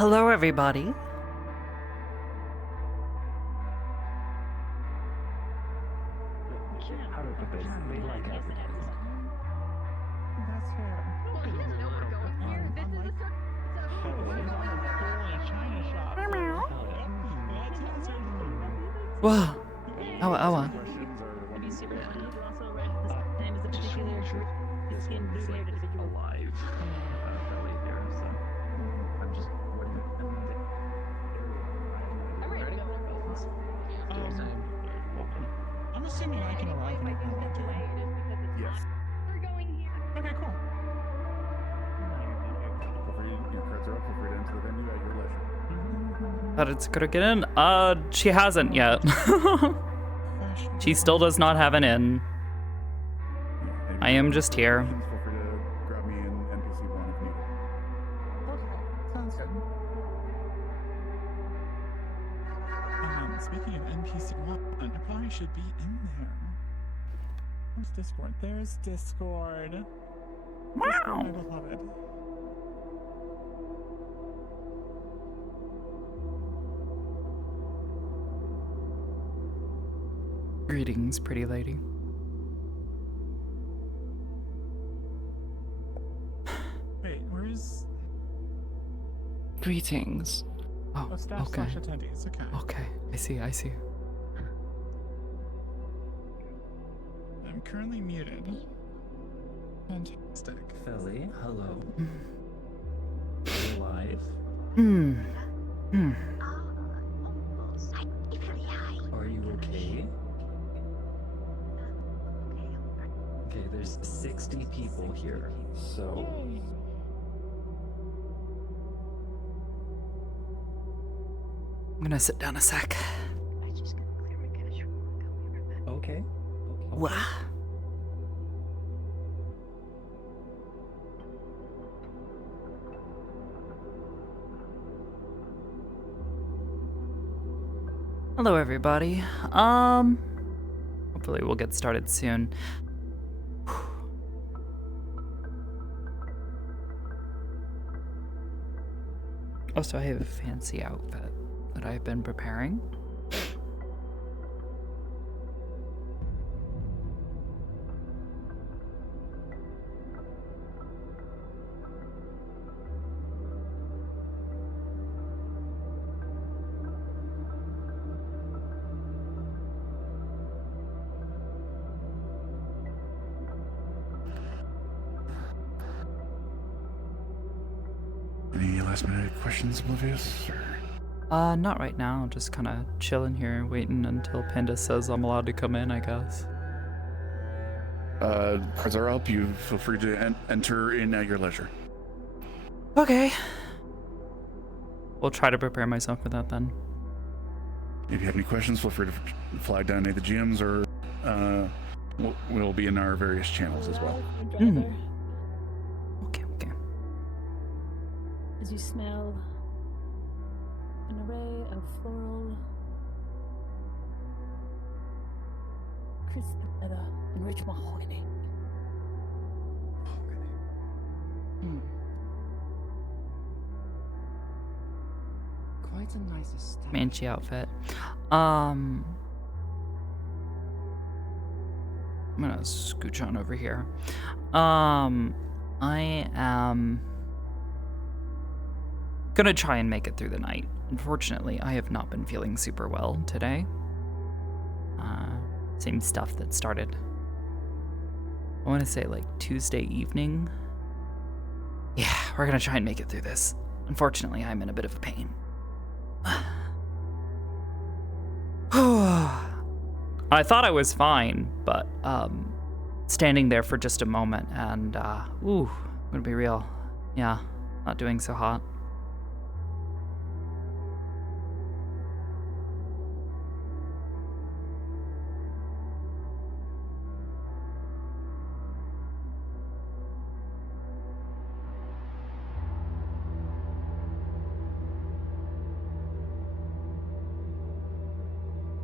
Hello, everybody. Whoa. Ow. Alive. I'm just I'm assuming I can arrive whenever I want to. yes. Okay, cool. Your cards are up. Feel free to enter the venue at your leisure. Thought it's gonna get in. She hasn't yet. She still does not have an in. I am just here. Feel free to grab me in NPC 1 if needed. Okay, sounds good. Speaking of NPC 1, I probably should be in there. Where's Discord? There's Discord. Wow. My beloved. Greetings, pretty lady. Wait, where's... Greetings. Oh, staff okay. / attendees, okay. Okay, I see. I'm currently muted. Fantastic. Philly, hello. Are you live? Are you okay? Okay, there's 60 people here, so... Yay. I'm gonna sit down a sec. Okay. Wah. Hello, everybody. Hopefully we'll get started soon. Also, I have a fancy outfit that I've been preparing. Any last minute questions, Oblivious? Not right now. Just kind of chilling here, waiting until Panda says I'm allowed to come in, I guess. Cards are up. You feel free to enter in at your leisure. Okay. We'll try to prepare myself for that then. If you have any questions, feel free to flag down any of the GMs, or we'll be in our various channels as well. Okay. As you smell an array of floral, crisp leather, and rich mahogany. Quite a nice aesthetic. Manchi outfit. I'm gonna scooch on over here. I am gonna try and make it through the night. Unfortunately, I have not been feeling super well today. Same stuff that started, I want to say, like Tuesday evening. Yeah, we're gonna try and make it through this. Unfortunately, I'm in a bit of a pain. I thought I was fine, but standing there for just a moment and I'm gonna be real. Yeah, not doing so hot.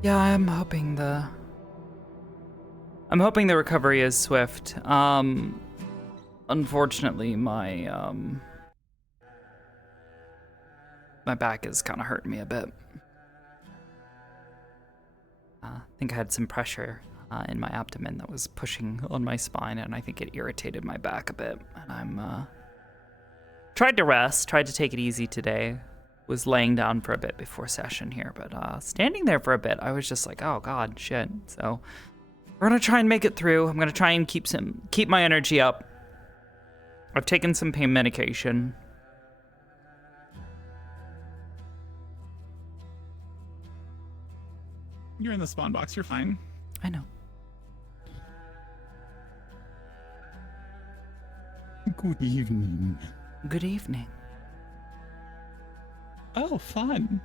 Yeah, I'm hoping the recovery is swift. Unfortunately, my my back is kind of hurting me a bit. I think I had some pressure in my abdomen that was pushing on my spine, and I think it irritated my back a bit. And I'm tried to rest, tried to take it easy today. Was laying down for a bit before session here, but standing there for a bit, I was just like, oh god, shit. So we're gonna try and make it through. I'm gonna try and keep my energy up. I've taken some pain medication. You're in the spawn box. You're fine. I know. Good evening. Good evening. Oh, fun.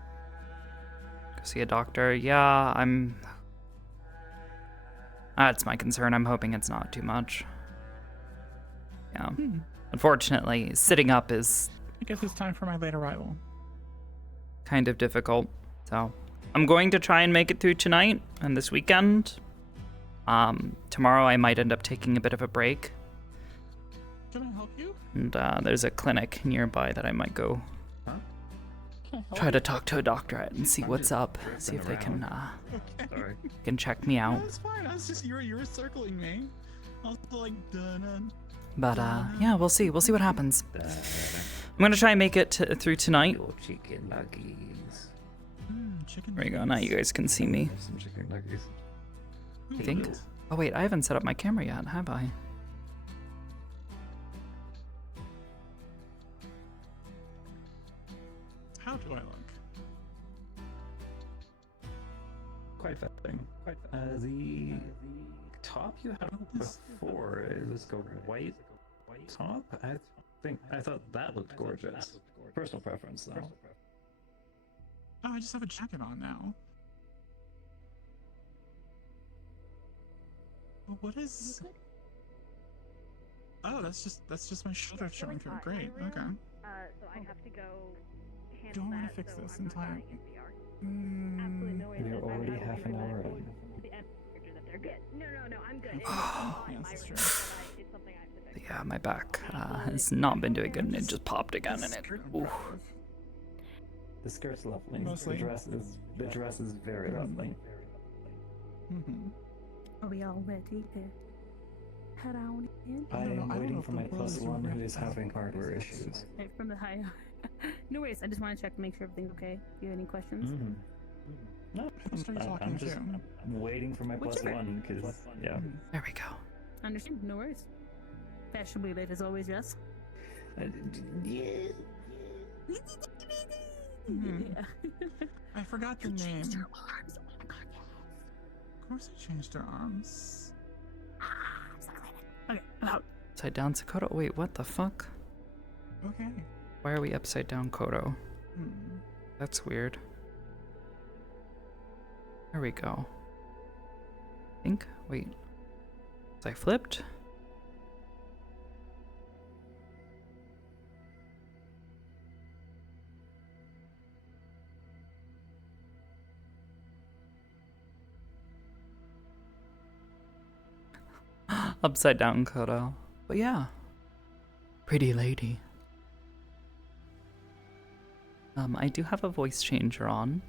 Go see a doctor. Yeah, I'm... That's my concern. I'm hoping it's not too much. Yeah. Unfortunately, sitting up is I guess it's time for my late arrival. kind of difficult. So I'm going to try and make it through tonight and this weekend. Tomorrow I might end up taking a bit of a break. Can I help you? And there's a clinic nearby that I might go try to talk to a doctor at and see what's up. See if they can Okay. can check me out. No, it's fine. I was just you were circling me. I was like dun. But yeah, we'll see. We'll see what happens. I'm gonna try and make it through tonight. Chicken nuggets. Chicken. There you go. Now you guys can see me. Some chicken nuggets. I think. Oh wait, I haven't set up my camera yet, have I? How do I look? Quite fetching. The top you had before, it was a white top. I thought that looked gorgeous. Personal preference, though. Oh, I just have a jacket on now. Well, what is? Oh, that's just my shoulder showing through. Great. Okay. So I have to go handle Don't want that, to fix so this I'm not entire. running NPR. Absolutely no way. We're already half an hour in. The end that they're good. No, I'm good. It's Oh, fine. yes, My that's wrist, true. but it's something I have to fix. Yeah, my back has not been doing good, and it just popped again, and it. Ooh. The skirt's lovely. Mostly. The dress is very lovely. Mm-hmm. Are we all ready to head on in? I I don't am know waiting if for the my world plus is one who ready is to having have hardware this. issues. Right, from the high. No worries. I just want to check to make sure everything's okay. Do you have any questions? Mm-hmm. No, Who's are you talking to? I'm waiting for my plus Whichever. one because yeah. There we go. Understand? No worries. Fashionably late as always, yes. Yeah. Mhm. Yeah. I forgot the You name. changed your arms. Oh my god, yes. Of course, I changed her arms. I'm so excited. Okay, I'm out. Upside down Sakoto. Wait, what the fuck? Okay. Why are we upside down Kodo? Hmm. That's weird. There we go. Think. Wait. Was I flipped? Upside down Kodo. But yeah. Pretty lady. I do have a voice changer on.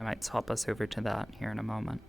I might swap us over to that here in a moment.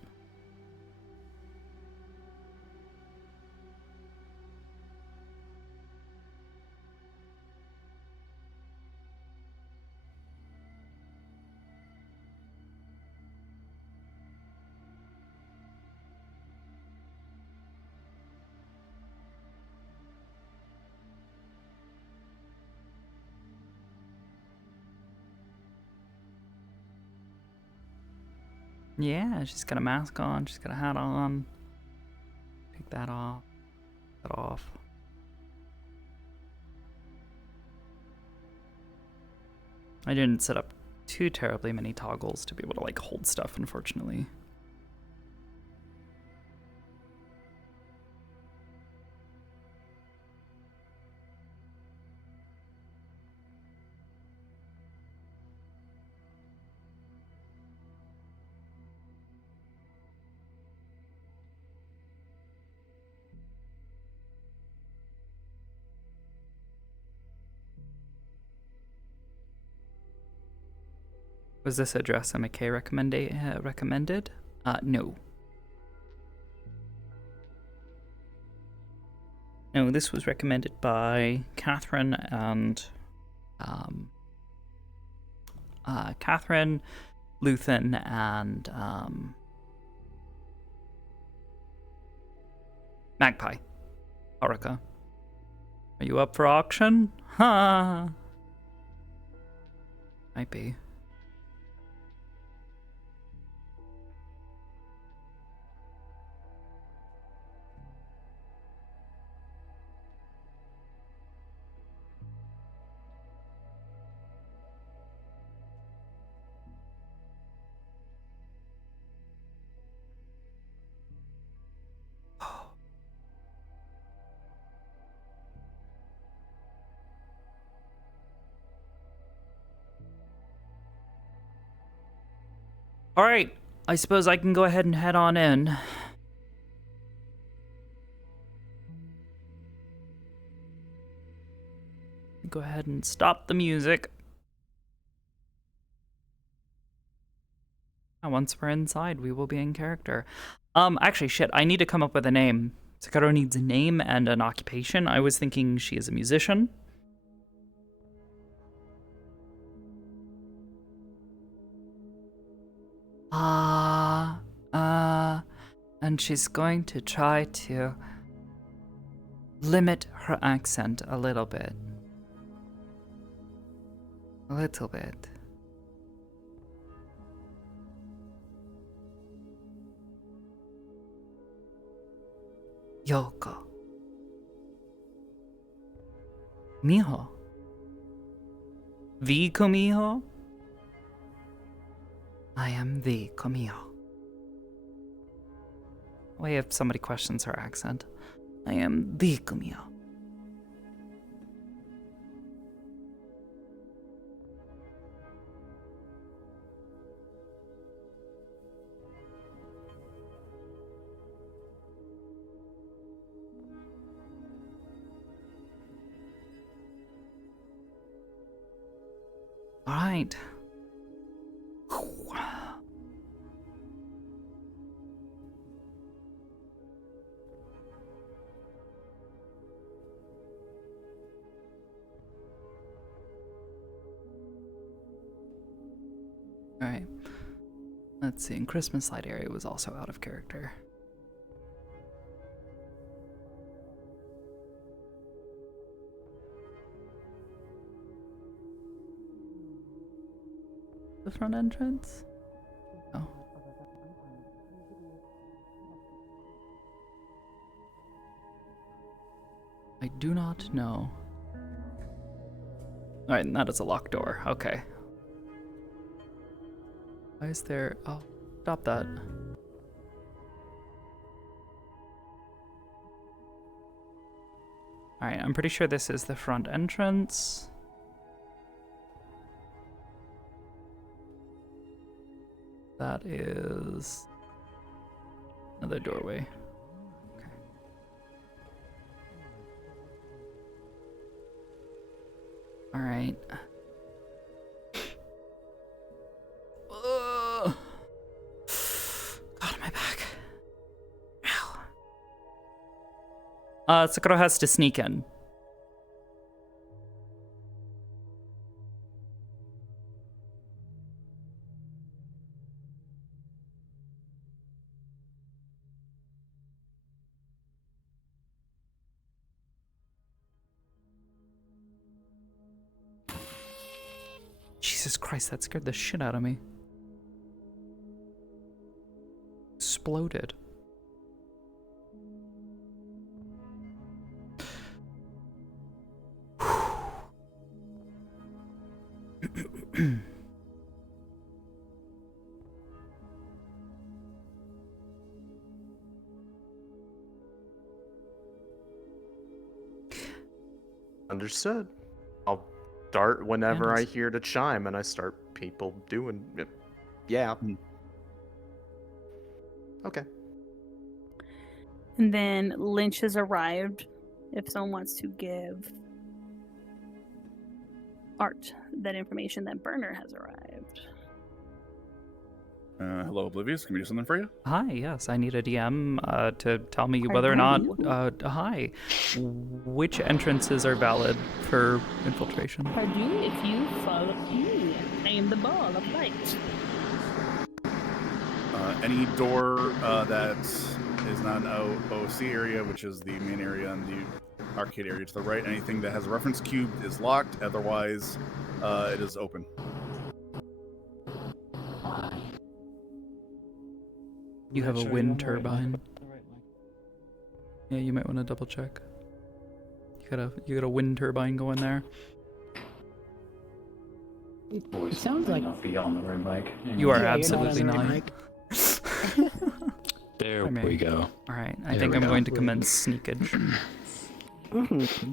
Yeah, she's got a mask on, she's got a hat on. Take that off. That off. I didn't set up too terribly many toggles to be able to like hold stuff, unfortunately. Was this a dress McKay recommended? No. No, this was recommended by Catherine and Catherine, Luthen, and Magpie. Haruka. Are you up for auction? Ha! Might be. All right, I suppose I can go ahead and head on in. Go ahead and stop the music. And once we're inside, we will be in character. Actually, shit, I need to come up with a name. Sakoto needs a name and an occupation. I was thinking she is a musician. And she's going to try to limit her accent a little bit. A little bit. Yoko. Miho. The Komiho? I am the Komiho. Way if somebody questions her accent. I am the Komiho. All right. Alright. Let's see. And Christmas light area was also out of character. The front entrance? Oh. I do not know. Alright, and that is a locked door. Okay. Why is there... Oh, stop that. Alright, I'm pretty sure this is the front entrance. That is... another doorway. Okay. Alright. God, my back. Ow. Sakoto has to sneak in. Jesus Christ, that scared the shit out of me. Exploded. Understood. I'll start whenever I hear the chime, and I start people doing it. Yeah. Okay. And then Lynch has arrived. If someone wants to give Art that information that Burner has arrived. Hello, Oblivious. Can we do something for you? Hi, yes, I need a DM to tell me Are whether or not. you? Hi. Which entrances are valid for infiltration? Pardon, if you follow me, I am the ball of light. Any door that is not an OC area, which is the main area and the arcade area to the right, anything that has a reference cube is locked. Otherwise, it is open. You have a wind turbine. Yeah, you might want to double check. You got a wind turbine going there. It sounds like- not be on the right mic. You are Yeah, you're absolutely not on the not. right There I mean- we go. All right, I There think we I'm go. going to commence sneakage.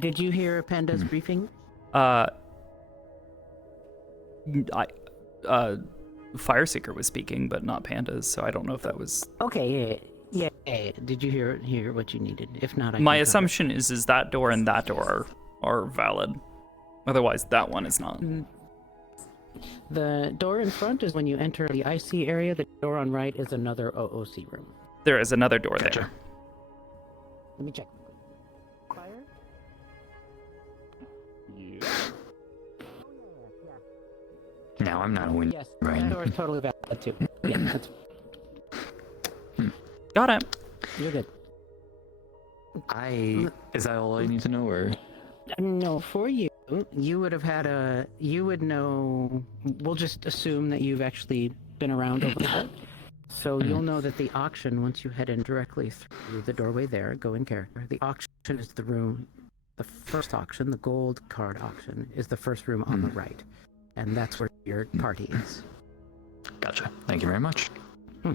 Did you hear Panda's briefing? Fireseeker was speaking, but not Pandas, so I don't know if that was. Okay, yeah. Did you hear what you needed? If not, I My can cover. assumption is that door and that door are valid. Otherwise, that one is not. The door in front is when you enter the IC area. The door on right is another OOC room. There is another door Gotcha. there. Let me check. Fire? Now I'm not a win. Yes, Right. that door is totally valid too. Yeah, that's, Got it. you're good. Is that all I need to know, or? No, for you, you would have had you would know, we'll just assume that you've actually been around a little bit. So you'll know that the auction, once you head in directly through the doorway there, go in character, the auction is the room, the first auction, the gold card auction, is the first room on the right. And that's where your party is. Gotcha. Thank you very much. All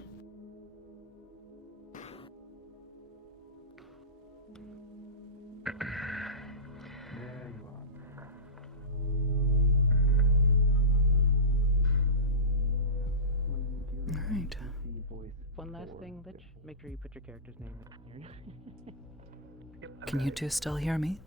right. One last thing, Lich, make sure you put your character's name in here. Can you two still hear me?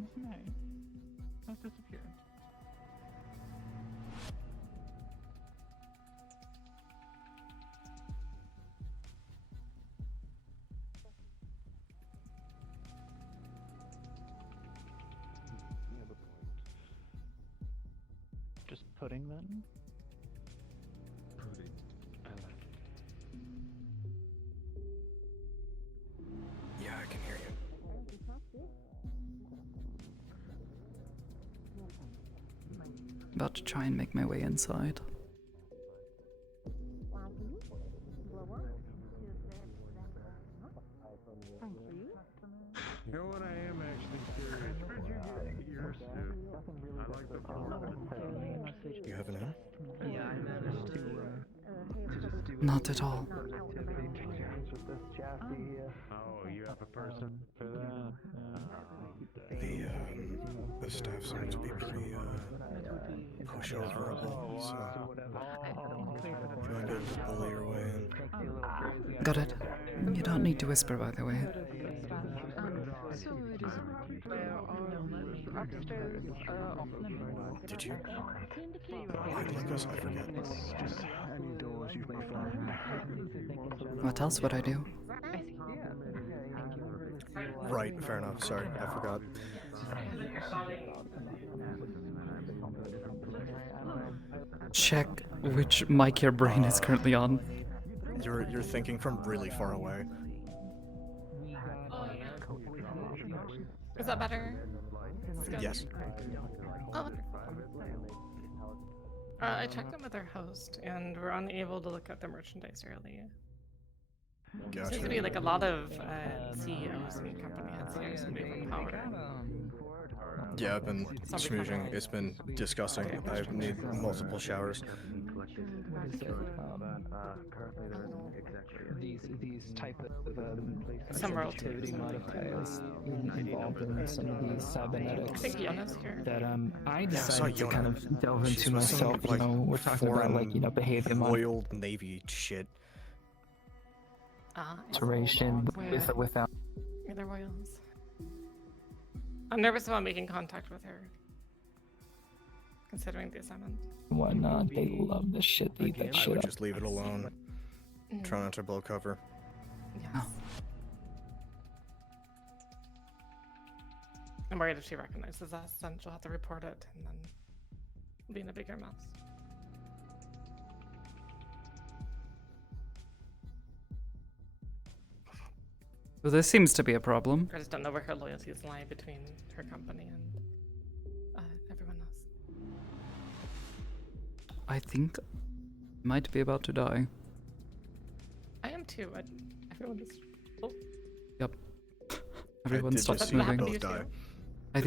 Okay. Has disappeared. Just pudding then? Yeah, I can hear you. About to try and make my way inside. You know what, I am actually curious. Where'd you get your suit? I like the You have an M? Yeah, I managed to just do Not at all. Oh, you have a person for that? The staff seems to be pretty pushoverable, so if you want to bully your way in. Got it. You don't need to whisper, by the way. Did you? Lucas, I forget. What else would I do? Right, fair enough. Sorry, I forgot. Check which mic your brain is currently on. You're thinking from really far away. Is that better? Is this good? Yes. Oh. I checked in with our host, and we're unable to look at the merchandise early. There seems to be like a lot of CEOs and company heads here seem to be overpowered. Yeah, I've been smooching. It's been disgusting. I need multiple showers. Currently, there's an executive these type of Some royalties. activity modifiers involved in some of these cybernetics I think Yona's here. that I Yeah, I saw decided to Yona. kind of delve She's into with some, myself. like, We're talking about like behavior Royal Navy shit. alteration without. Yeah, they're royals. I'm nervous about making contact with her, considering the assignment. Whatnot. They love this shit. They eat that I shit would up. just leave it alone. Try not to blow cover. Yes. I'm worried if she recognizes us, then she'll have to report it, and then we'll be in a bigger mess. Well, this seems to be a problem. I just don't know where her loyalties lie between her company and everyone else. I think I might be about to die. I am too. Everyone just. Oh. Yep. Everyone stopped That moving. happened to you too? I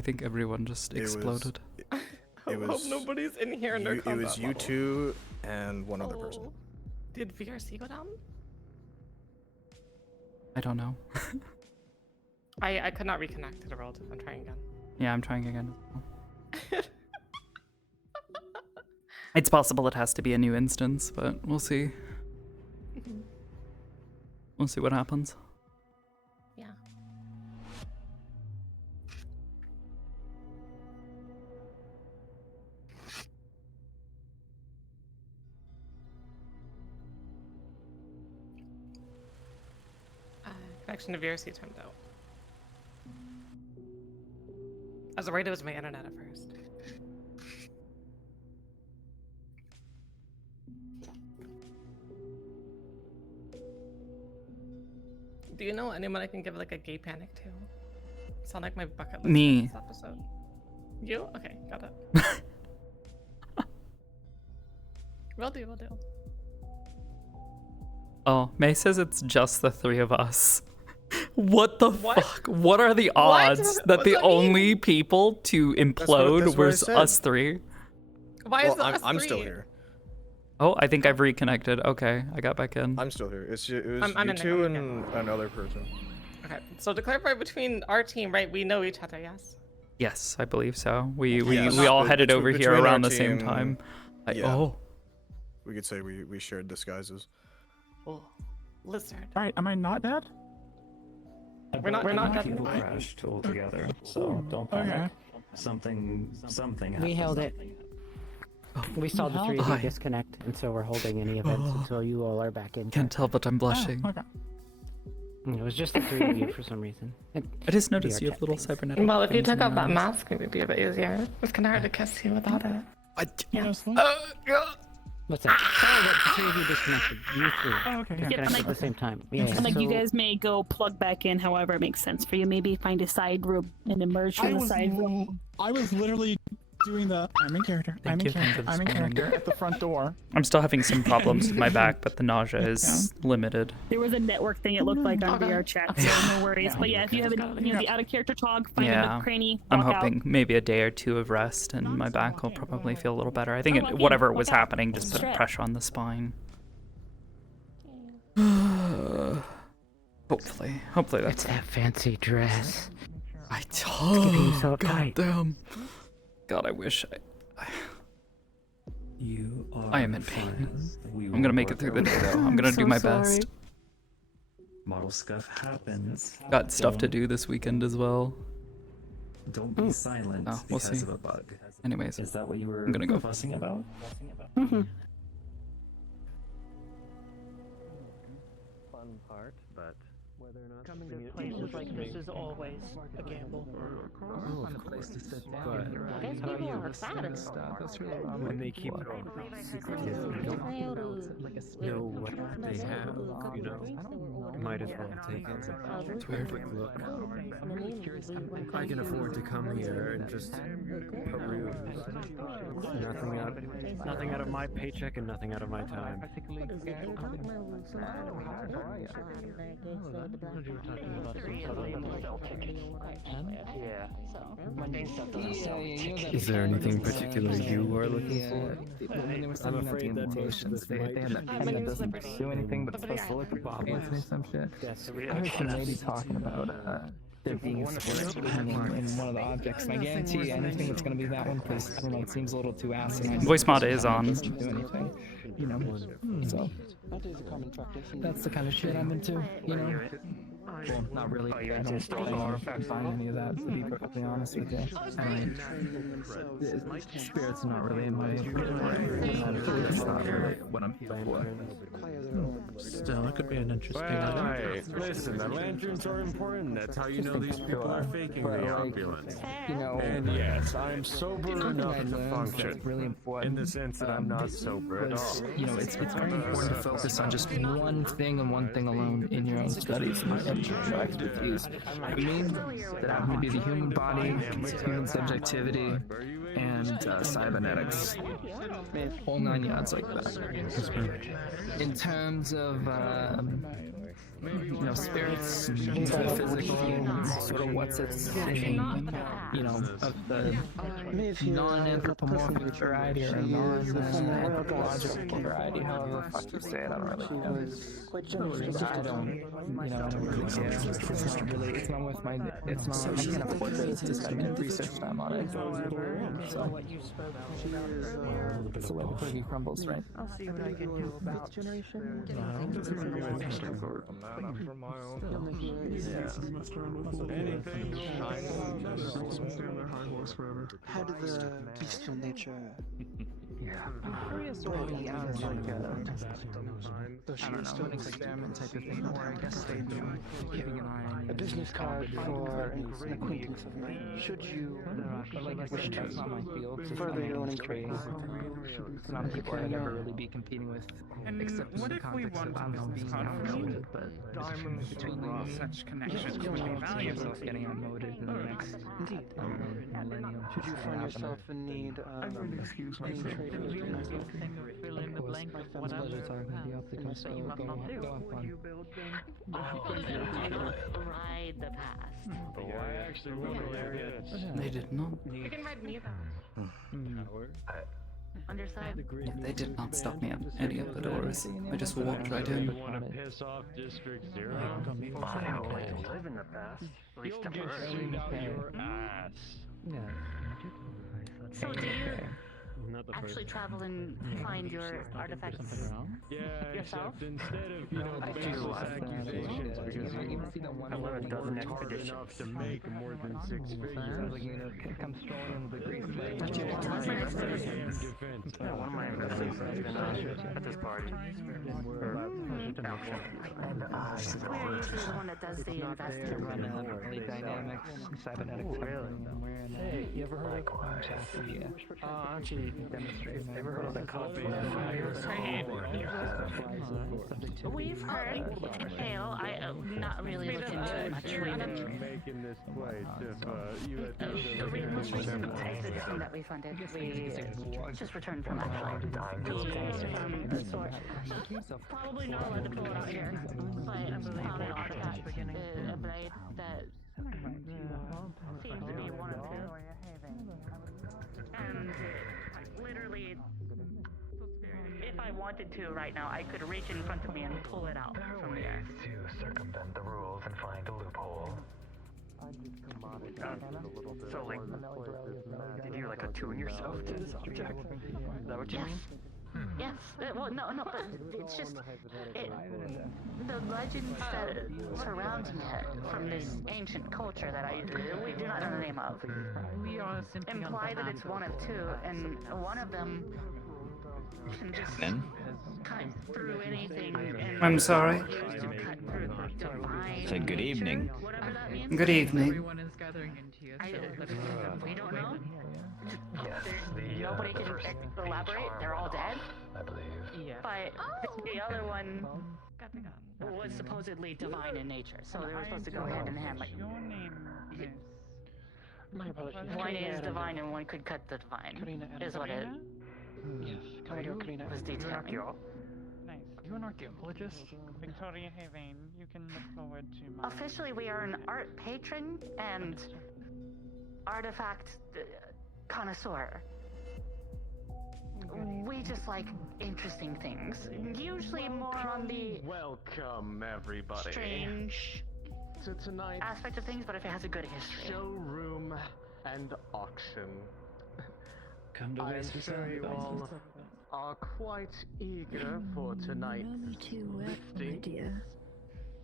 think everyone just It was- exploded. I hope nobody's in here in their It combat was you level. two and one other person. Oh. Did VRC go down? I don't know. I could not reconnect to the world. I'm trying again. Yeah, I'm trying again. It's possible it has to be a new instance, but we'll see. We'll see what happens. Yeah. Connection to VRC timed out. I was worried it was my internet at first. Do you know anyone I can give like a gay panic to? Sound like my bucket list Me. for this episode. You? Okay, got it. Will do, will do. Oh, May says it's just the three of us. What the fuck? What are the odds that What's the that mean? only people to implode that's what I was said. us three? Why is it us I'm still three? here. Oh, I think I've reconnected. Okay, I got back in. I'm still here. It was I'm you in there, two I'm and another person. Okay, so to clarify between our team, right? We know each other, yes? Yes, I believe so. We Yes, all but headed over here between our around the same team, time. yeah. Oh, We could say we shared disguises. Oh, lizard. Alright, am I not dead? We're not dead. People crashed all together, so don't panic. Something We held it. We saw the three of you disconnect, and so we're holding any events until you all are back in. can't tell, but I'm blushing. Oh, okay. It was just the three of you for some reason. I just noticed you have little cybernetic. Well, if you things in took off your that eyes. mask, it would be a bit easier. It's kind of hard to kiss you without it. What's that? Oh, the three of you disconnected. You three. Oh, okay, yeah. Disconnected at the same time. Yeah. And like you so- guys may go plug back in however it makes sense for you. Maybe find a side room and emerge from the side room. I was literally doing the I'm in character. I'm Thank in you, thank character. you I'm in for explaining. character at the front door. I'm still having some problems with my back, but the nausea is limited. There was a network thing it looked like on Okay. VR chat, so no worries. But yeah, if you have any, the out of character talk, find a Yeah, nook cranny, I'm walk hoping out. maybe a day or two of rest, and my back will probably feel a little better. I think walk in, whatever was walk out. happening just put Stretch. pressure on the spine. Hopefully It's that's that fancy dress. Oh, you so God uptight. damn. God, I wish You are I am in pain. fine. We I'm will gonna make it work through the out. day though. I'm gonna do my best. Model scuff happens. Got stuff to Don't- do this weekend as well. Don't be silent Oh, we'll because see. of a bug. Anyways, Is that what you were I'm gonna go. fussing about? Mm-hmm. Fun part, but whether or not Coming to places like this is always a gamble. Oh, of course. But These how about people you? are excited. That's really when they keep it all secretive, we don't know what they have. You know, might as well take it. It's weird. Quick look. I can afford to come here and just peruse. Nothing Nothing out of my paycheck and nothing out of my time. Is there anything particular you are looking for? I'm afraid that emotions. They had that thing that doesn't pursue anything, but it's supposed to look obvious or some shit. I heard some lady talking about there being a spirit in one of the objects, and I guarantee you anything that's going to be that one, because I don't know, it seems a little too asinine. Voice mod is on. Doesn't do anything, you know. So that's the kind of shit I'm into, you know. Well, not really. I don't find any of that, to be perfectly honest with you. I mean, spirit's not really in my. It's not really what I'm here for. Still, it could be an interesting idea. Listen, the lanterns are important. That's how you know these people are faking the opulence. You know, And yes, I'm sober enough to function. Really important. In the sense that I'm not sober at all. You know, it's very important to focus on just one thing and one thing alone in your own studies and your expertise. I mean, that happen to be the human body, human subjectivity, and cybernetics. Whole 9 yards like that. In terms of you know, spirits, physical, sort of what's at stake, you know, of the non-anthropomorphic variety or non-anthropological variety, however the fuck you say it, I don't really care. I don't, you know, I don't really care. It's not really, it's not worth my, it's not, I can't afford to spend research time on it. So, it's the way the cookie crumbles, right? I'll see what I can do about generation. For my own. Anything How did the bestial nature? I'm curious why we have like I don't know, an experiment type of thing, or I guess they've been keeping an eye on A business card for an acquaintance of mine. Should you wish to that's not my field. further your own trade. inquiries? It's not people I'd ever really be competing with, except in the context of, I don't know, being outvoted, but diamonds between such connections you would be know, valuable. yourself getting outmoded in the next millennium. Should you find yourself in need of any traders? Fill in the blank of what else you must not do. Ride the past. I actually local area. They did not. You can ride neither. Underside. They did not stop me at any of the doors. I just walked right You in. want to piss off District Zero? Live in the past. You'll get sued out your ass. So do you Not the actually first. travel and find your artifacts Yeah, yourself? except instead of, you know, I baseless do. accusations because I love a dozen expeditions. enough to make more than 6 figures. Like, you know, come strolling with the grease leg. Defense. Yeah, one of my investors has been at this party. Since we are usually the one that does the investing. Really dynamic cybernetic Hey, you ever heard of aren't you demonstrate? Ever heard of the coffee? We've heard Hale. I not really looked into it much. Making this place if you had The most recent expedition that we funded, we just returned from actually. The source. Probably not allowed to pull it out here, but found an artifact, a blade that seems to be one of two. And literally, if I wanted to right now, I could reach in front of me and pull it out from there. To circumvent the rules and find a loophole. So, like, did you like attune yourself to this object? Is that what you mean? Yes. Well, no, but it's just the legends that surround it from this ancient culture that we do not know the name of. We are simply Imply that it's one of two, and one of them can just cut through anything. And I'm sorry. use to cut through divine Say good evening. nature, whatever that means. Good evening. everyone is gathering into you. We don't know. Nobody can elaborate. They're all dead. I believe. But the other one was supposedly divine in nature, so they were supposed to go hand in hand. Like, Your name is My apologies. one is divine and one could cut the divine, is what it Yes, Commodore Karina was detailing. Nice. Are you an archaeologist? Victoria Havane, you can look forward to my... Officially, we are an art patron and artifact connoisseur. We just like interesting things. Usually more on the Welcome, everybody. strange to tonight's aspect of things, but if it has a good history. showroom and auction. Come to I'm waste sure you all are quite eager for tonight's listing.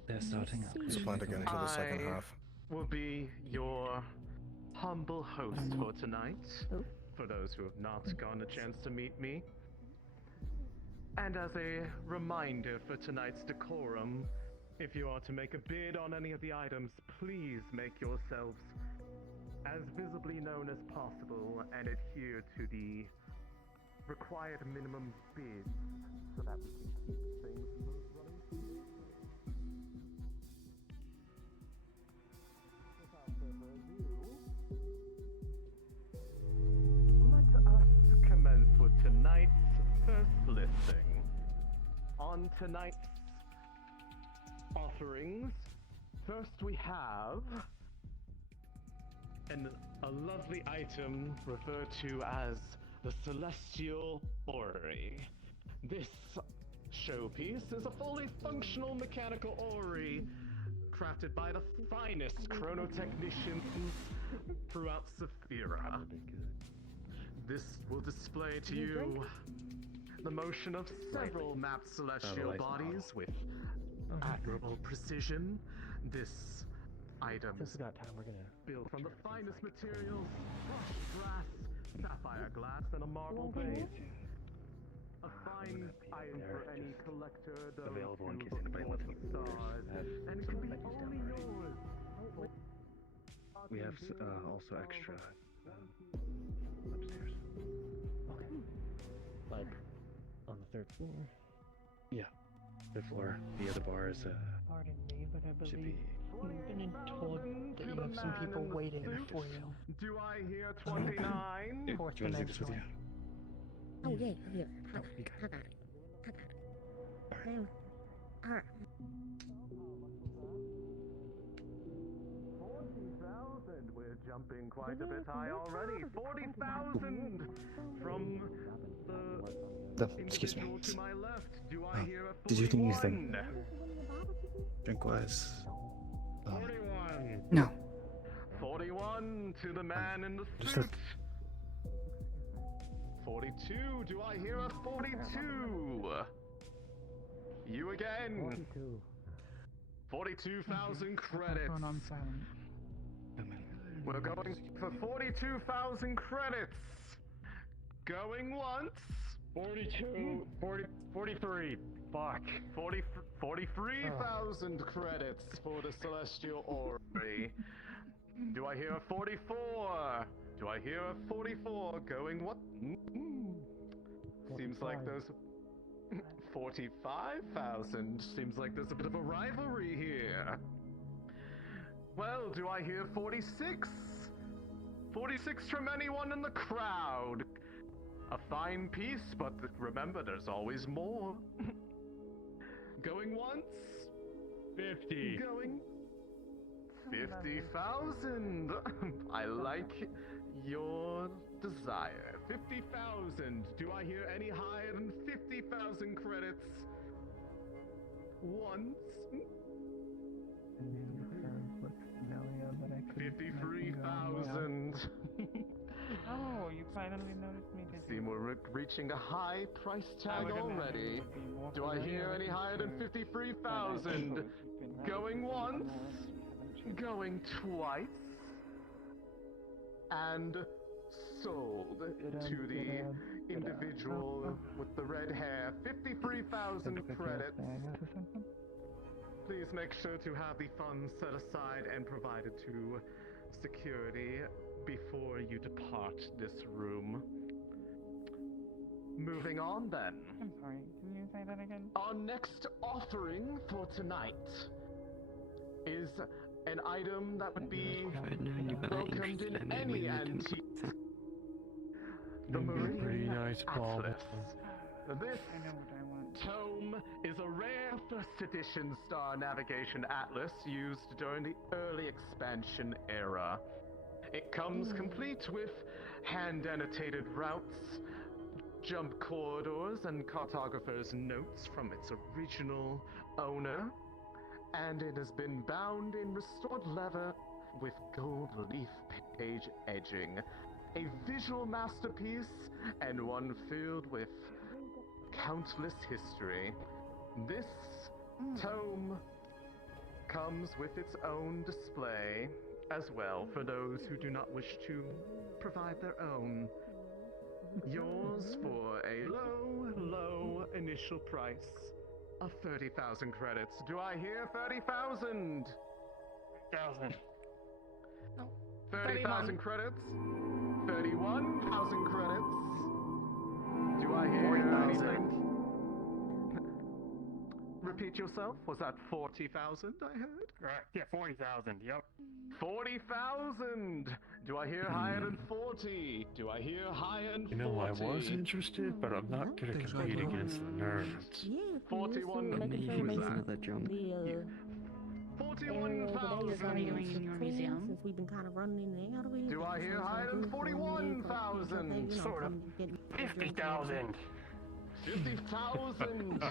They're starting up. It's planned again for the second half. Will be your humble host for tonight. For those who have not gotten a chance to meet me. And as a reminder for tonight's decorum, if you are to make a bid on any of the items, please make yourselves as visibly known as possible and adhere to the required minimum bids so that we can keep things running smoothly. Without further ado, let us commence with tonight's first listing. On tonight's offerings, first we have a lovely item referred to as the Celestial Orrery. This showpiece is a fully functional mechanical orrery crafted by the finest chronotechnicians throughout Saphira. This will display to you the motion of several mapped celestial bodies with admirable precision. This item is built from the finest materials, crushed brass, sapphire glass, and a marble base. A fine item for any collector, those available in who case look anybody for wants the to stars, and it can be only yours. We have also extra upstairs. Like on the third floor. Yeah, third floor. The other bar is Pardon me, but I should believe be. you've been told that you have some people waiting for you. Do I hear 29? Fourth Do you want to take this with you? Oh, yeah, yeah. Oh, you got it. Alright. 40,000. We're jumping quite a bit high already. 40,000 from the Excuse me. individual to my left. Do I hear a Did you do anything? 41? Drink wise. 41. No. 41 to the man in the suit. 42. Do I hear a 42? You again. 42,000 credits. On silent. We're going for 42,000 credits. Going once. 42, 40, 43. Fuck. 43,000 credits for the Celestial Orrery. Do I hear a 44? Do I hear a 44? Going what? Seems like there's 45,000. Seems like there's a bit of a rivalry here. Well, do I hear 46? 46 from anyone in the crowd. A fine piece, but remember, there's always more. Going once? 50. Going 50,000. I like your desire. 50,000. Do I hear any higher than 50,000 credits? Once. 53,000. Oh, you finally noticed me, did you? Seem we're reaching a high price tag already. Do I hear any higher than 53,000? Going once, going twice, and sold to the individual with the red hair. 53,000 credits. Please make sure to have the funds set aside and provided to security before you depart this room. Moving on then. I'm sorry, can you say that again? Our next offering for tonight is an item that would be welcomed in any antique. the Meridian pretty nice ball. Atlas. This tome is a rare first edition star navigation atlas used during the early expansion era. It comes complete with hand-annotated routes, jump corridors, and cartographer's notes from its original owner, and it has been bound in restored leather with gold leaf page edging. A visual masterpiece, and one filled with countless history. This tome comes with its own display as well for those who do not wish to provide their own. Yours for a low initial price of 30,000 credits. Do I hear 30,000? 30,000 credits. 31,000 credits. Do I hear 40,000? Repeat yourself. Was that 40,000 I heard? Correct. Yeah, 40,000. Yep. 40,000. Do I hear higher than 40? Do I hear higher than 40? You know, I was interested, but I'm not gonna compete against the nerds. 41. Who was that? 41,000. Since we've been kind of running in and out of it. Do I hear higher than 41,000? Sort of. 50,000. 50,000.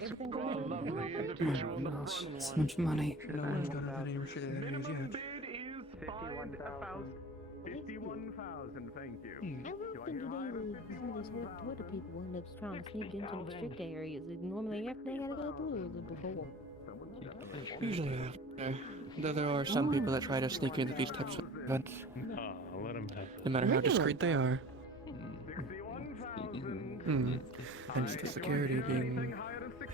Everything Lovely individual in the front So one. much money. Minimum bid is 51,000. 51,000, thank you. I don't think some of these Twitter people end up trying to sneak into the restrict areas. Normally everything gotta go through it before. Usually after. Though there are some people that try to sneak into these types of events. Let them have No matter how discreet they are. Hence the security being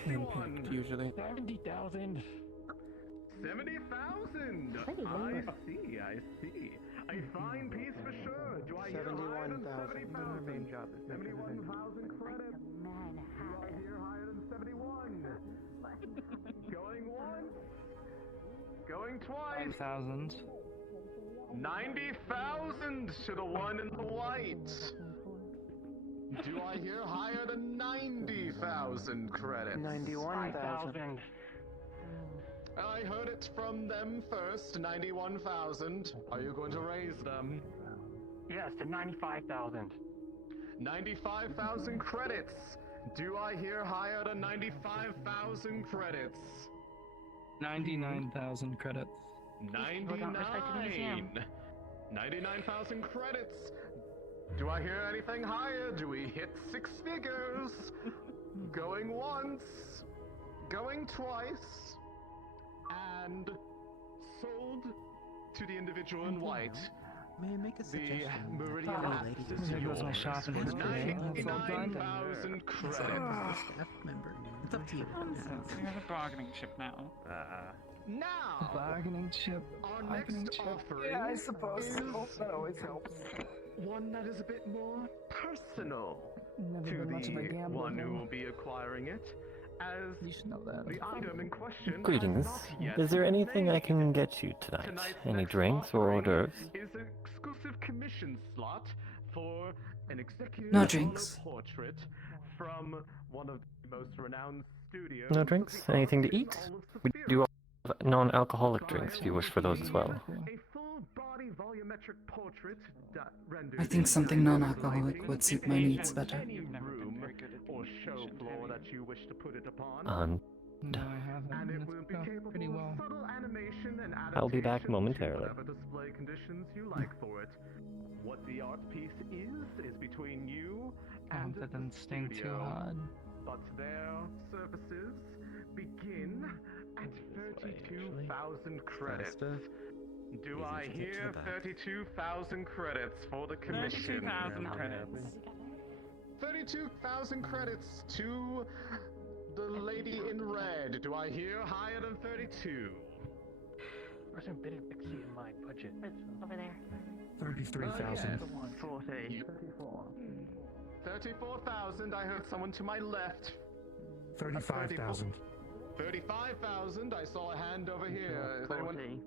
handpicked usually. 70,000. 70,000! I see. A fine piece for sure. Do I hear higher than 70,000? 71,000 credits. Do I hear higher than 71? Going once. Going twice. 5,000. 90,000 to the one in the white. Do I hear higher than 90,000 credits? 91,000. I heard it from them first, 91,000. Are you going to raise them? Yes, to 95,000. 95,000 credits. Do I hear higher than 95,000 credits? 99,000 credits. 99,000 credits. Do I hear anything higher? Do we hit 6 figures? Going once, going twice, and sold to the individual in white. May I make a suggestion? The Meridian Atlas is There goes my yours shopping for history. 99,000 credits. Staff member. It's up to you. You're the bargaining chip now. Now, Bargaining chip. our Bargaining next chip. offering Yeah, I suppose is so. That always helps. one that is a bit more personal Never to been much of a the gambler, one who though. will be acquiring it, as You should know that. the item in question Greetings. has not yet Is there been anything I made. can get you tonight? Tonight's Any next drinks or hors offering d'oeuvres? is an exclusive commission slot for an executive No color drinks. portrait from one of the most renowned studios. No of drinks? the Anything to arts in eat? all of We Superior. do have non-alcoholic drinks if you wish for those as well. A full body volumetric portrait rendered I think in something high non-alcoholic lighting would suit in my any needs better. room or show floor that you wish to put it upon. No, I haven't. And it It's will be gone capable pretty well. of subtle animation and I'll be back adaptation to momentarily. whatever display conditions you like for it. What the art piece is between you and That doesn't the sting too studio. hard. But their services begin at 32,000 credits. Do I hear 32,000 credits for the commission? 32,000 credits. 32,000 credits to the lady in red. Do I hear higher than 32? Person bid exceeded my budget. Over there. 33,000. 34,000. I heard someone to my left. 35,000. 35,000. I saw a hand over here. Is anyone?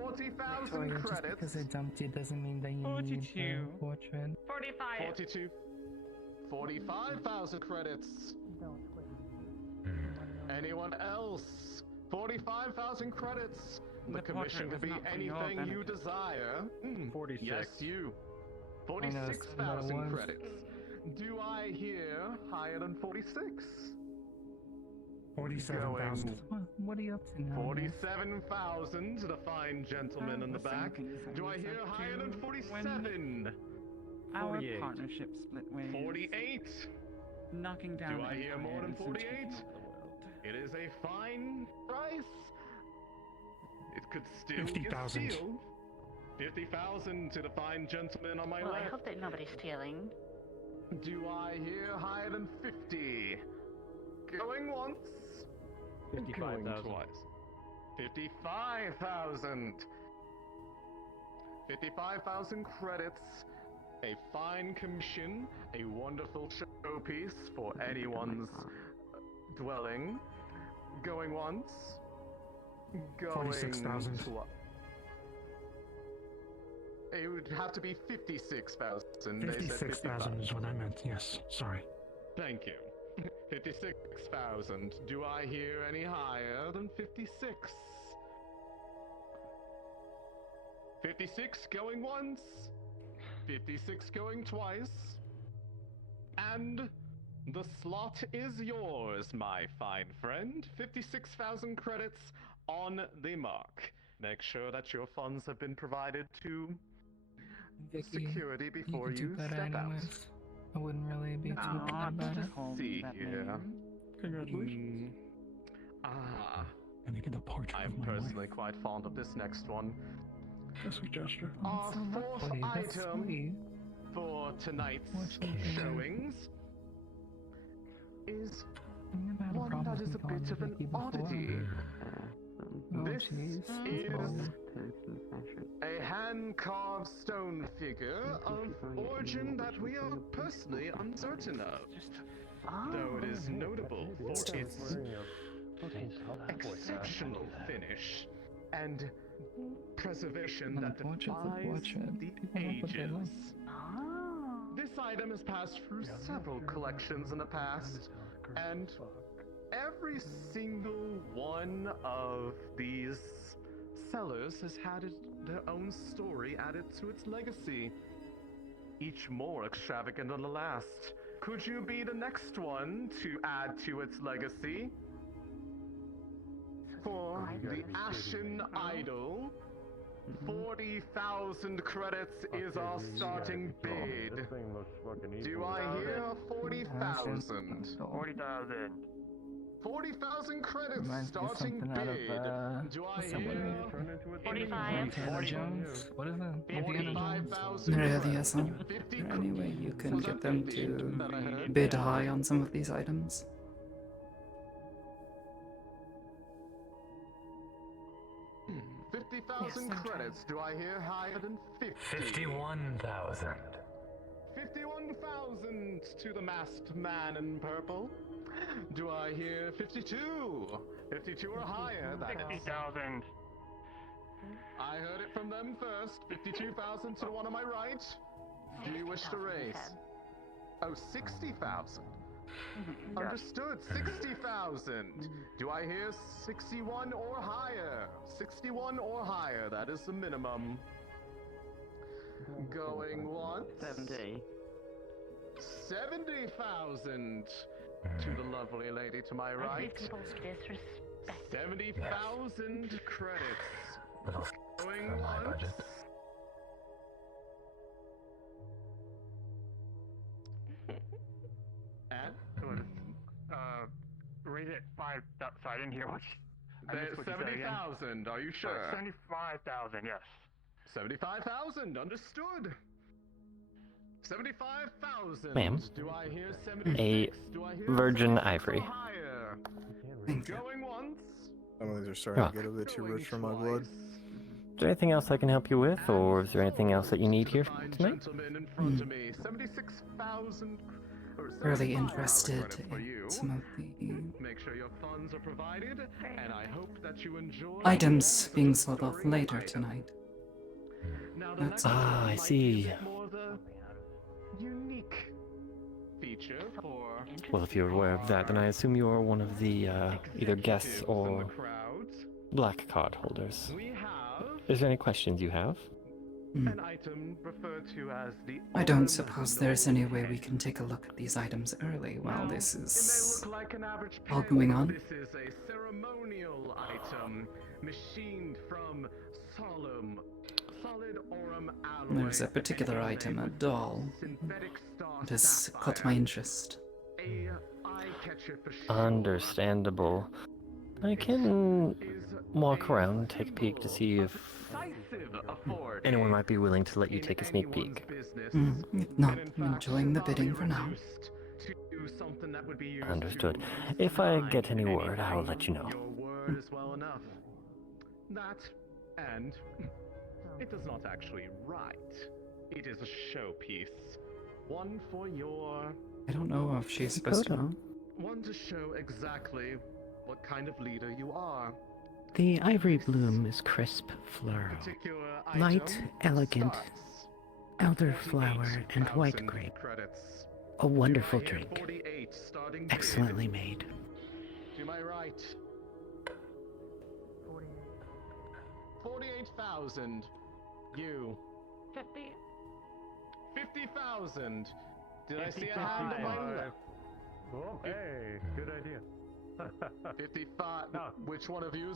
40,000 Victoria, just credits. because it's empty doesn't mean that you need the portrait. 45. 42. 45,000 credits. Anyone else? 45,000 credits. The commission portrait can was be not for your anything you benefit. desire. 46. Yes, you. I know, 46,000 was. credits. Do I hear higher than 46? 47,000. What are you up to now? 47,000 to the fine gentleman in the back. Do I hear higher than 47? Our 48. partnership split ways. 48. Knocking down. Do I hear more than empires and 48? taking over the world. It is a fine price. It could still 50,000. get stealed. 50,000 to the fine gentleman on my Well, I left. hope that nobody's stealing. Do I hear higher than 50? Going once. Going 55,000. twice. 55,000. 55,000 credits. A fine commission. A wonderful showpiece for anyone's dwelling. Going once. Going 46,000. It would have to be 56,000. 56,000 is what I meant, yes. Sorry. Thank you. 56,000. Do I hear any higher than 56? 56 going once. 56 going twice. And the slot is yours, my fine friend. 56,000 credits on the mark. Make sure that your funds have been provided to Vicky, security before you you could do better step out. anyways. I wouldn't really be too Now, bad about it. let's see here. Congratulations. And you get the portrait I'm of my personally quite fond of this next one. That's a gesture. Our fourth lovely, that's item sweet. for tonight's showings is one that is a bit of an oddity. This is a hand-carved stone figure of origin that we are personally uncertain of, though it is notable for its exceptional finish and preservation that defies the ages. This item has passed through several collections in the past, and every single one of these sellers has had their own story added to its legacy, each more extravagant than the last. Could you be the next one to add to its legacy? For the Ashen Idol, 40,000 credits is our starting bid. Do I hear 40,000? 40,000. 40,000 credits Reminds me of starting something out of, bid. Do I what's that hear movie? 45. Indiana Jones? What is it? Indiana Jones? 45,000 Really isn't. Anyway, you can get them to bid high on some of these items. Hmm, 50,000 credits. Do I hear higher than 50? 51,000. 51,000 to the masked man in purple. Do I hear 52? 52 or higher. That is 60,000. I heard it from them first. 52,000 to the one on my right. Do you wish to raise? Oh, 60,000. Understood. 60,000. Do I hear 61 or higher? 61 or higher. That is the minimum. Going once. 70. 70,000 to the lovely lady to my right. 70,000 credits. Going once. And Raise it 5. Sorry, I didn't hear what. I missed what you said again. 70,000. Are you sure? 75,000. Yes. 75,000. Understood. 75,000. Ma'am. Do I hear A 76? Do I hear virgin 76 or ivory. higher? Going once. Some of these are starting Ah. to get a bit too rich for my blood. Is there anything else I can help you with, or is there anything else that you need here tonight? Gentleman in front of me. 76,000 really interested in some of the Make sure your funds are provided, and I hope that you enjoy items being sold off later tonight. That's I see. more the unique feature for Well, if you're aware of that, then I assume you're one of the either guests or black card holders. we have Is there any questions you have? an item referred to as the I don't suppose there's any way we can take a look at these items early while this It may is look like an average all pen, going but on. This is a ceremonial item machined from solid aurum alloy. There's a particular item, a doll, that has caught my interest. A eye catcher for sure. Understandable. I can walk around, take a peek to see if anyone might be willing to let you take a sneak peek. If not, I'm enjoying the bidding for now. Understood. If I get any word, I'll let you know. Your word is well enough. That, and it does not actually write. It is a showpiece. One for your... I don't know if she's supposed to... One to show exactly what kind of leader you are. The ivory bloom is crisp floral, light, elegant, elderflower, and white grape. A wonderful drink, excellently made. To my right. 48,000. You. 50,000. Did I see a hand on my left? Oh, hey, good idea. 55. No. Which one of you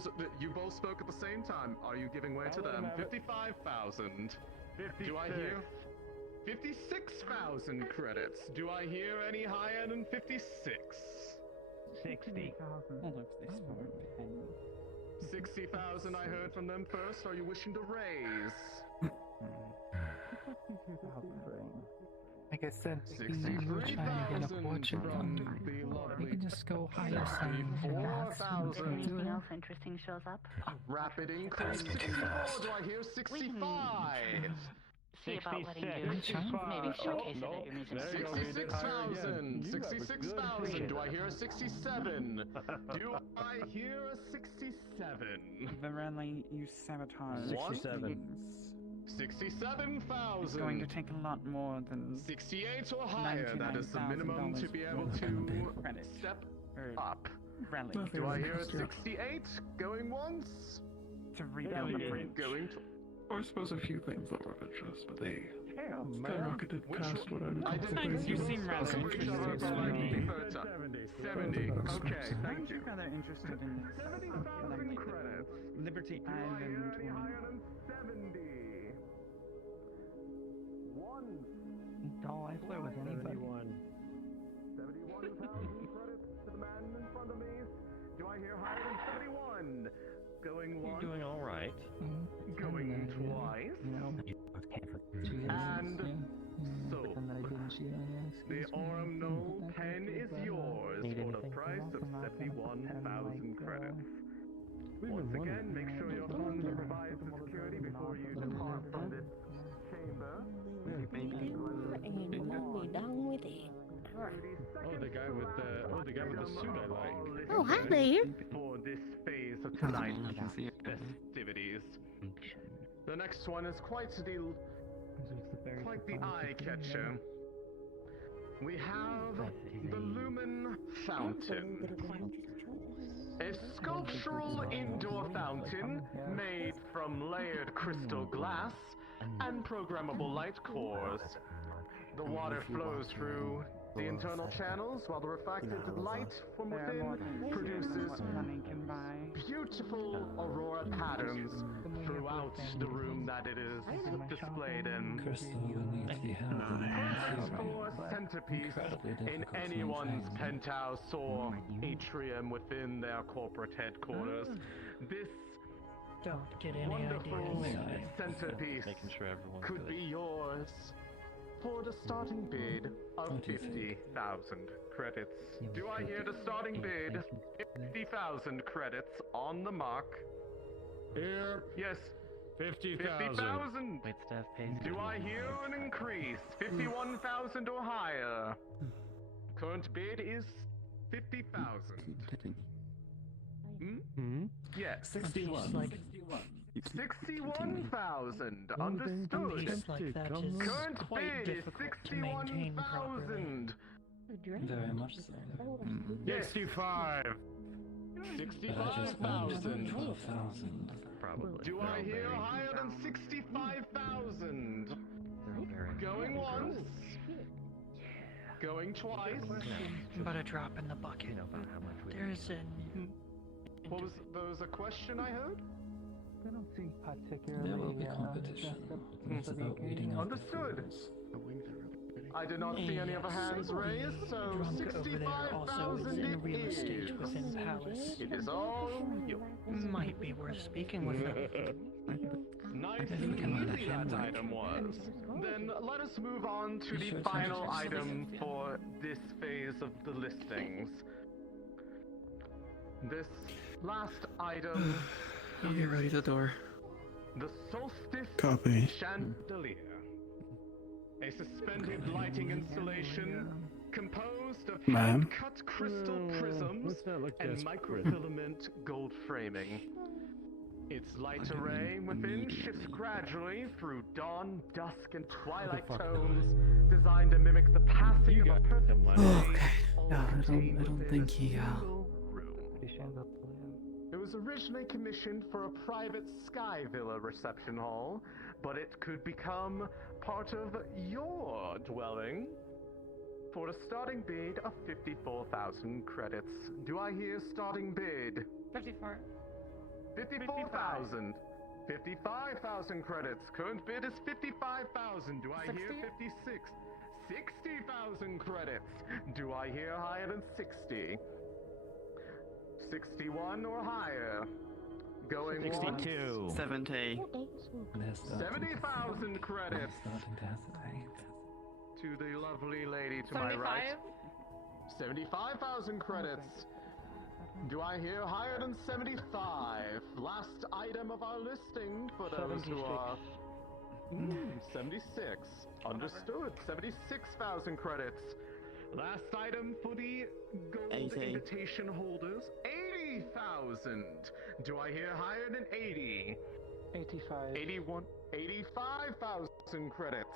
both spoke at the same time? Are you giving way to them? 55,000. Do I hear 56,000 credits? Do I hear any higher than 56? 60. 60,000 I heard from them first. Are you wishing to raise? Like I said, we were trying to get a portrait done. We can just go higher some. Anything else interesting shows up? Rapid increase. 64. Do I hear 65? See about letting you maybe showcase it at your music. 66,000. 66,000. Do I hear a 67? Do I hear a 67? Verily, you sabotage. 67. 67,000. It's going to take a lot more than 68 or higher. That is the minimum to be able to step up. Rally. Do I hear a 68? Going once? To rebuild the bridge. Going to... Or I suppose a few things that were of interest, but they skyrocketed past what I didn't you seem rather interested. 70. Okay, thank you. Rather interested in this. 70,000 credits. Liberty Island. Higher than 70. Oh, I flirt with anybody. 71,000 credits to the man in front of me. Do I hear higher than 71? Going once. You're doing all right. Going twice. And so, the Aurum Knoll pen is yours for the price of 71,000 credits. Once again, make sure your funds are provided for security before you depart from this chamber. And down with it. Oh, the guy with the suit I like. Oh, hi there. For this phase of tonight's festivities. The next one is quite the eye catcher. We have the Lumen Fountain. A sculptural indoor fountain made from layered crystal glass and programmable light cores. The water flows through the internal channels while the reflected light from within produces beautiful aurora patterns throughout the room that it is displayed in. For centerpiece in anyone's penthouse or atrium within their corporate headquarters, this wonderful centerpiece could be yours for the starting bid of 50,000 credits. Do I hear the starting bid? 50,000 credits on the mark. Here. Yes. 50,000. Do I hear an increase? 51,000 or higher? Current bid is 50,000. Yes. 61. 61,000. Understood. Like that is Current quite bid is difficult to maintain properly. 61,000. Very much so. 65. 65,000. 12,000. Probably. Do I hear higher than 65,000? Going once. Going twice. But a drop in the bucket. There's What was there was a question I heard? I don't see particularly. There will be competition. It's about weeding out the Understood. fools. I did not see any other hands raised, so drunk over there also is 65,000 in real it estate is. within Palace. It is all you. Might be worth speaking with them. Nice and easy that item was. Then let us move on to the final item for this phase of the listings. This last item I'll get ready the door. the Solstice Copy. Chandelier. A suspended lighting installation composed of Ma'am? hand-cut crystal prisms What's that look and desperate? microfilament gold framing. Its light array within shifts gradually through dawn, dusk, and twilight tones, designed to mimic the passing of a perfect day. Okay. Yeah, I don't think he. It was originally commissioned for a private Sky Villa reception hall, but it could become part of your dwelling for a starting bid of 54,000 credits. Do I hear starting bid? 54. 54,000. 55,000 credits. Current bid is 55,000. Do I hear 56? 60,000 credits. Do I hear higher than 60? 61 or higher. Going 62. once. 70. 70,000 credits. To the lovely lady to my right. 75,000 credits. Do I hear higher than 75? Last item of our listing for those who are... 76. Understood. 76,000 credits. Last item for the gold 80. invitation holders. 80,000. Do I hear higher than 80? 85. 81. 85,000 credits.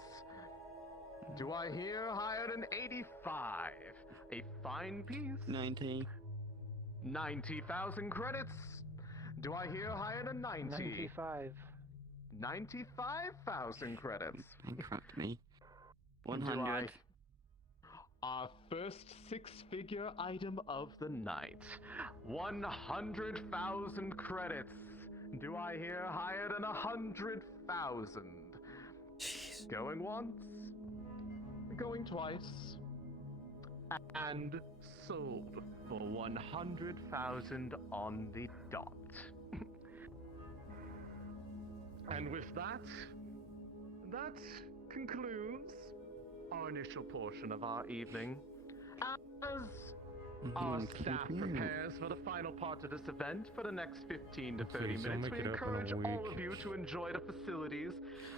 Do I hear higher than 85? A fine piece. 90. 90,000 credits. Do I hear higher than 90? 95. 95,000 credits. Bankrupt me. Do 100. Our first six-figure item of the night. 100,000 credits. Do I hear higher than 100,000? Jeez. Going once. Going twice. And sold for 100,000 on the dot. And with that concludes our initial portion of our evening. As our staff prepares for the final part of this event for the next 15 to 30 minutes, we encourage all of you to enjoy the facilities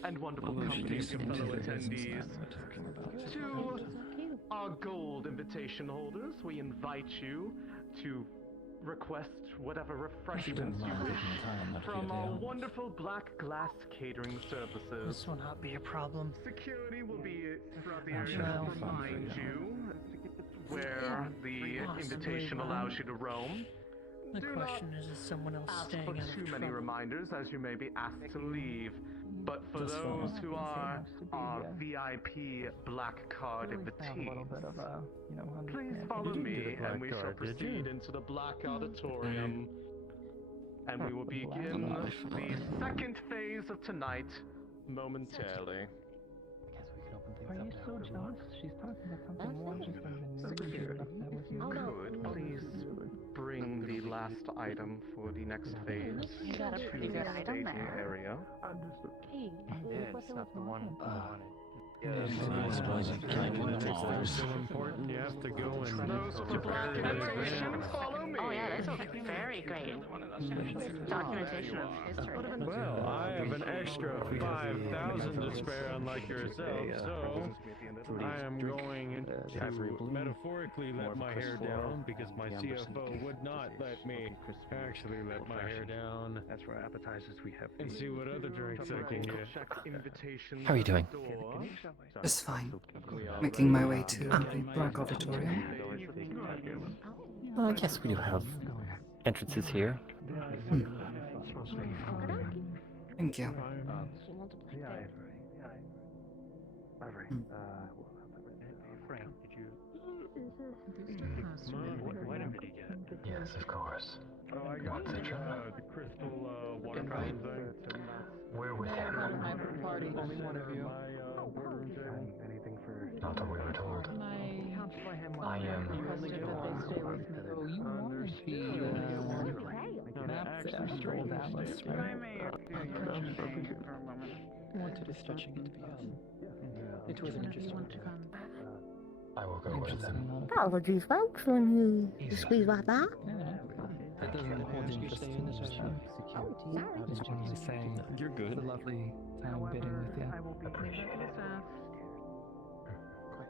and wonderful company of your fellow attendees. To our gold invitation holders, we invite you to request whatever refreshments you wish from our wonderful black glass catering services. This will not be a problem. Security will be throughout the area to remind you where the invitation allows you to roam. The Do question not is someone else ask staying for out of too many trouble? reminders, as you may be asked to leave. But for those who are our VIP black card invitees, please follow me and we shall proceed into the black auditorium. And we will begin the second phase of tonight momentarily. Are you so jealous? She's talking about something more interesting than Security, if you could, please bring the last item for the next phase You got a to pretty the good item staging there. area. Hey, It's not the one I wanted. It's so important you have to go and Those with the black invitation, follow me. Oh yeah, this looks very great. Documentation of history. well, I have an extra 5,000 to spare, unlike yourself, so I am going metaphorically let my hair down because my CFO would not let me actually let my hair down. As for appetizers, we have and see what other drinks I can get. How are you doing? Just fine. Making my way to the Black Auditorium. Yes, we do have entrances here. Thank you. Frank, did you? What item did you get? Yes, of course. Oh, I got the crystal watermelon thing. We're with him. Only one of you. Anything for? Not that we were told. I am. Oh, you wanted the map Astral Atlas, right? I wanted a stretching it to be It was an interesting I will go with them. Apologies, folks, when you squeeze right by. It doesn't hold interest in this show. It's genuinely saying You're good. it's a lovely time bidding with you. Appreciate it.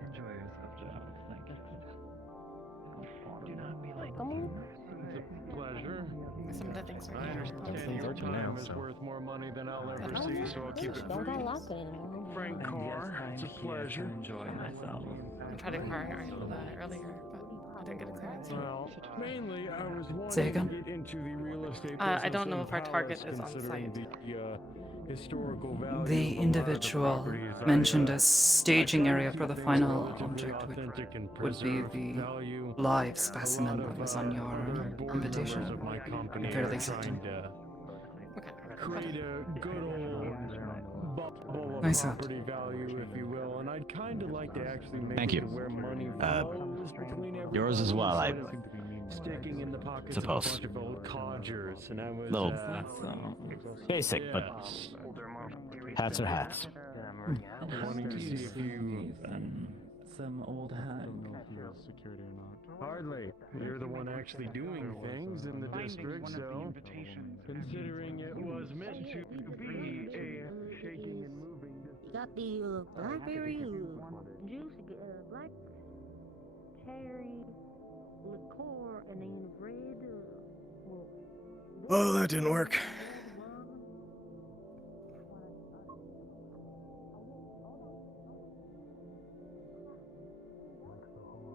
Enjoy yourself, Joe. Thank you. Do not be like. Come on. It's a pleasure. Some of the things are I here. understand your time is worth more money than I'll ever see, so I'll keep it Don't brief. got locked anymore. Frank Carr, it's a pleasure. Enjoy myself. I tried inquiring earlier, but I didn't get a clearance. Well, mainly I was Say wanting again? to get into the real estate I don't know business if our in target Palace, is on considering site. the historical value The of a lot of the individual properties. mentioned I a staging try to area keep for the things final relatively object, authentic and would be preserve the value. live specimen that was on other your board invitation. members of my company I'm fairly are certain. trying to Okay. create a good old bubble of Nice one. property value, if you will, and I'd kind of like to actually make Thank it you. to where money flows between everybody. Yours as well, I instead of sticking in the pockets suppose. of a bunch of old codgers, and I was Little yeah, basic, but hats are hats. wanting to see if you Some old hag. hardly. You're the one actually doing things in the district, so considering it was meant to be a shaking and moving. You got the blackberry juice, black cherry liqueur, and then red. Oh, that didn't work.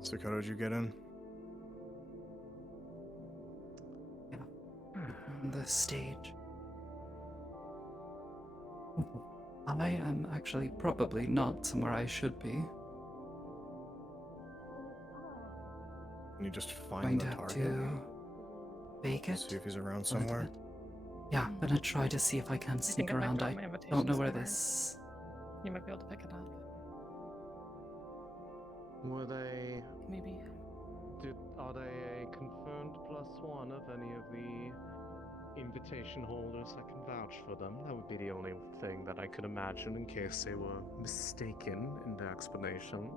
Sakoto, did you get in? On the stage. I am actually probably not somewhere I should be. Can you just Going find to the have target? to bake it. See if he's around a little somewhere. bit. Yeah, I'm gonna try to see if I can sneak it might around. drop I my invitation don't know where somewhere. this. You might be able to pick it up. Were they? Maybe. Are they a confirmed +1 of any of the invitation holders that can vouch for them? That would be the only thing that I could imagine in case they were mistaken in their explanation.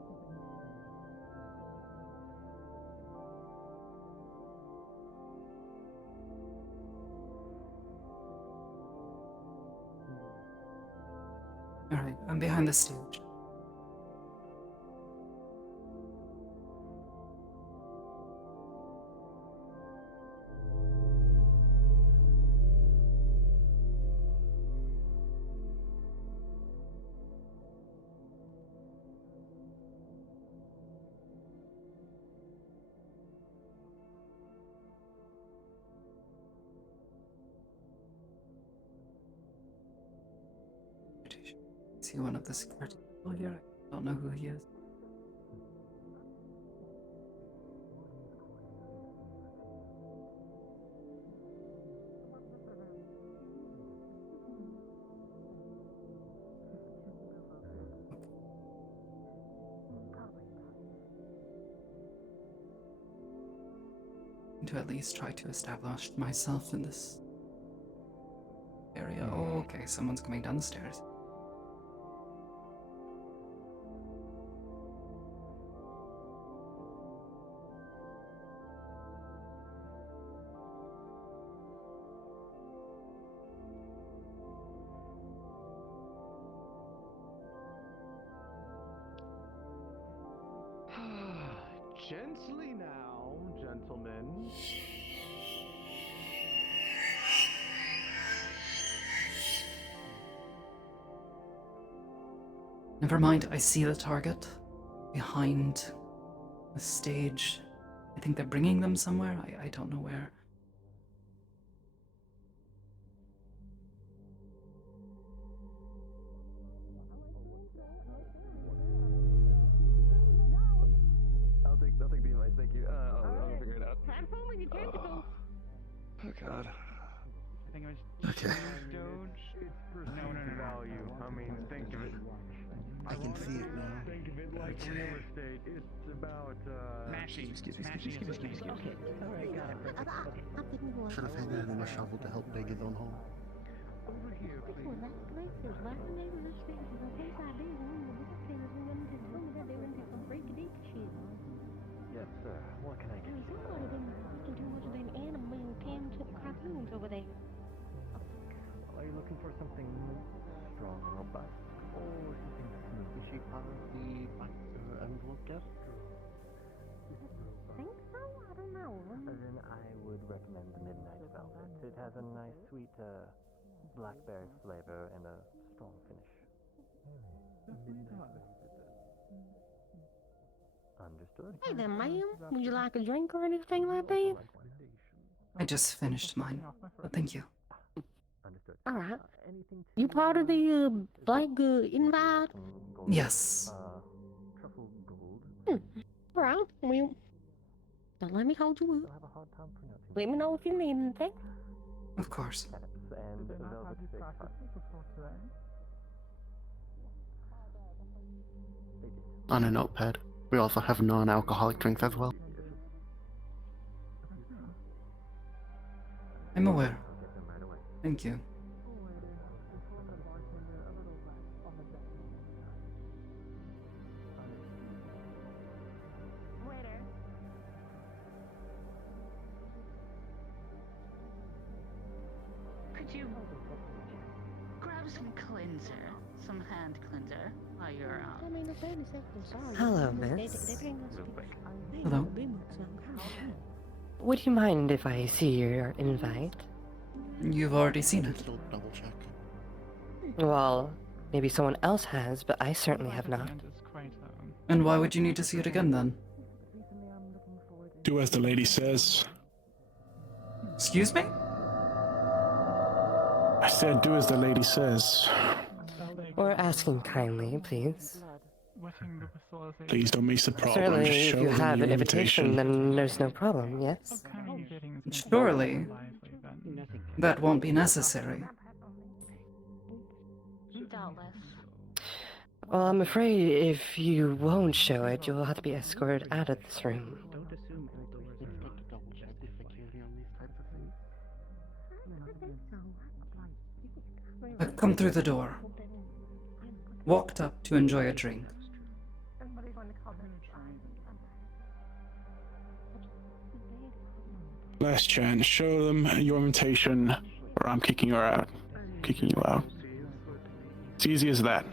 Alright, I'm behind the stage. See one of the security people here. I don't know who he is. To at least try to establish myself in this area. Oh, okay, someone's coming down the stairs. Gently now, gentlemen. Never mind, I see the target. Behind the stage. I think they're bringing them somewhere. I don't know where. I'll take the advice, thank you. I'll figure it out. Oh god. I think it was Okay. Doge. No. Value. I mean, think of it. I can see it now. Think of it like real estate. It's about Mashy. Okay, alright, got it. Should have handed him a shovel to help dig his own hole. over here, please. Yes, sir. What can I do? Somebody been looking too much of them animal canned cartoons over there. Are you looking for something strong and robust, or something smooth? Is she part of the envelope guest? Think so? I don't know. Then I would recommend the Midnight Velvet. It has a nice sweet blackberry flavor and a strong finish. Understood. Hey there, ma'am. Would you like a drink or anything like that? I just finished mine, but thank you. Understood. Alright. You part of the black invite? Yes. Truffle gold. Alright, well, don't let me hold you up. Let me know if you need anything. Of course. And velvet steak pie. On a notepad. We also have non-alcoholic drinks as well. I'm aware. Thank you. Could you grab some cleanser, some hand cleanser, while you're out? Hello, miss. Hello. Would you mind if I see your invite? You've already seen it. Double check. Well, maybe someone else has, but I certainly have not. And why would you need to see it again then? Do as the lady says. Excuse me? I said do as the lady says. We're asking kindly, please. Please don't make the problem. Certainly, Just if show you them have your an invitation, then there's no problem, yes? Surely. That won't be necessary. Doubtless. Well, I'm afraid if you won't show it, you'll have to be escorted out of this room. Come through the door. Walked up to enjoy a drink. Last chance. Show them your invitation, or I'm kicking her out. Kicking you out. It's easy as that.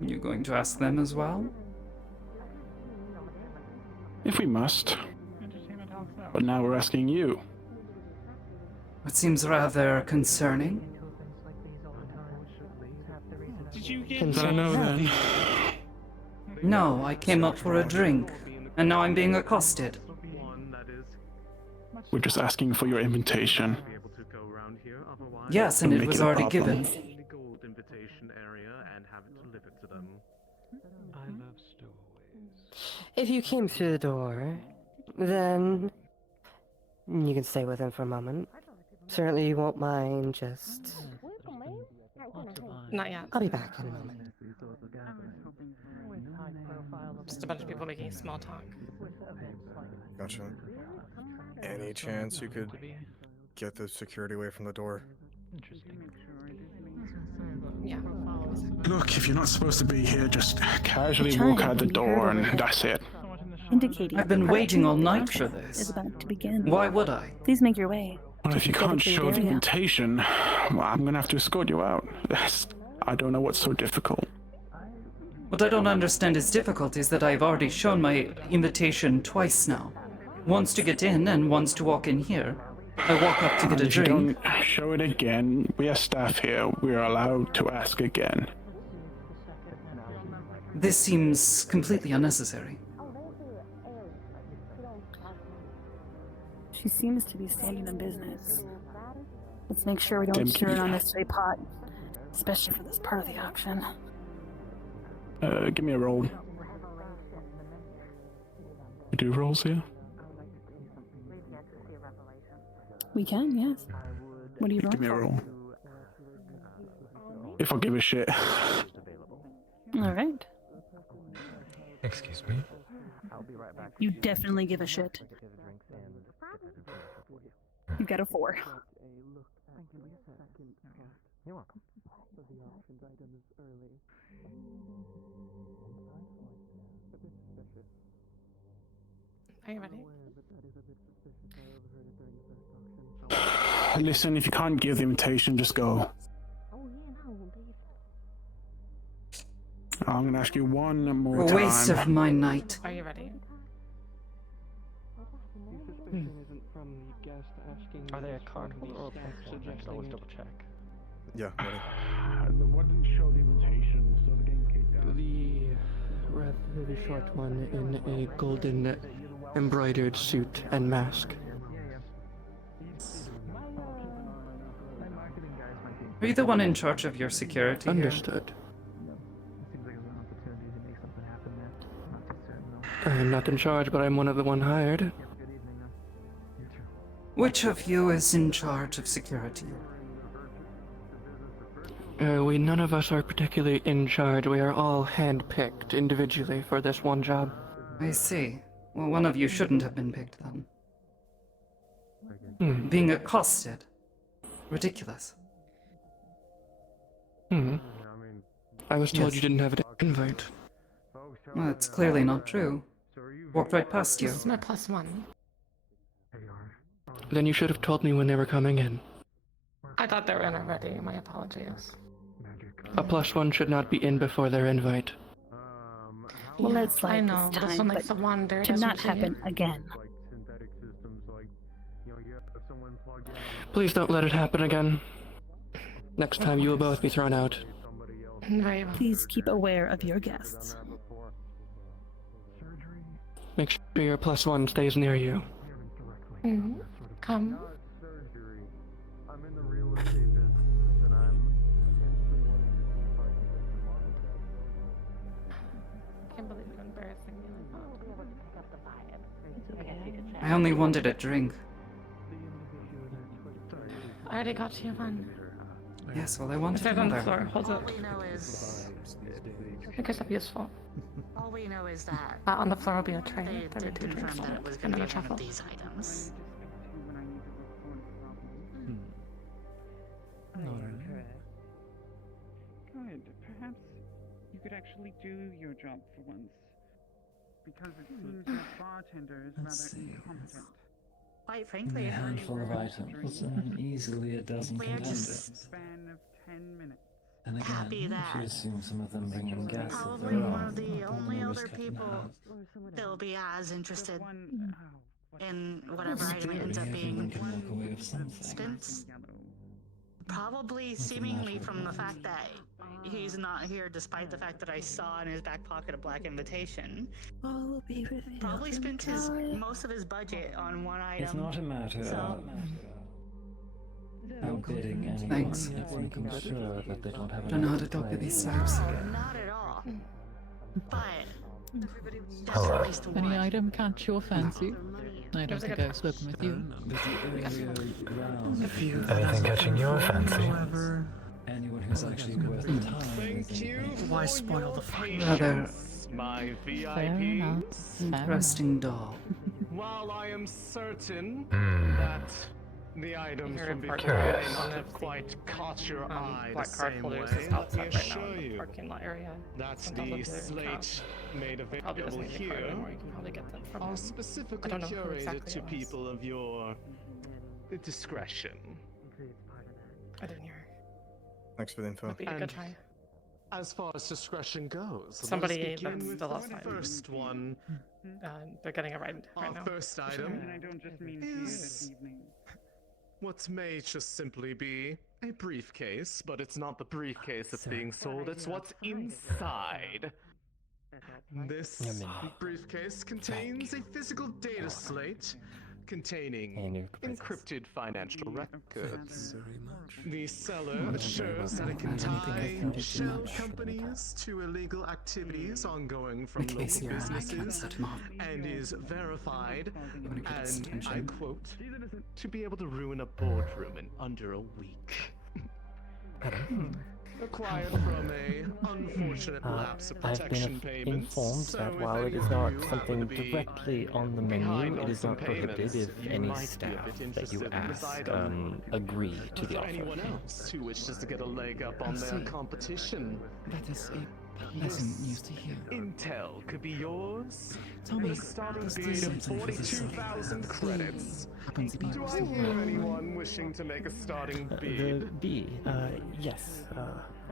You going to ask them as well? If we must. But now we're asking you. It seems rather concerning. Did you get I don't know then. No, I came up for a drink, and now I'm being accosted. We're just asking for your invitation. Yes, and Don't it make was a already problem. given. If you came through the door, then you can stay with him for a moment. Certainly you won't mind just... Not yet. I'll be back in a moment. Just a bunch of people making small talk. Gotcha. Any chance you could get the security away from the door? Yeah. Look, if you're not supposed to be here, just casually walk out the door and that's it. Indicating I've been waiting all night for this. is about to begin. Why would I? Please make your way. Well, if you can't show the invitation, well, I'm gonna have to escort you out. I don't know what's so difficult. What I don't understand is difficult is that I've already shown my invitation twice now. Once to get in and once to walk in here. I walk up to get a If you drink. don't show it again, we are staff here. We are allowed to ask again. This seems completely unnecessary. She seems to be standing on business. Let's make sure we don't Then stir an give me- unnecessary pot, especially for this part of the auction. Give me a roll. We do rolls here? We can, yes. What do you roll? Give me a roll. If I give a shit. All right. Excuse me? You definitely give a shit. You got a 4. You're welcome. Are you ready? Listen, if you can't give the invitation, just go. I'm gonna ask you one more A time. waste of my night. Are you ready? Are they a card holder or a passport? I should always double check. Yeah, ready. The one didn't show the invitation, so the game kicked out. The rather short one in a golden embroidered suit and mask. Are you the one in charge of your security here? Understood. I'm not in charge, but I'm one of the one hired. Which of you is in charge of security? None of us are particularly in charge. We are all handpicked individually for this one job. I see. Well, one of you shouldn't have been picked then. Being accosted. Ridiculous. I was told Yes. you didn't have an invite. Well, that's clearly not true. Walked right past you. This is my +1. Then you should have told me when they were coming in. I thought they were in already. My apologies. A +1 should not be in before their invite. Well, let's I like know, this but this time, one likes but to wander. to doesn't not she? happen again. Please don't let it happen again. Next time you will both be thrown out. Very well. Please keep aware of your guests. Make sure your +1 stays near you. Come. I'm in the real estate business, and I'm intensely wanting to see if I can make the market. I can't believe you're embarrassing me like that. I only wanted a drink. I already got you one. Yes, well, I wanted It's on the another. floor. Hold All it. we know is. Make yourself useful. All we know is that. On the floor will be a tray. They There are 2 confirmed drinks that on it was it. going And to then be a one truffle. of these items. Good. Perhaps you could actually do your job for once. Because it seems your bartender is Let's rather see. incompetent. Quite frankly, A if only handful of we're- items and easily a dozen We're just- contenders. Span of 10 minutes. And happy again, if you that assume some of them bring in guests of probably their one own, of the then only we other risk cutting people out. that'll be as interested What in whatever item Security, ends up everyone being can walk away with something. spent. Probably seemingly from the fact that he's not here despite the fact that I saw in his back pocket a black invitation. Probably spent most of his budget on one item. It's not a matter So- of outbidding anyone. Thanks. It's making sure that they don't have Don't know how to talk to these types. Not at all. But Hello. at least Any one. item catch your fancy? I don't think I've spoken with you. Anything catching your fancy? Anyone who's actually worth the time. Thank you. Why spoil the fun? patience, Rather my Fair VIP. enough. interesting doll. While I am certain Hmm. that the items Here from in before parking may lot, not one have of quite the, caught your eye the black card same holders way, is let me outside right now assure in the you. parking lot area. That's Some of the them do slate count. made Probably doesn't available need a card here anymore. You can probably get them from are him. I specifically don't know who curated exactly to it was. people of your discretion. I didn't hear. Thanks for the info. Would be a good try. As far as discretion goes, Somebody let's begin that's with still the outside. first one. They're getting a ride right Our now. first item And I don't just mean here this is evening. what may just simply be a briefcase, but it's not the briefcase that's being sold, it's what's inside. This briefcase contains a physical data slate containing encrypted financial records. The seller assures that it can tie shell companies to illegal activities ongoing from local businesses and is verified, and I quote, to be able to ruin a boardroom in under a week. Acquired from a unfortunate lapse of I've protection been payments. informed that while it is not something directly on the menu, it is not prohibited if any staff that you ask agree to the For offer. anyone else who wishes to get a leg up on their competition, That is a pleasant news to hear. intel could be yours. Tell me, At a starting is bid this of something for this 42,000 credits. happens to be Do I hear anyone wishing to make a starting The bid? B, yes,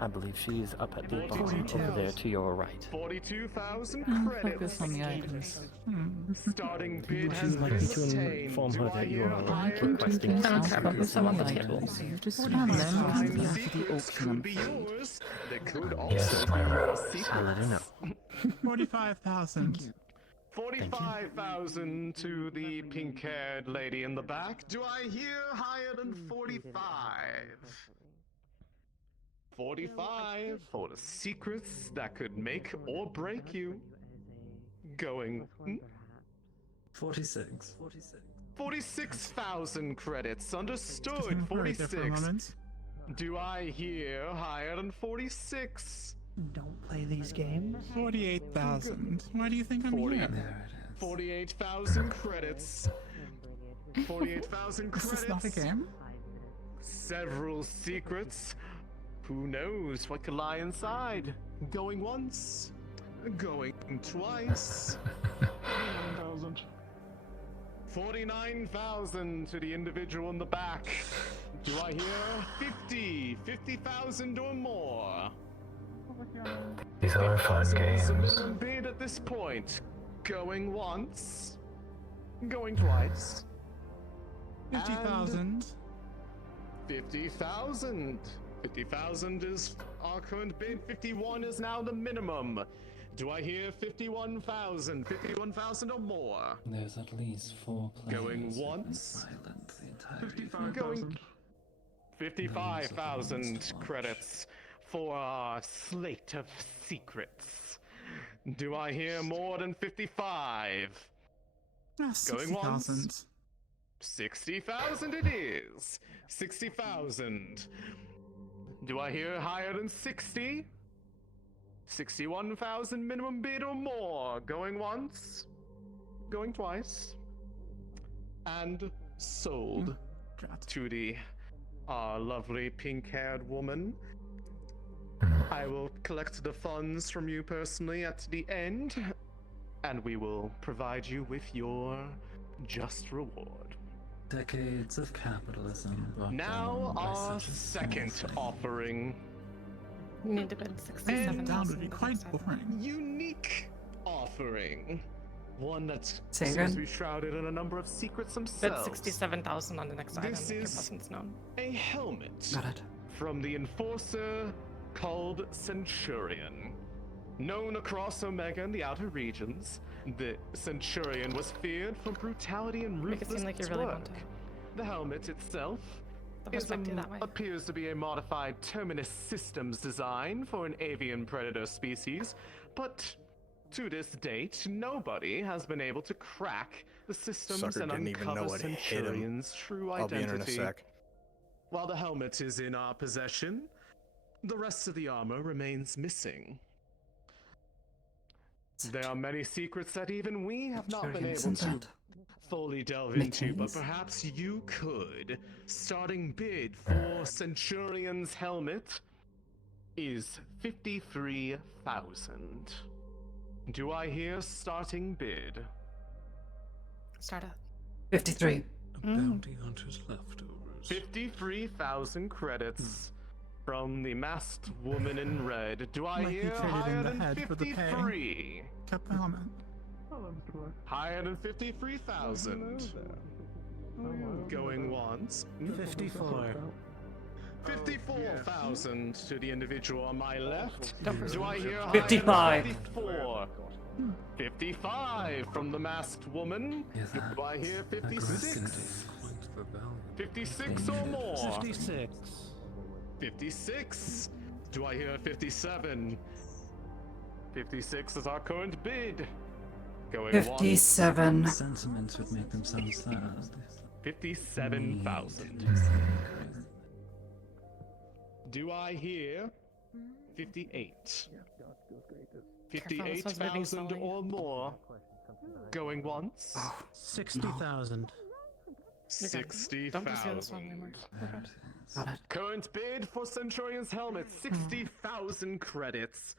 I believe she's up at the bar over there to your right. 42,000 Focus credits. on the items. Starting bid Would has you like been me to obtained. inform Do her I that you hear are higher requesting I don't care about this, I want the table. So you just stand there and Fine be after the secrets auction, could I'm be afraid. yours. They could also Yes, be my your lord. secrets. I'll let her know. 45,000. 45,000 to the pink-haired lady in the back. Do I hear higher than 45? 45 for the secrets that could make or break you. Going 46. 46,000 credits. Understood. Right there for a 46. moment. Do I hear higher than 46? Don't play these games. 48,000. Why do you think I'm 40. here? 48,000 credits. 48,000 Is credits. this not a game? Several secrets. Who knows what could lie inside? Going once. Going twice. 49,000. 49,000 to the individual in the back. Do I hear 50? 50,000 or more? These are fun 50,000 is the games. minimum bid at this point. Going once. Going twice. 50,000. 50,000. 50,000 is our current bid. 51 is now the minimum. Do I hear 51,000? 51,000 or more? There's at least 4 players. Going once. Silent the entire 55,000. 55,000 credits for our slate of secrets. Do I hear more than 55? Going 60,000. once. 60,000 it is. 60,000. Do I hear higher than 60? 61,000 minimum bid or more. Going once. Going twice. And sold to the lovely pink-haired woman. I will collect the funds from you personally at the end, and we will provide you with your just reward. Decades of capitalism brought Now down by our such a second small thing. You offering. need to bid 67,000. Down would be quite boring. Unique offering. One that's Say seems again? to be shrouded in a number of secrets Bid themselves. 67,000 on the next item. This Your is presence known. a helmet Got it. from the enforcer called Centurion. Known across Omega and the outer regions, the Centurion was feared for brutality and Make it ruthless seem like you really work. want to. The helmet itself Perspective that way. appears to be a modified Terminus systems design for an avian predator species, but to this date, nobody has been able to crack the systems Sucker and didn't even know uncover what hit him. Centurion's true I'll be in in a identity. sec. While the helmet is in our possession, the rest of the armor remains missing. There are many secrets that even we have not been able to fully delve into, but perhaps you could. Starting bid for Centurion's helmet is 53,000. Do I hear starting bid? Start up. 53. A bounty hunter's leftovers. 53,000 credits. From the masked woman in red, do I Like he hear traded in higher the than head for the pay. 53? Kept the helmet. Higher than 53,000. Going once. 54. 54,000 to the individual on my left. Do I hear 55. 54? 55 from the masked woman. Do I hear 56? 56 or more? 56. 56. Do I hear 57? 56 is our current bid. Going 57. Sentiments would make them sound sad. 57,000. Do I hear 58? 58,000 or more. Going once. 60,000. 60,000. Current bid for Centurion's helmet, 60,000 credits.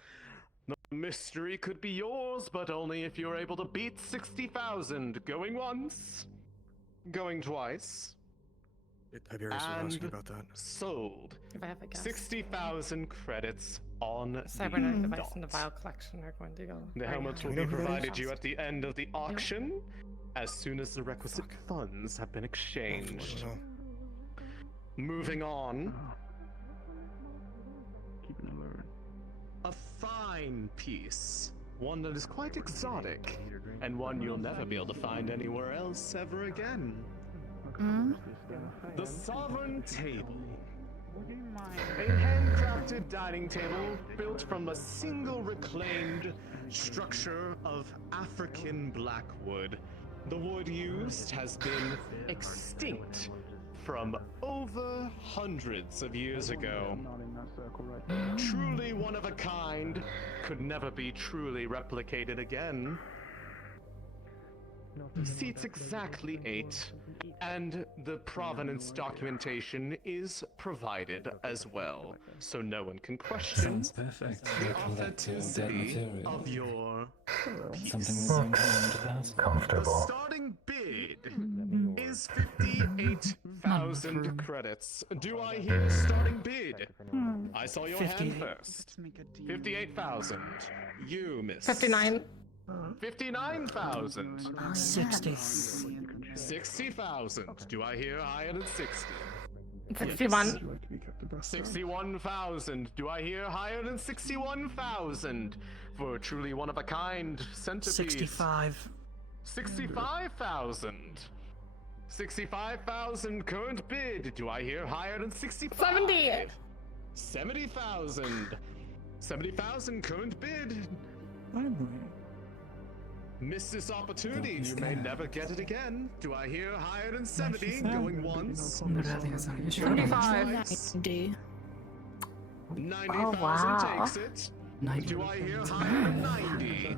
The mystery could be yours, but only if you're able to beat 60,000. Going once. Going twice. Tiberius was asking about that. Sold. If I have a guess. 60,000 credits on Cybernetic the device dot. and the vial collection are going to go. The helmets will be provided you at the end of the auction, as soon as the requisite funds have been exchanged. Moving on. A fine piece. One that is quite exotic, and one you'll never be able to find anywhere else ever again. The Sovereign Table. A handcrafted dining table built from a single reclaimed structure of African blackwood. The wood used has been extinct from over hundreds of years ago. Truly one of a kind, could never be truly replicated again. Seats exactly 8, and the provenance documentation is provided as well, so no one can question the authenticity of your piece. Comfortable. The starting bid is 58,000 credits. Do I hear starting bid? I saw your hand first. 58,000. You, miss. 59. 59,000. 60. 60,000. Do I hear higher than 60? 61. 61,000. Do I hear higher than 61,000 for a truly one of a kind centerpiece? 65. 65,000. 65,000 current bid. Do I hear higher than 65? 70. 70,000. 70,000 current bid. Miss this opportunity, you may never get it again. Do I hear higher than 70? Going once. 75. 90,000 Oh, wow. takes it. Do I hear higher than 90?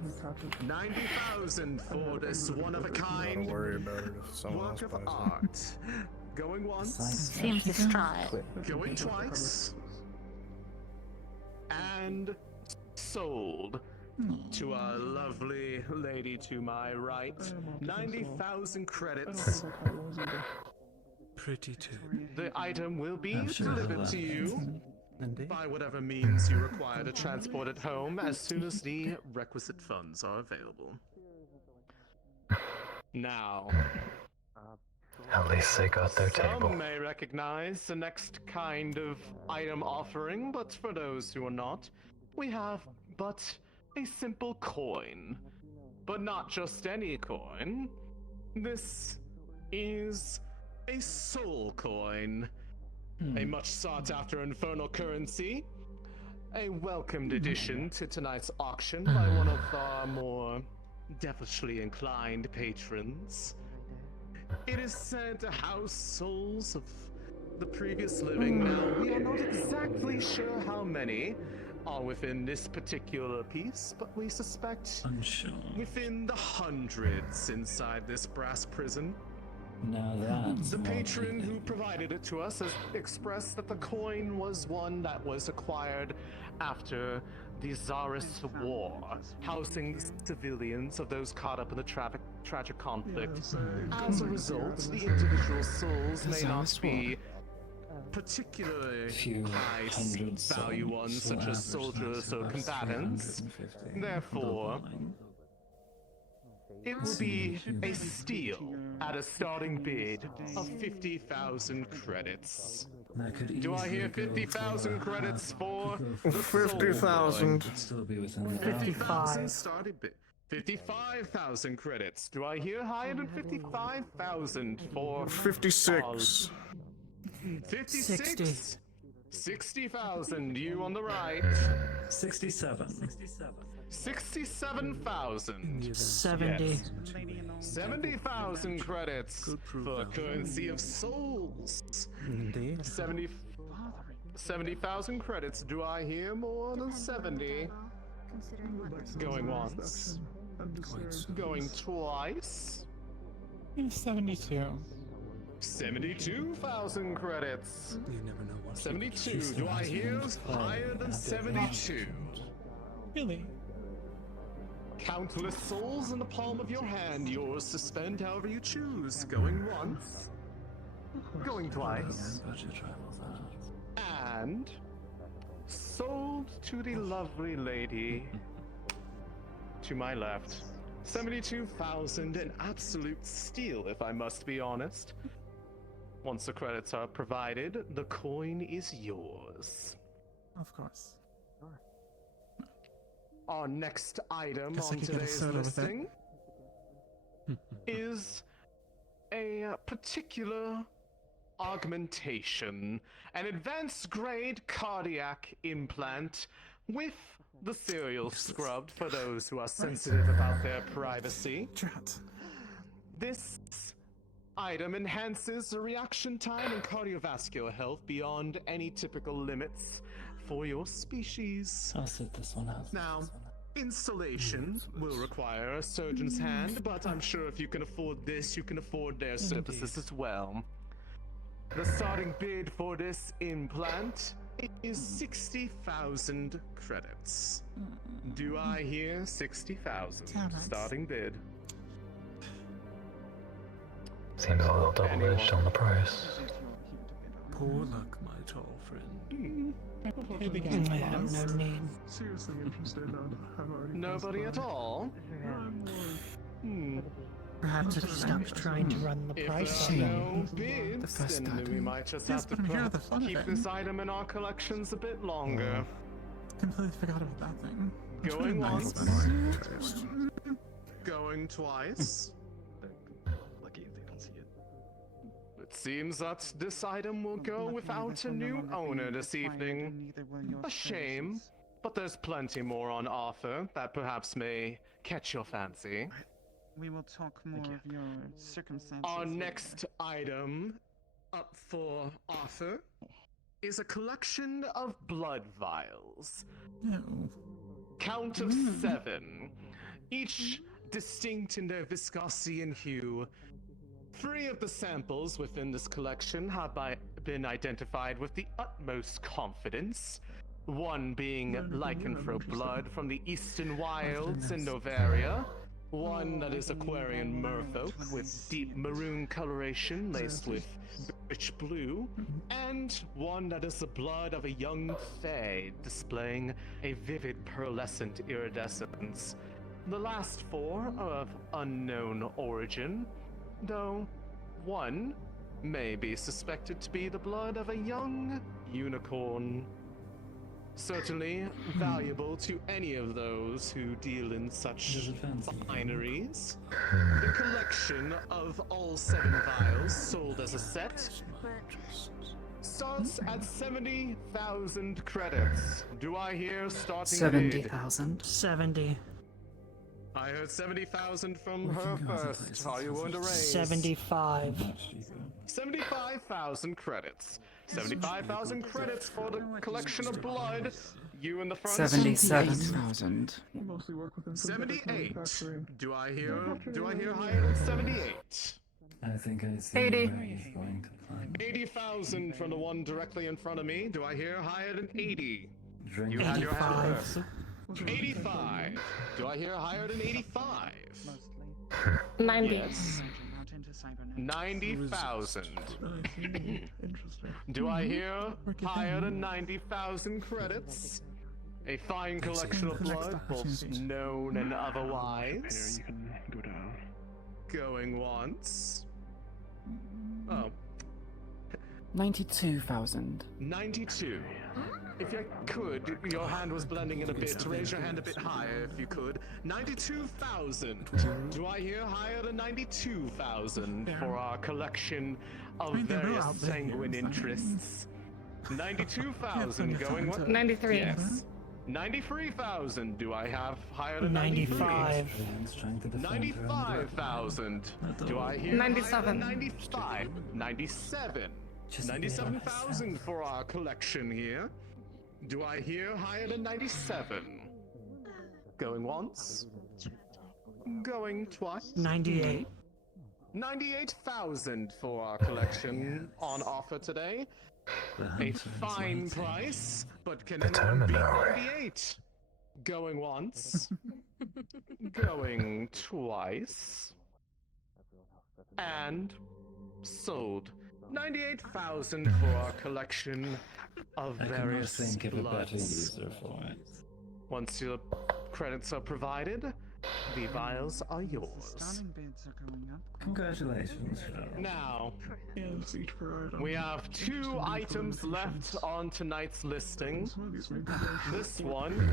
90,000 for this one of a kind Don't worry about it if someone else work of buys art. Going once. Seems distraught. Going twice. And sold. To a lovely lady to my right. 90,000 credits. Pretty too. The item will be I'm sure delivered they'll to you Indeed. by whatever means you require to transport it home as soon as the requisite funds are available. Now, At least they got their table. some may recognize the next kind of item offering, but for those who are not, we have but a simple coin. But not just any coin. This is a soul coin. A much sought after infernal currency. A welcomed addition to tonight's auction by one of our more devilishly inclined patrons. It is said to house souls of the previous living. Now, we are not exactly sure how many are within this particular piece, but we suspect within the hundreds inside this brass prison. Now that's The more patron who appealing. provided it to us has expressed that the coin was one that was acquired after the Tsarist War, housing the civilians of those caught up in the tragic conflict. As a result, the individual souls may not be particularly Few high hundreds, value ones, such as soldiers or combatants. Therefore, it will be a steal at a starting bid of 50,000 credits. Do I hear 50,000 credits for the 50,000. 50,000 starting bid. 55,000 credits. Do I hear higher than 55,000 for 56. 56? 60,000, you on the right. 67. 67,000. 70. Yes. 70,000 credits for currency of souls. Indeed. 70,000 credits. Do I hear more than 70? Going once. Going twice. 72. 72,000 credits. You never know what 72. Do I hear higher than 72? Really? Countless souls in the palm of your hand. Yours to spend however you choose. Going once. Going twice. And sold to the lovely lady to my left. 72,000, an absolute steal, if I must be honest. Once the credits are provided, the coin is yours. Of course. Our next item Guess I on could get a today's soda with that. listing is a particular augmentation, an advanced grade cardiac implant with the serial scrubbed for those who are sensitive about their privacy. This item enhances the reaction time and cardiovascular health beyond any typical limits for your species. I'll sit this one out. Now, installation will require a surgeon's hand, but I'm sure if you can afford this, you can afford their services as well. The starting bid for this implant is 60,000 credits. Do I hear 60,000? Starting bid. Seems a little double-edged on the price. Poor luck, my tall friend. I have no name. Seriously interested, I've already. Nobody at all? Perhaps if he stops trying to run the price If there up. are no bids, then we might just have to keep this item in our collections a bit longer. Completely forgot about that thing. Going once. Going twice. Lucky if they don't see it. It seems that this item will go without a new owner this evening. A shame, but there's plenty more on offer that perhaps may catch your fancy. We will talk more of your circumstances. Our later. next item up for offer is a collection of blood vials. No. Count of 7, each distinct in their viscosity and hue. 3 of the samples within this collection have been identified with the utmost confidence. One being lycanthrope blood from the eastern wilds in Novaria. One that is Aquarian merfolk with deep maroon coloration laced with rich blue, and one that is the blood of a young fae displaying a vivid pearlescent iridescence. The last 4 are of unknown origin, though one may be suspected to be the blood of a young unicorn. Certainly valuable to any of those who deal in such binaries. The collection of all 7 vials sold as a set starts at 70,000 credits. Do I hear starting bid? 70,000. 70. I heard 70,000 from her first. Are you going to raise? 75. 75,000 credits. 75,000 credits for the collection of blood. You in the front. 77,000. 78. Do I hear higher than 78? I think I see 80. where he's going to climb. 80,000 from the one directly in front of me. Do I hear higher than 80? Drink You had your hand 85. first. 85. Do I hear higher than 85? 90. Yes. 90,000. Do I hear higher than 90,000 credits? A fine collection of blood, both known and otherwise. You can go down. Going once. Oh. 92,000. 92. If you could, your hand was blending in a bit. Raise your hand a bit higher if you could. 92,000. Do I hear higher than 92,000 for our collection of various sanguine interests? 92,000 going what? 93. Yes. 93,000. Do I have higher than 95. 95,000. Do I hear 97. 95? 97. 97,000 for our collection here. Do I hear higher than 97? Going once. Going twice. 98. 98,000 for our collection on offer today. A fine price, but can anyone beat 98? Going once. Going twice. And sold. 98,000 for our collection of various think of a better bloods. user for it. Once your credits are provided, the vials are yours. Congratulations, Cheryl. Now, we have 2 items left on tonight's listing. This one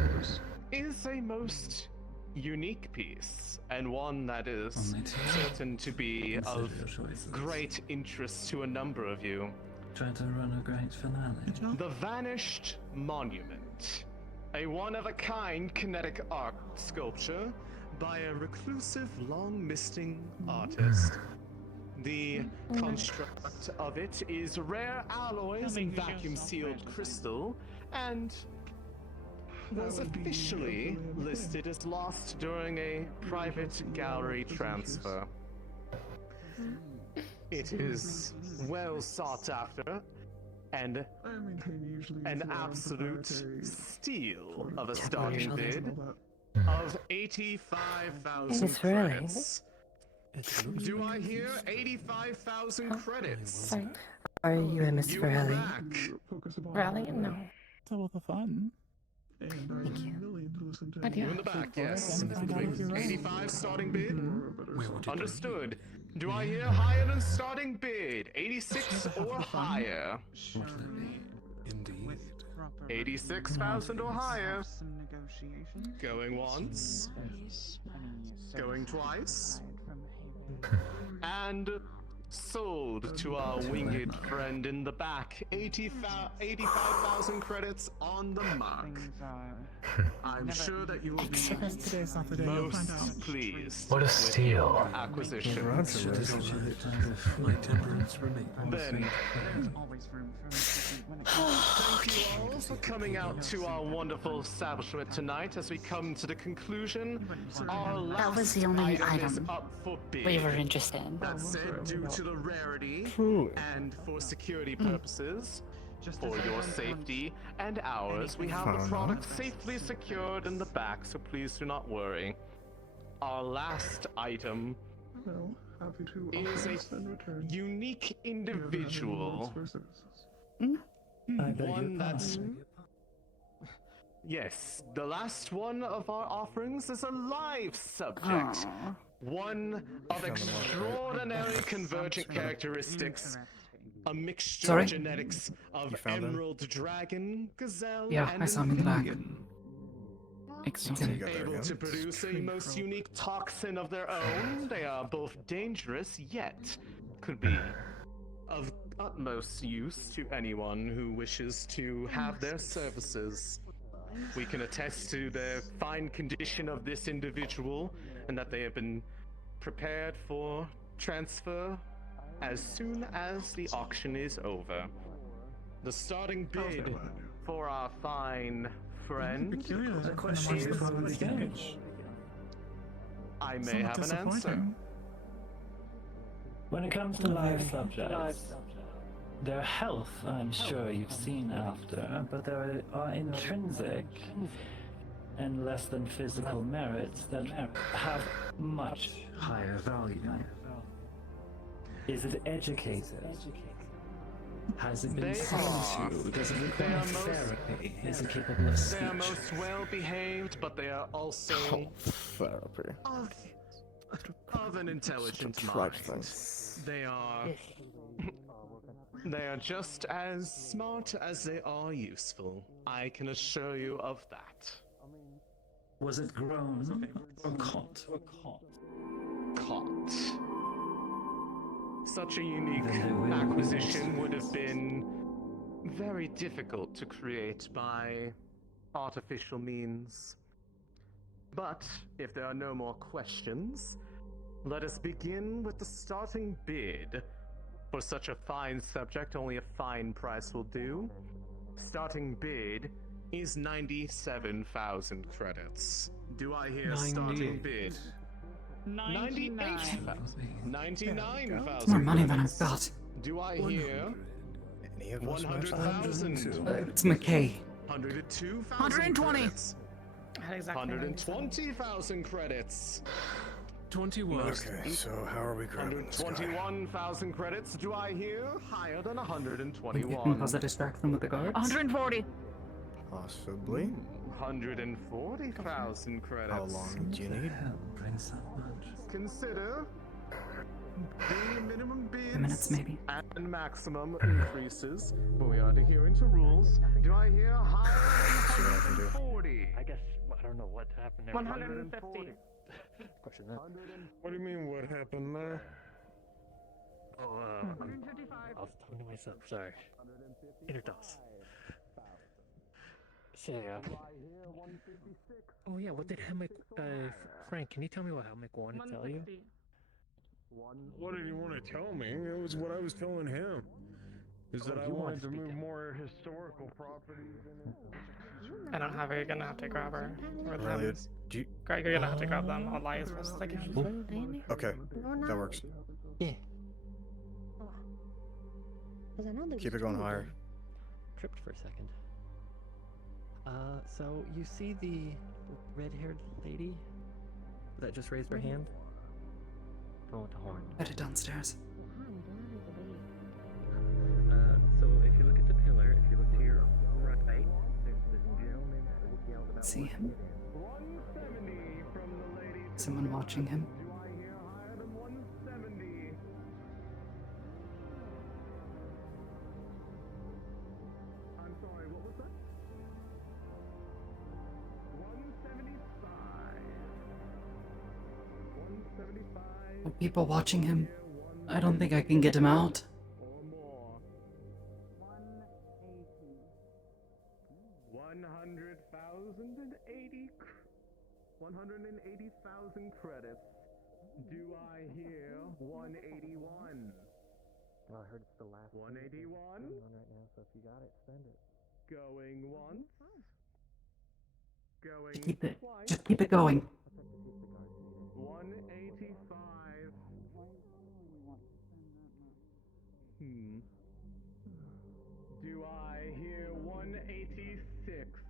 is a most unique piece, and one that is certain to be of great interest to a number of you. Try to run a great finale. The Vanished Monument. A one-of-a-kind kinetic art sculpture by a reclusive, long-misting artist. The construct of it is rare alloys and vacuum-sealed crystal, and was officially listed as lost during a private gallery transfer. It is well sought after, and an absolute steal of a starting bid of 85,000 credits. Do I hear 85,000 credits? Are you a Miss Varelli? Rally? No. Double the fun. Thank you. You in the back, yes. 85 starting bid? Understood. Do I hear higher than starting bid? 86 or higher? Indeed. 86,000 or higher. Going once. Going twice. And sold to our winged friend in the back. 85,000 credits on the mark. I'm sure that you will be most pleased. What a steal. With acquisition. Then, thank you all for coming out to our wonderful establishment tonight. As we come to the conclusion, our last That was the only is item up for bid. we were interested in. That said, due to the rarity and for security purposes, for your safety and ours, we have the product safely secured in the back, so please do not worry. Our last item is a unique individual. One that's... Yes, the last one of our offerings is a live subject. One of extraordinary convergent characteristics. A mixture of genetics of emerald dragon, gazelle, and I saw him in the back. able to produce a most unique toxin of their own. They are both dangerous, yet could be of utmost use to anyone who wishes to have their services. We can attest to the fine condition of this individual and that they have been prepared for transfer as soon as the auction is over. The starting bid for our fine friend is... I may have an answer. When it comes to live subjects, their health, I'm sure you've seen after, but there are intrinsic and less than physical merits that have much higher value. Is it educated? Has it been They sold to? Does it require therapy? Is it capable of speech? They are most well behaved, but they are also Therapy. of an intelligent tripe mind. thing. They are just as smart as they are useful. I can assure you of that. Was it grown or caught? Caught. Such a unique acquisition would have been very difficult to create by artificial means. But if there are no more questions, let us begin with the starting bid. For such a fine subject, only a fine price will do. Starting bid is 97,000 credits. Do I hear starting bid? 99,000. It's more money than I've got. Do I hear 100,000? It's McKay. 102,000 120. credits. Exactly 120,000 credits. 21. Okay, so how are we grabbing this guy? 121,000 credits. Do I hear higher than 121? Does it distract them with the guards? 140. Possibly. 140,000 credits. How long do you need? Consider the minimum bids 10 minutes, maybe. and maximum increases. But we are adhering to rules. Do I hear higher than 140? I guess, I don't know what happened there. 150. Question that. What do you mean, what happened there? Oh, I was talking to myself, sorry. Interdos. So, oh yeah, what did Helmick, Frank, can you tell me what Helmick wanted to tell you? What did he want to tell me? It was what I was telling him. Is that I wanted to move more historical properties in it. I don't have her. You're gonna have to grab her. Or them. Really? Do you... Greg, you're gonna have to grab them. I'll lie for a second. Okay, that works. Yeah. Keep it going higher. Tripped for a second. So you see the red-haired lady that just raised her hand? Oh, with the horn. Headed downstairs. So if you look at the pillar, if you look to your right, there's this gentleman who yelled about See him? Someone watching him? I'm sorry, what was that? 175. 175. People watching him. I don't think I can get him out. Or more. 180,000 credits. Do I hear 181? Well, I heard it's the last 181? one right now, so if you got it, spend it. Going once. Going Keep it. twice. Just keep it going. 185. Do I hear 186?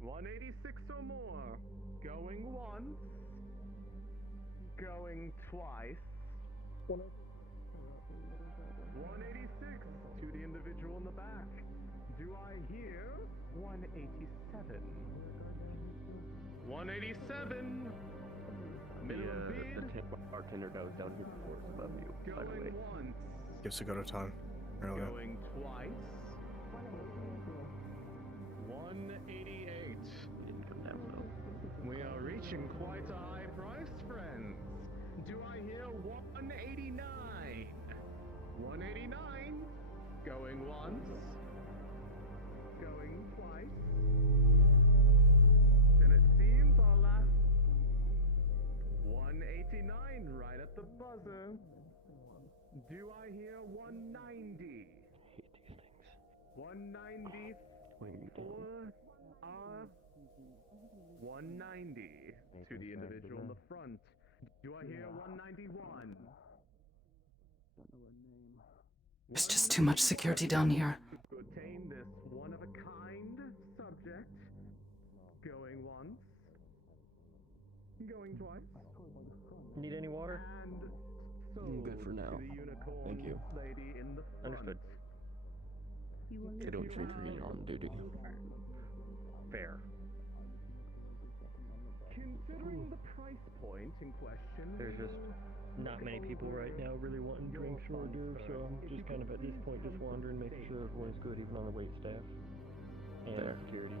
186 or more. Going once. Going twice. 186 to the individual in the back. Do I hear 187? 187. Minimum bid. The bartender that was down here before is above you, by the way. Going once. Give Sakoto time. Earlier. Going twice. 188. Didn't come that low. We are reaching quite a high price, friends. Do I hear 189? 189. Going once. Going twice. And it seems our last 189 right at the buzzer. Do I hear 190? 190 for our 190 to the individual in the front. Do I hear 191? There's just too much security down here. To attain this one-of-a-kind subject. Going once. Going twice. Need any water? I'm good for now. Thank you. Understood. They don't drink or get on duty. Fair. Considering the price point in question, There's just not many people right now really wanting drinks or hors d'oeuvres, so I'm just kind of at this point just wandering, making sure everyone's good, even on the wait staff. And security.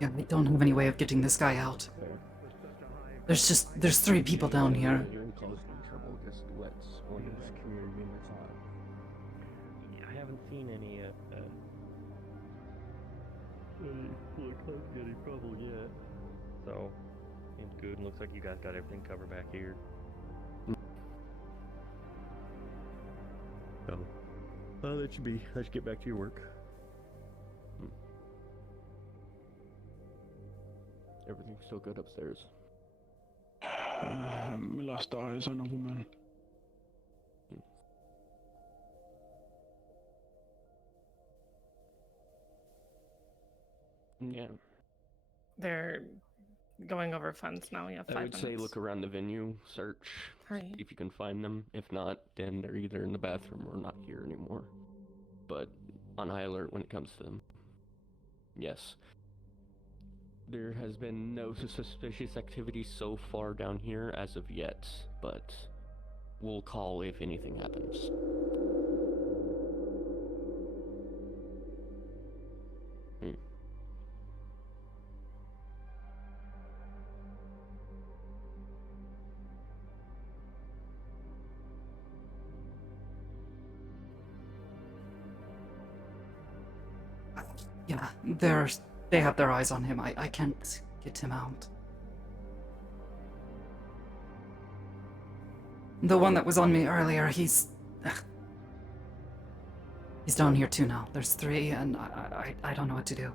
Yeah, I don't have any way of getting this guy out. There's 3 people down here. Trouble, just let's one of the community members out. I haven't seen any any trouble yet. So, seems good. Looks like you guys got everything covered back here. So, I'll let you be. Let's get back to your work. Everything's still good upstairs. My last eyes on a woman. Yeah. They're going over funds now. We have 5 I minutes. would say look around the venue, search, Alright. see if you can find them. If not, then they're either in the bathroom or not here anymore. But on high alert when it comes to them. Yes. There has been no suspicious activity so far down here as of yet, but we'll call if anything happens. Yeah, they have their eyes on him. I can't get him out. The one that was on me earlier, he's down here too now. There's 3, and I don't know what to do.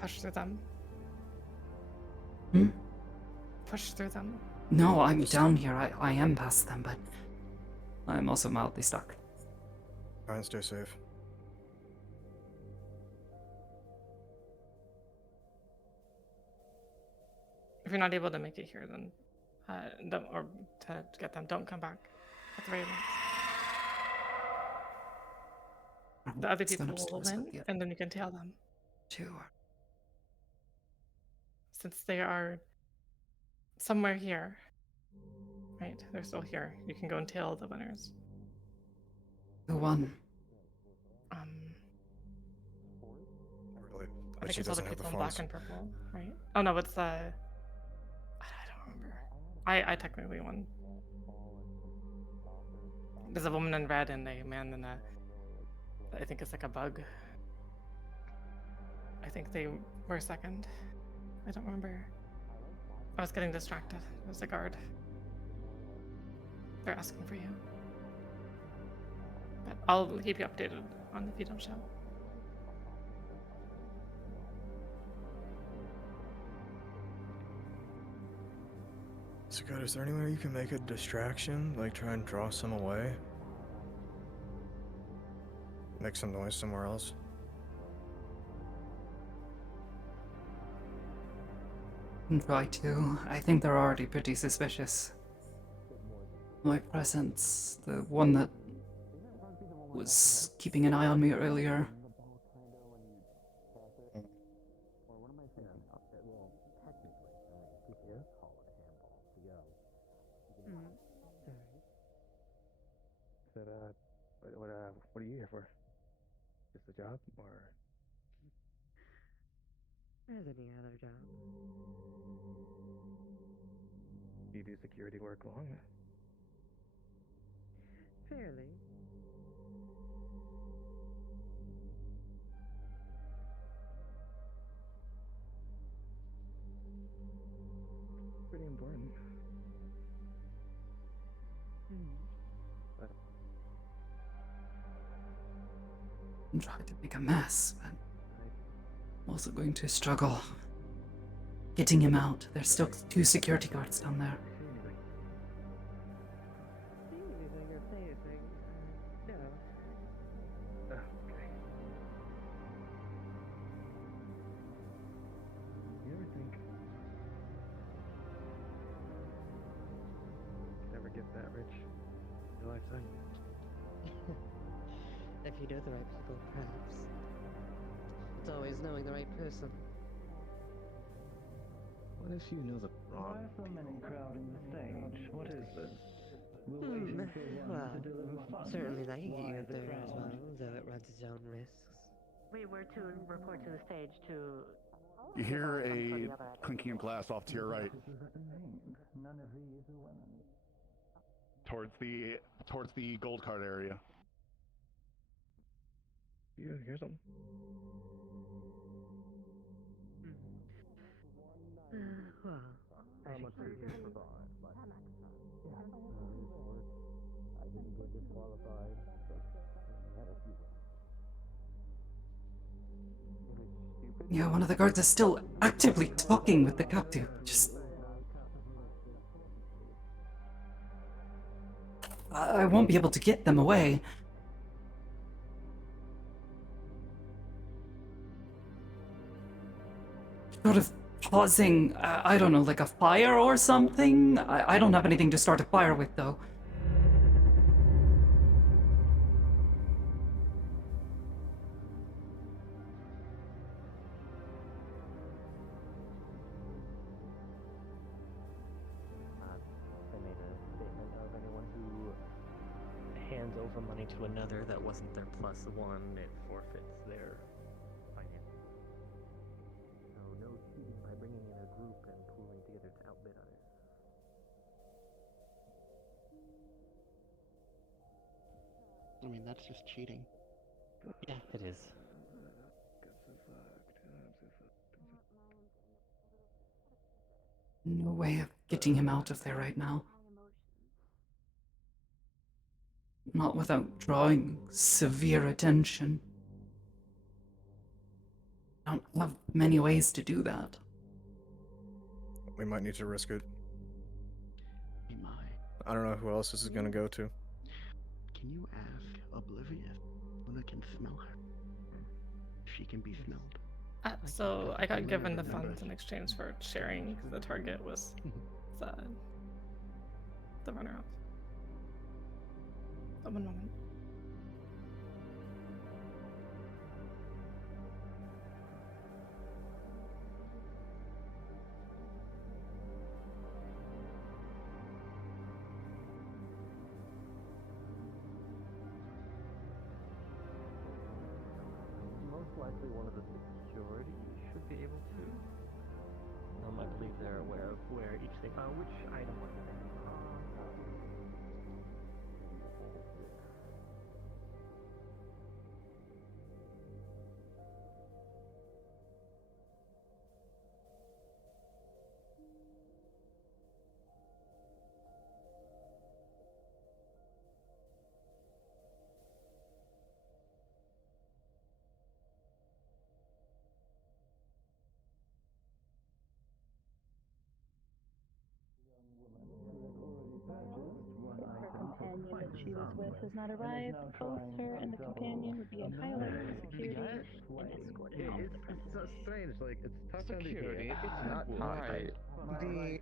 Push through them. Hmm? Push through them. No, I'm down here. I am past them, but I'm also mildly stuck. Try and stay safe. If you're not able to make it here, then don't, or to get them, don't come back. At the very least. The other people will win, and then you can tail them. Sure. Since they are somewhere here, right? They're still here. You can go and tail the winners. Who won? Really? I think She it's all the doesn't have people the in black phones. and purple, right? Oh no, it's I don't remember. I technically won. There's a woman in red and a man in I think it's like a bug. I think they were second. I don't remember. I was getting distracted. It was a guard. They're asking for you. But I'll keep you updated on if you don't show. Sakoto, is there anywhere you can make a distraction? Like try and draw some away? Make some noise somewhere else? Try to. I think they're already pretty suspicious. My presence, the one that was keeping an eye on me earlier. Said, what are you here for? Just a job, or? As any other job. Do you do security work long? Fairly. Pretty important. But I'm trying to make a mess, but I'm also going to struggle getting him out. There's still 2 security guards down there. okay. You ever think never get that rich in your lifetime. If you know the right people, perhaps. It's always knowing the right person. What if you know the wrong? Why so many crowding the stage? What is this? We're Hmm, waiting for one well, to deliver funds. certainly that can get Why you up the there as crowd? well, though it runs its own risks. We were to report to the stage to. You hear a clinking of glass off to your right. None of these are women. Towards the gold card area. You hear them? Well, How much did you provide? I didn't get disqualified, but we had a few. Yeah, one of the guards is still actively talking with the captive. Just. I won't be able to get them away. Sort of causing, I don't know, like a fire or something? I don't have anything to start a fire with, though. They made a statement of anyone who hands over money to another that wasn't their +1, it forfeits their finances. So no cheating by bringing in a group and pooling together to outbid others. I mean, that's just cheating. Yeah, it is. No way of getting him out of there right now. Not without drawing severe attention. I don't have many ways to do that. We might need to risk it. Hey, my. I don't know who else this is gonna go to. Can you ask Oblivious if Luna can smell her? If she can be smelled. So I got given the funds in exchange for sharing because the target was the runner-up. One moment. Most likely one of the security should be able to. I believe they're aware of where each thing. Which item was it? Companion that she was with has not arrived. Both her and the companion would be on high alert for security and escorted off the premises. It's so strange, like, it's tough Security, to it's not right. The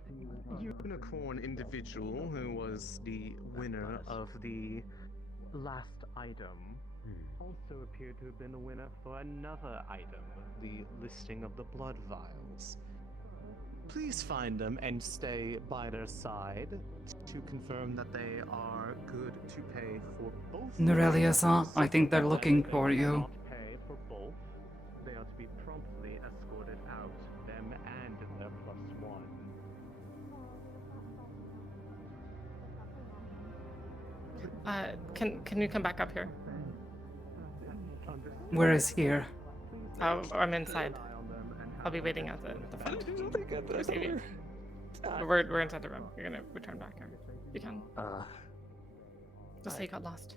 unicorn individual who was the winner of the last item also appeared to have been the winner for another item, the listing of the blood vials. Please find them and stay by their side to confirm that they are good to pay for both. Norelia-san, I think they're looking for you. Not pay for both. They are to be promptly escorted out, them and their +1. Can you come back up here? Where is here? I'm inside. I'll be waiting at the front. Receive you. We're inside the room. You're gonna return back here. You can. Just say you got lost.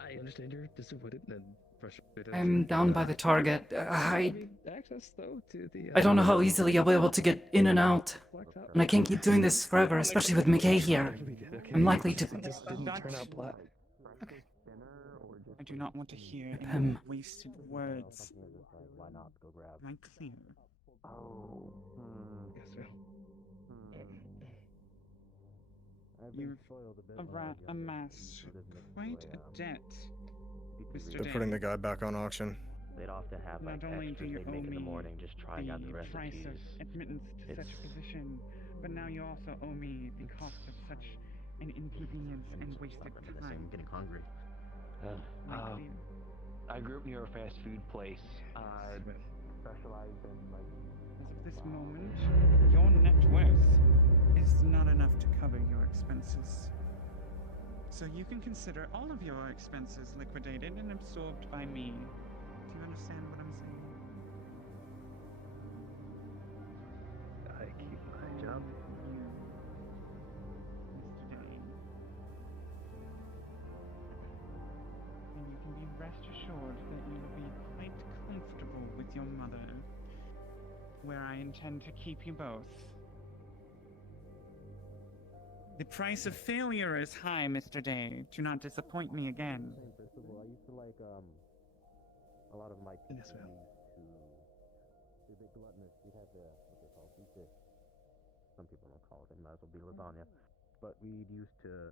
I understand you're disappointed and frustrated. I'm down by the target. Access though to the. I don't know how easily I'll be able to get in and out. And I can't keep doing this forever, especially with McKay here. I'm likely to. This didn't turn out black. I do not want to hear any Him. wasted words. Why not go grab? Am I clear? Oh. Yes, sir. You've amassed quite a debt, Mr. They're putting the guy back on auction. They'd often have like Not only do extras you they'd owe make in the me morning, just trying out the the price recipes. of admittance to such a position, but now you also owe me the cost of such an inconvenience and wasted time. I'm getting hungry. I grew up near a fast food place. Specialized in like. As of this moment, your net worth is not enough to cover your expenses. So you can consider all of your expenses liquidated and absorbed by me. Do you understand what I'm saying? I keep my job. And you can be rest assured that you will be quite comfortable with your mother, where I intend to keep you both. The price of failure is high, Mr. Day. Do not disappoint me again. First of all, I used to like a lot of my teachers to be gluttonous. We'd have the what they call deep dish. Some people don't call it. It might as well be lasagna. But we'd used to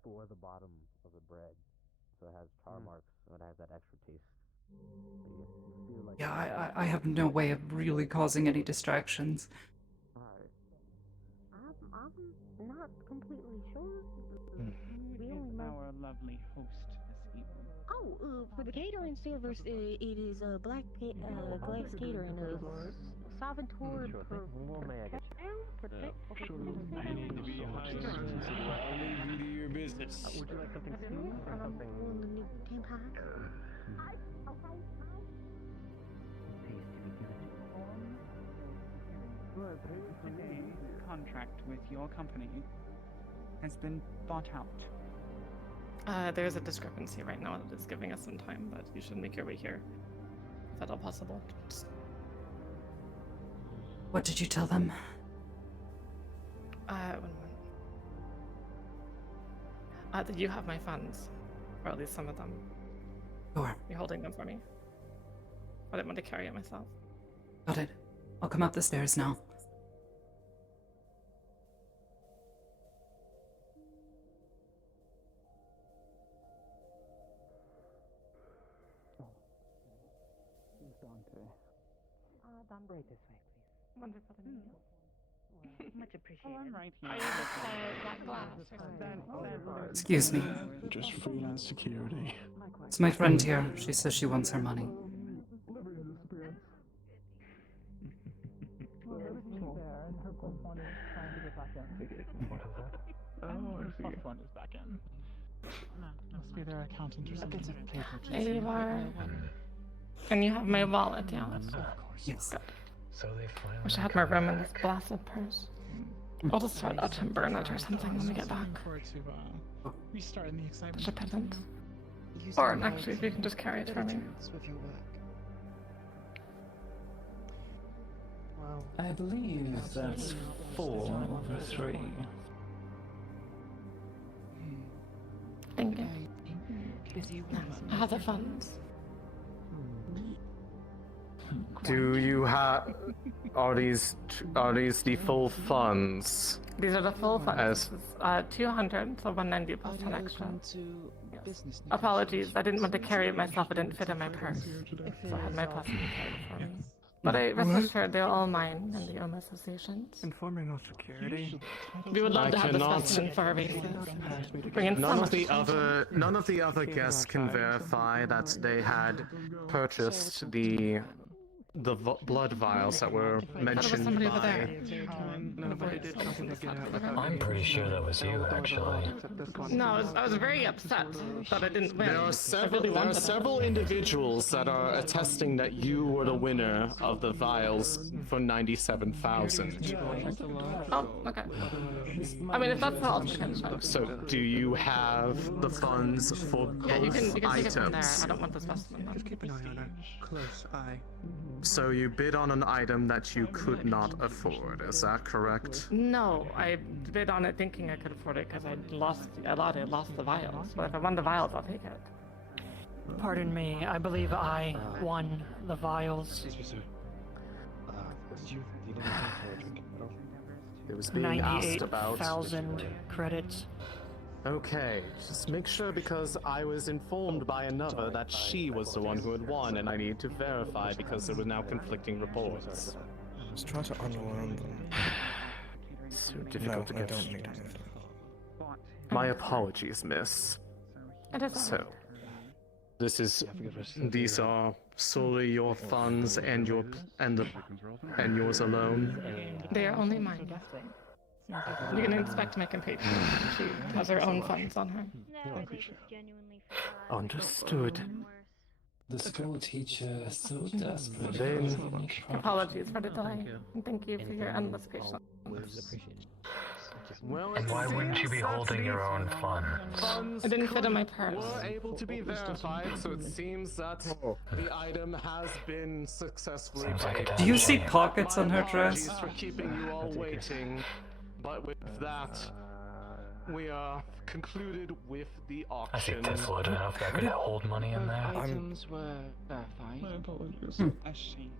score the bottom of the bread, so it has tar marks and it has that extra taste. So you feel like Yeah, I have no way of really causing any distractions. I'm not completely sure. Who is our lovely host this evening? Oh, for the catering service, it is Black Glass Catering, Salvatore I need to be high, so I'll leave you to your business. Would you like something steamed or something? Today's contract with your company has been bought out. There's a discrepancy right now that is giving us some time, but you should make your way here. If at all possible. Just... What did you tell them? 1 moment. That you have my funds. Or at least some of them. Sure. You're holding them for me. I didn't want to carry it myself. Got it. I'll come up the stairs now. Don, right this way, please. Wonderful to meet you. Much appreciated. I'm right here. Are you just black glass or something? Excuse me. Just freelance security. It's my friend here. She says she wants her money. Oh, I see. Fund is back in. Must be their accountant or something. There you are. And you have my wallet, yeah? Yes. Good. So they finally Wish I had my room in this blasted purse. I'll just throw it out and burn it or something when we get back. Restarting the excitement. Such a peasant. Or actually, if you can just carry it for me. I believe that's 4 over 3. Thank you. I have the funds. Do you have? Are these the full funds? These are the full funds. 200, so 190 plus 10 extra. Yes. Apologies, I didn't want to carry it myself. It didn't fit in my purse, so I had my plus carry it for me. But I rest assured, they're all mine and the OMA associations. Informing on security. We would love to have the specimen for our races. Bring in None of the other guests can verify that they had purchased the blood vials that were mentioned by. I'm pretty sure that was you, actually. No, I was very upset that I didn't win. There are several individuals that are attesting that you were the winner of the vials for 97,000. Oh, okay. I mean, if that's all, so do you have the funds for both you can take items? it from there. I don't want the specimen. Just keep an eye on it. Close eye. So you bid on an item that you could not afford, is that correct? No, I bid on it thinking I could afford it because I lost the vials. But if I won the vials, I'll take it. Pardon me, I believe I won the vials. It was being asked about. 98,000 credits. Okay, just make sure because I was informed by another that she was the one who had won, and I need to verify because there were now conflicting reports. Let's try to unlearn them. So difficult to get. don't need anything. My apologies, miss. So, these are solely your funds and yours alone. They are only mine. You can expect my compatriot. She has her own funds on her. Understood. The school teacher is so desperate. Then, apologies for the delay. And thank you for your endless patience. Well, And why wouldn't you be holding your own funds? It didn't fit in my purse. Were able to be verified, so it seems that the item has been successfully paid. Do you see pockets on her dress? Apologies for keeping you all waiting, but with that, we are concluded with the auction. I think that's loaded enough that I could hold money in there. Items were verified. My apologies. A shame.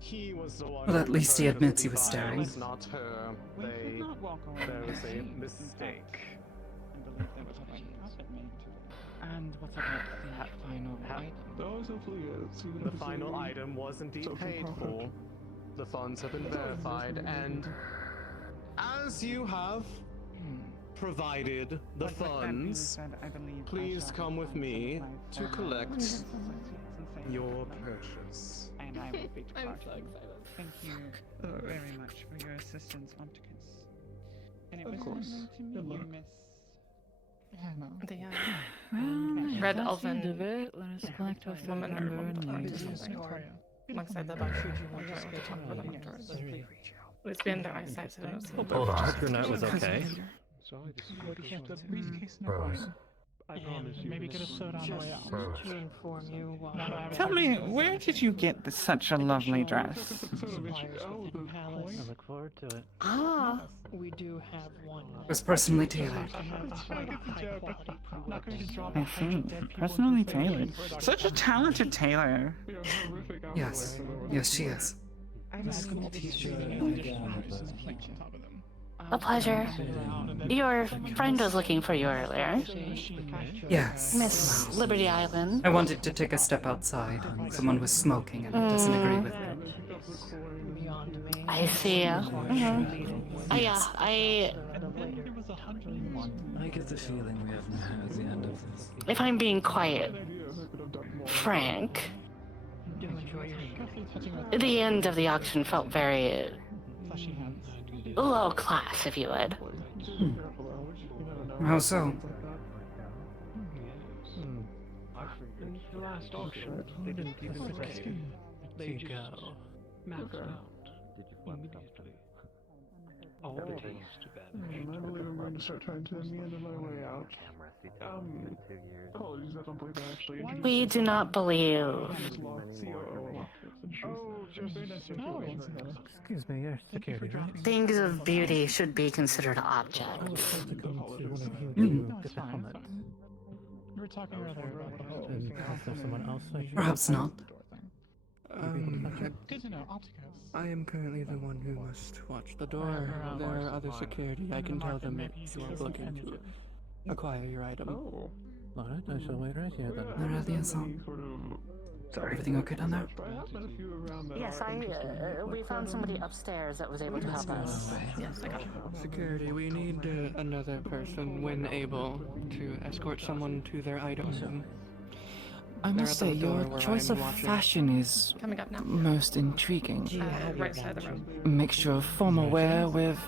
He was the one. Well, at least he admits he was staring. It's not her. There was a mistake. I believe there was a right profit made to it. And what about the final item? Those hopefully is. The final item was indeed paid for. The funds have been verified, and as you have provided the funds, please come with me to collect your purchase. And I will be I'm departing. so excited. Thank you very much for your assistance, Opticus. And it was lovely to meet you, Miss The red elven Let us collect our woman or number alongside the bunch. We talk about them afterwards. It was beyond their eyesight, so it was Hold on. Hope your night was okay. Rose. Maybe get a soda on the way out. Rose. to inform you Tell me, where did you get such a lovely dress? I look forward to it. Ah, we do have one. It was personally tailored. I see. Personally tailored. Such a talented tailor. Yes. Yes, she is. The school teacher A pleasure. Your friend was looking for you earlier. Yes. Miss Liberty Island. I wanted to take a step outside. Someone was smoking and doesn't agree with me. I see. Yeah, I get the feeling we haven't heard the end of this. if I'm being quite frank, the end of the auction felt very low class, if you would. How so? The last auction, they didn't even say. They just maxed out immediately. Oh, I believe I'm going to start trying to meander my way out. Apologies, I don't believe I actually. We do not believe. Excuse me, you're security, right? Things of beauty should be considered objects. You get the helmet. We were talking earlier about And is there someone else I should... Perhaps not. Good to know, Opticus. I am currently the one who must watch the door. There are other security. I can tell them if you are looking to acquire your item. Alright, I shall wait right here then. Alrighty, so. Everything okay down there? Yes, we found somebody upstairs that was able to help us. Yes, I got you. Security, we need another person when able to escort someone to their item. I must say, your choice of fashion is Coming up now. most intriguing. Right side of the room. Mixture of formal wear with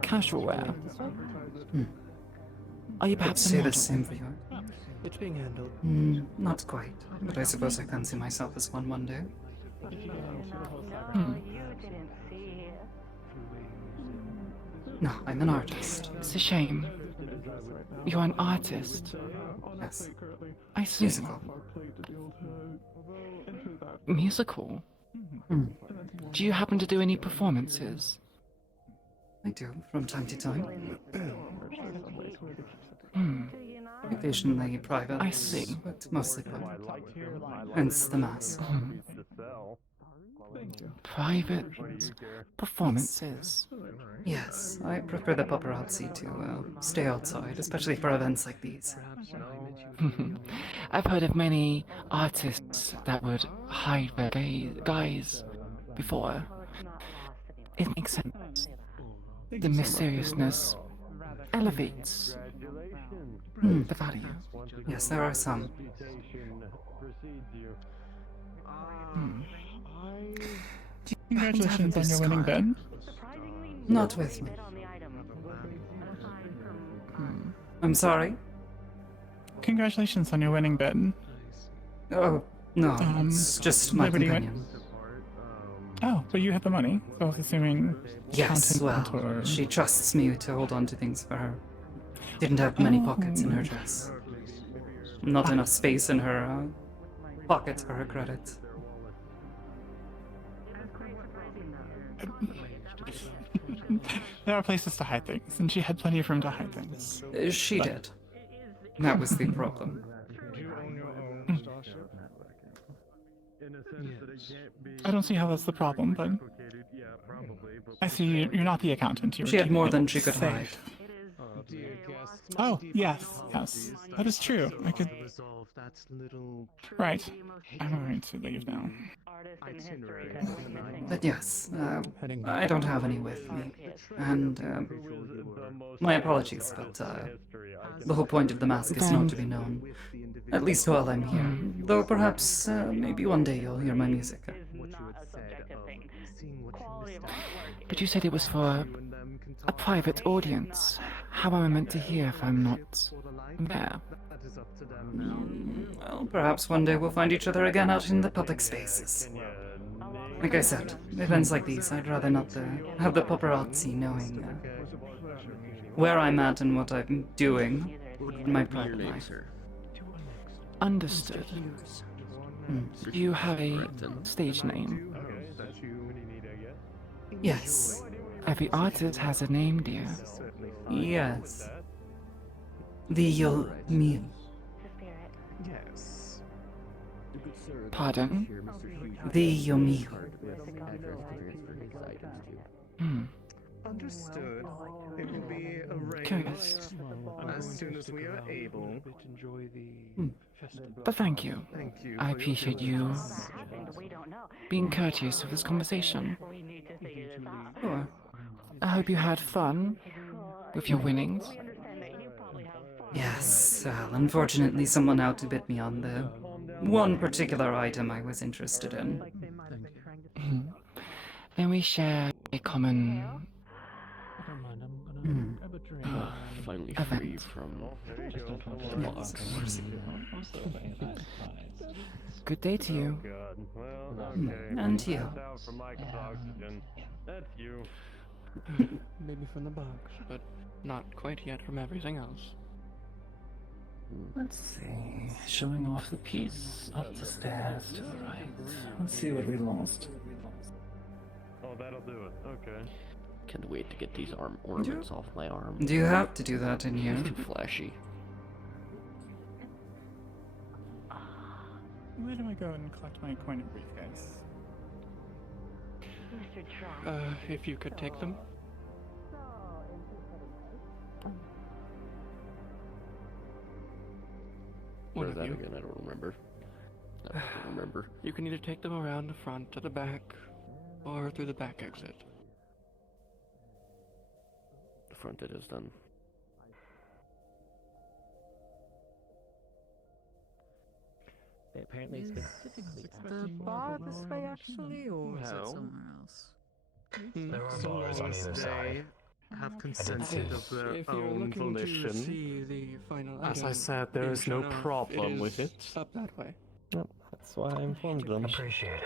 casual wear. Are you perhaps Say the immortal? same for you. It's being handled. Not quite, but I suppose I fancy myself as one day. No, I'm an artist. It's a shame. You're an artist. Yes. I see. Musical. Musical? Do you happen to do any performances? I do, from time to time. Occasionally private. I see. But mostly public. Hence the mask. private performances. Yes, I prefer the paparazzi to stay outside, especially for events like these. I've heard of many artists that would hide their guys before. It makes sense. The mysteriousness elevates the value. Yes, there are some. Congratulations on your winning bed. Not with me. I'm sorry? Congratulations on your winning bid. Oh, no, it's just my Liberty companion. Oh, but you have the money, so I was assuming... Yes, well, accountant or... she trusts me to hold on to things for her. Didn't have many pockets in her dress. Not enough space in her pockets for her credits. There are places to hide things, and she had plenty of room to hide things. She did. That was the problem. I don't see how that's the problem, but... I see you're not the accountant. She had more than she could hide. Oh, yes, yes. That is true. I could... Right. I'm going to leave now. But yes, I don't have any with me. And, my apologies, but, the whole point of the mask is not to be known. At least while I'm here. Though perhaps, maybe one day you'll hear my music. But you said it was for a private audience. How am I meant to hear if I'm not there? Well, perhaps one day we'll find each other again out in the public spaces. Like I said, events like these, I'd rather not have the paparazzi knowing where I'm at and what I'm doing in my private life. Understood. Do you have a stage name? Yes. Every artist has a name, dear. Yes. The Yomi. Yes. Pardon? The Yomi. Understood. It will be Curious. arranged as soon as we are able. But thank you. Thank you I for your appreciate you being courteous of this conversation. Sure. I hope you had fun with your winnings. Yes, well, unfortunately someone outbid me on the one particular item I was interested in. Then we share a common Finally event. free from Yes, of course. Good day to you. And you. That's you. Maybe from the box, but not quite yet from everything else. Let's see. Showing off the piece up the stairs to the right. Let's see what we lost. Oh, that'll do it. Okay. Can't wait to get these ornaments off my arm. Do you have to do that in here? Too flashy. Where do I go and collect my coin and briefcase? If you could take them. Where One is of that you. again? I don't remember. I don't remember. You can either take them around the front to the back, or through the back exit. The front it is then. They apparently specifically The bar this way, actually, or is it No. somewhere else? There are So bars on either they side. have consented of their If you're own looking to volition. see the final As I item said, there being is no shown off, problem it with is it. Up that way. Yep, that's why I informed them. Appreciate it.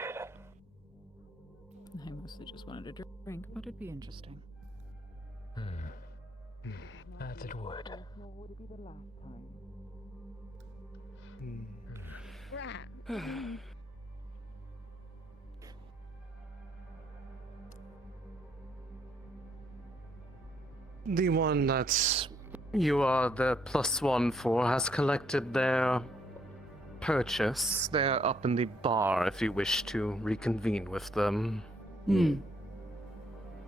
I mostly just wanted a drink, but it'd be interesting. As it would. The one that you are the +1 for has collected their purchase. They're up in the bar if you wish to reconvene with them.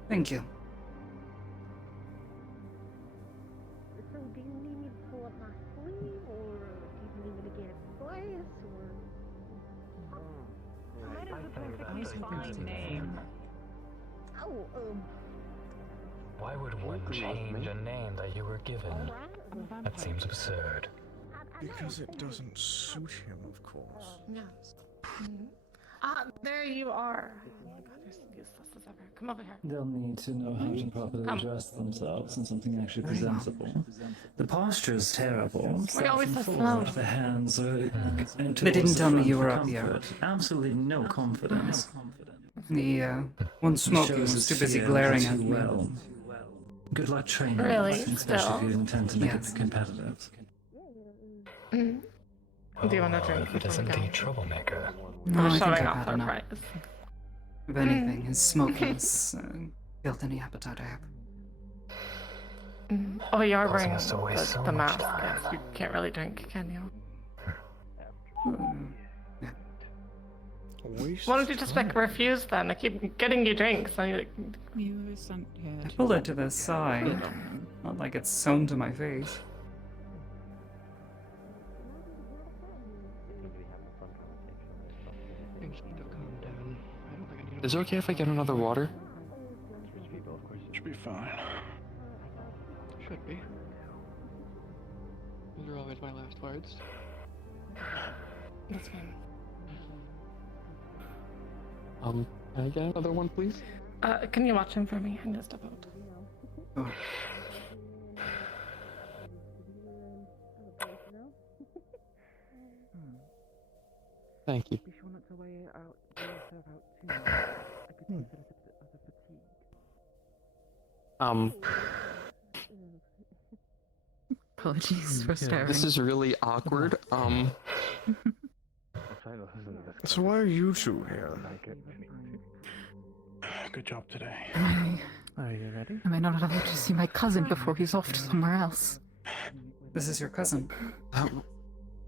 Thank you. So, do you need me to pull up my sleeve, or do you need me to get a glass, or? I think Nice name. Oh, Why would one change a name that you were given? That seems absurd. Because it doesn't suit him, of course. Yes. Ah, there you are. Oh my god, you're so useless as ever. Come over here. They'll need to know how to properly Come. dress themselves in something actually presentable. The posture is terrible. Why are you always so Slouching slow? forward, the hands are They didn't tell me you were up here. comfort. Absolutely no confidence. The one smoking Shows was its too busy fear glaring at too me. well. Good luck training, Really? especially Still? if you intend to make Yes. it competitive. Do you want to drink? If it is indeed troublemaker. No, I'm I think showing I've off had our enough. prize. If anything, his smoking has killed any appetite I have. Oh, you are wearing Causing us to waste so the much mask. time. Yes, you can't really drink, can you? Why don't you just like refuse then? I keep getting you drinks. I like. You were sent here. I pulled it to the side. Not like it's sewn to my face. Is it okay if I get another water? Should be fine. Should be. Those are always my last words. That's fine. Can I get another one, please? Can you watch him for me and just step out? Oh. Thank you. Be sure not to weigh it out yourself out too much. I could consider it as a fatigue. Apologies for staring. This is really awkward. So why are you two here? Good job today. Are you ready? Am I not allowed to see my cousin before he's off to somewhere else? This is your cousin.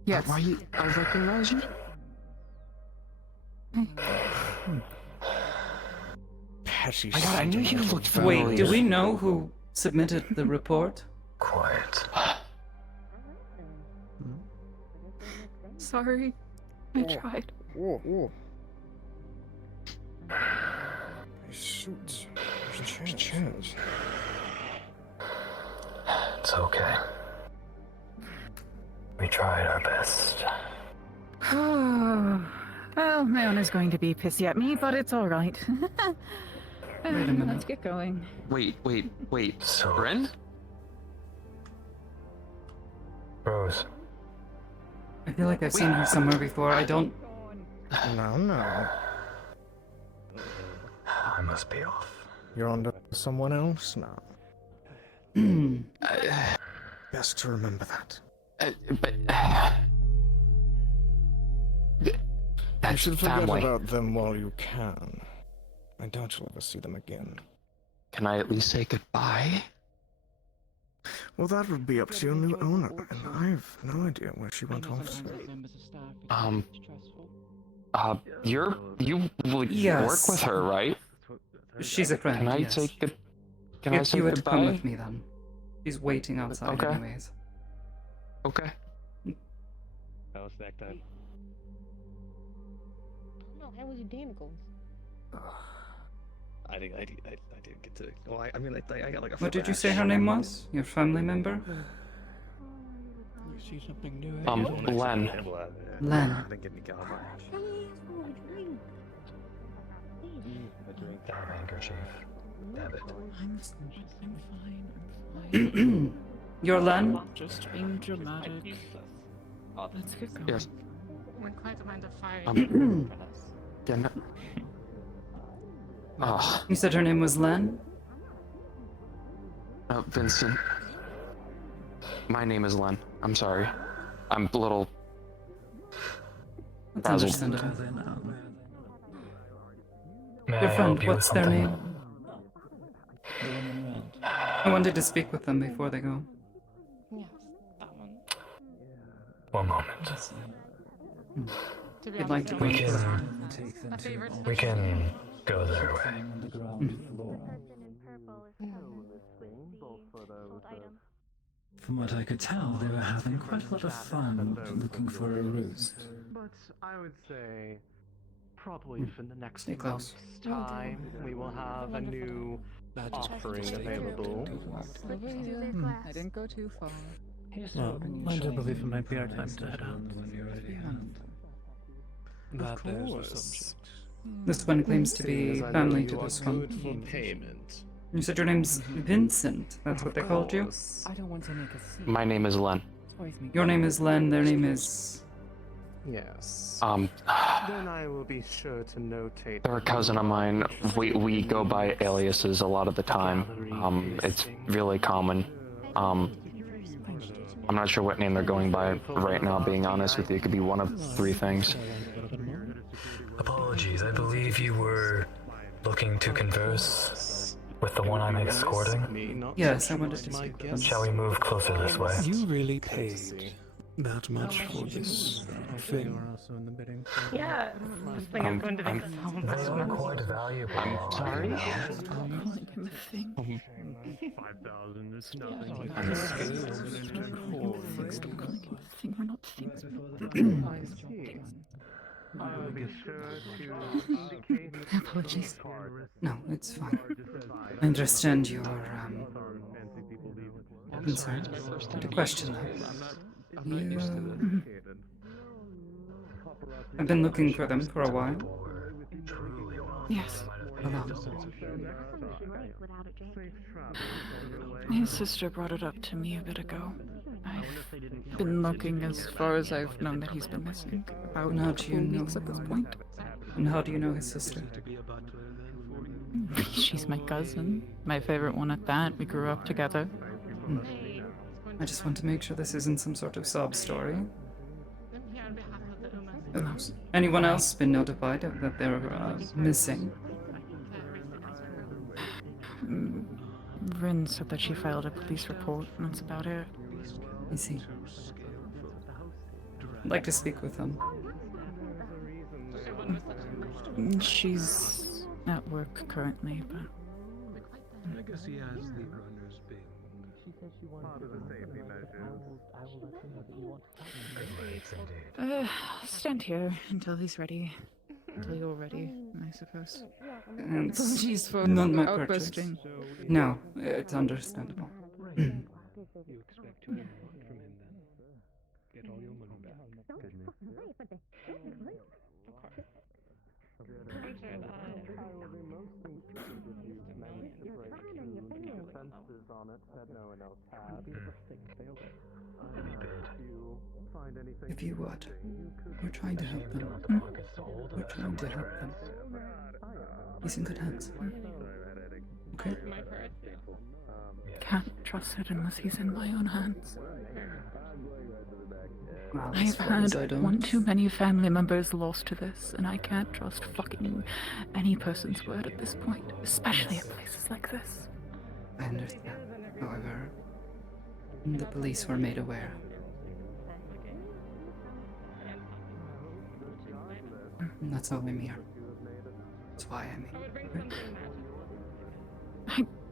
Yes. I recognize you. Petty. My God, I knew you looked familiar. Wait, do we know who submitted the report? Quiet. Sorry. I tried. Whoa. These suits. There's chairs. It's okay. We tried our best. Well, my owner's going to be pissy at me, but it's all right. Wait a minute. Let's get going. Wait. So, Ren? Rose, I feel like I've seen her somewhere before. I don't. No. I must be off. You're on to someone else now. Best to remember that. You should forget family. about them while you can. I doubt you'll ever see them again. Can I at least say goodbye? Well, that would be up to your new owner, and I have no idea where she went off to. You Yes. work with her, right? She's a friend. Can I yes. say Can I If say you would goodbye? come with me then. She's waiting outside Okay. anyways. Okay. That was snack time. No, how was your tentacles? I didn't get to. Well, I mean, I got like a. What did you say her name was? Your family member? You see something new? Len. Len. I didn't get any calamari. Damn handkerchief. Debit. I'm fine. You're Len? Just being dramatic. Let's get going. Yes. I'm inclined to mind if I Um, for this. Yeah, no. Oh, You said her name was Len? Vincent. My name is Len. I'm sorry. I'm a little That's frazzled. understandable. May Your I friend, help you with what's their something? name? I wanted to speak with them before they go. Yes, that one. One moment. To be You'd honest, like to no go We one first? can. A favorite We tradition. can go their way. From what I could tell, they were having quite a lot of fun looking for a roost. But I would say, probably within the next Stay close. month's time, we will have a new offering available. I didn't go too far. Well, I do believe it might be our time to head out. That there's the course. subject. This one claims to be Seems I know family you to are this one. good for payment. You said your name's Vincent. That's what they called you? I don't want to make a scene. My name is Len. Your name is Len, their name is... Yes. Um, Then I will be sure to notate. they're a cousin of mine. We go by aliases a lot of the time. It's really common. I'm not sure what name they're going by right now, being honest with you. It could be one of three things. Apologies, I believe you were looking to converse with the one I'm escorting? Yes, I wanted to speak with them. Shall we move closer this way? You really paid that much for this thing? Yeah, this thing is going to take so much They are quite valuable. Sorry? 5,000 is nothing. We're not things. I will be sure to indicate. Apologies. No, it's fine. I understand your, concern. And a question, though. You... I've been looking for them for a while. Yes. How long? His sister brought it up to me a bit ago. I've been looking as far as I've known that he's been missing. About And how do you 4 know? weeks at this point. And how do you know his sister? She's my cousin. My favorite one at that. We grew up together. I just want to make sure this isn't some sort of sob story. Has anyone else been notified that they're missing? Rin said that she filed a police report, and that's about it. I see. I'd like to speak with them. She's at work currently, but... I guess he has the runner's bing. She said she wanted the safety measures. I will let you know that you want to talk. Stand here until he's ready. Until you're ready, I suppose. It's Apologies for not my purchase. outbursting. No, it's understandable. You expect to earn a lot from him then? Get all your money back. If you would, we're trying to help them. We're trying to help them. He's in good hands. Okay? Can't trust it unless he's in my own hands. Well, as I've far as I had don't. one too many family members lost to this, and I can't trust fucking any person's word at this point, especially at places like this. I understand. However, the police were made aware. And that's why I'm here. That's why I'm here.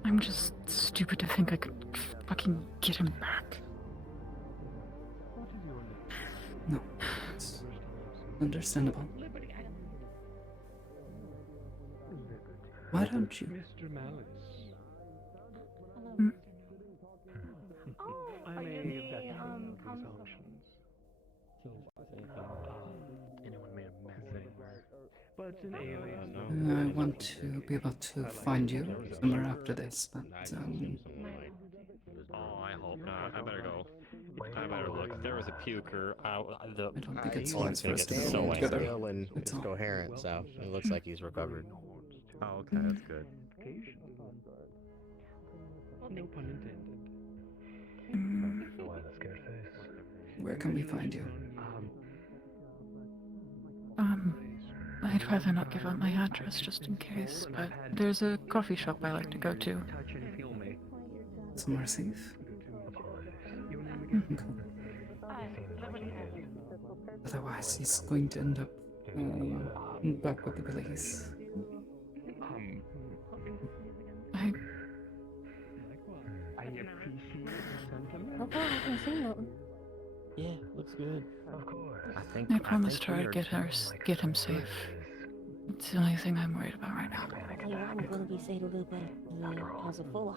I'm just stupid to think I could fucking get him back. No, it's understandable. Why don't you? Mr. Malice. I may get these options. Anyone made a mess? But an alien. I want to be able to find you somewhere after this, but Oh, I hope not. I better go. I better look. There was a puker. I don't think it's he wise for us to gets go so together. angry. And That's it's all. coherent, so it looks like he's recovered. Oh, okay, that's good. No pun intended. Where can we find you? I'd rather not give out my address just in case, but there's a coffee shop I like to go to. Somewhere safe? Okay. Otherwise, he's going to end up back with the police. I appreciate the sentiment. No problem, I can see nothing. Yeah, looks good. Of course. I promised her I'd get him safe. It's the only thing I'm worried about right now. I'll tell you what, I'm gonna be safe a little bit. How's it full?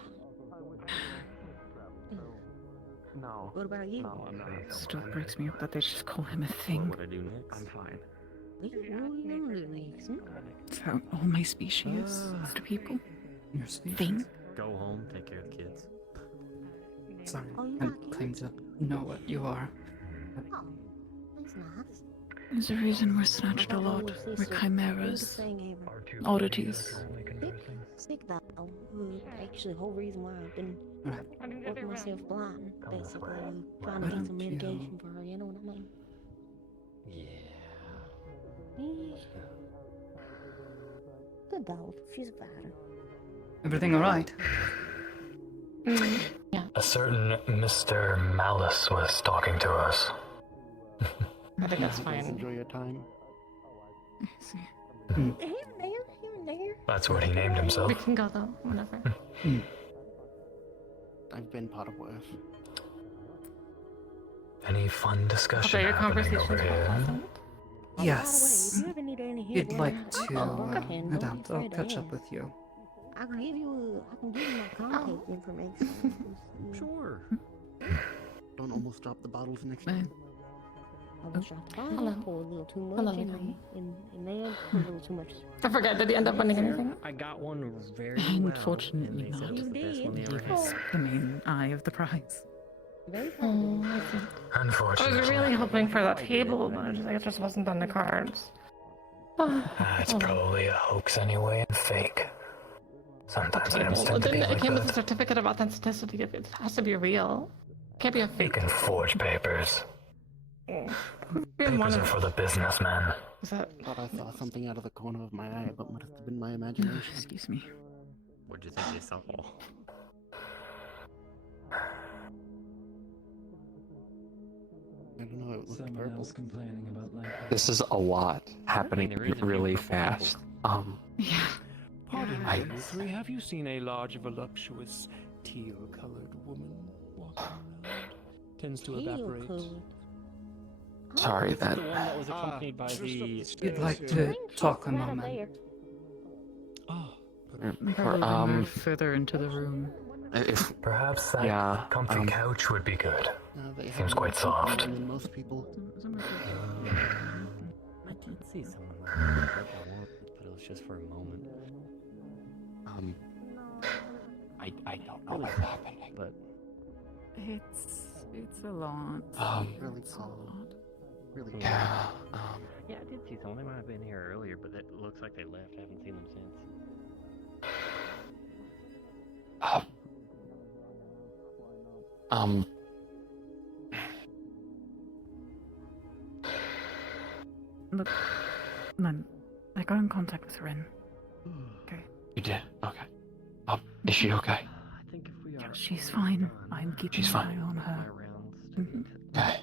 No. What about you? No, I'm not. Still breaks me up that they just call him a thing. What I do next? I'm fine. What are you gonna do next? It's how all my species is to people. Your species? Thing. Go home, take care of the kids. Sorry, Oh, you I got claim to know what you are. Oh, that's nice. There's a reason we're snatched a lot. We're chimeras. Oddities. Sick though. Actually, the whole reason why I've been working myself blind, basically, trying to get some mitigation for her, you know what I mean? Yeah. Good dog. She's a fighter. Everything alright? Yeah. A certain Mr. Malice was talking to us. I think that's fine. Enjoy your time. Here and there, here and there. That's what he named himself. We can go though, whenever. I've been part of worse. Any fun discussion your happening conversations over were here? pleasant. Yes. If you ever need any help, You'd like to head out. don't I'll be afraid to catch up ask. with you. I can give you my contact information. Sure. Don't almost drop the bottles next to Man. I wish I could Hello. pour a little too Hello, much Ethan. in there, pour a little too much. I forgot, did he end up winning anything? I got one very well. Unfortunately and they said not. it was the best one they He ever was had. the main eye of the prize. Very Oh, I see. I Unfortunately. was really hoping for that table, but it just wasn't on the cards. It's probably a hoax anyway and fake. Sometimes items tend to be It like came with a that. certificate of authenticity. It has to be real. It can't be a You fake. can forge papers. Papers are for the businessmen. Was that? Thought I saw something out of the corner of my eye, but must have been my imagination. Excuse me. What'd you think they saw? I don't know, it looked purple. Complaining about like. This is a lot happening really fast. Yeah. Pardon I- me, you three, have you seen a large, voluptuous, teal-colored woman walking around? Tends to evaporate. Sorry This is that. the one that was accompanied by the. You'd like to talk a moment. Probably move further into the room. If Perhaps that Yeah, comfy couch would be good. Seems quite soft. Than most people. I did see someone like that, but it was just for a moment. I don't know what's happening. But It's a lot. Really cold. Really cold. Yeah. yeah, I did see someone. They might have been here earlier, but it looks like they left. I haven't seen them since. Look, Len, I got in contact with Ren. Okay. You did? Okay. Is she okay? I think if we are. Yeah, she's fine. I'm keeping She's an fine. eye on her. Okay.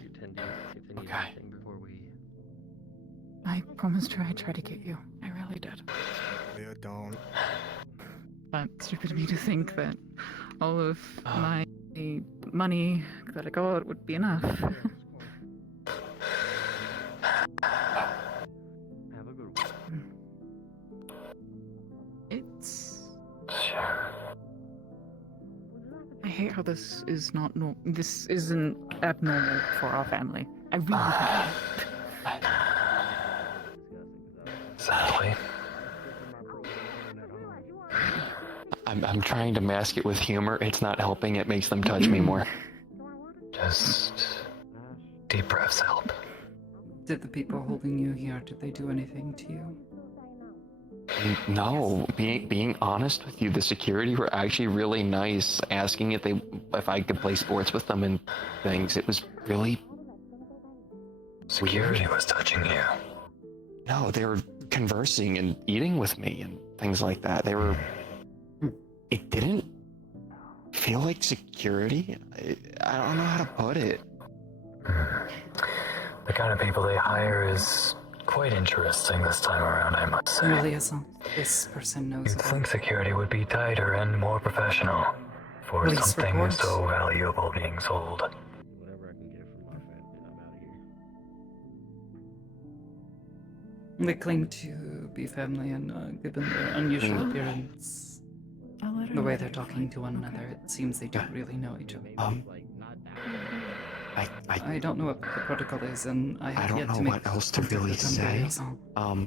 Okay. Before we. I promised her I'd try to get you. I really did. Yeah, don't. But stupid of me to think that all of my money that I got would be enough. Have a good one. It's. I hate how this is not this isn't abnormal for our family. I really hate it. Sadly. I'm trying to mask it with humor. It's not helping. It makes them touch me more. Just deep breaths help. Did the people holding you here, did they do anything to you? No, being honest with you, the security were actually really nice, asking if I could play sports with them and things. It was really Security weird. was touching you. No, they were conversing and eating with me and things like that. They were. It didn't feel like security. I don't know how to put it. The kind of people they hire is quite interesting this time around, I must say. Really isn't. This person knows You'd about think security would be tighter and more professional for Police something report. so valuable being sold. Whatever I can get from my family, and I'm out of here. They claim to be family, and given their unusual appearance, the way they're talking to one another, it seems they don't really know each other. I don't know what the protocol is, and I have I yet don't to know make what else to contact really with them say. very well.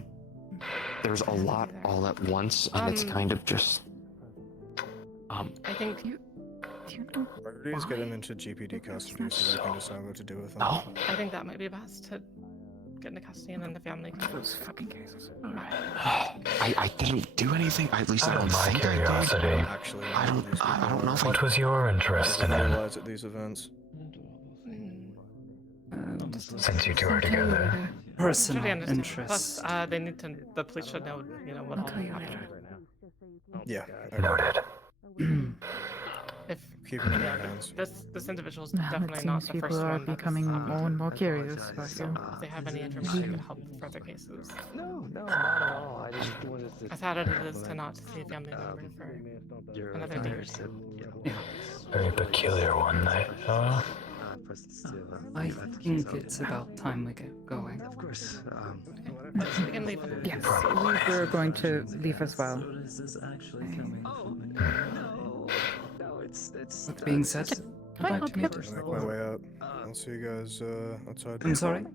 There's a lot all at once, and it's kind of just. I think Priorities get them into GPD custody so they can decide what to do with them. Oh. I think that might be best to get into custody and then the family can. Those fucking cases. I didn't do anything. At least I Out don't of my think I did. curiosity, I don't know if what was your interest in him? Realize at these events. Since you two are together. Personal Totally understand. interest. Plus, they need to. The police should know, what all happened. Yeah. Noted. If Keeping it in our hands. this individual's Now it definitely not seems the people first are one that becoming this happened more to. and more curious about So you. if they have any information that could help further cases. No, not at all. I just wanted to. As sad as it is to not see a family member for another day or two. Very peculiar one night. I think it's about time we get going. Of course. We can leave. Yes, we were going to leave as well. No, it's. That being said, I'd like to meet Make my way out. I'll see you guys outside. I'm sorry?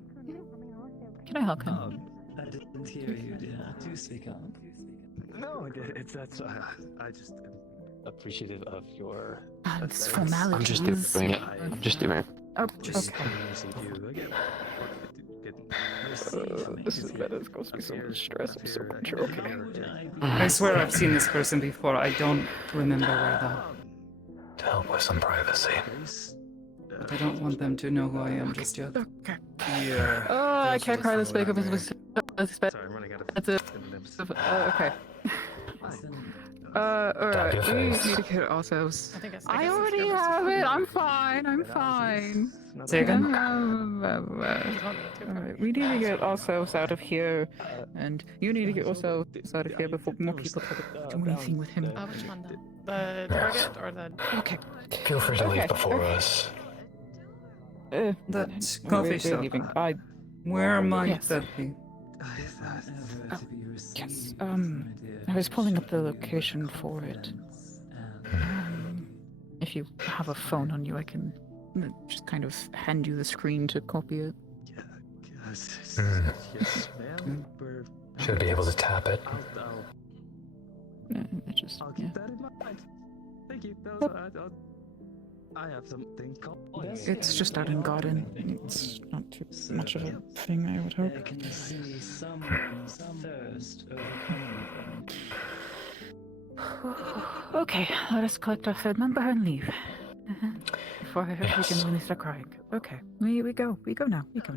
Can I help him? I didn't hear you, dear. Do speak up. No, that's. I just am appreciative of your. It's formality. I'm just doing it. I'm just doing it. Oh, Just okay. This is better. It's caused me so much stress. I'm so much okay. I swear I've seen this person before. I don't remember where though. To help with some privacy. I don't want them to know who I am just yet. Okay. Yeah. Oh, I can't cry this big of a Sorry, I'm running out of. That's it. Okay. Alright, we need to get ourselves. I already have it. I'm fine. I'm fine. Say again? Alright, we need to get ourselves out of here, and you need to get yourselves out of here before more people try to do anything with him. Which one though? The target or the? Okay. Feel free to leave before us. That we're coffee shop. leaving. Where might Yes. that be? Yes. I was pulling up the location for it. If you have a phone on you, I can just kind of hand you the screen to copy it. Yes, ma'am. Should be able to tap it. I'll keep that in mind. Thank you. I have something called. It's just out in Garden. It's not too much of a thing, I would hope. I can see someone's thirst overcoming Okay, let us collect our third member and leave. Before we can really start crying. Okay, we go. We go now. We go.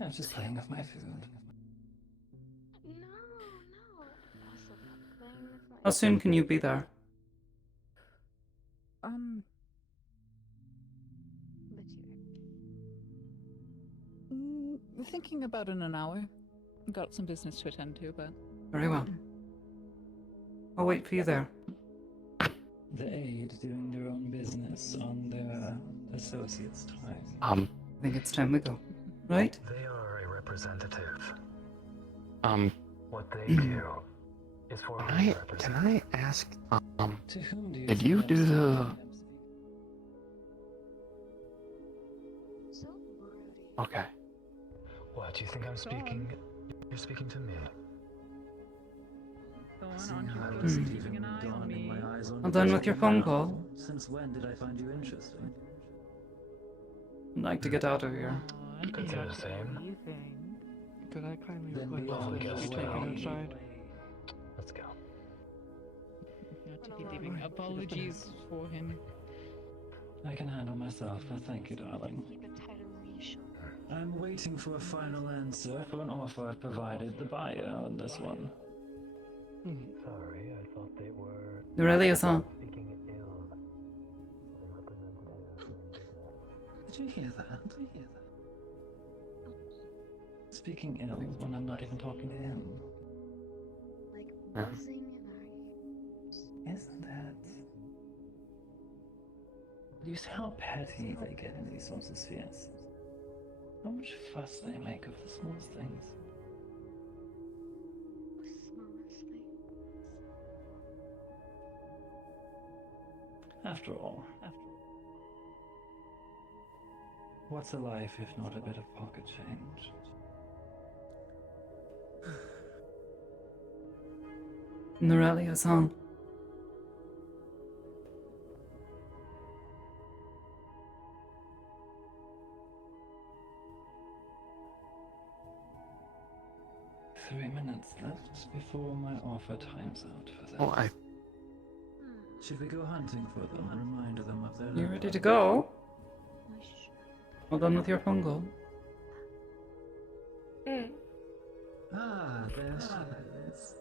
I'm just playing with my food. How soon can you be there? Thinking about in an hour. Got some business to attend to, but... Very well. I'll wait for you there. The aide doing their own business on their associates' time. I think it's time we go. Right? They are a representative. What they Hmm. do is for Can I ask, To whom do you did you do the... Okay. What, do you think I'm speaking? You're speaking to me. Well done with your phone call. Since when did I find you interesting? I'd like to get out of here. Consider the same. Could I kindly Then request we all that go you take it away. outside? Let's go. Not to be leaving apologies for him. I can handle myself, thank you, darling. I'm waiting for a final answer for an offer I've provided the buyer on this one. Sorry, I thought they were The liaison. speaking ill. Did you hear that? speaking ill when I'm not even talking to him. Isn't that? You see how petty they get in these sorts of spheres? How much fuss they make of the smallest things. After all, what's a life if not a bit of pocket change? Norelia-san. Three minutes left before my offer times out for them. Oh, Should we go hunting for them? Remind them of their. You ready to go? All done with your fungal? Ah, there she is.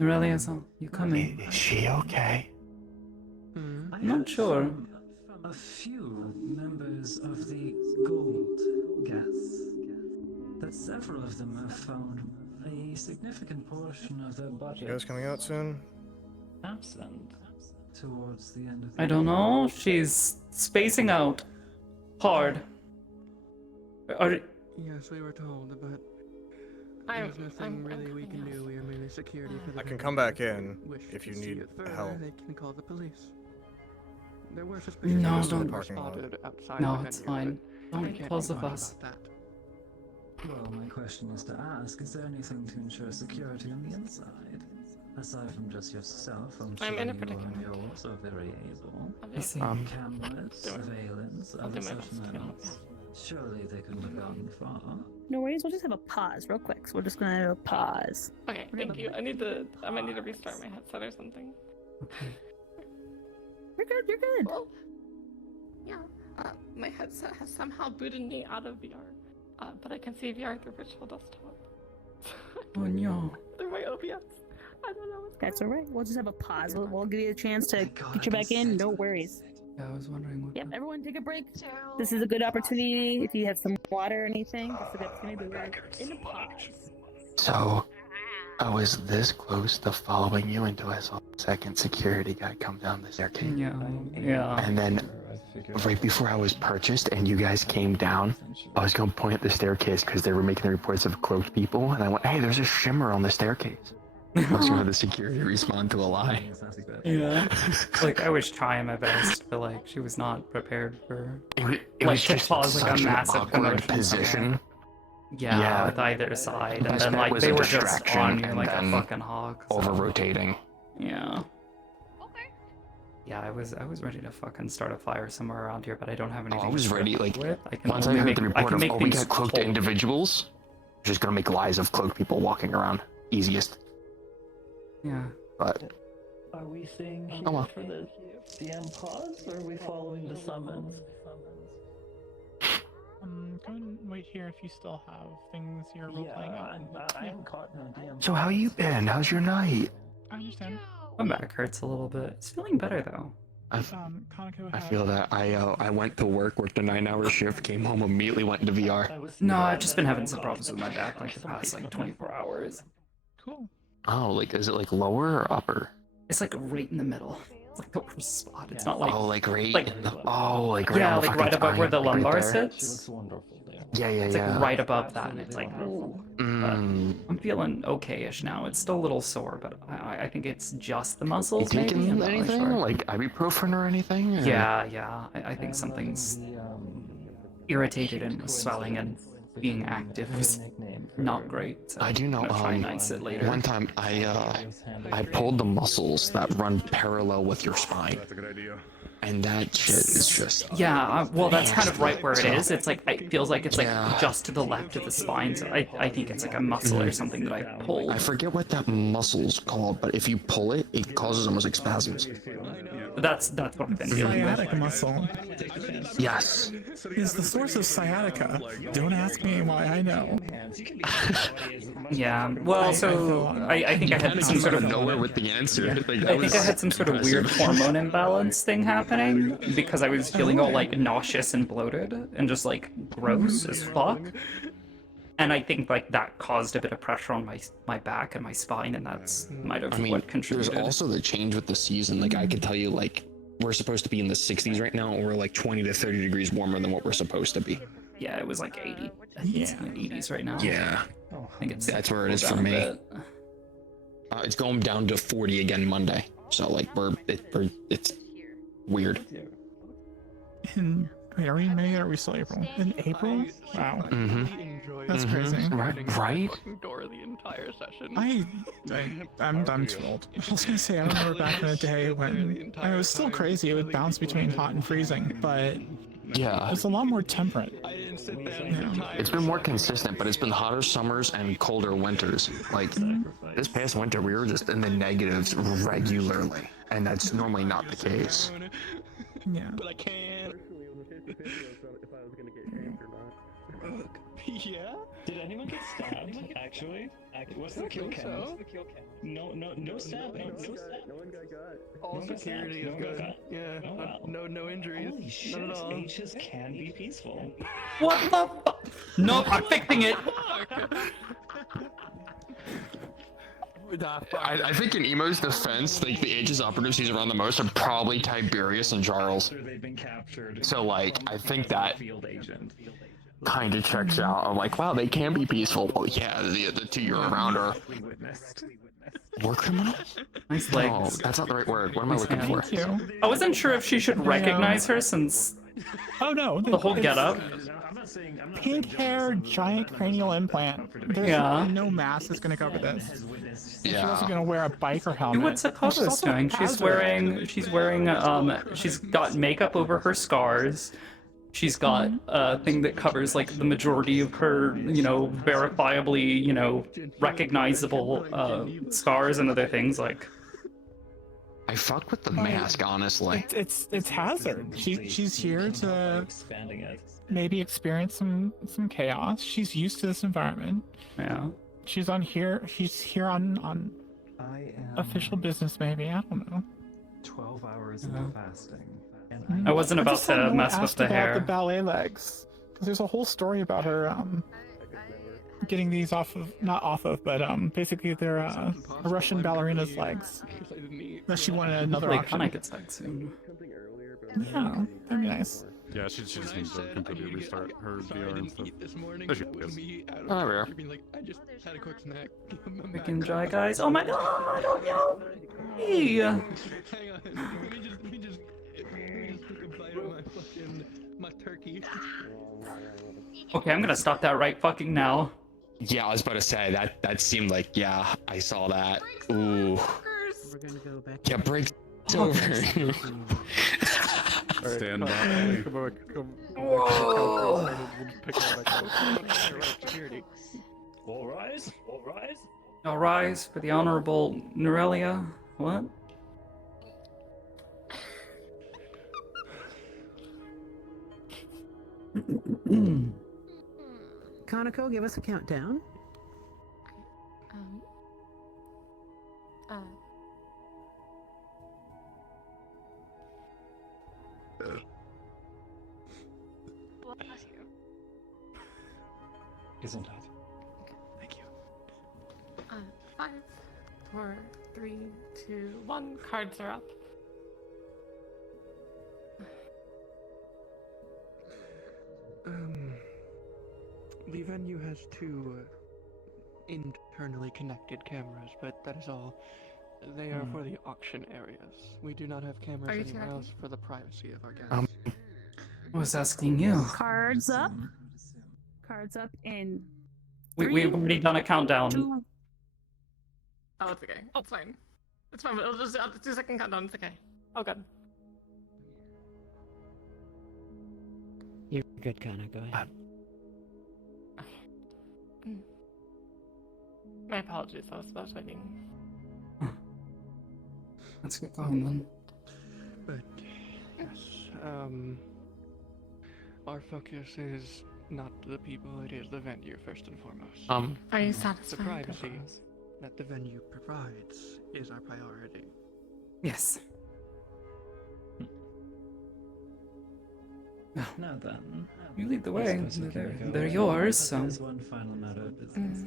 Norelia-san, you coming? Is she okay? I'm not sure. A few members of the Gold Gas that several of them have found a significant portion of their budget. You guys coming out soon? Absent towards the end of the I don't know. She's spacing out. Hard. Yes, we were told, but there's nothing really we can do. We are merely security for the I can come back in wish if you to see need it further, help. They can call the police. There were No, suspicions Just in the don't. parking lot. No, it's fine. I Don't can't close the lie fuss. about that. Well, my question is to ask, is there anything to ensure security on the inside? Aside from just yourself, I'm sure I'm in a you predicament. and yours are very able. I see. Cameras, surveillance, I'll do other my such best to methods. Surely they couldn't have gone far. No worries, we'll just have a pause real quick. So we're just gonna have a pause. Okay, thank you. I might need to restart my headset or something. You're good, you're good. Well, yeah. My headset has somehow booted me out of VR. But I can see VR through virtual desktop. Oh no. Through my OBS. I don't know what's going That's alright. We'll just have a pause. We'll give you a chance to get you back in. No worries. Yeah, I was wondering what. Yep, everyone take a break. This is a good opportunity. If you have some water or anything, this is a good opportunity. We're in a pause. So, I was this close to following you until I saw the second security guy come down the staircase. Yeah. And then, right before I was purchased and you guys came down, I was going to point at the staircase because they were making the reports of cloaked people, and I went, hey, there's a shimmer on the staircase. I was going to have the security respond to a lie. Yeah. Like, I was trying my best, but, like, she was not prepared for. It was to just cause, like, such a an massive awkward commotion position. somewhere. Yeah, with either side, and Because then that like was they a were just distraction on you and like a then fucking hog. So. Over-rotating. Yeah. Yeah, I was ready to fucking start a fire somewhere around here, but I don't have anything. I was to ready, start like, with. I can once I only heard make, the I report can of, make oh, we things got cloaked whole. individuals, just gonna make lies of cloaked people walking around. Easiest. Yeah. But, Are we staying here well. for the DM pause, or are we following the summons? Go and wait here if you still have things you're role-playing out. I haven't caught no DM. so how you been? How's your night? I understand. My back hurts a little bit. It's feeling better though. Kaneko I feel that I went to work, worked a 9-hour shift, came home, immediately went into VR. No, I've just been having some problems with my back like the past like 24 hours. Cool. Oh, like, is it like lower or upper? It's like right in the middle. It's like the worst spot. It's not like Oh, like right like, in the, oh, like right yeah, on the like fucking right above where the spine, lumbar right there. sits. Yeah, It's yeah. like right above that, and it's like, ooh. Mm. I'm feeling okay-ish now. It's still a little sore, but I think it's just the muscles. You Maybe taking I'm not really anything? sure. Like ibuprofen or anything? Or? Yeah. I think something's irritated and swelling and being active is not great. So I do know. I'm gonna try and ice it later. One time I pulled the muscles that run parallel with your spine. That's a good idea. and that shit is just. Yeah, well, that's kind of right where it So- is. It's like, it feels like it's like Yeah. just to the left of the spine. So I think it's like a muscle or something that I pulled. I forget what that muscle's called, but if you pull it, it causes almost like spasms. That's what I've been feeling. Sciatic muscle Yes. is the source of sciatica. Don't ask me why I know. Yeah, well, so I think I had some sort of nowhere with the answer. Like, I think I had some sort of weird hormone imbalance thing happening because I was feeling all like nauseous and bloated and just like gross as fuck. And I think like that caused a bit of pressure on my back and my spine, and that's might have I mean, what contributed. there's also the change with the season. Like I could tell you, like we're supposed to be in the 60s right now, and we're like 20 to 30 degrees warmer than what we're supposed to be. Yeah, it was like 80. I think it's in the 80s right now. Yeah. I think That's where it is cooled for down a me. bit. It's going down to 40 again Monday. So like it's weird. Wait, are we in May or are we still April? In April? Wow. That's crazy. Right? Door the entire session. I'm too old. I was gonna say, I remember back in the day when it was still crazy. It would bounce between hot and freezing, but Yeah. it's a lot more temperate. It's been more consistent, but it's been hotter summers and colder winters. Like this past winter, we were just in the negatives regularly, and that's normally not the case. Yeah. But I can't. If I was gonna get shamed or not. Yeah? Did anyone get stabbed, actually? What's the kill count? so. No stab. No one got got. All No one got security stabbed, is no one good. got got. Yeah. Oh, wow. No injuries. Holy shit, Not at all. H's can be peaceful. What the fuck? Nope, I'm fixing it. I think in Emo's defense, like the Aegis operatives he's around the most are probably Tiberius and Charles. They've been captured. So like, I think that Field agent. kind of checks out. I'm like, wow, they can be peaceful. Well, yeah, the two you're around are war criminals. Nice No, legs. that's not the right word. What am I looking for? Thank you. I wasn't sure if she should recognize her since Oh no, the whole it's getup. Pink hair, giant cranial implant. There's Yeah. no mask that's gonna cover this. She's Yeah. also gonna wear a biker helmet. Do what Sakoto's doing. She's wearing she's got makeup over her scars. She's got a thing that covers like the majority of her, verifiably, recognizable scars and other things like. I fuck with the mask, honestly. It's Hazard. She's here to Expanding it. maybe experience some chaos. She's used to this environment. Yeah. She's here on I am official business, maybe. I don't know. 12 hours Uh-huh. of fasting. And I wasn't about just thought no to one mess with asked the about hair. the ballet legs, because there's a whole story about her getting these but basically they're a Russian ballerina's legs that she wanted another Hopefully option. Kana gets that soon. Yeah, that'd be nice. Yeah, she just needs to completely restart her VR and stuff. There she is. Oh, there. I just had a quick snack. Freaking dry guys. Oh my god! Oh no! Hey! Hang on. Let me just take a bite of my turkey. Okay, I'm gonna stop that right fucking now. Yeah, I was about to say that seemed like, yeah, I saw that. Ooh. We're gonna go back. Yeah, break's over. Stand by. All rise. All rise. All rise for the Honorable Norelia. What? Kanako, give us a countdown. Uh, bless you. isn't it? 5, 4, 3, 2, 1. Cards are up. The venue has 2 internally connected cameras, but that is all. They are for the auction areas. We do not have cameras Are you anywhere tracking? else for the privacy of our guests. I was asking you. Cards up. Cards up in. We've already done a countdown. 2. Oh, it's okay. Oh, it's fine. It's fine. It'll just 2-second countdown. It's okay. Oh, good. You're good, Connor. Go ahead. My apologies. I was waiting. Let's get going then. But yes, our focus is not the people; it is the venue first and foremost. Are you The satisfied? privacy that the venue provides is our priority. Yes. Now then, You lead the I way. suppose we can go They're on, yours, but so. There's one final matter of business.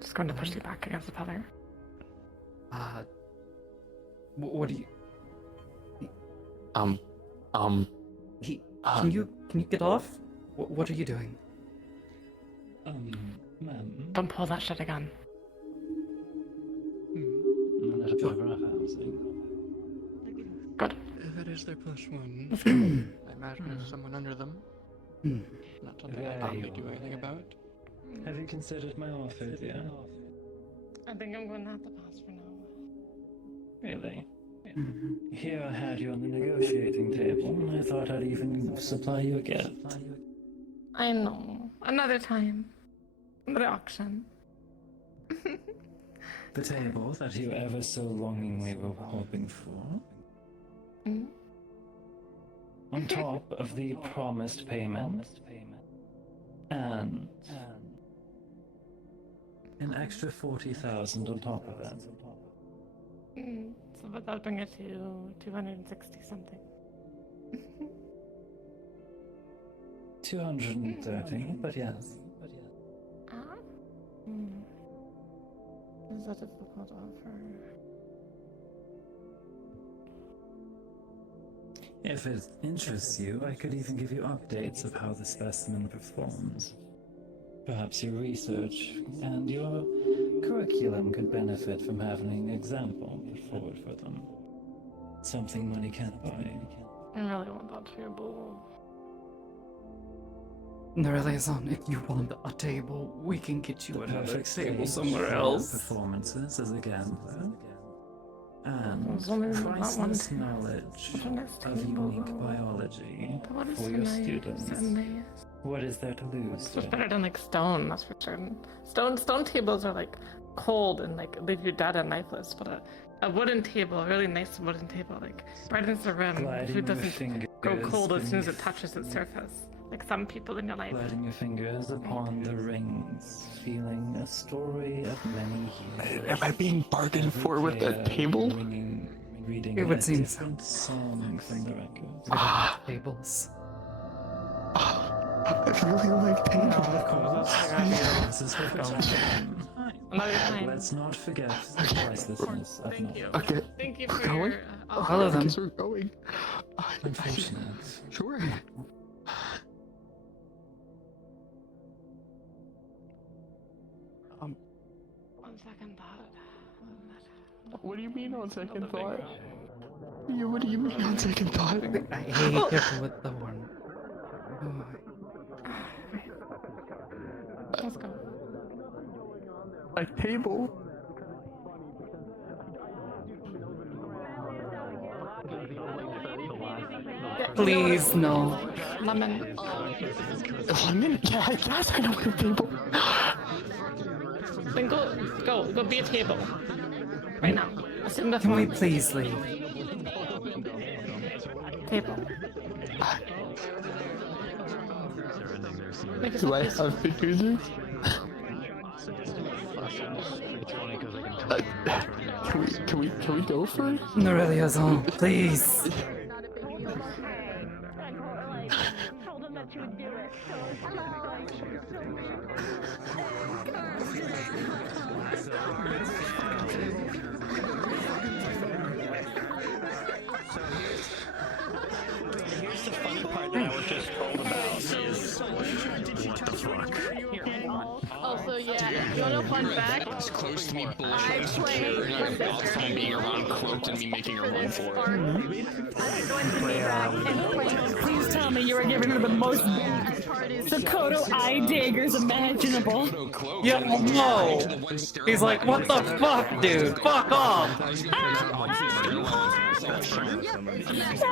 Just going to push you back against the pillar. What do you? He, Can you get off? What are you doing? Ma'am. Don't pull that shit again. Not a cover up housing. Good. That is their +1. I imagine there's someone under them. Not something I can really do anything about. Have you considered my offer, dear? I think I'm going to have to pass for now. Really? Here I had you on the negotiating table, and I thought I'd even supply you a gift. I know. Another time. Another auction. The table that you ever so longingly were hoping for. On top of the promised payment. And an extra 40,000 on top of it. So but that'll bring it to 260 something. 230, but yes. Is that a difficult offer? If it interests you, I could even give you updates of how the specimen performs. Perhaps your research and your curriculum could benefit from having an example put forward for them. Something money can't buy. I really want that table. Liaison, if you want a table, we can get you another Perfect table stage somewhere for else. Performances as a gambler. And There's only that one priceless table. knowledge What a nice of table, unique though. biology But what is for so your nice students. and nice? What is there to lose? It's just better than like stone, that's for certain. Stone tables are like cold and like leave you dead and lifeless, but a wooden table, a really nice wooden table, like brightens the room. Gliding Food your doesn't go fingers cold as soon as it beneath- touches its surface. Like some people in your life. Gliding your fingers upon the rings, feeling a story of many years. Am I being bargained for with a table? Reading It would a seem different song from the records. Tables. I really like tables. Of course, this is for time. Another time. Let's not forget the pricelessness of Thank you. Okay. Thank you We're for going? your Follow them. We're going. Unfortunate. Sure. On second thought. What do you mean on second thought? What do you mean on second thought? Hey, careful with the horn. Let's go. A table? Please, no. Lemon. Lemon? Yeah, I guess I know what a table. Then go be a table. Right now. Assume the Can we phone. please leave? Table. Make Do I yourself have fingers? Can we go first? Liaison, please. Here's the funny part that I was just told about. Also, yeah, you wanna know Fun fact. It's close to me bullshit security and about time being around cloaked and me making her run for it. Please tell me you were giving her the most Sakoto eye daggers imaginable. Yeah, no. He's like, what the fuck, dude? Fuck off. That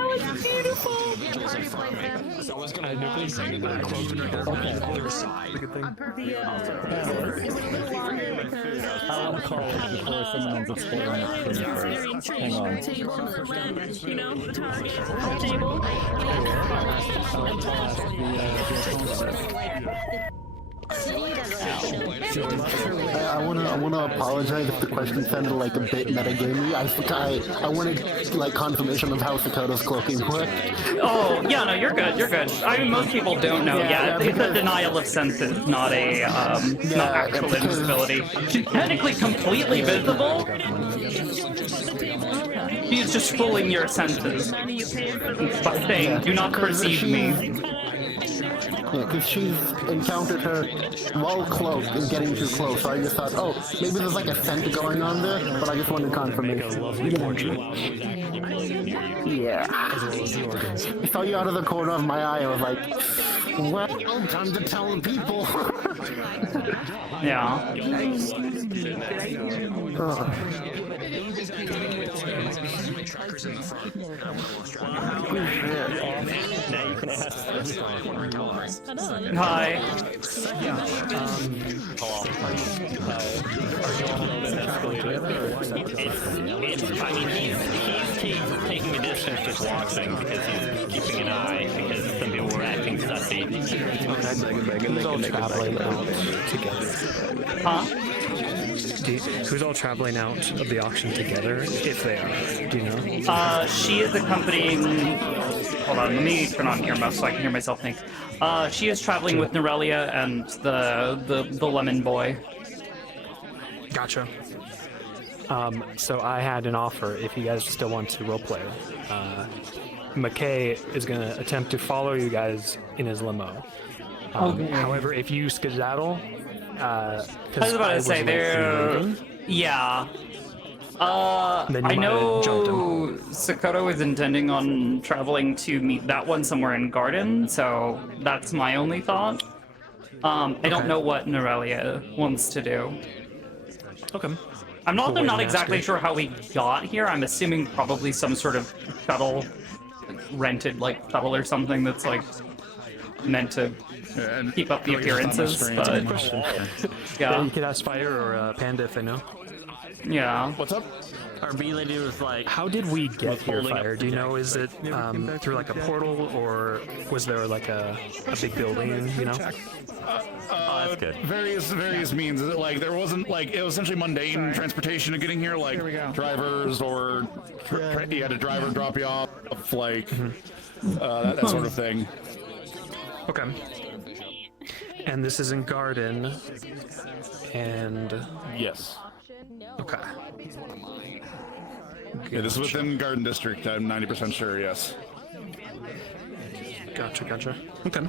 was beautiful. So I was gonna do something that cloaked and her on the other side. I want to call it before someone ends up spoiling it for me first. Hang on. You know, the target table. I wanna apologize if the question sounded like a bit metagamey. I wanted like confirmation of how Sakoto's cloaking worked. Oh, yeah, no, you're good, you're good. I mean, most people don't know. Yeah, it's a denial of senses, not a, not actual invisibility. She's technically completely visible. She's just fooling your senses by saying, do not perceive me. Yeah, because she's encountered her while cloaked and getting too close, so I just thought, oh, maybe there's like a scent going on there, but I just wanted confirmation. Yeah. I saw you out of the corner of my eye, I was like, well, time to tell the people. Yeah. Trackers in the front. Now you can ask. Hi. I mean, he's taking a distance just watching because he's keeping an eye because some people were acting sussy. Who's all traveling out together? Huh? Who's all traveling out of the auction together, if they are? Do you know? She is accompanying... Hold on, let me turn on earmuffs so I can hear myself think. She is traveling with Norelia and the lemon boy. Gotcha. So I had an offer if you guys still want to roleplay. McKay is going to attempt to follow you guys in his limo. Okay. However, if you skedaddle... I was about to say, they're... Yeah. I know Sakoto is intending on traveling to meet that one somewhere in Garden, so that's my only thought. I don't know what Norelia wants to do. Okay. I'm not exactly sure how we got here. I'm assuming probably some sort of shuttle, like, rented like shuttle or something that's like meant to keep up the appearances. But yeah, you could ask Fire or Panda if they know. Yeah. What's up? Our B lady was like, how did we get here, Fire? Do you know, is it through like a portal or was there like a big building, you know? that's good. Various means. Like there wasn't like it was essentially mundane transportation to getting here, like drivers or you had a driver drop you off, like that sort of thing. Okay. And this is in Garden, and yes. Okay. Yeah, this is within Garden District. I'm 90% sure. Yes. Gotcha. Okay.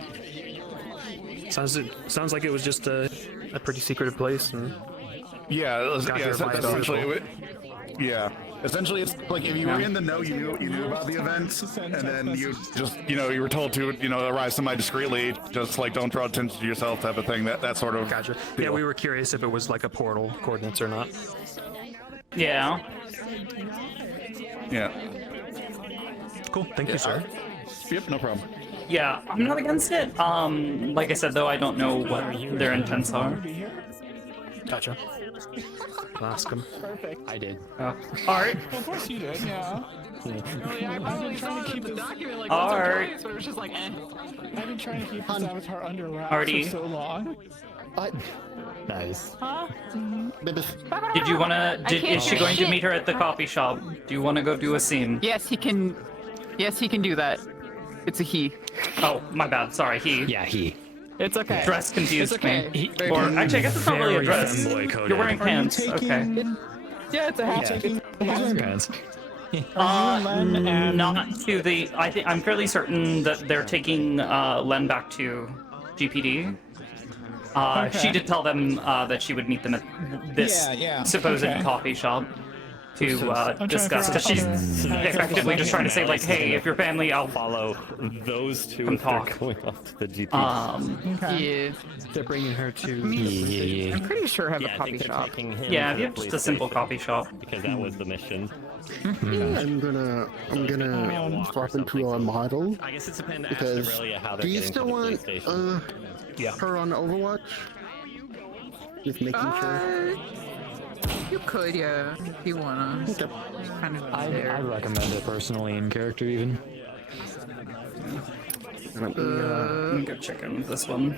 Sounds like it was just a pretty secretive place, and essentially it's like if you were in the know, you knew about the events, and then you just you were told to arrive semi discreetly, just like don't draw attention to yourself type of thing. That sort of. Gotcha. Deal. Yeah, we were curious if it was like a portal coordinates or not. Yeah. Yeah. Cool. Thank you, sir. Yep. No problem. Yeah, I'm not against it. Like I said, though, I don't know what their intents are. Gotcha. I'll ask him. Perfect. I did. Art. Well, of course you did, yeah. I've been trying to keep this document like Art. so it was just like, I've been trying to keep this avatar under wraps Artie. for so long. Nice. Huh? Did you wanna? Is she going to meet her at the coffee shop? Do you want to go do a scene? Yes, he can. Yes, he can do that. It's a he. Oh, my bad. Sorry, he. Yeah, he. It's okay. Dress confused It's okay. me. Or actually, I guess it's not really a dress. You're wearing pants. Okay. Yeah, it's a hat. Pants. Not to the. I'm fairly certain that they're taking Len back to GPD. She did tell them that she would meet them at this supposed coffee shop to discuss, because she's effectively just trying to say, like, hey, if your family, I'll follow those two come talk. if they're going off to the GP. Yeah. They're bringing her to. I'm pretty sure I have a I coffee think they're shop. taking him Yeah, to if the you have just a police simple station, coffee shop. because that was the mission. I'm gonna swap into a model. I guess it's dependent because Australia how they're do you getting still to the police want station. her on Overwatch? Just making sure. You could, yeah, if you wanna. Kind of I recommend it personally in character even. Let me go check in with this one.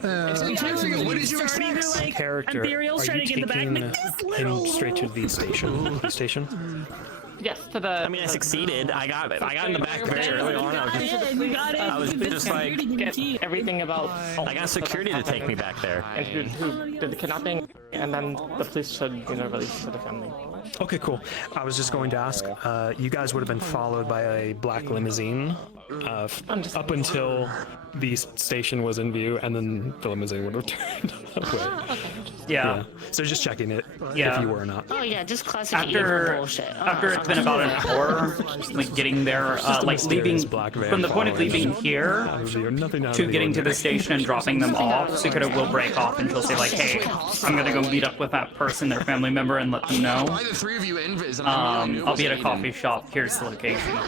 What did you expect? Character. Are you taking him straight to the station? The station? Yes, to the. I mean, I succeeded. I got in the back very early on. I was just like, get everything about. I got security to take me back there. And who did the kidnapping, and then the police should, release to the family. Okay, cool. I was just going to ask, you guys would have been followed by a black limousine up until the station was in view, and then the limousine would have turned away. Yeah. So just checking it Yeah. if you were or not. Oh yeah, just classic After bullshit. it's been about an hour, like getting there, like leaving from the point of leaving here to getting to the station and dropping them off, Sakoto will break off and she'll say like, hey, I'm gonna go meet up with that person, their family member, and let them know. Why the three of you invis? And I knew it I'll was be at a Aiden. coffee shop. Here's the location.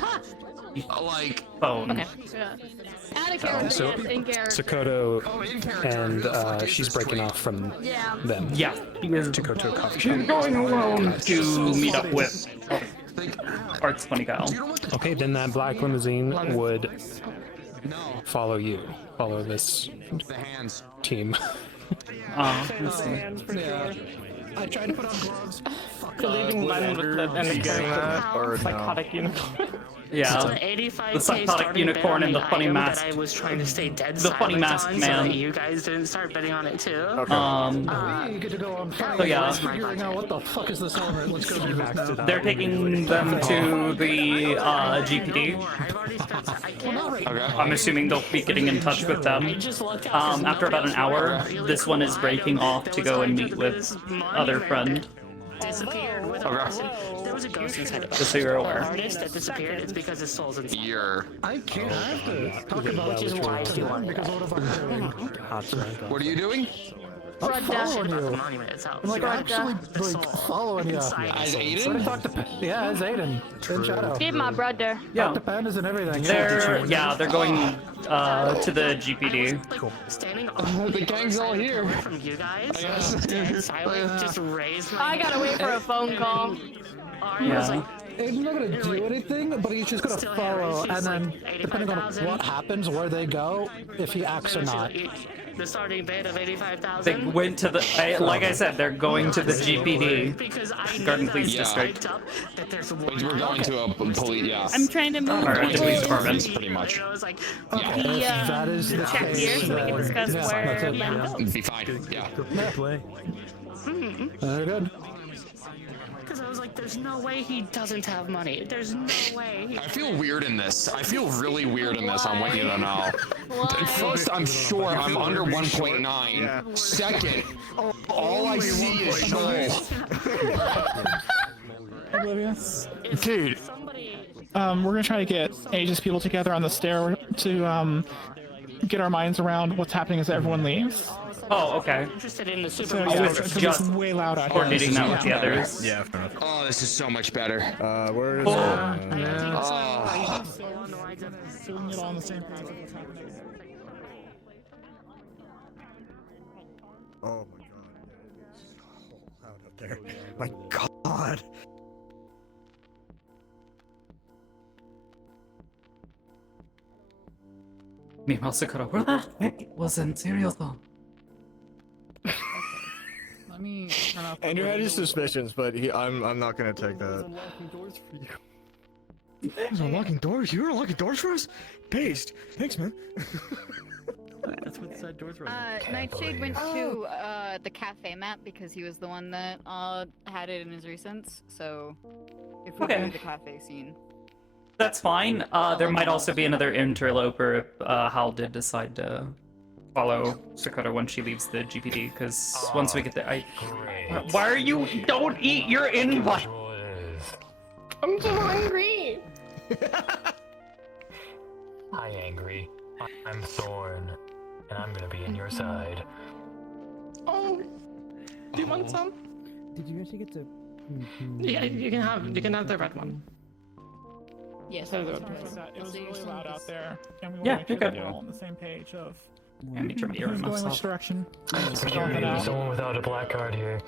Like phone. Yeah. Out of character, So yes, in character. Sakoto, and she's breaking off from them. Yeah, to go to a coffee shop. She's going alone to meet up with Art's Funny Kyle. Okay, then that black limousine would follow you. Follow this team. Let's see. I tried to put on gloves. Leaving Len with the psychotic unicorn. Yeah, So the 85K the psychotic starting unicorn bid and on the funny item mask. that I was trying to stay dead The funny silent mask on, man. So that you guys didn't start bidding on it too. You get to go on So yeah, figuring out what the fuck is this element. Let's go do this now. they're taking them to the GPD. I'm assuming they'll be getting in touch with them. After about an hour, this one is breaking off to go and meet with other friend. Disappeared with a person. There was a ghost inside of us. Just so you're aware. The artist that disappeared, it's because his soul's inside. I can't have to talk about Which is why this he wanted because what if I'm doing? What are you doing? I'm following The you. monument itself. I'm like actually like following you. As Aiden? Talk to yeah, as Aiden. In shadow. Be my brother. Talk to pandas and everything. They're going to the GPD. Cool. Standing The gang's all here. from you guys, dead silent, just raised my I gotta wait for a phone call. Yeah. Aiden's not gonna do anything, but he's just gonna follow, and then depending on what happens, where they go, if he acts or not. The starting bid of They 85,000. went to the, like I said, they're going to the GPD, Because I Garden Police District. that there's We're going to a police, yeah. I'm trying to move Or at the police department. Pretty much. That is the check case, here so we can then- discuss yeah, where that's it. Len goes. Be fine, yeah. Very good. Because I was like, there's no way he doesn't have money. There's no way. I feel weird in this. I feel really weird in this, I want you to know. First, I'm sure I'm under 1.9. Second, all I see is Joel. Oblivious. Dude. We're gonna try to get Aegis people together on the stair to get our minds around what's happening as everyone leaves. Oh, okay. Interested in the So super. yeah, was it's just way loud out here. coordinating that with the others. Yeah, fair enough. Oh, this is so much better. Where is Seeing it all on the same page of what's happening. Oh my god. It's so loud up there. My god. Meanwhile, Sakoto, where the heck was Serial though? Let me turn off. Andrew had his suspicions, but I'm not gonna take that. He's unlocking doors. You're unlocking doors for us? Based. Thanks, man. That's what the side doors were. Nightshade went to the cafe map because he was the one that had it in his recents. So if we Okay. do the cafe scene. That's fine. There might also be another interloper if Hal did decide to follow Sakoto when she leaves the GPD, because once we get there, Why are you? Don't eat your invite. I'm so hungry. Hi, Angry. I'm Thorn, and I'm gonna be in your side. Oh, do you want some? Did you actually get to? Yeah, you can have the red one. Yes. So It was really loud out there, and we Yeah, want to you're make sure that good. we're all on the same page of Yeah, make sure to hear who's going myself. which direction. Security, there's someone without a black card here.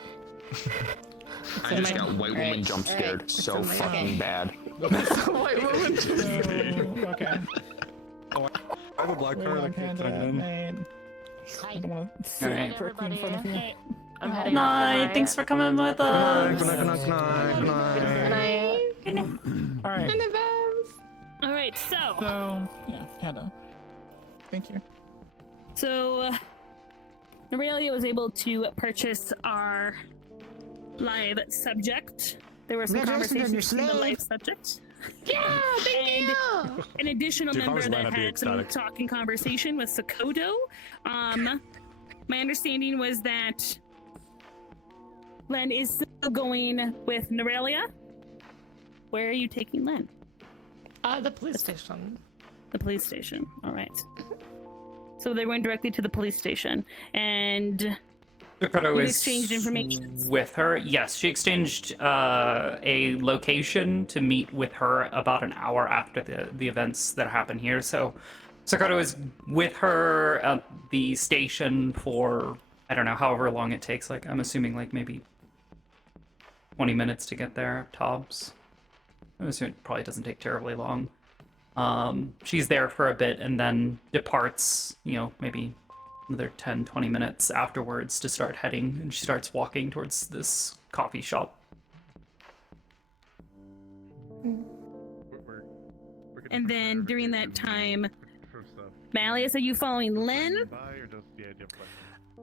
I just got white woman jump scared so fucking bad. White woman jump scared. Okay. I have a black card. I can't turn it in. I don't want to sit Alright. directly in front of you. I'm Good night. Thanks for coming with us. Good night. All right. All right, so Yeah, Panda. Thank you. So Aurelia was able to purchase our live subject. There were some conversations from the live subject. Yeah, thank you. An additional Dude, if I member was Len, that I'd be had some ecstatic. talking conversation with Sakoto. My understanding was that Len is still going with Aurelia. Where are you taking Len? The police station. The police station. All right. So they went directly to the police station, and Sakoto you is exchanged information. with her. Yes, she exchanged a location to meet with her about an hour after the events that happen here. So Sakoto is with her at the station for, I don't know, however long it takes. Like, I'm assuming like maybe 20 minutes to get there, tops. I'm assuming it probably doesn't take terribly long. She's there for a bit and then departs, maybe another 10, 20 minutes afterwards to start heading, and she starts walking towards this coffee shop. And then during that time, Malleus, are you following Len?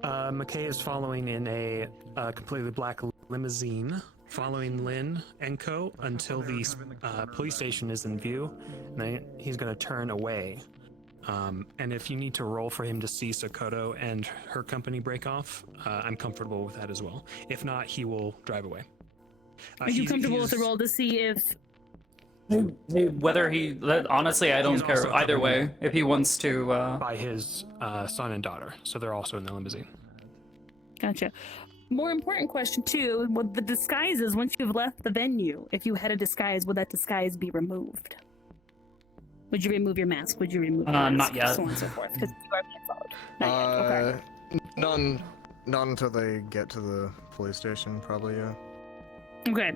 McKay is following in a completely black limousine, following Lynn and Co. until the police station is in view. And then he's going to turn away. And if you need to roll for him to see Sakoto and her company break off, I'm comfortable with that as well. If not, he will drive away. Are you comfortable with the roll to see if? Whether he, honestly, I don't care either way. If he wants to, by his son and daughter, so they're also in the limousine. Gotcha. More important question too: with the disguises, once you've left the venue, if you had a disguise, would that disguise be removed? Would you remove your mask? Would you remove your mask? Not yet. So on and so forth, because you are being followed. Not yet. Okay. Not until they get to the police station, probably. Yeah. Okay.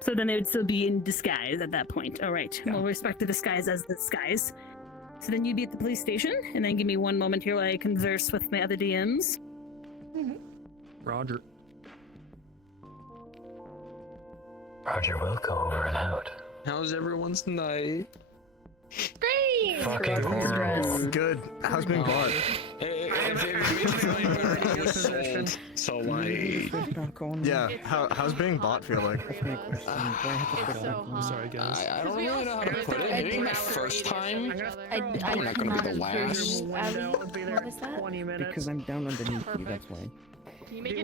So then they would still be in disguise at that point. All right. We'll respect the disguise as the disguise. So then you'd be at the police station, and then give me one moment here while I converse with my other DMs. Roger. Roger will go over and out. How's everyone's night? Great. Fucking horrible. Good. How's being bought? So like, Yeah. How's being bought feel like? I'm sorry, guys. I don't really know how to put it. It ain't my first time. I'm not gonna be the last. What is that? Because I'm down underneath you, that's why. Can you make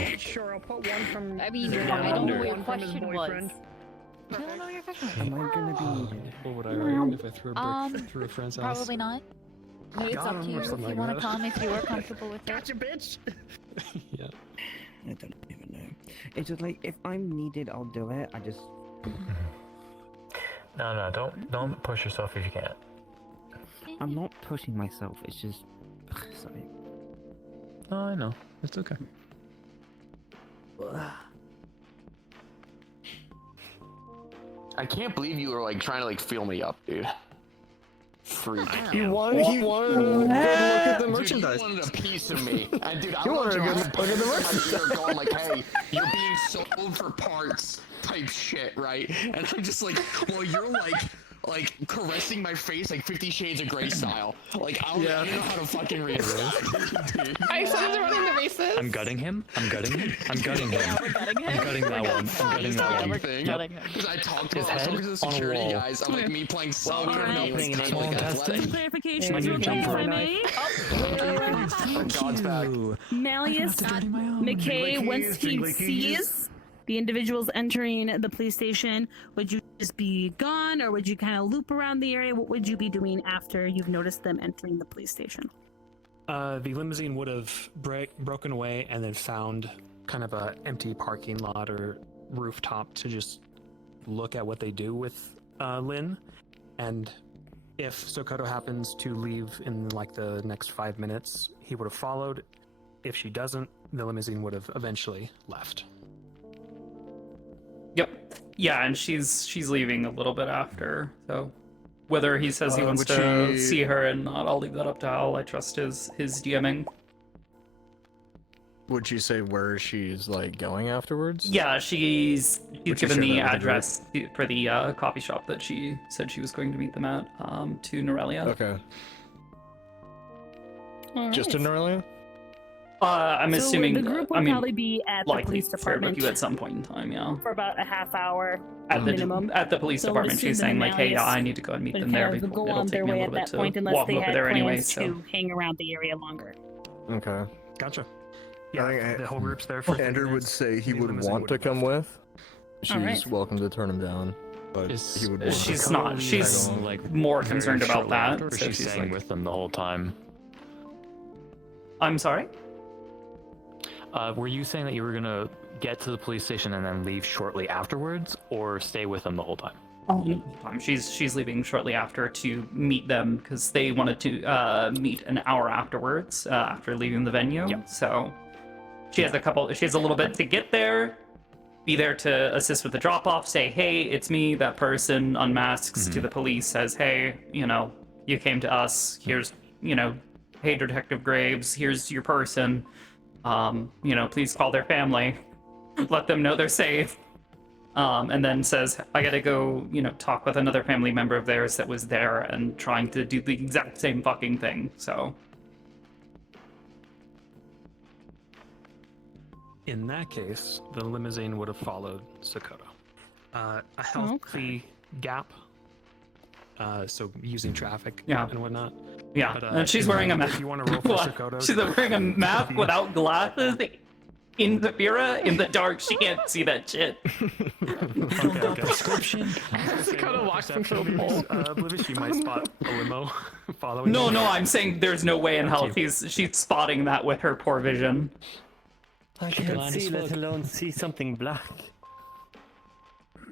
it Sure, I'll put one from. I mean, I don't know what your question was. Am I gonna be needed? What would I write if I threw a brick through a friend's house? Probably not. It's Got up him to or you if something you like want to that. come, if you are comfortable with it. Gotcha, bitch! Yeah. I don't even know. It's just like, if I'm needed, I'll do it. I just. No, don't push yourself if you can't. I'm not pushing myself, it's just. Sorry. Oh, I know. It's okay. I can't believe you were like trying to like feel me up, dude. Freak. He wanted to look at the merchandise. Dude, you wanted a piece of me. And dude, I You want wanted you to look at the merchandise. You're going like, hey, you're being sold for parts type shit, right? And I'm just like, well, you're like caressing my face like 50 Shades of Grey style. Like, I don't know how to fucking react. I started running the voices. I'm gutting him. I'm gutting him. I'm gutting him. I'm gutting that one. I'm gutting that one. Because I talked to His I was head talking to the on a security wall. guys. I'm like me playing soccer. we're and not me, like, playing kind of small like intestine. athletic. Clarification, And you real jump quick, if I rope. may. God's back. Malleus, McKay, once he sees the individuals entering the police station, would you just be gone, or would you kind of loop around the area? What would you be doing after you've noticed them entering the police station? The limousine would have broken away and then found kind of a empty parking lot or rooftop to just look at what they do with Lynn. And if Sakoto happens to leave in like the next 5 minutes, he would have followed. If she doesn't, the limousine would have eventually left. Yep. Yeah, and she's leaving a little bit after. So whether he says he wants would to she- see her and not, I'll leave that up to Hal. I trust his DMing. Would she say where she's like going afterwards? Yeah, she's Would you given share the that with the group? address for the coffee shop that she said she was going to meet them at, to Norelia. Okay. Just to Norelia? I'm So assuming. the group will I mean, probably be at the likely police to share department with you at some point in time. Yeah. for about a half hour At the minimum. at the police So department, assume she's that saying like, "Hey, yeah, Malleus I need to go and meet would them there kind of before go it'll on take their me a way little at bit that to point unless walk they over had there plans anyway." to So hang around the area longer. Okay. Gotcha. Yeah, the whole group's there for Andrew would say he would want to come with. She's Alright. welcome to turn him down, but he would want she's to not. She's more concerned about that. Or So she's she's staying like, with them the whole time. I'm sorry. Were you saying that you were gonna get to the police station and then leave shortly afterwards, or stay with them the whole time? She's leaving shortly after to meet them because they wanted to meet an hour afterwards after leaving the venue. So she has a little bit to get there, be there to assist with the drop off, say, hey, it's me. That person unmasks to the police, says, hey, you came to us. Here's, hey, Detective Graves, here's your person. Please call their family. Let them know they're safe. And then says, I gotta go, talk with another family member of theirs that was there and trying to do the exact same fucking thing. So. In that case, the limousine would have followed Sakoto. A healthy gap, so using traffic and whatnot. Yeah, But, and she's wearing a if mask. you want to roll for Sakoto, She's wearing a mask without glasses. In the Vera, in the dark, she can't see that shit. prescription. Sakoto walks into a Perception, pole. Oblivious, you might spot a limo following. No, you. I'm saying there's no way in hell she's spotting that with her poor vision. I can't see, let alone see something black.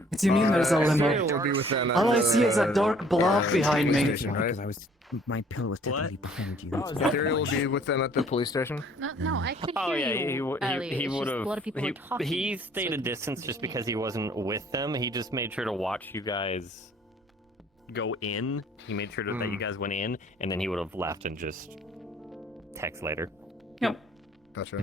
What do you mean there's a limo? Will be within, All I see is a dark blob behind me. Station, right? Because I was, my pill was technically behind you. Ethereal will be within at the police station. No, I could Oh hear yeah, you, Ellie. he It's would just have. A lot of people were talking. He stayed a distance just because he wasn't with them. He just made sure to watch you guys go in. He made sure that you guys went in, and then he would have left and just text later. Yep. Gotcha.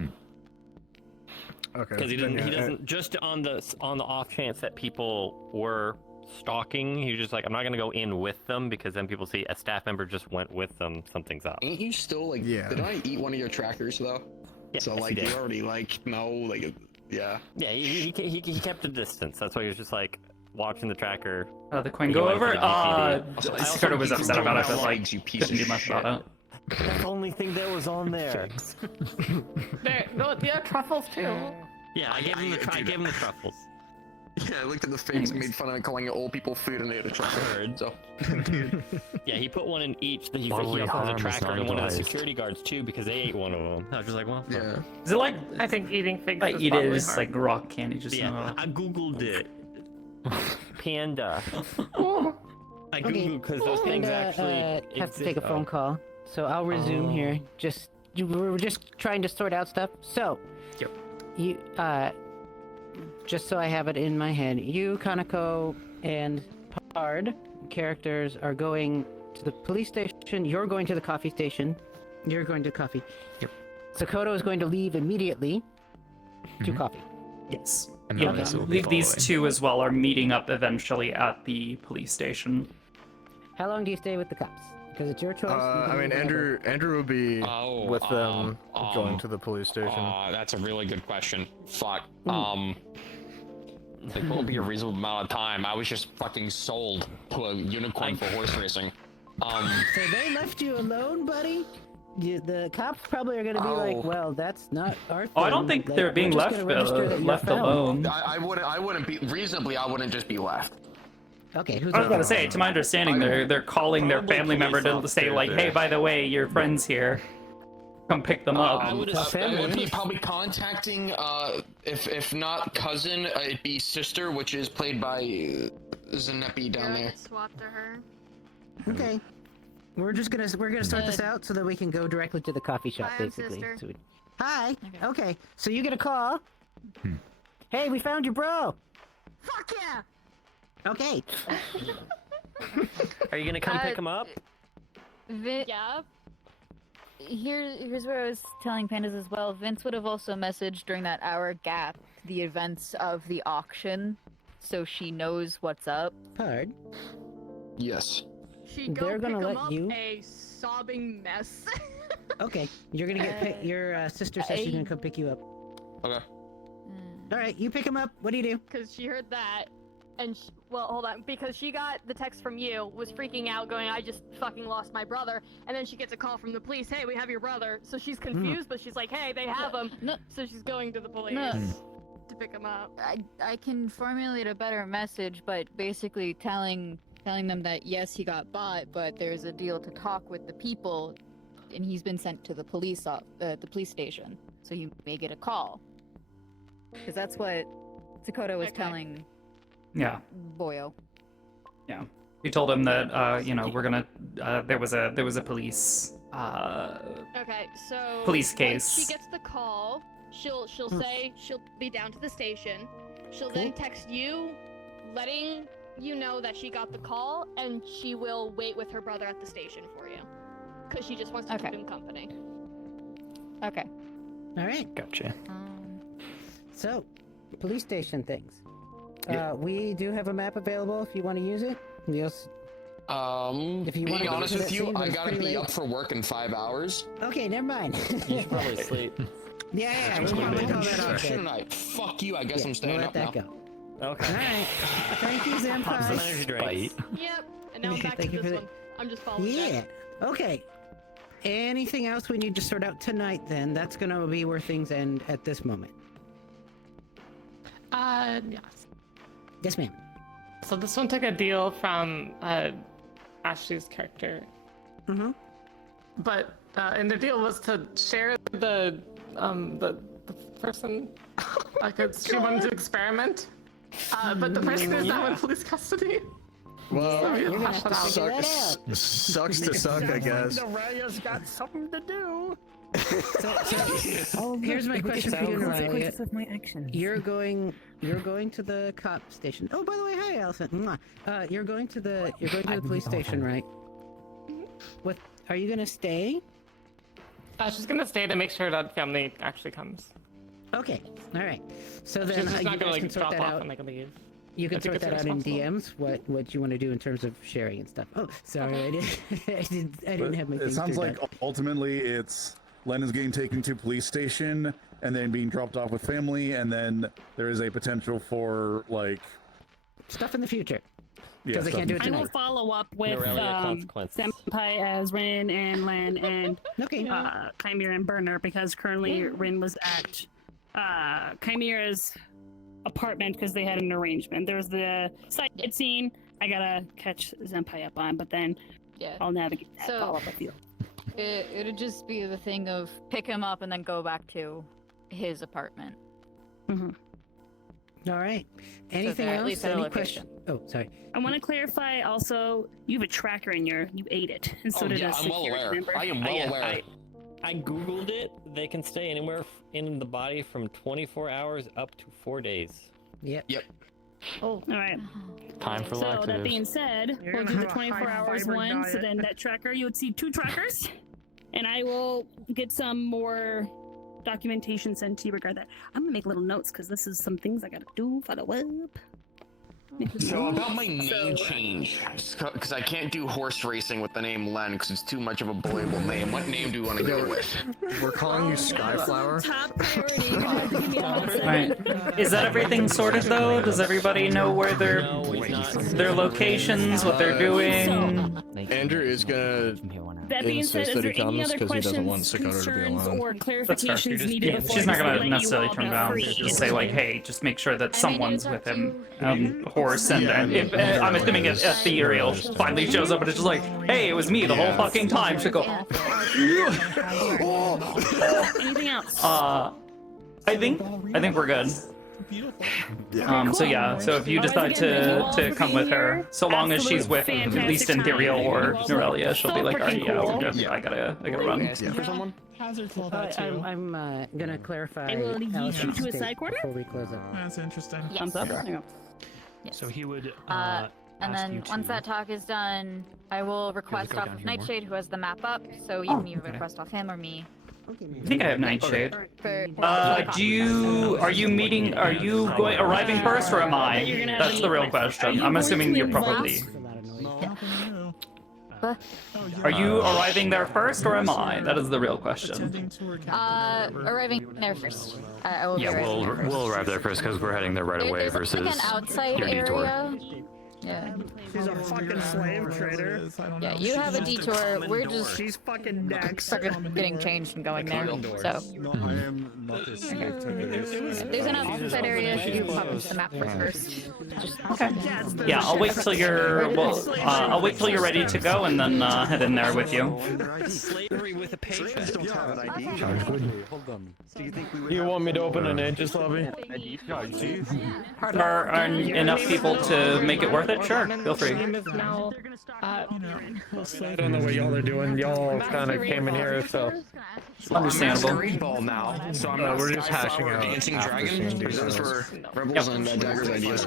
Okay. Because he doesn't just on the off chance that people were stalking. He was just like, I'm not gonna go in with them because then people see a staff member just went with them. Something's up. Ain't you still like? Yeah. Did I eat one of your trackers though? Yeah, So yes, like you you did. already like no like yeah. Yeah, he kept a distance. That's why he was just like watching the tracker. The coin He go went for over? the DPD. Sakoto was upset about it, but like, You piece couldn't of do much shit. about it. That's the only thing that was on there. Yeah, truffles too. Yeah, I gave him the truffles. Yeah, I looked at the face and made fun of it, calling it old people food, and they had a truffle. So. Yeah, he put one in each. He Bodily also has a harm is tracker not and one of the advised. security guards too because they ate one of them. I was just like, well, Yeah. Is it like I think eating figs like is eat it probably is hard. like rock candy? Just yeah. I googled it. Panda. I googled because those things actually have to take a exist. phone call, so I'll resume here. We're just trying to sort out stuff. So, you just so I have it in my head, you, Kanako, and Pard characters are going to the police station. You're going to the coffee station. You're going to coffee. Yep. Sakoto is going to leave immediately to coffee. Yes. And Yeah, Melissa will be these following. two as well are meeting up eventually at the police station. How long do you stay with the cops? Because it's your choice. I mean, Andrew will be with them going to the police station. That's a really good question. Fuck. Like, what would be a reasonable amount of time? I was just fucking sold to a unicorn for horse racing. So they left you alone, buddy? The cops probably are going to be like, well, that's not our thing. Oh, I don't think they're being left alone. I wouldn't be reasonably. I wouldn't just be left. Okay, who's I was about to say, to my understanding, they're calling their family member to say like, hey, by the way, your friend's here. Come pick them up. I would be probably contacting, if not cousin, it'd be sister, which is played by Zanepi down there. Swap to her. Okay. We're gonna sort this out so that we can go directly to the coffee shop, Hi, basically. sister. So Hi. Okay. So you get a call. Hey, we found your bro. Fuck yeah! Okay. Are you gonna come pick him up? Yeah. Here's where I was telling Pandas as well. Vince would have also messaged during that hour gap the events of the auction, so she knows what's up. Pard. Yes. They're gonna let you. A sobbing mess. Okay, you're gonna get your sister says she's gonna come pick you up. Okay. All right, you pick him up. What do you do? Because she heard that, and well, hold on, because she got the text from you, was freaking out, going, "I just fucking lost my brother," and then she gets a call from the police, "Hey, we have your brother." So she's confused, but she's like, "Hey, they have him." No. So she's going to the police to pick him up. I can formulate a better message, but basically telling them that yes, he got bought, but there's a deal to talk with the people, and he's been sent to the police station, so you may get a call. Because that's what Sakoto was telling. Yeah. Boyo. Yeah. We told him that you know, we're gonna there was a police Okay, so police once case. she gets the call, she'll say she'll be down to the station. She'll then text you, letting you know that she got the call, and she will wait with her brother at the station for you, because she just wants to keep him company. Okay. All right. Gotcha. So, police station things. Yeah. We do have a map available if you want to use it. If you being wanna honest visit with it, you, see, I it's gotta pretty be late. up for work in 5 hours. Okay, never mind. You should probably sleep. Yeah, we'll call that off. Shouldn't I? Fuck you, I guess I'm staying we'll up let that now. go. Okay. All right. Thank you, Pop some Zenpai. energy drinks. Yep, and now I'm back Thank to you for this that. one. I'm just following Yeah. that. Okay. Anything else we need to sort out tonight? Then that's gonna be where things end at this moment. Yes. Yes, ma'am. So this one took a deal from Ashley's character. Mm-hmm. But and the deal was to share the person because she wanted to experiment. But the person is now in police custody. Well, So we have to hash it out. sucks to suck, I guess. The Raya's got something to do. Here's my question for you, Consequences Noelia. of my actions. You're going to the cop station. Oh, by the way, hi, Allison. Mwah. You're going to the police station, right? What? Are you gonna stay? She's gonna stay to make sure that family actually comes. Okay. All right. So She's then just you not gonna guys can like sort drop that off out. and like leave. You can I think sort it's that out in irresponsible. DMs. What you want to do in terms of sharing and stuff. Oh, sorry, I didn't have my It things sounds turned like on. ultimately it's Len is getting taken to police station and then being dropped off with family, and then there is a potential for like stuff in the future. Yeah, Because they can't do it I will tonight. follow up with consequences. Senpai as Rin and Len and Okay. Chimera and Burner, because currently Rin was at Chimera's apartment because they had an arrangement. There's the side scene I gotta catch Senpai up on, but then I'll navigate that. So- Follow up with you. It'd just be the thing of pick him up and then go back to his apartment. Mm-hmm. All right. Anything they're at else? least at a Any location. question? Oh, sorry. I want to clarify also, you have a tracker in you ate it, and so Oh, did yeah, a I'm well security aware. member. I am well aware. I googled it. They can stay anywhere in the body from 24 hours up to 4 days. Yep. Yep. Oh, all right. Time for So that laxatives. being said, You're we'll gonna do the have a 24 hours high-fiber one. So diet. then that tracker, you would see 2 trackers, and I will get some more documentation sent to you regarding that. I'm gonna make little notes because this is some things I gotta do for the web. So about my name change, because I can't do horse racing with the name Len because it's too much of a believable name. What name do you want to go with? We're calling you Skyflower. Top priority. You're gonna have to give me a hot second. Right. Is that everything sorted though? Does everybody know where their locations, what they're doing? Andrew is gonna That being said, insist is that there he any comes other because he doesn't want questions, Sakoto to be concerns, alone. or That's fair. clarifications needed Yeah, before she's not I gonna let you necessarily all turn go around. free? She'll just say like, "Hey, just make sure that I mean, someone's it's with up him." Horse and if, I'm assuming Ethereal finally shows up and it's just like, "Hey, it was me the whole fucking time." She'll go. Anything else? I think we're good. So yeah, so if you decide to come with her, so long as she's with at least Ethereal or Norelia, she'll be like, alright, yeah, we're good. I gotta run. For someone? I'm gonna clarify. I will lead you Allison's to a state side corner. before we close up. That's interesting. Thumbs up. Yes. There you go. Yes. So he would. And ask you then to- once that talk is done, I will request go off down of here more? Nightshade, who has the map up. So you can either request off him or me. I think I have Nightshade. For, Are you arriving first or am I? That's the real question. I'm assuming you're probably. Are you arriving there first or am I? That is the real question. arriving there first. I will be Yeah, arriving there first. we'll arrive there first because we're heading there right away There's versus like an outside your detour. area. Yeah. She's a fucking slave trader. Yeah, you have a detour. We're just She's fucking next. getting changed and going there. So No, I am not a slave to this. there's an outside area. You can pop into the map first. Just Okay. Yeah, I'll wait till you're I'll wait till you're ready to go and then head in there with you. Slavery with a paycheck. Sounds good. Hold on. You want me to open an Aegis lobby? Are enough people to make it worth it? Sure, feel free. I don't know what y'all are doing. Y'all kind of came in here, so. Understandable. Masquerade ball now, so I'm not we're just hashing out dancing after dragon. seeing Or those were rebels and daggers ideas.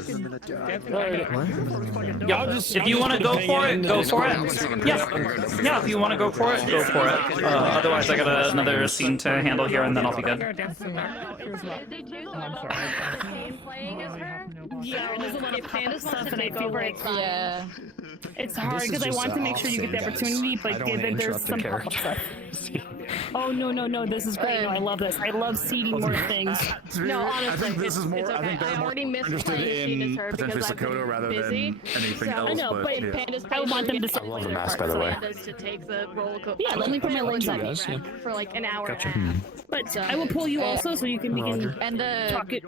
Yeah, if you want to go for it, go for it. Yeah, if you want to go for it, go for it. Otherwise, I got another scene to handle here, and then I'll be good. Yeah, there's a lot of pop stuff, and I feel like yeah, it's hard because I want to make sure you get the opportunity, but there's some pop stuff. Oh no! This is great. No, I love this. I love seeding more things. No, honestly, I think this is more. it's okay. I think they're I more already missed interested playing in her potentially because I've been Sakoto rather busy. than anything So, else. I know, but yeah. Panda's I want them to. I love the mask, by the way. To take the roller coaster. Yeah, let me put my legs on. For like an hour Gotcha. and a half. But I will pull you also, so you can begin and talk it.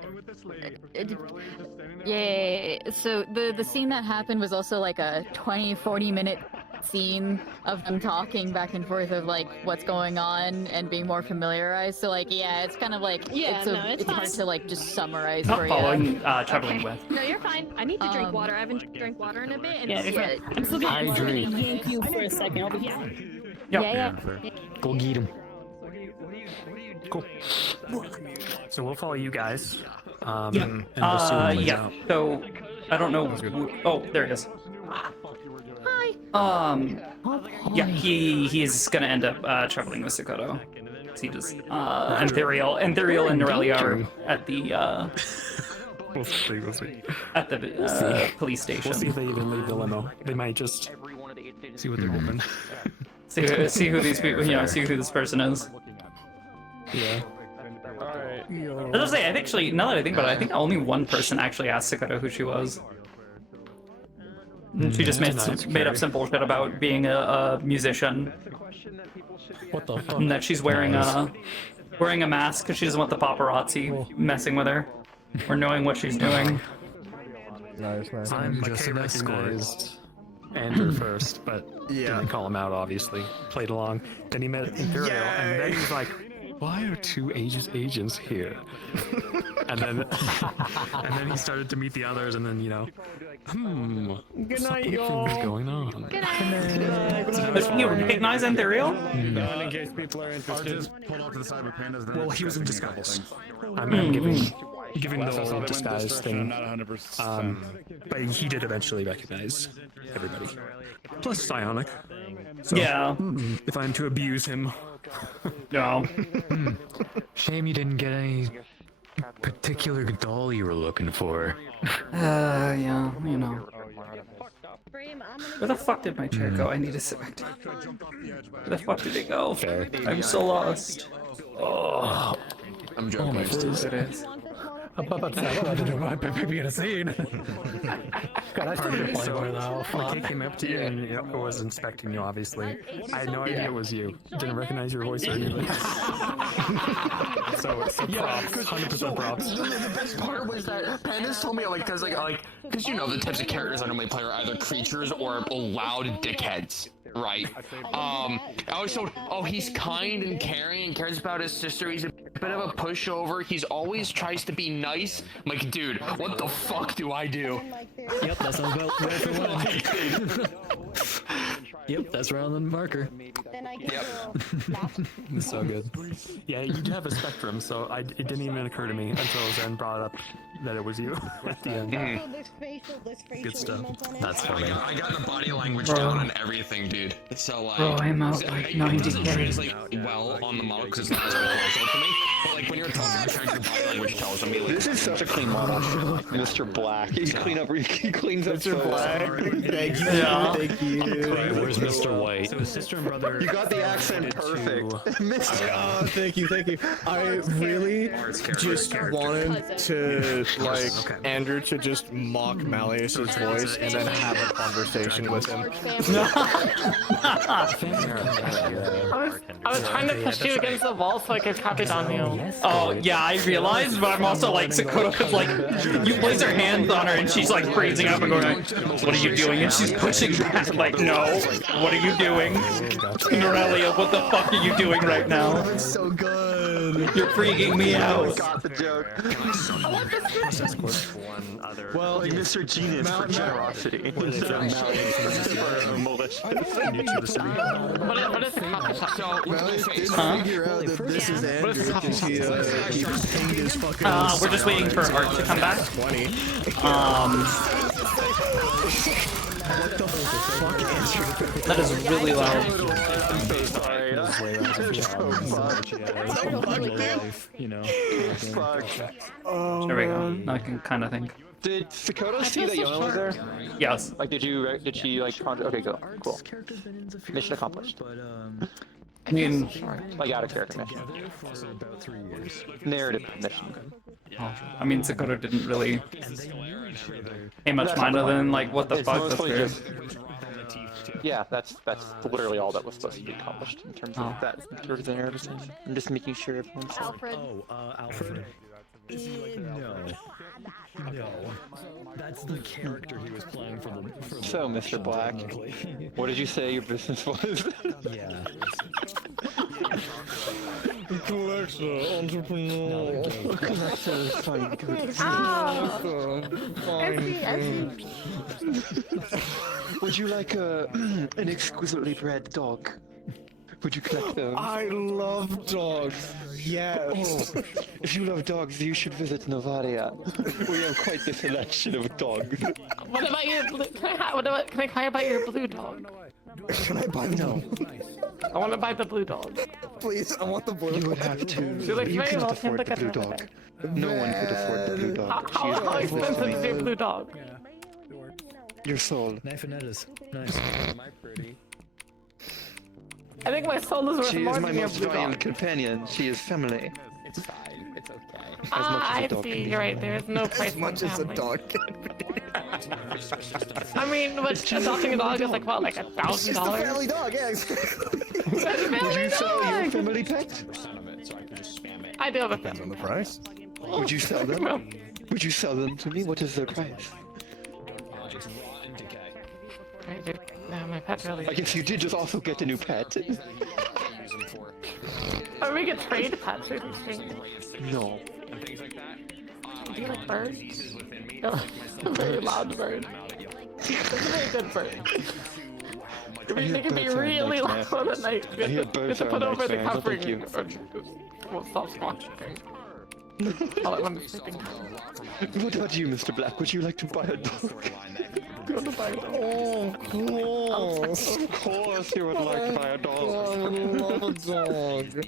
yeah. So the scene that happened was also like a 20-40 minute scene of them talking back and forth of like what's going on and being more familiarized. So like yeah, it's kind of like Yeah, it's fine. hard to like just summarize Not for you. following, traveling with. No, you're fine. I need to drink water. I haven't drank water in a bit. And Yeah, it's- I'm still gonna yank you for a second. I'll be Yeah. Go get him. Cool. So we'll follow you guys. And we'll see what plays out. So I don't know. Oh, there it is. Hi. Yeah, he's gonna end up traveling with Sakoto. He just Ethereal and Norelia are at the We'll see. at the police station. We'll see if they even leave the limo. They might just see what they're hoping. see who these people, see who this person is. Yeah. I was gonna say, actually, now that I think about it, I think only one person actually asked Sakoto who she was. And she just made up some bullshit about being a musician. What the fuck? And that she's wearing a mask because she doesn't want the paparazzi messing with her or knowing what she's doing. Nice. I'm just recognized Andrew first, but didn't call him out, obviously. Played along. Then he met Imperial, and then he's like, why are two Aegis agents here? and then he started to meet the others, and then, Good night, something y'all. was going on. Good night. But you recognize Ethereal? In case people are interested. Pulled off to the side with pandas. Well, he was in disguise. I'm giving the whole disguise thing. Not 100%. But he did eventually recognize everybody. Plus Psionic. So, Yeah. If I'm to abuse him. No. Shame you didn't get any particular doll you were looking for. Yeah, you know. Where the fuck did my chair go? I need to sit back down. Where the fuck did it go? Fair. I'm so lost. Oh, I'm joking. It is. I'm about to say, I don't know, might be in a scene. God, I started to play one now. Like, he came up to you and it was inspecting you, obviously. I had no idea it was you. Didn't recognize your voice or anything. so props. 100% props. The best part was that Pandas told me, because you know the types of characters I normally play are either creatures or loud dickheads. Right. I always told, he's kind and caring and cares about his sister. He's a bit of a pushover. He's always tries to be nice. I'm like, dude, what the fuck do I do? Yep, that sounds about right for one. Yep, that's round on the marker. Yep. It's so good. Yeah, you do have a spectrum, so it didn't even occur to me until Zen brought up that it was you at the end. Good stuff. That's funny. I got the body language down and everything, dude. So like, I'm out like it 90 doesn't translate well on the model because it's not as close to me. But like when you're talking, you're trying to body language tells me. Like, This is such a clean model. Mr. Black. He cleans up Mr. Black. Thank you. Yeah. Thank you. Where's Mr. White? So his sister and brother. You got the accent perfect. Mr. Oh, thank you. I really just wanted to Andrew to just mock Malleus's voice and then have a conversation with him. I was trying to push you against the wall so I could copy down you. Oh, yeah, I realized, but I'm also like, Sakoto's like, you place her hands on her and she's like freezing up and going like, what are you doing? And she's pushing back like, no, what are you doing? Norelia, what the fuck are you doing right now? It's so good. You're freaking me out. Got the joke. Well, Mr. Genius for generosity. What is it? Malleus did figure out that this is Andrew because he pinged his fucking we're just waiting for Art to come back. 20. What the fuck, Andrew? That is really loud. Oh, there we go. Now I can kind of think. Did Sakoto see that Yona was there? Yes. Like, did she like? Okay, cool. Mission accomplished. I mean, like out of character mission. Narrative mission. I mean, Sakoto didn't really pay much mind other than like, what the fuck? That's weird. Yeah, that's literally all that was supposed to be accomplished in terms of that sort of the narrative thing. I'm just making sure everyone's. Alfred. Alfred. No. That's the character he was playing for the. So, Mr. Black, what did you say your business was? Yeah. Collector, entrepreneur. Collector, fine, good. Would you like an exquisitely bred dog? Would you collect those? I love dogs. Yes. Oh, if you love dogs, you should visit Novaria. We have quite the selection of dogs. What about your blue? Can I buy your blue dog? Can I buy them? I want to buy the blue dog. Please, I want the blue dog. You would have to. She looks You very cannot well afford the blue dog. No one could afford the blue dog. How expensive is your blue dog? Your soul. Knife and edges. Nice. I think my soul is worth She more is my than your most blue valiant dog. companion. She is family. it's fine. It's okay. I see. You're right. There is no price As much on as a family. dog can be. I mean, but adopting a dog is like what, like $1,000? It's just a family dog, yeah. Would you sell your family pet? I do have a Depends on the price. Would you sell them? Would you sell them to me? What is their price? No, my pet really. I guess you did just also get a new pet. Or we could trade pets or something. No. Do you like birds? No, a very loud bird. It's a very good bird. They can be really loud at night. We have to put over the covering. Well, stop squawking. I'll let one sleeping. What about you, Mr. Black? Would you like to buy a dog? Oh, cool. Of course you would like to buy a dog. I love a dog.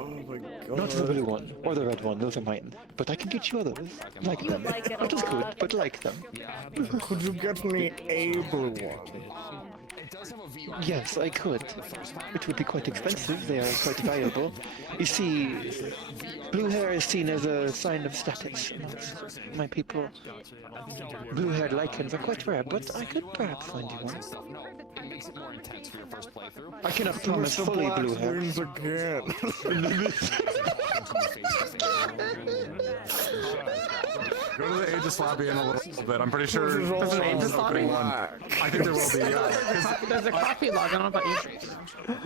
Oh my god. Not the blue one or the red one. Those are mine. But I can get you others. Like them. Not as good, but like them. Could you get me a blue one? Yes, I could. It would be quite expensive. They are quite valuable. You see, blue hair is seen as a sign of status amongst my people. Blue-haired lichens are quite rare, but I could perhaps find you one. I cannot promise fully blue hair. Again. Go to the Aegis lobby in a little bit. I'm pretty sure There's an Aegis lobby? I think there will be, yeah. There's a coffee log, I don't know about you.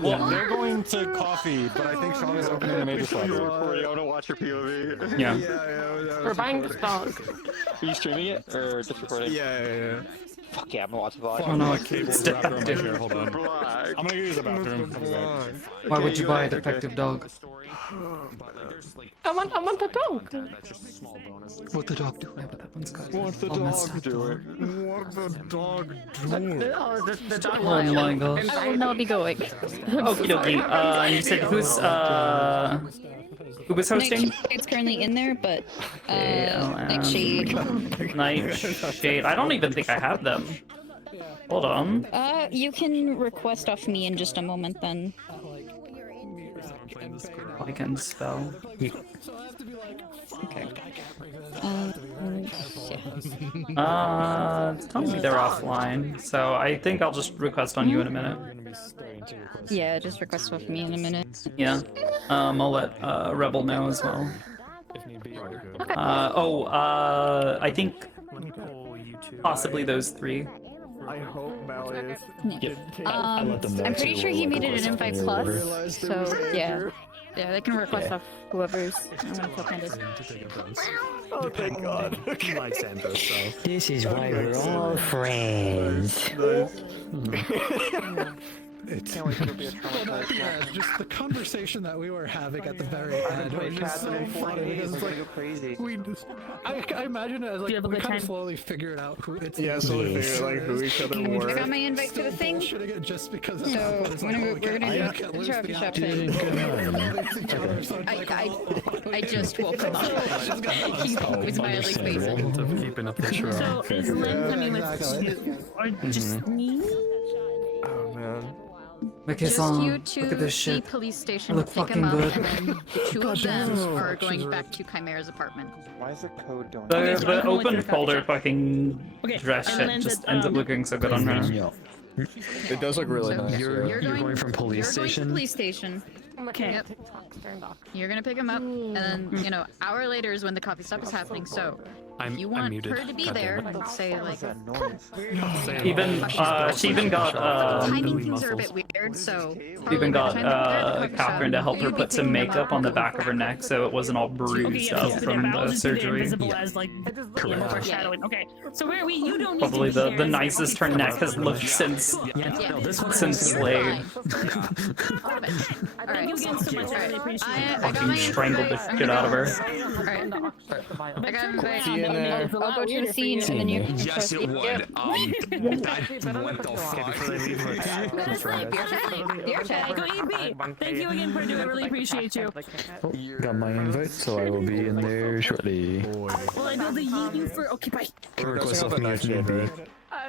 Well, they're going to coffee, but I think Sean is opening an Aegis lobby. Recording, I want to watch your POV. Yeah. We're buying this dog. Are you streaming it or just recording? Yeah. Fuck yeah, I'm gonna watch the vlog. Oh no, my cable's wrapped around my hair. Hold on. I'm gonna use the bathroom. Why would you buy a defective dog? I want the dog. What the dog doing? Yeah, but that one's got What the all messed dog up. doing? What the dog doing? The dog Oh my gosh. I will now be going. Okie dokie. And you said who was hosting? It's currently in there, but Nightshade. Nightshade. I don't even think I have them. Hold on. You can request off me in just a moment then. I can spell. Okay. It's telling me they're offline, so I think I'll just request on you in a minute. Yeah, just request off me in a minute. Yeah. I'll let Rebel know as well. I think possibly those three. I hope Mally is. I'm pretty sure he made it an invite plus, so yeah. Yeah, they can request off whoever's. Oh, thank God. He likes Santos, so. This is why we're all friends. It's just the conversation that we were having at the very end was just so funny because it's like crazy. I imagine it as like we kind of slowly figured out who it's. Yeah, slowly figured out like who each other were. I got my invite to the thing. Just because. So we're gonna do a coffee shop thing. I just woke him up. He was mildly facing. Keeping up the show. So is Lynn coming with you or just me? Oh man. Just you two look at this the shit. police station, Look pick him fucking up, good. and then the two of them are going back to Chimera's apartment. Why is the code doing The open folder fucking Okay, dress and shit then just the, ends up looking so good on her. It does look really nice. You're going from police You're going to station? police station. Okay. Yep. You're gonna pick him up, and then hour later is when the coffee stop is happening. So if you want muted. her to be there, say like. Even she even got Timing things are a bit weird, so. even got Catherine Catherine to help her put some makeup on the back of her neck so it wasn't all bruised up from I'll the just do the surgery. invisible as like foreshadowing. Okay, so where we you don't need Probably to be the there. nicest her neck has looked since Slade. Thank you again so much. I really appreciate it. Fucking strangled the shit out of her. Alright. I got him back. See you in there. I'll go to the scene and then you can Yes, it would. Yep. What the fuck? Go EP. Thank you again, Purdue. I really appreciate you. Got my invite, so I will be in there shortly. Well, I know the you for. Okay, bye. Request off me if need be.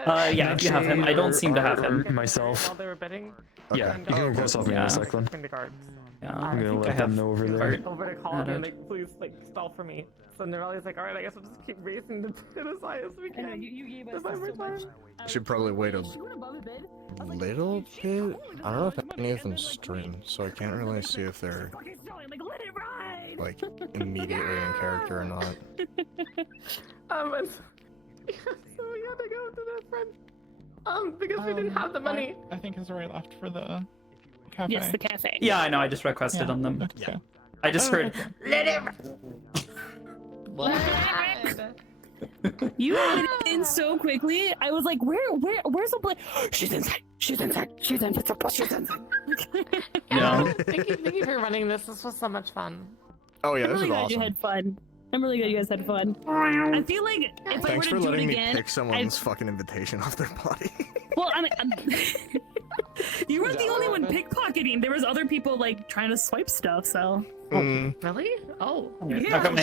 Yeah, if you have him. I don't seem to have him. Myself. While they were betting. Yeah, you can request off me in a sec then. The guards. Yeah, I'm gonna let them know over there. Over to call and like, please like stall for me. So Nerali's like, alright, I guess we'll just keep racing the pit as high as we can. You gave us I should probably wait a little bit. I don't know if any of them stream, so I can't really see if they're like immediately in character or not. And so we had to go to the friend. Because we didn't have the money. I think is right left for the cafe. Yes, the cafe. Yeah, I know. I just requested on them. Okay. I just heard. Let it. You went in so quickly. I was like, where's the play? She's inside. She's inside. She's inside. She's inside. Yeah. Thank you for running this. This was so much fun. Oh yeah, I'm this really is glad awesome. you had fun. I'm really glad you guys had fun. I feel like if I were Thanks to for do it letting me again, pick someone's fucking invitation off their body. well, I mean, You weren't the only one pickpocketing. There was other people like trying to swipe stuff. So. Really? Oh. Yeah. From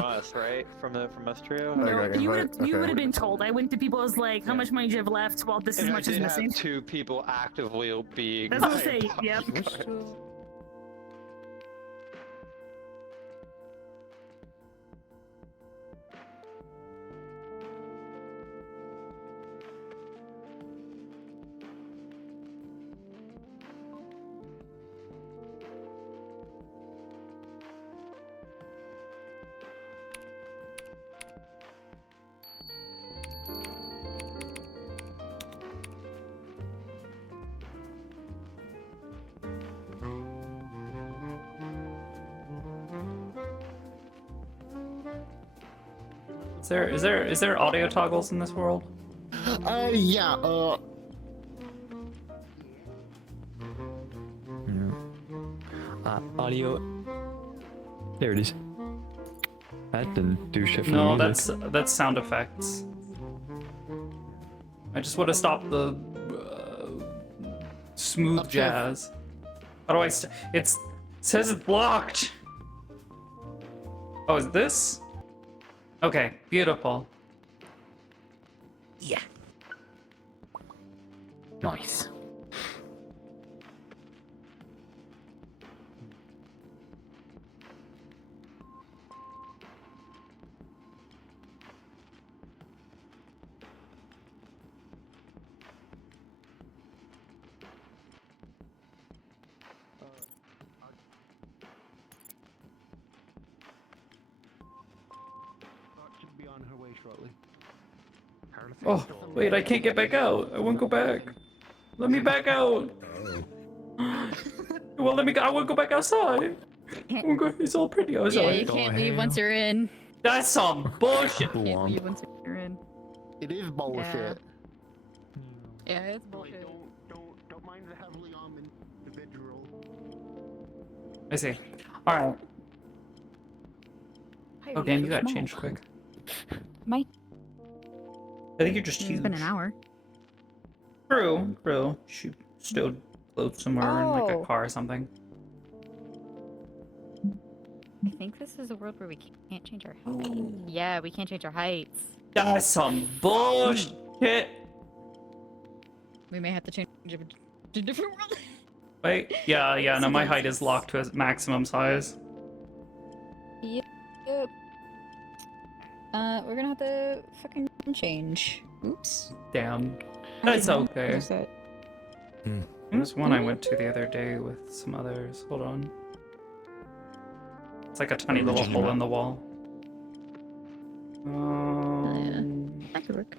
us, right? From us trio. No, you would have been told. I went to people. I was like, "How much money do you have left?" Well, this And is I much did is missing. have 2 people actively being. That's what I'm saying. Yep. Is there audio toggles in this world? Yeah, Audio. There it is. That didn't do shit for No, the music. that's sound effects. I just want to stop the smooth jazz. How do I? It says it's blocked. Oh, is this? Okay, beautiful. Yeah. Nice. Should be on her way shortly. Oh, wait, I can't get back out. I won't go back. Let me back out. Well, let me go. I won't go back outside. I won't go, it's all pretty outside. Yeah, you can't leave once you're in. That's some bullshit. You can't leave once you're in. It is bullshit. Yeah, it's bullshit. Don't mind the heavily armed individual. I see. Alright. Oh, damn, you got changed quick. My. I think you're just huge. It's been an hour. True. She stowed clothes somewhere in like a Oh. car or something. I think this is a world where we can't change our heights. Yeah, we can't change our heights. That's some bullshit. We may have to change it to a different world. Wait, yeah, no, my height is locked to a maximum size. Yep. We're gonna have to fucking change. Oops. Damn. That's okay. Where's that? There's one I went to the other day with some others. Hold on. It's like a tiny little hole in the wall. That could work.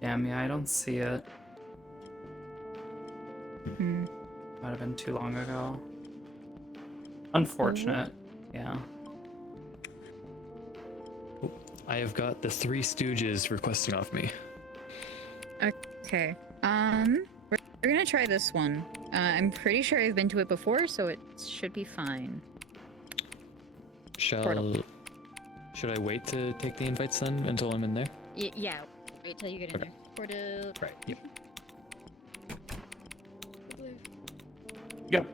Damn, yeah, I don't see it. Hmm. Might have been too long ago. Unfortunate. Yeah. I have got the Three Stooges requesting off me. Okay. We're gonna try this one. I'm pretty sure I've been to it before, so it should be fine. Portal. Should I wait to take the invites then until I'm in there? Yeah. Wait till you get in Okay. there. Portal. Right. Yep. Yep.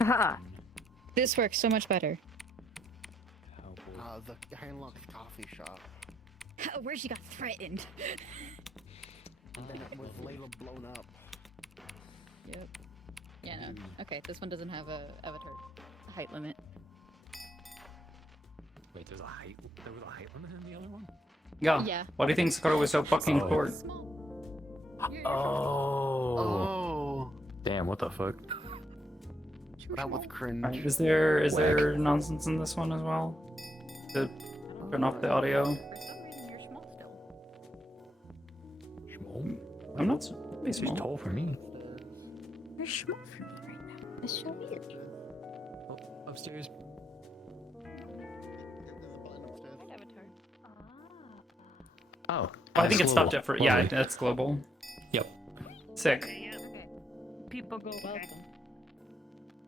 Haha. This works so much better. The Hanlock's coffee shop. Where she got threatened. And then it was later blown up. Yep. Yeah, no. Okay, this one doesn't have a avatar height limit. Wait, there was a height limit in the other one? Yeah. Yeah. Why do you think Sakoto was so fucking short? Oh. Oh. Damn, what the fuck? That was cringe. Alright, is there nonsense in this one as well? To turn off the audio? I'm not It's small. tall for me. You're small for me right now. It's so weird. Upstairs. Oh. I think it global. stopped it for Lovely. that's global. Yep. Sick. People go. Okay.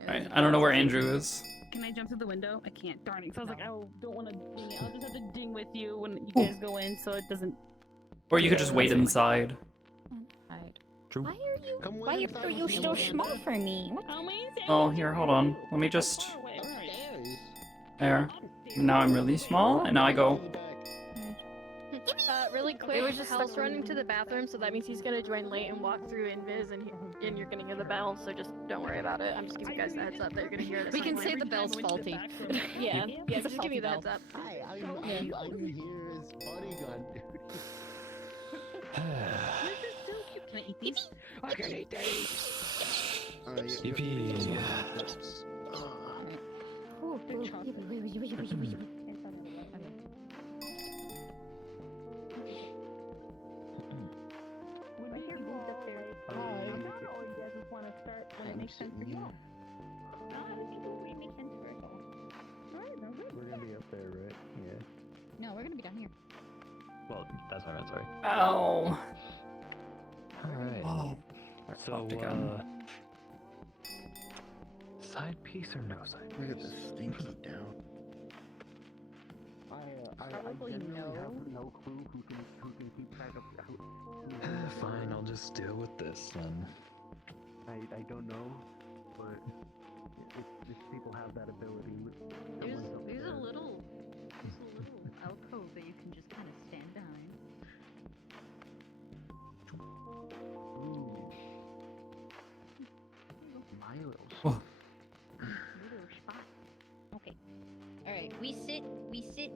Alright, I don't know where Andrew is. Can I jump through the window? I can't. Darn it. So I was like, I don't want to ding it. I'll just have to ding with you when you guys go in, so it doesn't. Or you could just wait inside. Why are you so small for me? What? Oh, here, hold on. Let me just... There. Now I'm really small, and now I go... Really quick, Hell's running to the bathroom, so that means he's gonna join late and walk through Invis, and you're gonna hear the bell, so just don't worry about it. I'm just giving you guys the heads up that you're gonna hear it. We can say the bell's faulty. Yeah, just give me the heads up. Hi, I'm here as bodyguard. Can I eat these? I can eat these. Yippee. We're gonna be up there, right? Yeah. No, we're gonna be down here. Well, that's what I meant, sorry. Ow! Alright. Oh. So, side piece or no side piece? Look at this stinky down. I genuinely have no clue who can keep track of who. Fine, I'll just deal with this then. I don't know, but if people have that ability, There's a little alcove that you can just kind of stand behind. My little Oh. Little spot. Okay. Alright, we sit, we sit.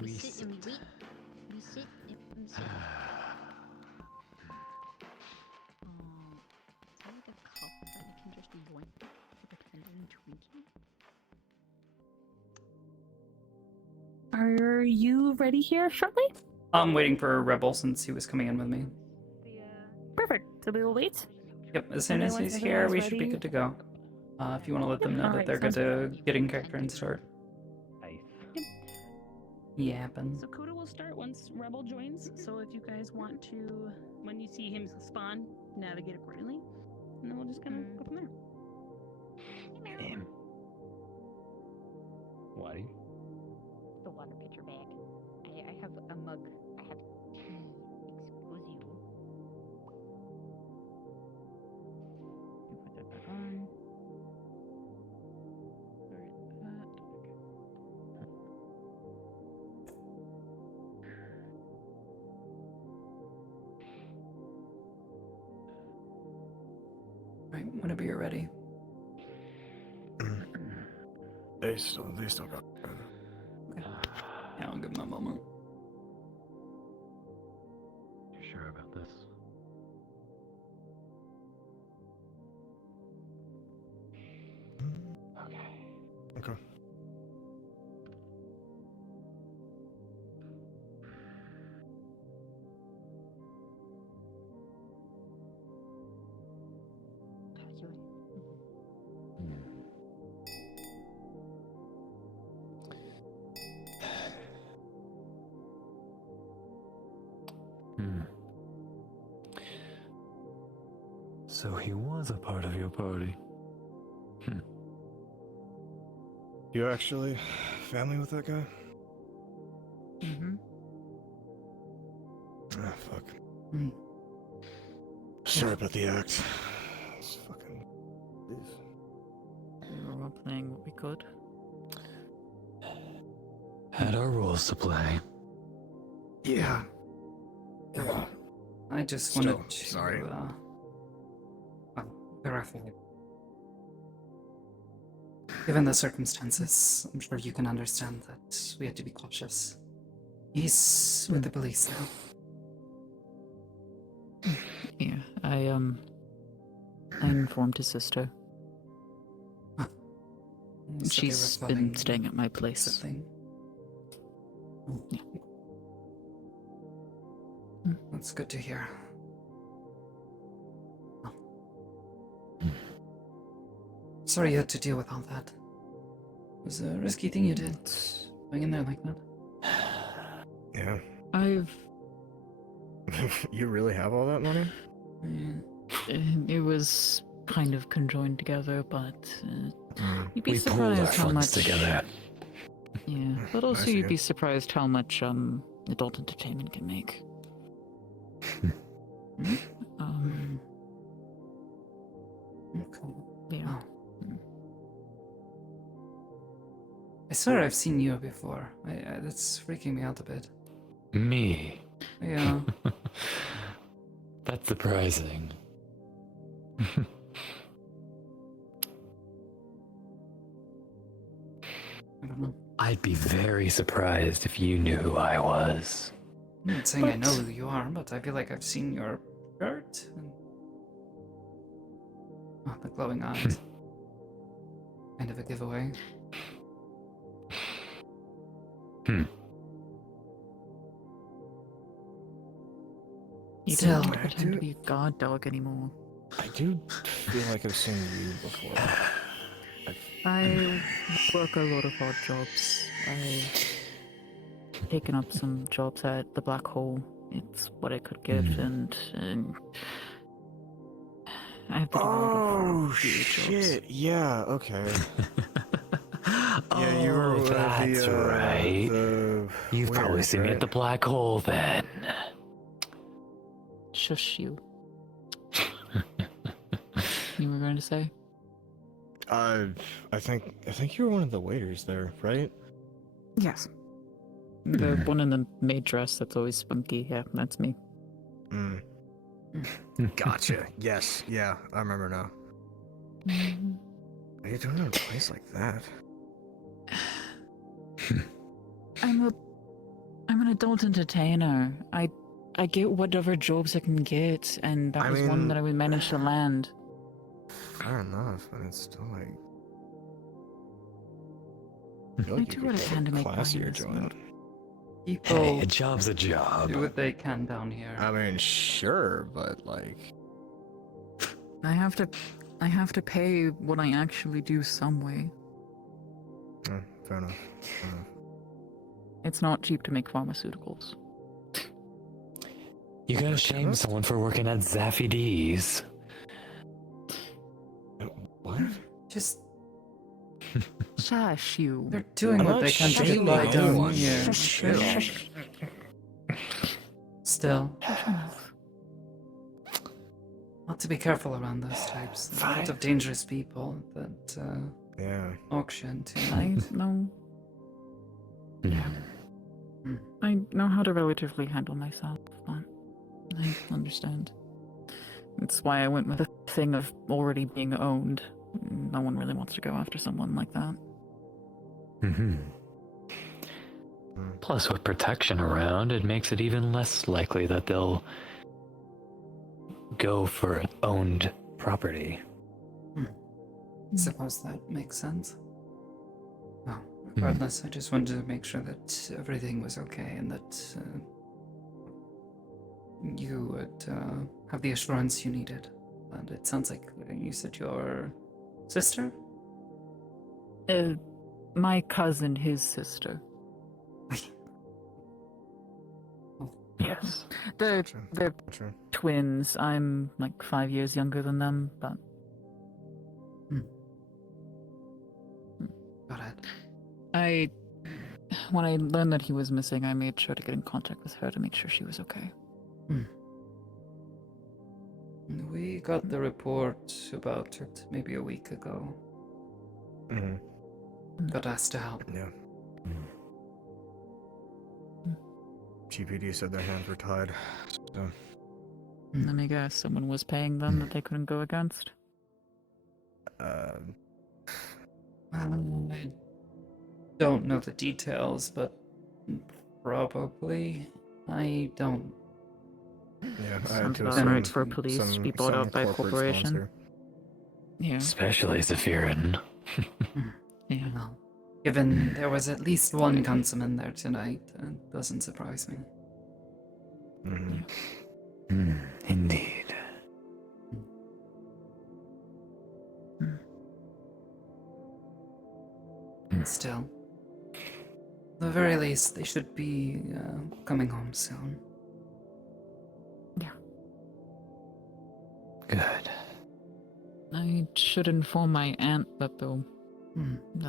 We sit and we wait. We sit and we sit. Is that like a cup that you can just yoink with a pendant Twinkie? Are you ready here shortly? I'm waiting for Rebel since he was coming in with me. Perfect. So we will wait. Yep, as soon as he's here, we should be good to go. If you want to let them know that Alright, they're good sounds to get in character and start. Yapping. So Koda will start once Rebel joins. So if you guys want to, when you see him spawn, navigate accordingly, and then we'll just kind of go from there. Damn. Why? The water pitcher bag. I have a mug. I have tea. Excuse you. You put that back on. Right, whenever you're ready. They still got. Yeah, I'll give him a moment. You sure about this? Okay. So he was a part of your party. You actually family with that guy? Mm-hmm. Ah, fuck. Sorry about the act. It's fucking. We were all playing what we could. Had our roles to play. Yeah. I just Still, wanted to. sorry. Given the circumstances, I'm sure you can understand that we had to be cautious. He's with the police now. Yeah, I informed his sister. You said they were She's been planning staying at my place. something. Yeah. That's good to hear. Sorry you had to deal with all that. It was a risky thing you did, going in there like that. Yeah. I've... You really have all that money? It was kind of conjoined together, but you'd be We pooled our surprised how funds much... together. Yeah, but I also see you'd it. be surprised how much adult entertainment can make. Yeah. I swear I've seen you before. That's freaking me out a bit. Me? Yeah. That's surprising. I don't know. I'd be very surprised if you knew who I was. I'm not saying I know who you are, but I feel like I've seen your shirt. And... Oh, the glowing eyes. Kind of a giveaway. You Still, don't pretend to be a guard dog anymore. I do feel like I've seen you before. I work a lot of odd jobs. I've taken up some jobs at the Black Hole. It's what I could get, and I have to do a lot of weird shit! jobs. Yeah. Okay. Yeah, you were with That's right. You've probably waiters, seen me right? at the Black Hole then. Shush you. You were going to say? I think you were one of the waiters there, right? Yes. The one in the maid dress that's always spunky. Yeah, that's me. Gotcha. Yes. Yeah, I remember now. What are you doing in a place like that? I'm an adult entertainer. I get whatever jobs I can get, and that was one that I would manage to land. Fair enough, but it's still like. I feel I like do you what I could can to make classier money. joint. People Hey, a job's a job. do what they can down here. I mean, sure, but like. I have to pay what I actually do some way. Fair enough. Fair enough. It's not cheap to make pharmaceuticals. You gotta shame someone for working at Zaffy D's. What? Just shush you. They're doing I'm what not they can to get shaming by down anyone. here. Shush. Still, not to be careful around those types. There's a lot of dangerous people that Yeah. auction too. I know. I know how to relatively handle myself, but I understand. That's why I went with the thing of already being owned. No one really wants to go after someone like that. Plus, with protection around, it makes it even less likely that they'll go for owned property. I suppose that makes sense. Well, regardless, I just wanted to make sure that everything was okay and that you would have the assurance you needed. And it sounds like you said your sister? My cousin, his sister. Yes. They're twins. I'm like 5 years younger than them, but... Got it. When I learned that he was missing, I made sure to get in contact with her to make sure she was okay. We got the report about it maybe a week ago. Got asked to help. Yeah. GPD said their hands were tied. So. Let me guess, someone was paying them that they couldn't go against? I don't know the details, but probably. I don't Yeah, I had Sounds to about assume right for police to be bought out by a corporate corporation. sponsor. Yeah. Especially Zephyrin. Yeah. Well, given there was at least one councilman there tonight, it doesn't surprise me. Indeed. Still, at the very least, they should be coming home soon. Good. I should inform my aunt that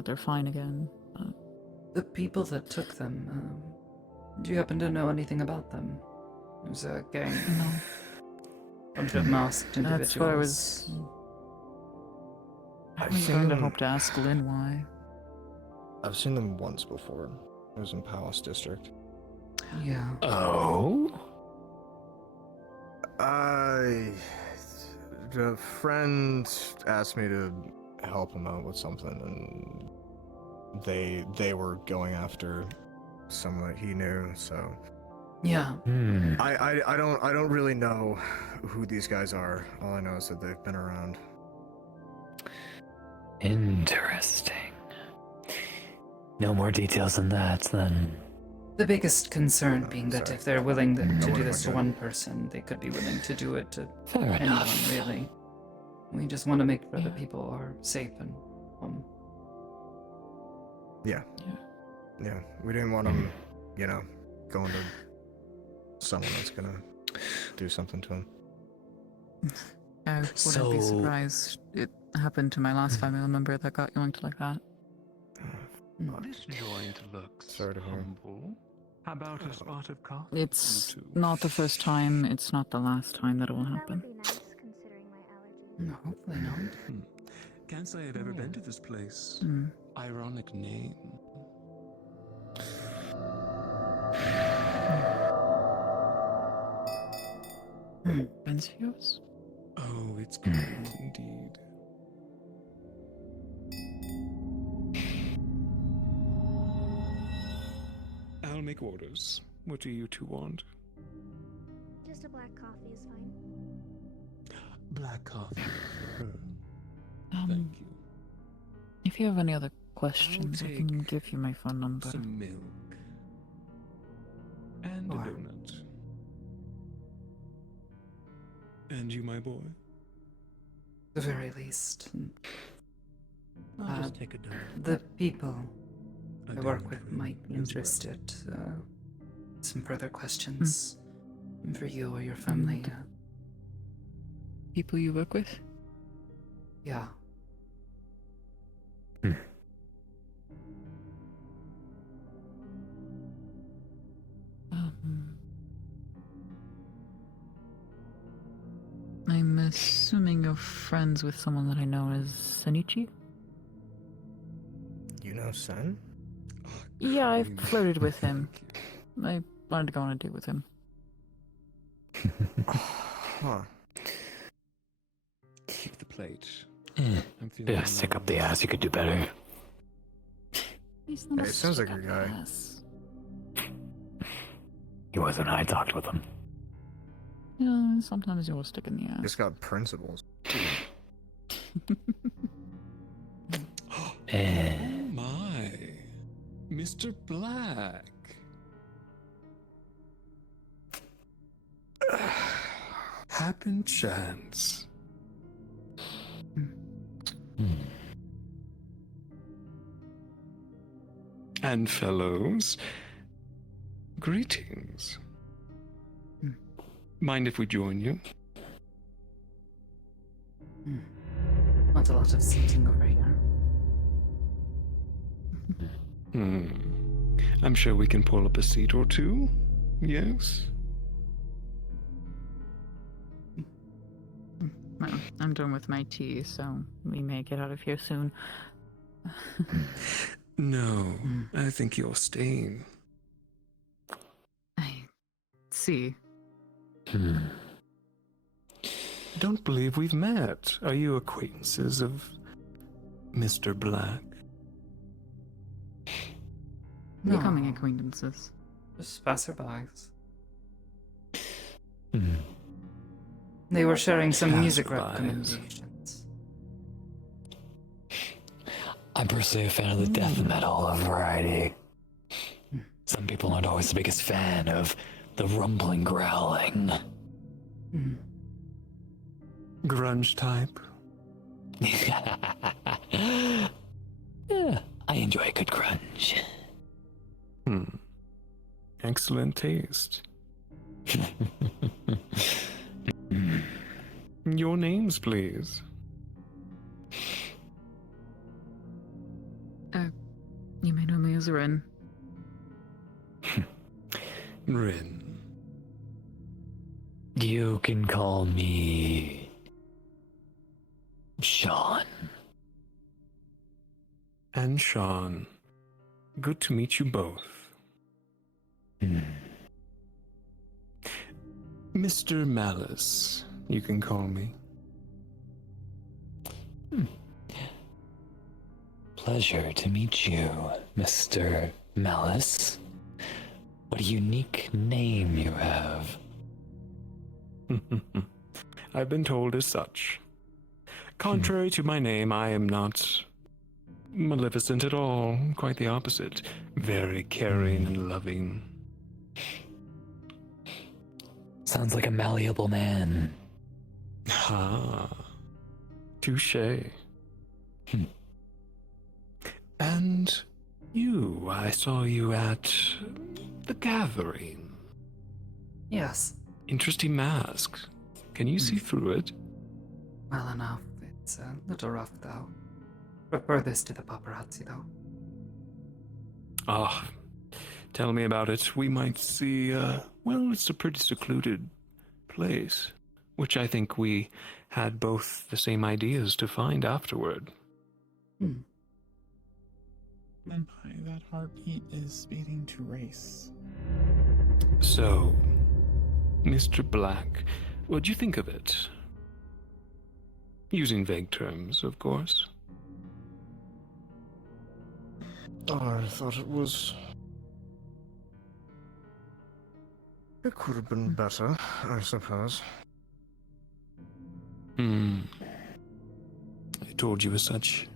they're fine again. The people that took them, do you happen to know anything about them? It was a gang. No. Bunch of masked individuals. That's what I was. I was going to hope to ask Lynn why. I've seen them once before. It was in Palace District. Yeah. Oh? The friend asked me to help him out with something, and they were going after someone that he knew. So yeah, I don't really know who these guys are. All I know is that they've been around. Interesting. No more details than that, then. the biggest concern being that if they're willing to do this to one person, they could be willing to do it to anyone, really. We just want to make sure that people are safe and Yeah. We didn't want them, going to someone that's gonna do something to them. I wouldn't be surprised. It happened to my last family member that got yoinked like that. This joint looks humble. How about a spot of coffee? It's not the first time, it's not the last time that it will happen. No, hopefully not. Can't say I've ever been to this place. Ironic name. Benzios? Oh, it's kind indeed. I'll make orders. What do you two want? Just a black coffee is fine. Black coffee. Thank you. If you have any other questions, I can give you my phone number. Some milk. And a donut. And you, my boy? At the very least. I'll just take a donut. The people I work with might be interested. Some further questions for you or your family. People you work with? Yeah. I'm assuming you're friends with someone that I know as Senichi? You know Sen? Yeah, I've flirted with him. I wanted to go on a date with him. Huh. Keep the plate. I'm feeling stick up the ass, you could do better. He's Hey, it sounds like your guy. He was when I talked with him. Yeah, sometimes you'll stick in the ass. Just got principles. Oh my. Mr. Black. Happen chance. And fellows, greetings. Mind if we join you? Not a lot of seating over here. I'm sure we can pull up a seat or two. Yes? Well, I'm done with my tea, so we may get out of here soon. No, I think you're staying. I see. I don't believe we've met. Are you acquaintances of Mr. Black? Becoming acquaintances. Just passerbys. They were sharing some music Passerbys. recommendations. I'm personally a fan of the death metal variety. Some people aren't always the biggest fan of the rumbling growling. Grunge type. Yeah, I enjoy a good grunge. Excellent taste. Your names, please. You may know me as Rin. Rin. You can call me Sean. And Sean. Good to meet you both. Mr. Malice, you can call me. Pleasure to meet you, Mr. Malice. What a unique name you have. I've been told as such. Contrary to my name, I am not maleficent at all. Quite the opposite. Very caring and loving. Sounds like a malleable man. Ah, touche. And you, I saw you at the gathering. Yes. Interesting mask. Can you see through it? Well enough. It's a little rough, though. Prefer this to the paparazzi, though. Ah, tell me about it. We might see, well, it's a pretty secluded place, which I think we had both the same ideas to find afterward. And that heartbeat is beating to race. So, Mr. Black, what'd you think of it? Using vague terms, of course. Oh, I thought it was... It could have been better, I suppose. I told you as such.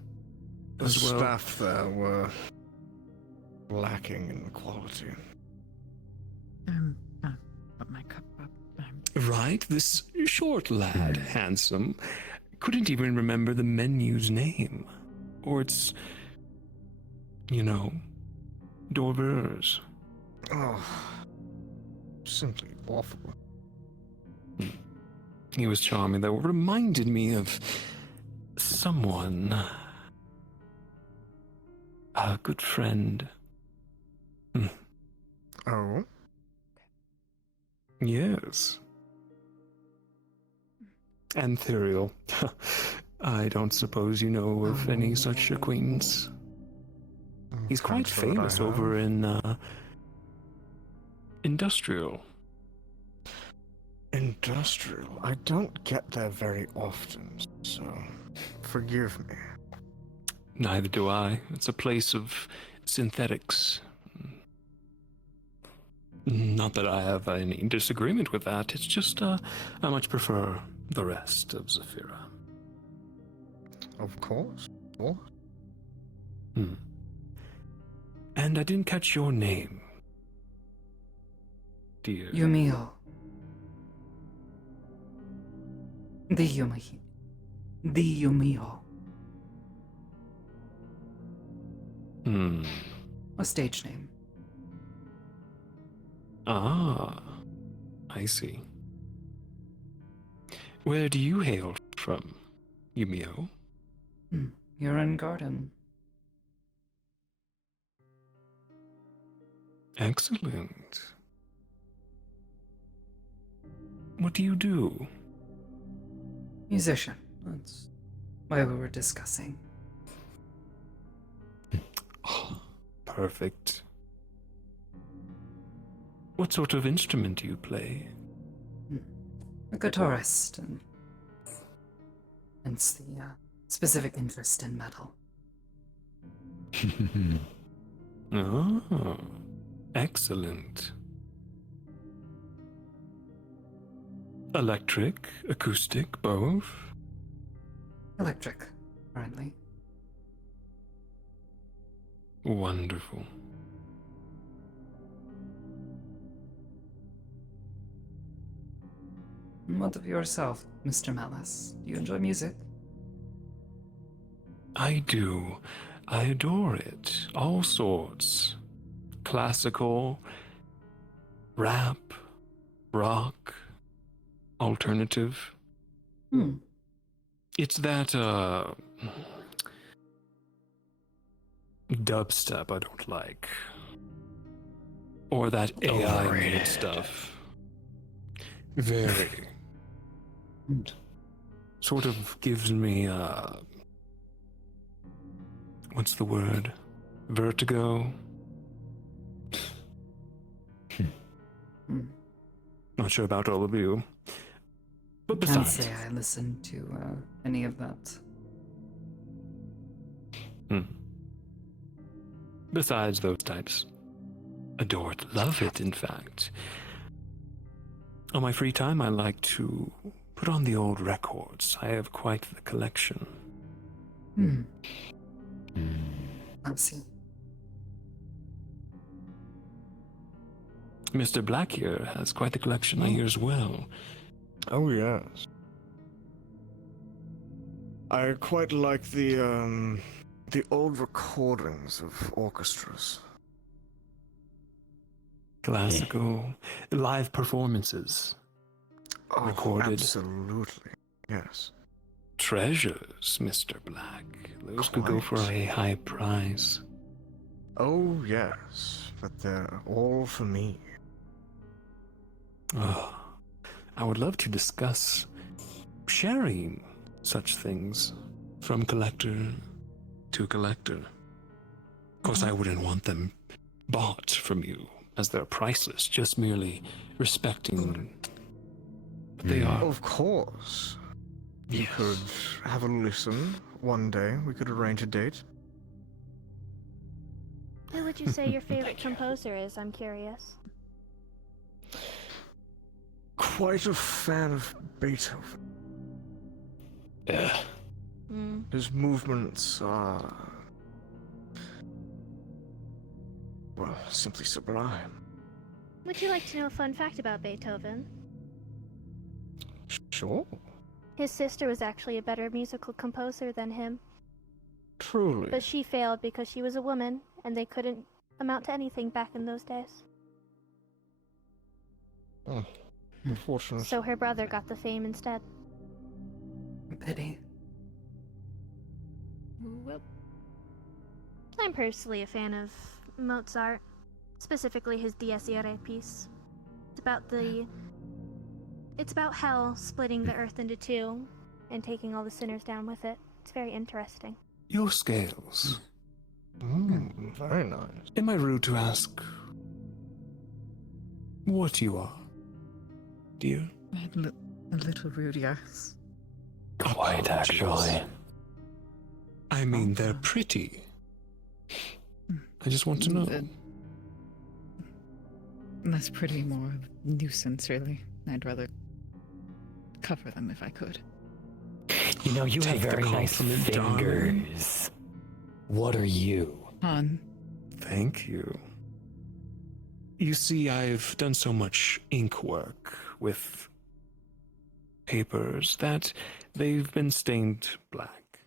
The staff there were lacking in quality. Put my cup up. Right? This short lad, handsome, couldn't even remember the menu's name. Or its, dormeurs. Oh, simply awful. He was charming, though. Reminded me of someone. A good friend. Oh? Yes. Anthuriel. I don't suppose you know of any such acquaintance. He's quite famous over in, Industrial. Industrial? I don't get there very often, so forgive me. Neither do I. It's a place of synthetics. Not that I have any disagreement with that. It's just, I much prefer the rest of Zafira. Of course. And I didn't catch your name, dear. Yumio. The Yumio. A stage name. Ah, I see. Where do you hail from, Yumio? Urine Garden. Excellent. What do you do? Musician. That's why we were discussing. Perfect. What sort of instrument do you play? A guitarist, and hence the specific interest in metal. Oh, excellent. Electric, acoustic, both? Electric, currently. Wonderful. What of yourself, Mr. Malice? Do you enjoy music? I do. I adore it. All sorts. Classical, rap, rock, alternative. It's that, dubstep I don't like. Or that AI-made stuff. Very. Sort of gives me, what's the word? Vertigo? Not sure about all of you. But Can't besides. say I listen to any of that. Besides those types. Adore it, love it, in fact. On my free time, I like to put on the old records. I have quite the collection. I see. Mr. Black here has quite the collection, I hear, as well. Oh, yes. I quite like the old recordings of orchestras. Classical, live performances. Oh, Recorded. Absolutely, yes. Treasures, Mr. Black. Those could go for a high price. Oh, yes, but they're all for me. Oh, I would love to discuss sharing such things from collector to collector. Of course, I wouldn't want them bought from you, as they're priceless, just merely respecting what they are. Of course. You could have a listen one day. We could arrange a date. Who would you say your favorite composer is? I'm curious. Quite a fan of Beethoven. Yeah. His movements are, well, simply sublime. Would you like to know a fun fact about Beethoven? Sure. His sister was actually a better musical composer than him. Truly. But she failed because she was a woman, and they couldn't amount to anything back in those days. Oh, unfortunate. So her brother got the fame instead. Pity. Well, I'm personally a fan of Mozart, specifically his Dies Irae piece. It's about hell splitting the earth into two and taking all the sinners down with it. It's very interesting. Your scales. Very nice. Am I rude to ask what you are, dear? A little rude, yes. Quite, actually. I mean, they're pretty. I just want to know. That's pretty more nuisance, really. I'd rather cover them if I could. You know, you have Take the very nice compliment, darling. fingers. What are you? Han. Thank you. You see, I've done so much ink work with papers that they've been stained black.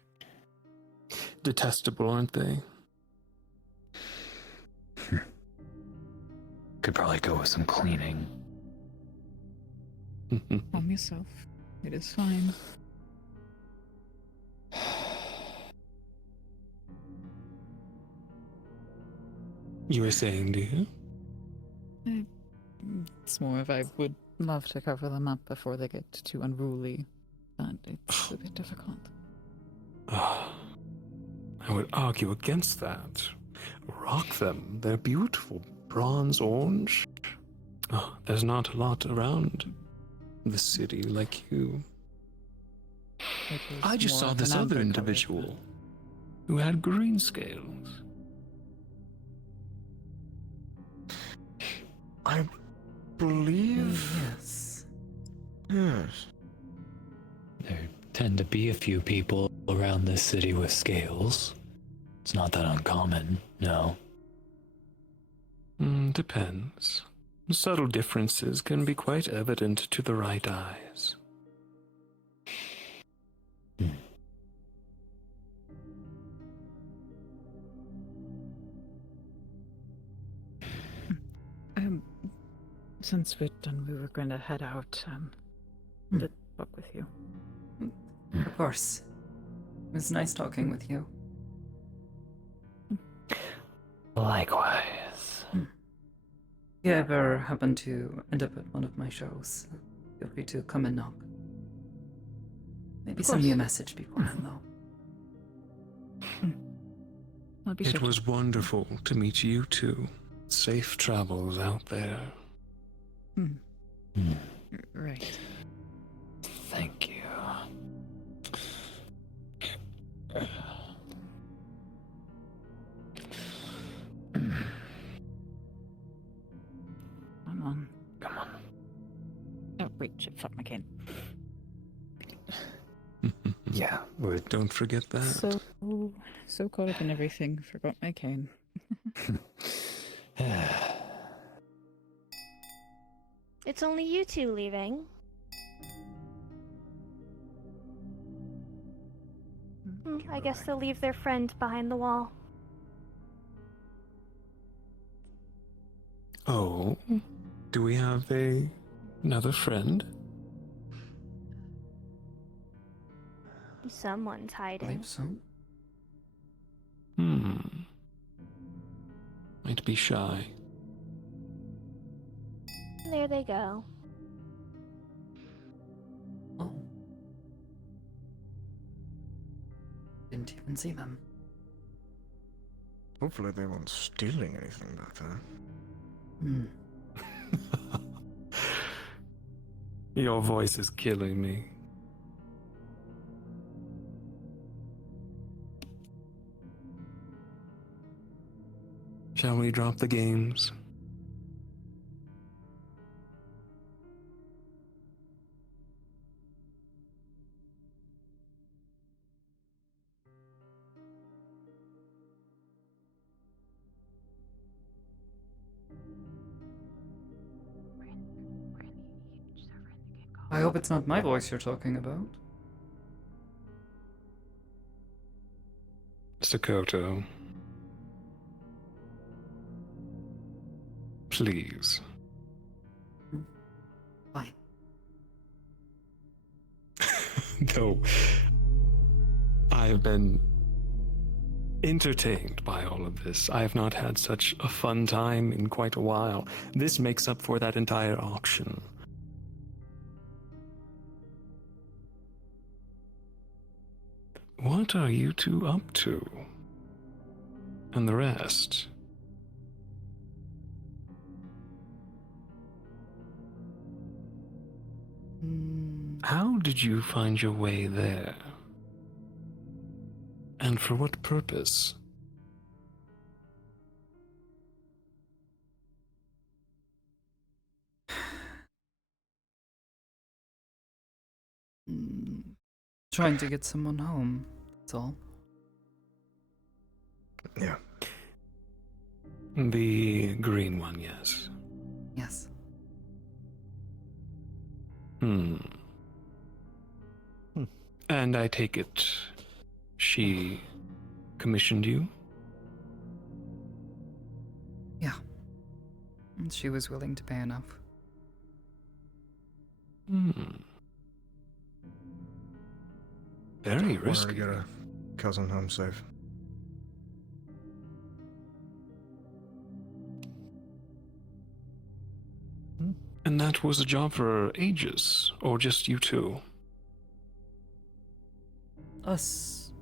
Detestable, aren't they? Could probably go with some cleaning. Calm yourself. It is fine. You were saying, dear? It's more of I would love to cover them up before they get too unruly, but it's a bit difficult. I would argue against that. Rock them. They're beautiful. Bronze orange. Oh, there's not a lot around the city like you. I just saw this other individual who had green scales. I believe... Yes. Yes. There tend to be a few people around this city with scales. It's not that uncommon, no. Depends. Subtle differences can be quite evident to the right eyes. Since we're done, we were going to head out to talk with you. Of course. It was nice talking with you. Likewise. If you ever happen to end up at one of my shows, feel free to come and knock. Maybe send me a message beforehand, though. It was wonderful to meet you two. Safe travels out there. Right. Thank you. Come on. Come on. Oh, wait, shit, fuck my cane. Yeah, don't forget that. So caught up in everything, forgot my cane. It's only you two leaving. I guess they'll leave their friend behind the wall. Oh, do we have another friend? Someone's hiding. So. Might be shy. There they go. Oh. Didn't even see them. Hopefully they weren't stealing anything back there. Your voice is killing me. Shall we drop the games? I hope it's not my voice you're talking about. Sakoto. Please. Fine. No. I have been entertained by all of this. I have not had such a fun time in quite a while. This makes up for that entire auction. What are you two up to? And the rest? How did you find your way there? And for what purpose? Trying to get someone home, that's all. Yeah. The green one, yes. Yes. And I take it she commissioned you? Yeah. And she was willing to pay enough. Very Want her risky. to get a cousin home safe. And that was a job for Aegis, or just you two? Us.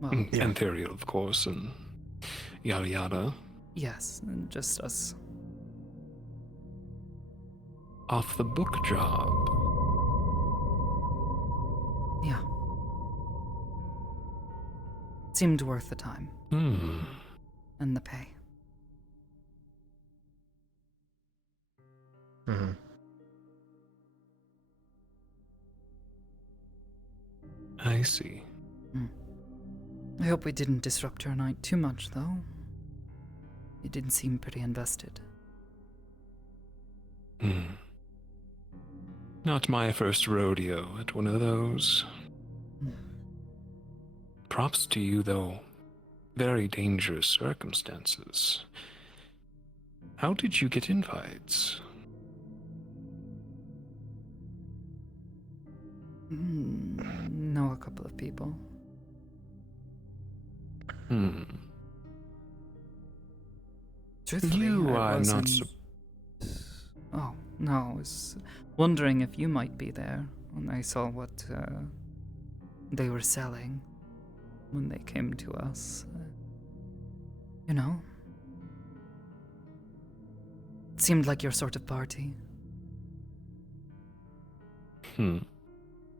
Well, Imperial, of course, and yada yada. yes, and just us. Off the book job. Yeah. Seemed worth the time. And the pay. I see. I hope we didn't disrupt your night too much, though. You did seem pretty invested. Not my first rodeo at one of those. Props to you, though. Very dangerous circumstances. How did you get invites? Know a couple of people. Truthfully, You I are not wasn't... Oh, no, I was wondering if you might be there when I saw what they were selling when they came to us. You know? It seemed like your sort of party.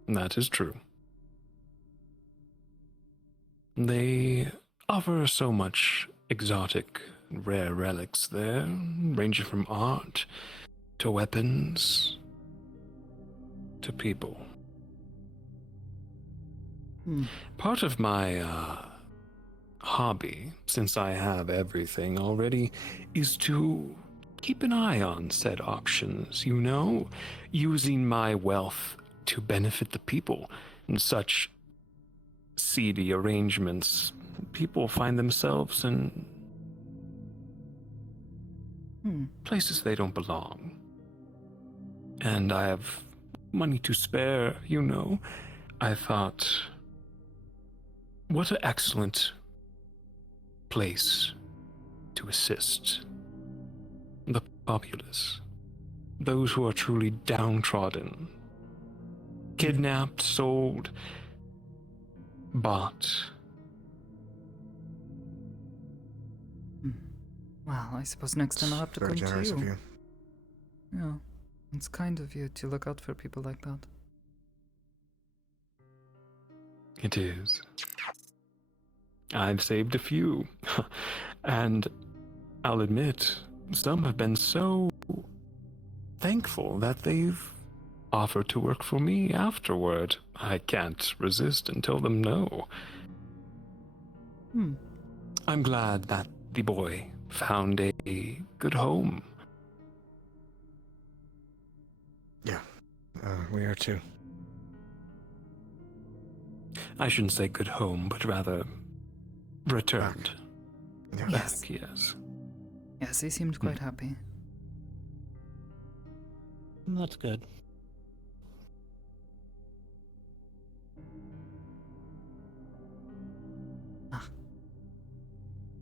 That is true. They offer so much exotic, rare relics there, ranging from art to weapons to people. Part of my hobby, since I have everything already, is to keep an eye on said auctions, you know, using my wealth to benefit the people. In such seedy arrangements, people find themselves in places they don't belong. And I have money to spare, you know. I thought, what an excellent place to assist the populace, those who are truly downtrodden, kidnapped, sold, bought. Well, I suppose next time I'll have to Very come to generous you. of you. Yeah, it's kind of you to look out for people like that. It is. I've saved a few, and I'll admit, some have been so thankful that they've offered to work for me afterward. I can't resist and tell them no. I'm glad that the boy found a good home. Yeah, we are too. I shouldn't say good home, but rather returned. Yes. Back, yes. Yes, he seemed quite happy. That's good.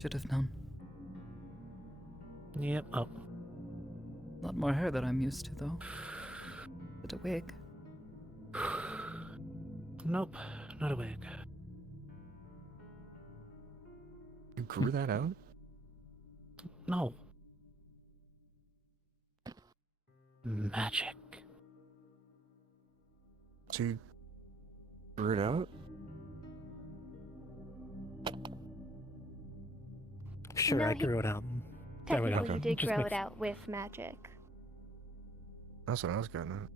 Should have known. Yep. Oh. A lot more hair than I'm used to, though. But a wig. Nope, not a wig. You grew that out? No. Magic. So you grew it out? Sure, No, I he- grew it out. Technically, you did Just grow make- it out with magic. That's what I was getting at.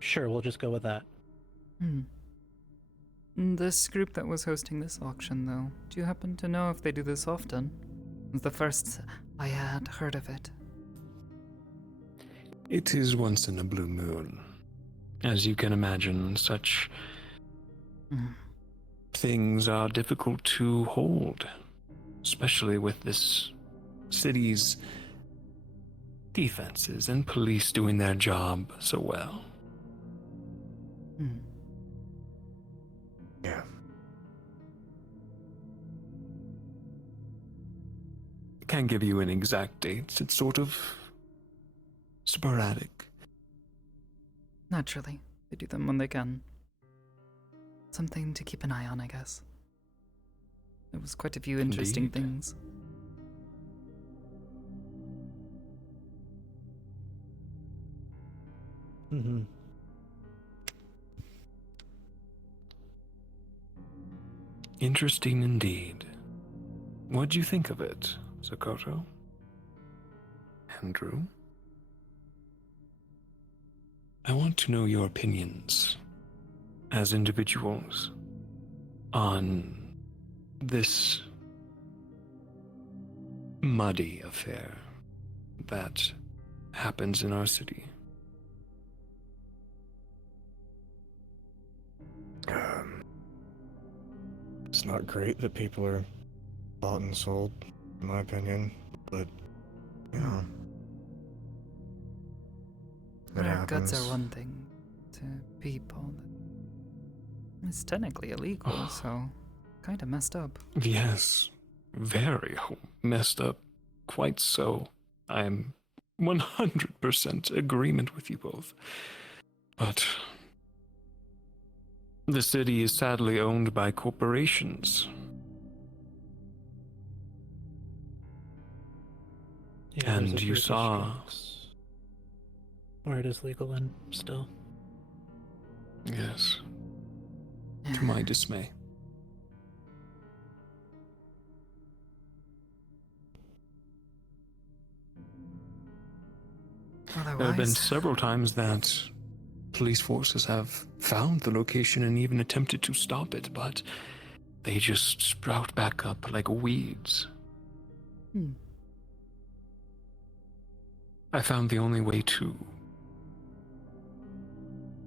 Sure, we'll just go with that. This group that was hosting this auction, though, do you happen to know if they do this often? It was the first I had heard of it. It is once in a blue moon. As you can imagine, such things are difficult to hold, especially with this city's defenses and police doing their job so well. Yeah. Can't give you an exact date. It's sort of sporadic. Naturally, they do them when they can. Something to keep an eye on, I guess. There was quite a few interesting Indeed. things. Interesting indeed. What'd you think of it, Sakoto? Andrew? I want to know your opinions as individuals on this muddy affair that happens in our city. It's not great that people are bought and sold, in my opinion, but, you know. It Rare goods are happens. one thing to people. It's technically illegal, so kind of messed up. Yes, very messed up. Quite so. I'm 100% agreement with you both. But the city is sadly owned by corporations. Yeah, there's a And you British saw... Drugs, where it is legal and still. Yes. To my dismay. There have been Otherwise, several times that police forces have found the location and even attempted to stop it, but they just sprout back up like weeds. I found the only way to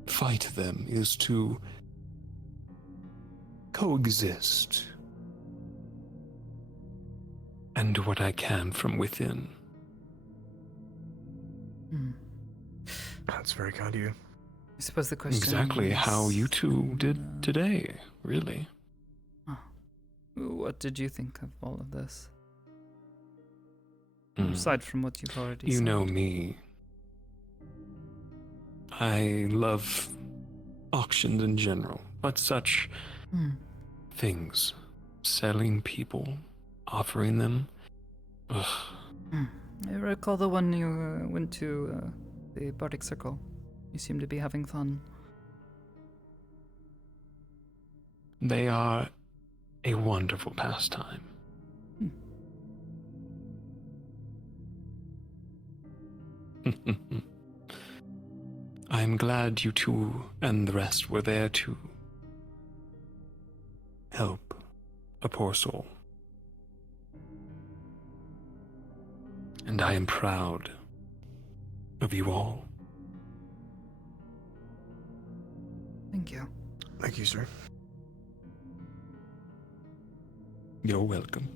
fight them is to coexist and do what I can from within. That's very kind of you. I suppose the question Exactly is, how you two did today, really. what did you think of all of this? Mm. Aside from what you've already You said. know me. I love auctions in general, but such things, selling people, offering them, ugh. I recall the one you went to, the Bardic Circle. You seem to be having fun. They are a wonderful pastime. I'm glad you two and the rest were there to help a poor soul. And I am proud of you all. Thank you. Thank you, sir. You're welcome.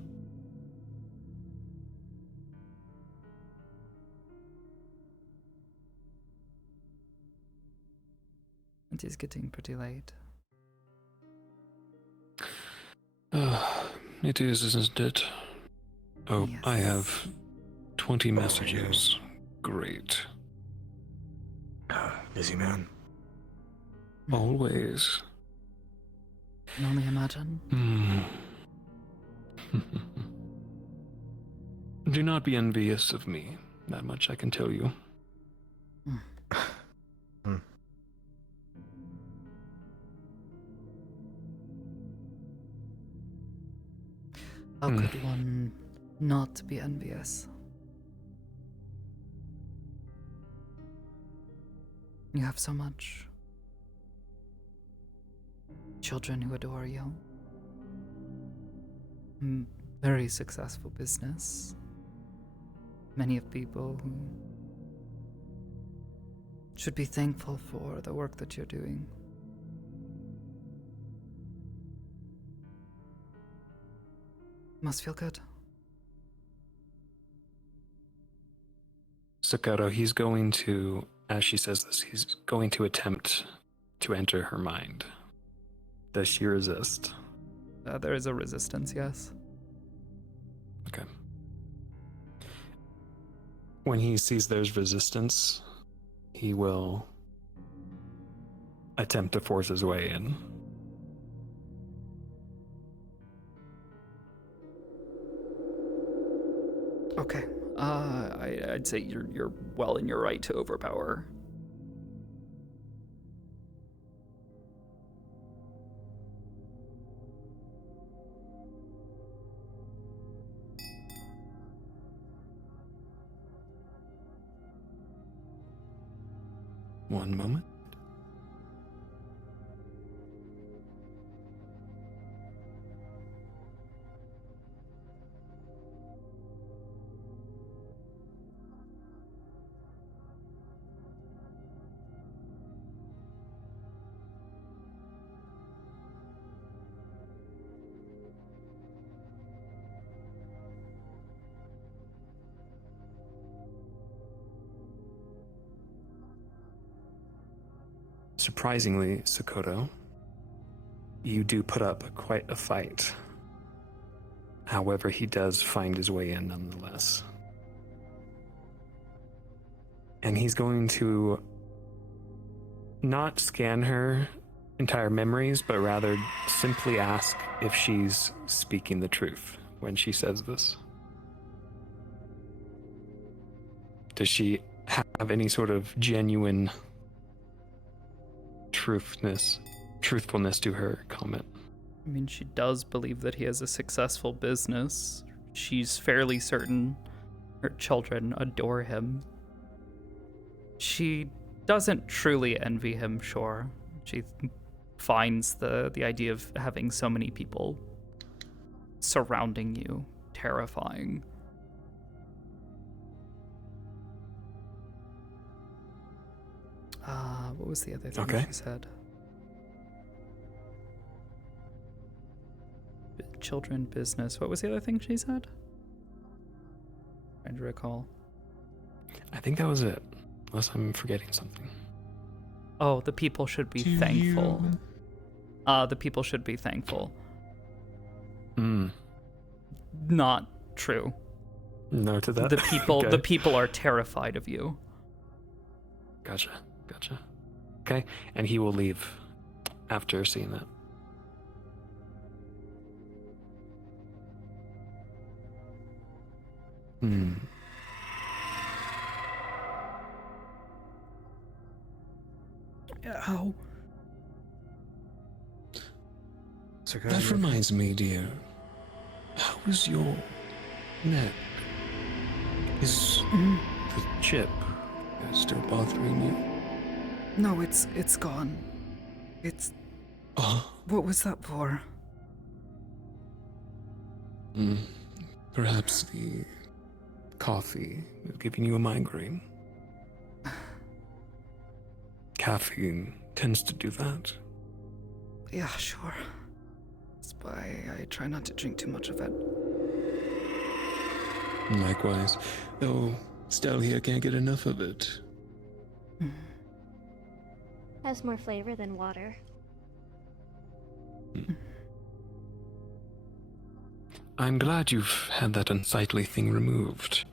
It is getting pretty late. It is, isn't it? Oh, Yes. I have 20 messages. Great. Busy man. Always. Can only imagine. Do not be envious of me. That much I can tell you. How could one not be envious? You have so much. Children who adore you. Very successful business. Many of people who should be thankful for the work that you're doing. Must feel good. Sakoto, he's going to, as she says this, he's going to attempt to enter her mind. Does she resist? There is a resistance, yes. Okay. When he sees there's resistance, he will attempt to force his way in. Okay. I'd say you're well in your right to overpower. One moment. Surprisingly, Sakoto, you do put up quite a fight. However, he does find his way in nonetheless. And he's going to not scan her entire memories, but rather simply ask if she's speaking the truth when she says this. Does she have any sort of genuine truthfulness to her comment? I mean, she does believe that he has a successful business. She's fairly certain her children adore him. She doesn't truly envy him, sure. She finds the idea of having so many people surrounding you terrifying. What was the other thing she said? Children, business. What was the other thing she said? Trying to recall. I think that was it, unless I'm forgetting something. Oh, the people should be thankful. The people should be thankful. Not true. No to that. The people are terrified of you. Gotcha. Okay, and he will leave after seeing that. Ow. That reminds me, dear. How is your neck? Is the chip still bothering you? No, it's gone. What was that for? Perhaps the coffee is giving you a migraine. Caffeine tends to do that. Yeah, sure. That's why I try not to drink too much of it. Likewise, though Stell here can't get enough of it. Has more flavor than water. I'm glad you've had that unsightly thing removed.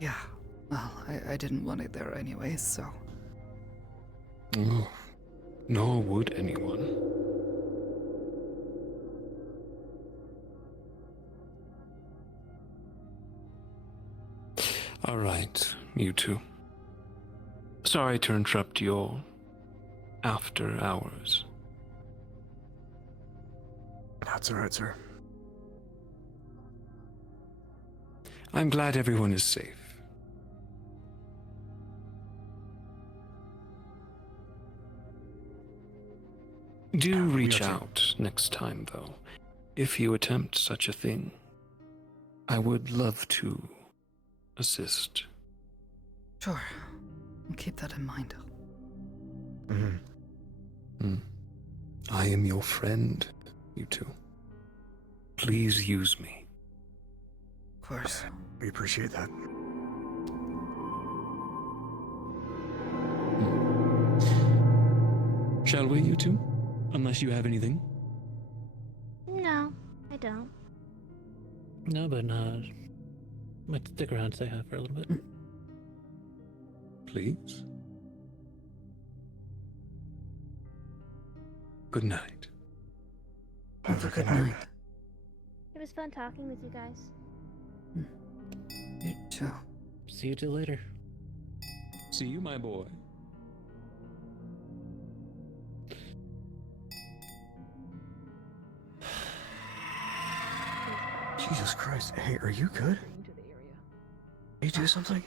Yeah, well, I didn't want it there anyway, so. Oh, nor would anyone. All right, you two. Sorry to interrupt your after hours. That's all right, sir. I'm glad everyone is safe. Do reach out next time, though. If you attempt such a thing, I would love to assist. Sure. I'll keep that in mind. I am your friend, you two. Please use me. Of course. We appreciate that. Shall we, you two? Unless you have anything. No, I don't. No, but might stick around, say hi for a little bit. Please. Good night. Have a good night. It was fun talking with you guys. You too. See you till later. See you, my boy. Jesus Christ. Hey, are you good? You do something?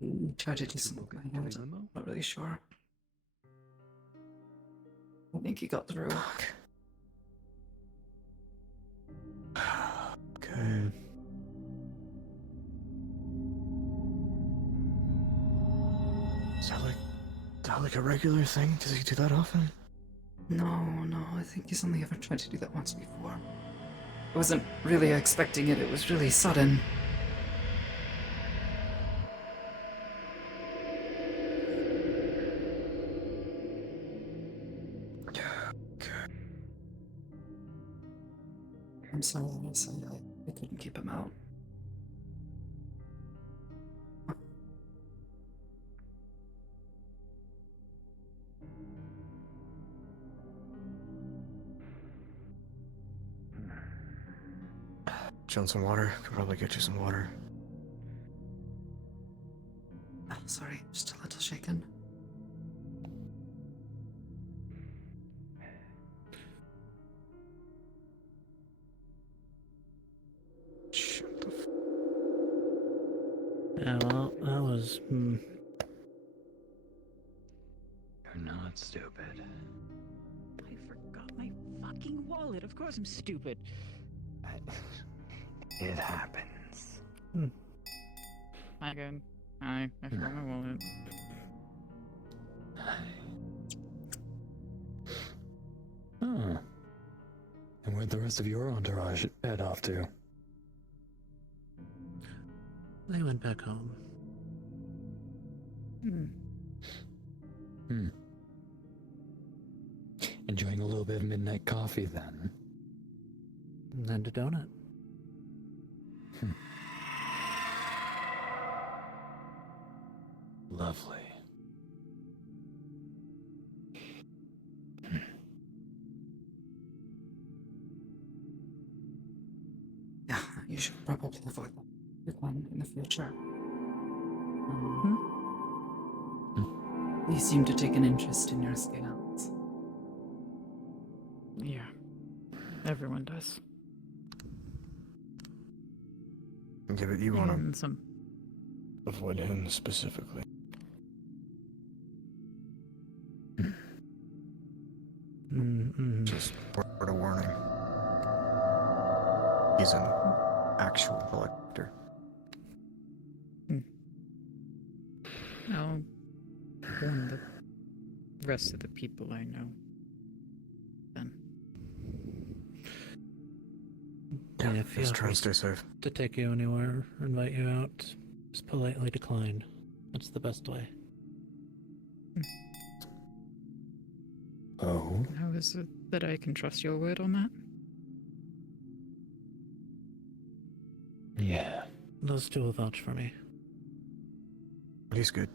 He tried to do something. I'm not really sure. I think he got through. Okay. Is that like a regular thing? Does he do that often? No, I think he's only ever tried to do that once before. I wasn't really expecting it, it was really sudden. I'm sorry, I couldn't keep him out. Chill some water. Could probably get you some water. Oh, sorry, just a little shaken. Yeah, well, that was. You're not stupid. I forgot my fucking wallet. Of course I'm stupid. It happens. Hi, good. Hi, I forgot my wallet. Huh. And where'd the rest of your entourage head off to? They went back home. Enjoying a little bit of midnight coffee then. And a donut. Lovely. Yeah, you should probably avoid that one in the future. You seem to take an interest in your scales. Yeah, everyone does. Yeah, but you want And some. to avoid him specifically. Just word of warning. He's an actual collector. I'll warn the rest of the people I know. Then. Yeah, if he just try and offers stay safe. to take you anywhere or invite you out, just politely decline. That's the best way. Oh? How is it that I can trust your word on that? Yeah. Those two will vouch for me. He's good.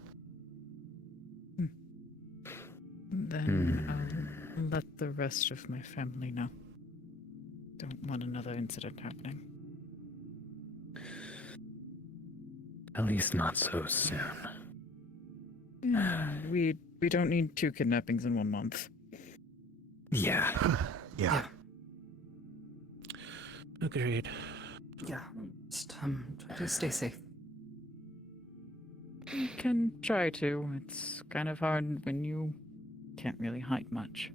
Then I'll let the rest of my family know. Don't want another incident happening. At least not so soon. Yeah, we don't need 2 kidnappings in 1 month. Yeah. Yeah. Agreed. Yeah, just try to stay safe. You can try to. It's kind of hard when you can't really hide much.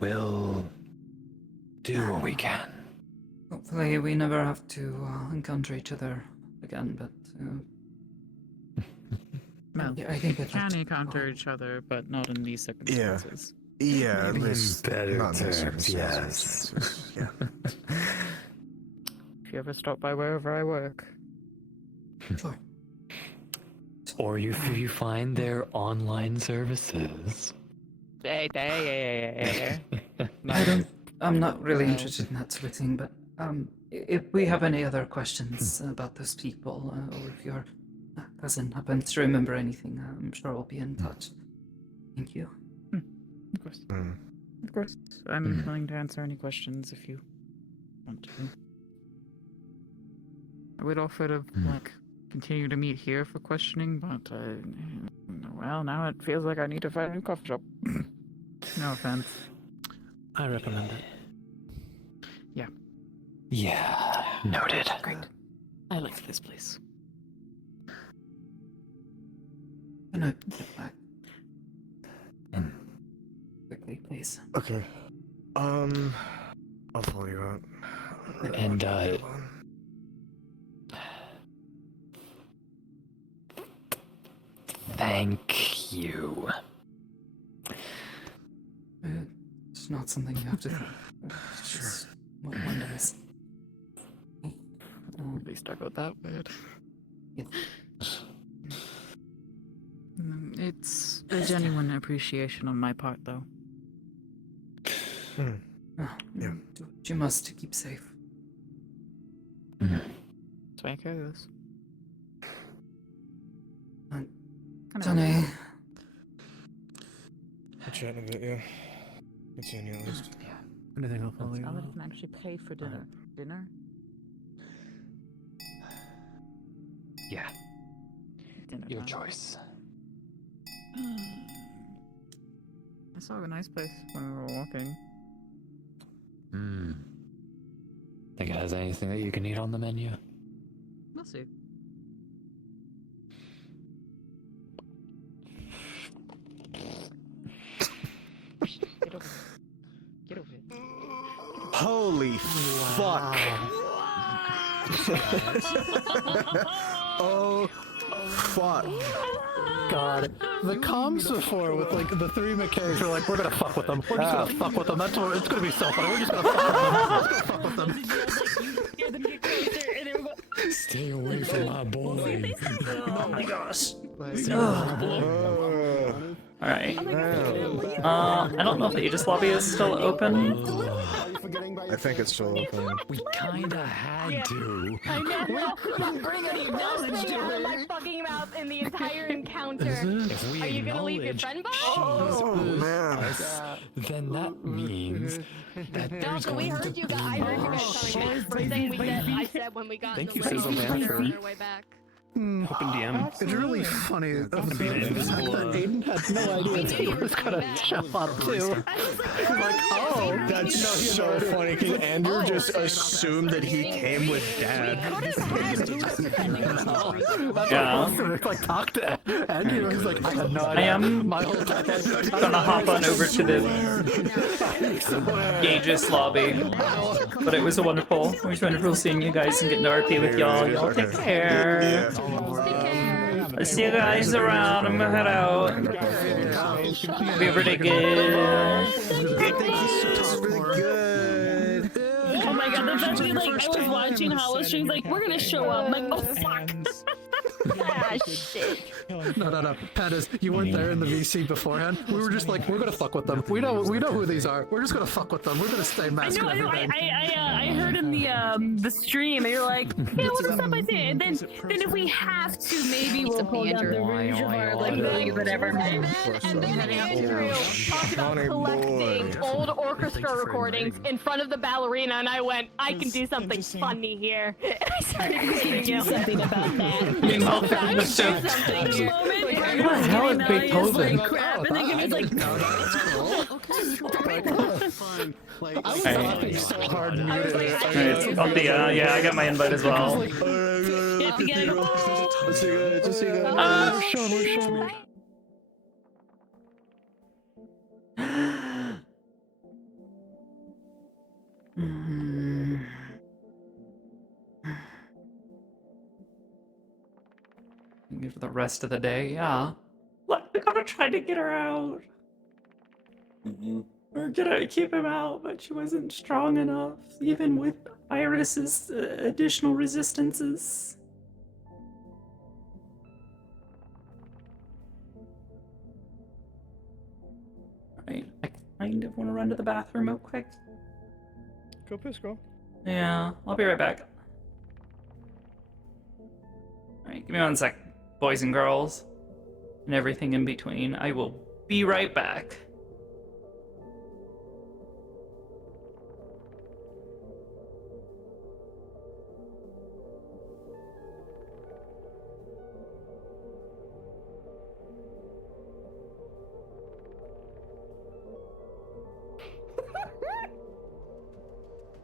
We'll do what we can. Hopefully we never have to encounter each other again, but... Well, yeah, I think we that can encounter each other, but not in these circumstances. Yeah, at In least better not in these terms, circumstances. Yeah. If you ever stop by wherever I work. Sure. Or if you find their online services. I'm not really interested in that sort of thing, but if we have any other questions about those people, or if your cousin happens to remember anything, I'm sure we'll be in touch. Thank you. Of course. Of course. I'm willing to answer any questions if you want to. I would offer to, continue to meet here for questioning, but, well, now it feels like I need to find a new coffee shop. No offense. I recommend it. Yeah. Yeah. Noted. Great. I like this place. Can I get back? Quickly, please. Okay. I'll pull you out. And thank you. It's not something you have to think. It's just what one does. They start out that bad. It's a genuine appreciation on my part, though. Yeah. Do what you must to keep safe. That's why I carry this. Johnny. I'll chat in a bit, yeah. Good seeing you at least. Anything I'll follow you Now that I up. can actually pay for dinner. Dinner? Yeah. Dinner Your time. choice. I saw a nice place when we were walking. Think it has anything that you can eat on the menu? We'll see. Get over it. Holy fuck! Oh fuck! God, the comms before with like the three mechanics are like, we're gonna fuck with them. We're just gonna fuck with them. That's what it's gonna be so funny. We're just gonna fuck with them. We're just gonna fuck with them. Stay away from my boy. Oh my gosh. Oh. Alright. I don't know if the Aegis lobby is still open. I think it's still open. We kinda had to. I know. Don't bring any knowledge to it. My fucking mouth in the entire encounter. If we Are you gonna leave your friend behind? Oh man. Then that means that No, there's so we going heard to you guys. I heard you guys coming back. First thing I said when we got Thank in you, the Sizzle lift, Man, we for- were on our way back. Open DM. It's really funny of the fact that Aiden had no idea that he was gonna jump up too. Like, oh, That's so funny because Andrew just assumed that he came with Dad. Yeah. Like, talk to Andrew. He's like, I had no idea. I am My whole time. gonna hop on over to the Aegis lobby. But it was wonderful. It was wonderful seeing you guys and getting to RP with y'all. Y'all take care. I'll see you guys around. I'm gonna head out. Be pretty good. Oh my god, the fact that like I was watching Hollow streams like we're gonna show up. I'm like, oh fuck. Ah shit. No. Pandas, you weren't there in the VC beforehand. We were just like, we're gonna fuck with them. We know who these are. We're just gonna fuck with them. We're gonna stay masked and everything. I heard in the stream, and you're like, yeah, what's up? I say, and then if we have to, maybe we'll pull down the rouge of our like whatever. And then Andrew talked about collecting old orchestra recordings in front of the ballerina, and I went, I can do something funny here. And I started making something about that. Meanwhile, I can do something here. what the hell is Beethoven? Crap, and then he's like, I was laughing so hard muted. Alright, I'll be, yeah, I got my invite as well. Let's see you guys. Where's Sean? Maybe for the rest of the day, yeah. Look, we gotta try to get her out. We're gonna keep him out, but she wasn't strong enough, even with Iris's additional resistances. Right, I kind of want to run to the bathroom real quick. Go piss, girl. Yeah, I'll be right back. Alright, give me 1 sec, boys and girls, and everything in between. I will be right back.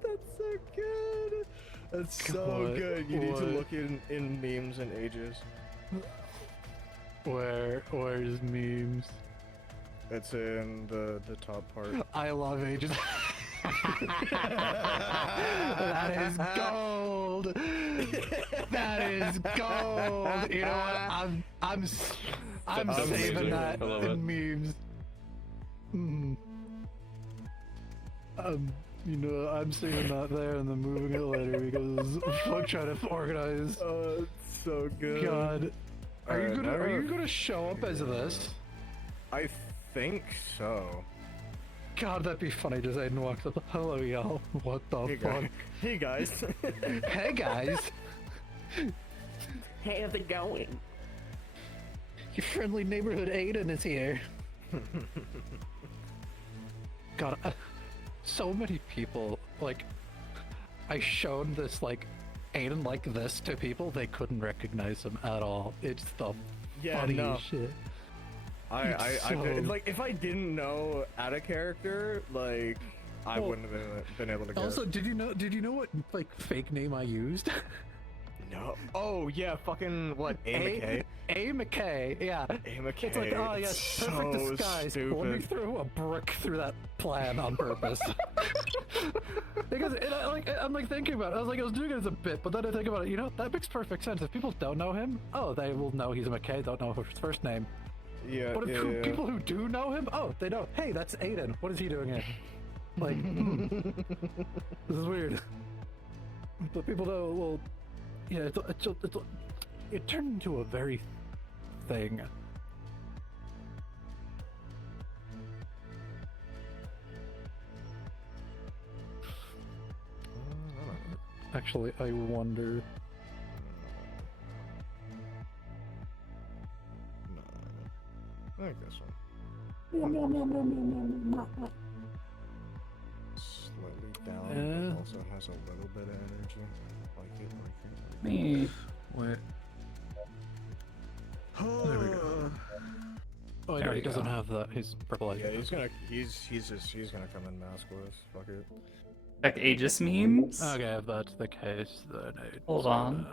That's so good. That's so What? good. You need to What? look in memes and ages. Where's memes? It's in the top part. I love ages. That is gold. That is gold. You know what? I'm saving amazing. that I love in memes. You know, I'm saving that there and then moving it later because fuck trying to organize. Oh, it's so good. God, are you Alright, gonna show up as this? I think so. God, that'd be funny. Just Aiden walks up. Hello, y'all. What the fuck? Hey guys. Hey guys. Hey, how's it going? Your friendly neighborhood Aiden is here. God, so many people, like, I showed this, like, Aiden like this to people, they couldn't recognize him at all. It's the funniest shit. I like, if I didn't know at a character, like, I wouldn't have been able to guess. Also, did you know what, like, fake name I used? No. Oh, yeah, fucking, what, A. McKay? A. McKay, yeah. A. McKay. It's like, oh, yes, perfect so disguise. stupid. Let me throw a brick through that plan on purpose. Because, I'm like thinking about it. I was doing it as a bit, but then I think about it, you know, that makes perfect sense. If people don't know him, oh, they will know he's a McKay, don't know his first name. Yeah, But if people who do know him, oh, they know, hey, that's Aiden. What is he doing here? Like, this is weird. But people don't, well, yeah, it turned into a very thing. Actually, I wonder. I like this one. Slightly down, but also has a little bit of energy. Like it. Me. Wait. There we go. Oh, There no, he we doesn't go. have that. He's purple. Yeah, he's gonna come in maskless. Fuck it. Check Aegis memes. Okay, if that's the case, then Hold on.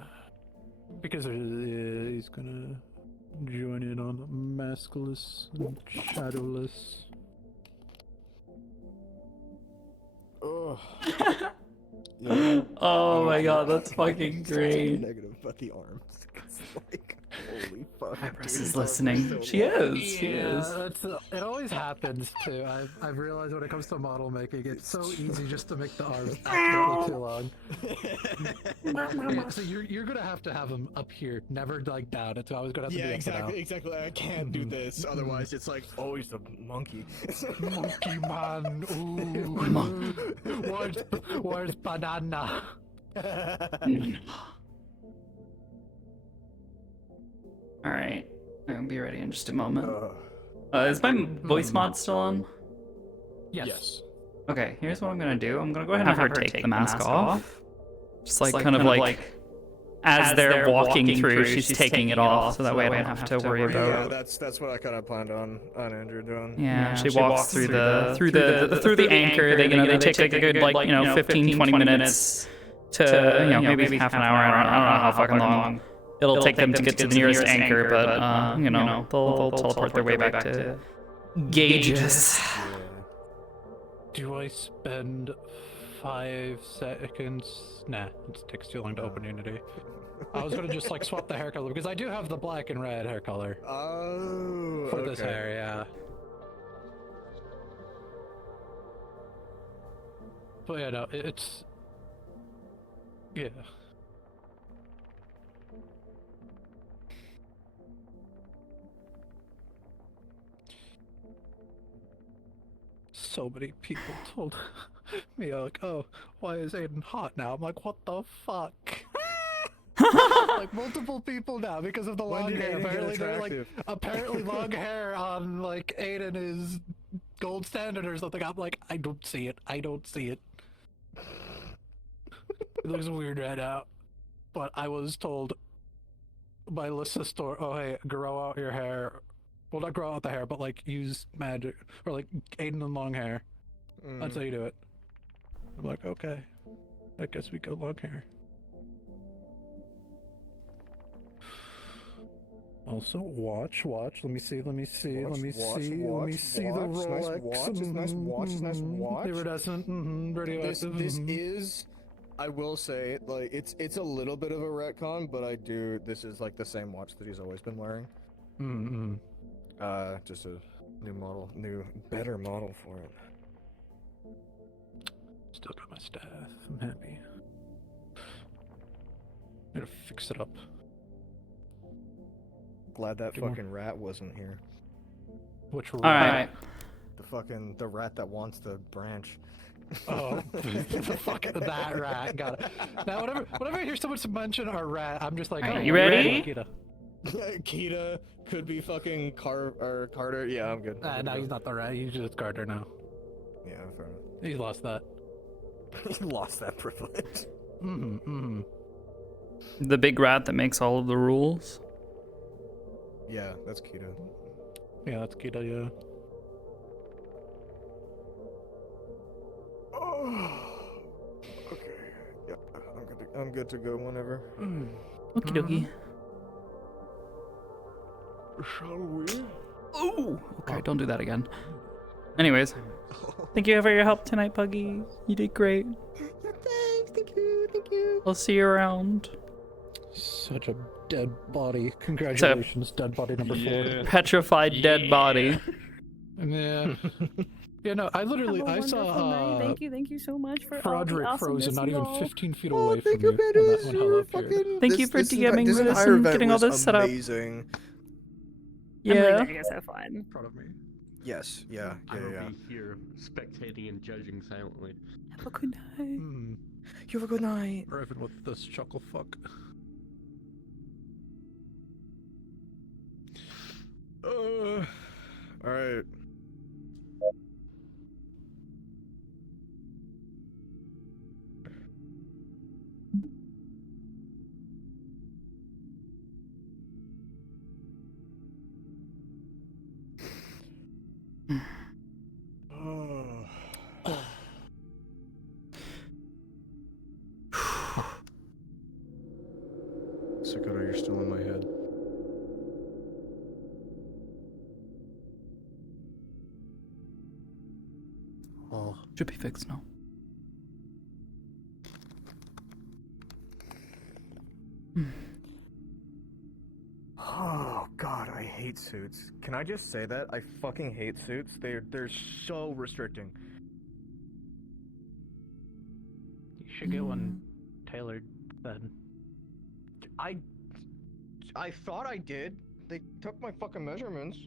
Because he's gonna join in on maskless and shadowless. Oh. Oh my god, that's fucking great. Negative about the arms. It's like, holy fuck. Iris dude, is the arms listening. are so She long. is. She is. It always happens too. I've realized when it comes to model making, it's so easy just to make the arms accidentally too long. Yeah, so you're gonna have to have them up here, never like down. It's always gonna have to Yeah, be up and out. exactly. I can't do this. Otherwise, it's like always a monkey. Monkey man. Ooh. Where's banana? All right, I'll be ready in just a moment. Is my voice mod still on? Yes. Okay, here's what I'm gonna do. I'm gonna go ahead and have her take the mask off. Just like kind of like as they're walking through, she's taking it off, so that way I don't have to worry about. Yeah, that's what I kind of planned on Andrew doing. Yeah, she walks through the anchor. They take like a good 15-20 minutes to maybe half an hour. I don't know how fucking long it'll take them to get to the nearest anchor, but they'll teleport their way back to Gauges. Do I spend 5 seconds? Nah, it takes too long to open Unity. I was gonna just like swap the hair color because I do have the black and red hair color. Oh, for this hair, yeah. But yeah, no, it's yeah. So many people told me like, "Oh, why is Aiden hot now?" I'm like, "What the fuck?" Like multiple people now because of the long hair. Apparently, long hair on like Aiden is gold standard or something. I'm like, I don't see it. I don't see it. It looks weird right now. But I was told by Lissa's store, "Oh hey, grow out your hair." Well, not grow out the hair, but like use magic or like Aiden and long hair. That's how you do it. I'm like, okay, I guess we go long hair. Also, watch. Let me see. Let me see Watch, the watch. Nice Rolex. watch, it's nice watch, it's nice watch. Iridescent. Radioactive. This is, I will say, like it's a little bit of a retcon, but this is like the same watch that he's always been wearing. Just a better model for it. Still got my staff. I'm happy. I'm gonna fix it up. Glad that Get more. fucking rat wasn't here. Which All right. The rat that wants the branch. Oh, fuck that rat. Got it. Now, whenever I hear someone mention our rat, I'm just like, All right, oh, you ready? Kita. Kita could be fucking Carter. Yeah, I'm good. No, he's not the rat. He's just Carter now. Yeah, fair enough. He lost that. He lost that privilege. The big rat that makes all of the rules. Yeah, that's Kita. Yeah, that's Kita, yeah. Okay. Yeah, I'm good to go whenever. Okie dokie. Shall we? Ooh. Okay, don't do that again. Anyways, thank you for your help tonight, Puggy. You did great. Thanks, thank you. I'll see you around. Such a dead body. Congratulations, dead body number 4. Petrified dead body. Yeah. Yeah, no, I literally, Have a I wonderful saw night. Thank you so much for Frederick all the frozen, not awesomeness, even you all. 15 feet away from me when that hell appeared. Thank you for DMing with us and getting all this set up. Amazing. I'm really Yeah. glad you guys have fun. Proud of me. Yes, yeah. I will be here spectating and judging silently. Have a good night. You have a good night. Or even with this chuckle fuck. Alright. Sakoto, you're still in my head. Oh. Should be fixed now. Oh god, I hate suits. Can I just say that? I fucking hate suits. They're so restricting. You should get one tailored then. I thought I did. They took my fucking measurements.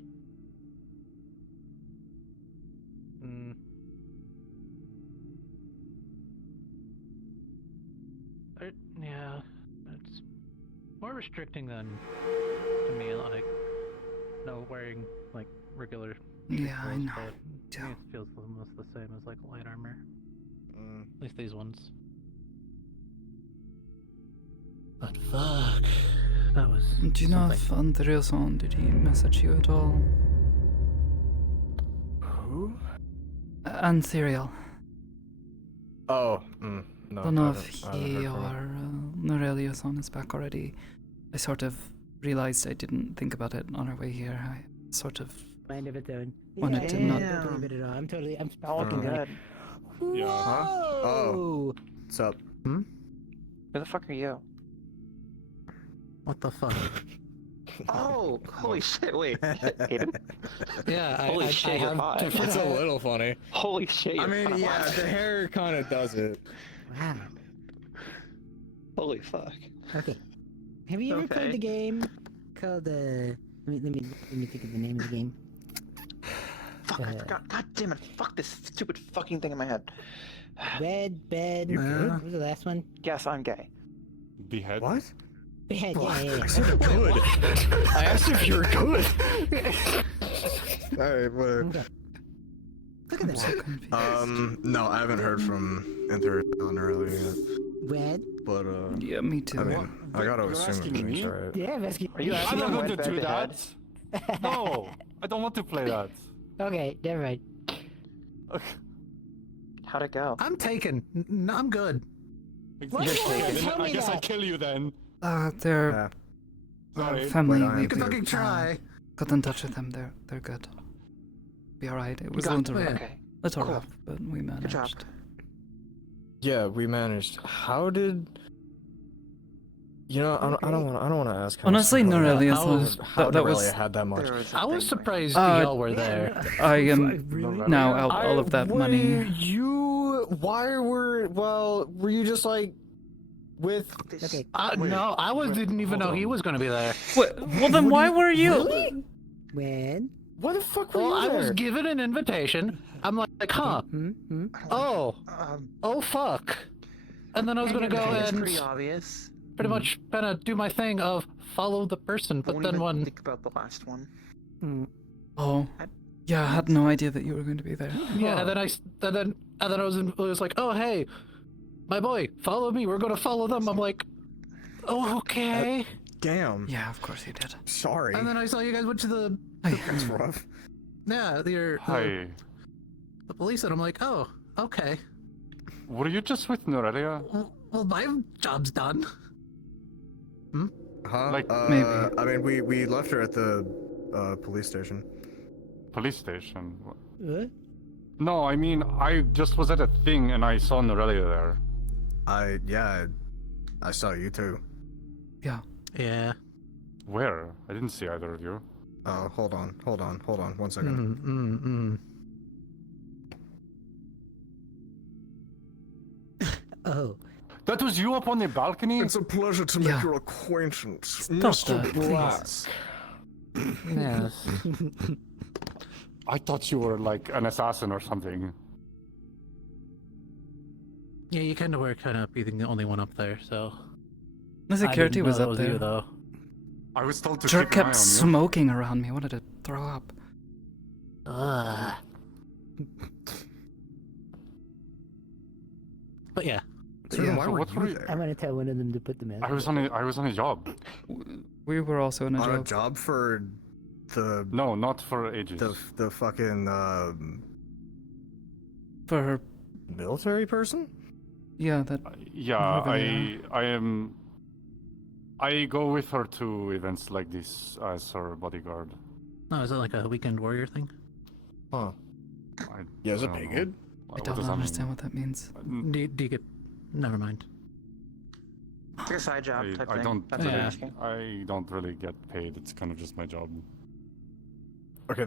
Yeah, it's more restricting than to me, like, no wearing, like, regular Yeah, I clothes, know. but to me it feels almost the same as, like, light armor. At least these ones. But fuck, that was Do you know if Andreason, did he message you at all? Who? Antherial. Oh, no. Don't know I if haven't he heard or from him. Norelius is back already. I sort of realized I didn't think about it on our way here. I sort of Mind of its own. wanted to not. Don't believe it at all. I'm Fucking good. Yeah. Huh? Oh. What's up? Hmm? Who the fuck are you? What the fuck? Oh, holy shit! Wait, Aiden. Yeah, Holy shit, you're hot. It's a little funny. Holy shit! You're I mean, hot. yeah, the hair kind of does it. Wow. Holy fuck. Okay. Have you ever Okay. played the game called let me think of the name of the game. Fuck! I forgot. God damn it! Fuck this stupid fucking thing in my head. Red Bed. You good? What was the last one? Yes, I'm gay. Behead? What? Behead. Yeah. I said good. I asked if you're good. Alright, whatever. Look at that. No, I haven't heard from Antherion earlier yet. Red? But, Yeah, me too. I mean, I gotta assume everything's alright. Yeah, I'm asking. Are you I'm asking not him going when to do bed that. No, I don't want to play that. Okay, never mind. How'd it go? I'm taken. No, I'm good. Why did you tell I me guess I that? kill you then. They're family. But We you can fucking try. Got in touch with them. They're good. Be alright. It was a little rough, but we managed. Good job. Yeah, we managed. How did? You know, I don't want to ask. Honestly, Norelia how that was. Norelia had that much. I was surprised y'all were there. I am now out all of that money. Were you just like with? Okay. No, didn't even know he was going to be there. Well, then why were you? Really? When? Why the fuck were you I there? was given an invitation. I'm like, huh? Oh, fuck. And then I was going to go It's and pretty obvious. pretty much kind of do my thing of follow the person, but Won't then even when think about the last one. Oh, yeah, I had no idea that you were going to be there. yeah, and then I was like, oh hey, my boy, follow me. We're gonna follow them. I'm like, oh okay. Damn. Yeah, of course you did. Sorry. And then I saw you guys went to the That's rough. yeah, Hi. the police, and I'm like, oh okay. Were you just with Norelia? Well, my job's done. Huh? Like, maybe. I mean, we left her at the police station. Police station? What? No, I mean, I just was at a thing and I saw Norelia there. I saw you too. Yeah. Yeah. Where? I didn't see either of you. Oh, hold on, 1 second. Oh. That was you up on the balcony? It's a pleasure to make your acquaintance, Stop Mr. that, Blass. Yes. I thought you were like an assassin or something. Yeah, you kind of were being the only one up there, so. The security was up there. You, though. I was told to Jerk keep an eye kept on you. smoking around me. I wanted to throw up. But yeah. So then why were what you were you- there? I'm gonna tell one of them to put them in. I was on a job. We were also in a On job. a job for the No, not for ages. the fucking For her. military person. Yeah, that. Yeah, whoever they are. I go with her to events like this as her bodyguard. No, is it like a weekend warrior thing? Huh. Yeah, is it pay good? I don't understand what that means. Do you get? Never mind. It's like a side job type I thing. don't. That's what I'm asking. I don't really get paid. It's kind of just my job. Okay,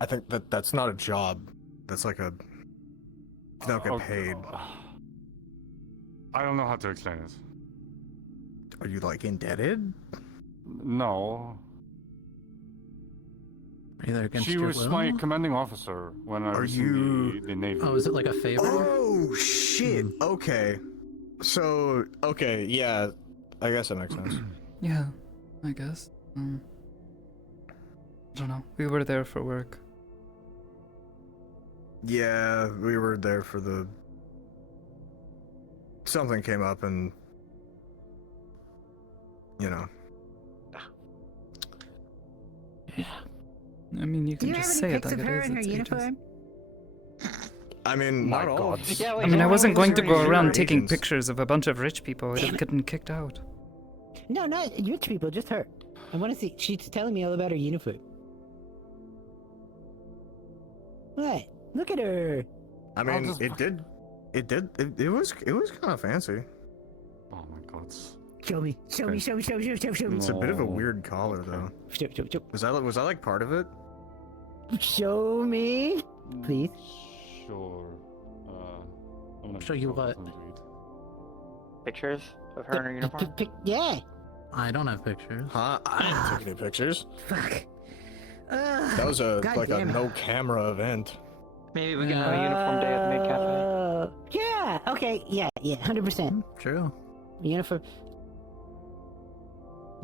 I think that's not a job. That's like a. You don't get paid. I don't know how to explain it. Are you like indebted? No. Either against She your was will? my commanding officer when I was in the Navy. Oh, is it like a favor? Oh shit. Okay. So okay, yeah. I guess that makes sense. Yeah, I guess. I don't know. We were there for work. Yeah, we were there for the. Something came up and. You know. I mean, you Do can you have just any say it pics like of it her is. in her It's ages. uniform? I mean, My not all. God. Yeah, I mean, I wasn't going to go around taking agents. pictures of a bunch of rich people. I'd have gotten kicked out. No, not rich people, just her. I want to see. She's telling me all about her uniform. What? Look at her. I mean, it was kind of fancy. Oh my God. Show me. Show me. Show me. Show me. Show me. Show me. It's a bit of a No. weird collar, though. Show, show, show. Was that like part of it? Show me, please. Sure. I'm gonna Show you what? Pictures of her in her uniform? Yeah. I don't have pictures. Huh? I didn't take any pictures. Fuck. That was a God like a damn it. no camera event. Maybe we can have a uniform day at the Maid Cafe. Yeah. Okay. Yeah. Yeah. 100%. True. Uniform.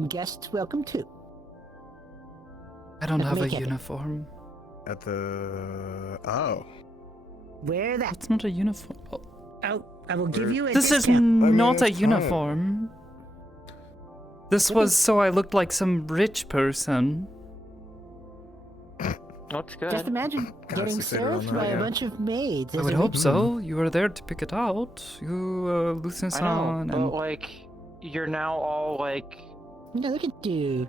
Guests welcome too. I don't At the have a Maid Cafe. uniform. At the Wear that. It's not a uniform. Oh. I will give you a This is discount. not a it's fine. uniform. This was so I looked like some rich person. Looks good. Just imagine getting served by a bunch of maids. I as would a hope rich- so. You were there to pick it out. You, I know, Lucien-san, but and like, you're now all like Yeah, look at you.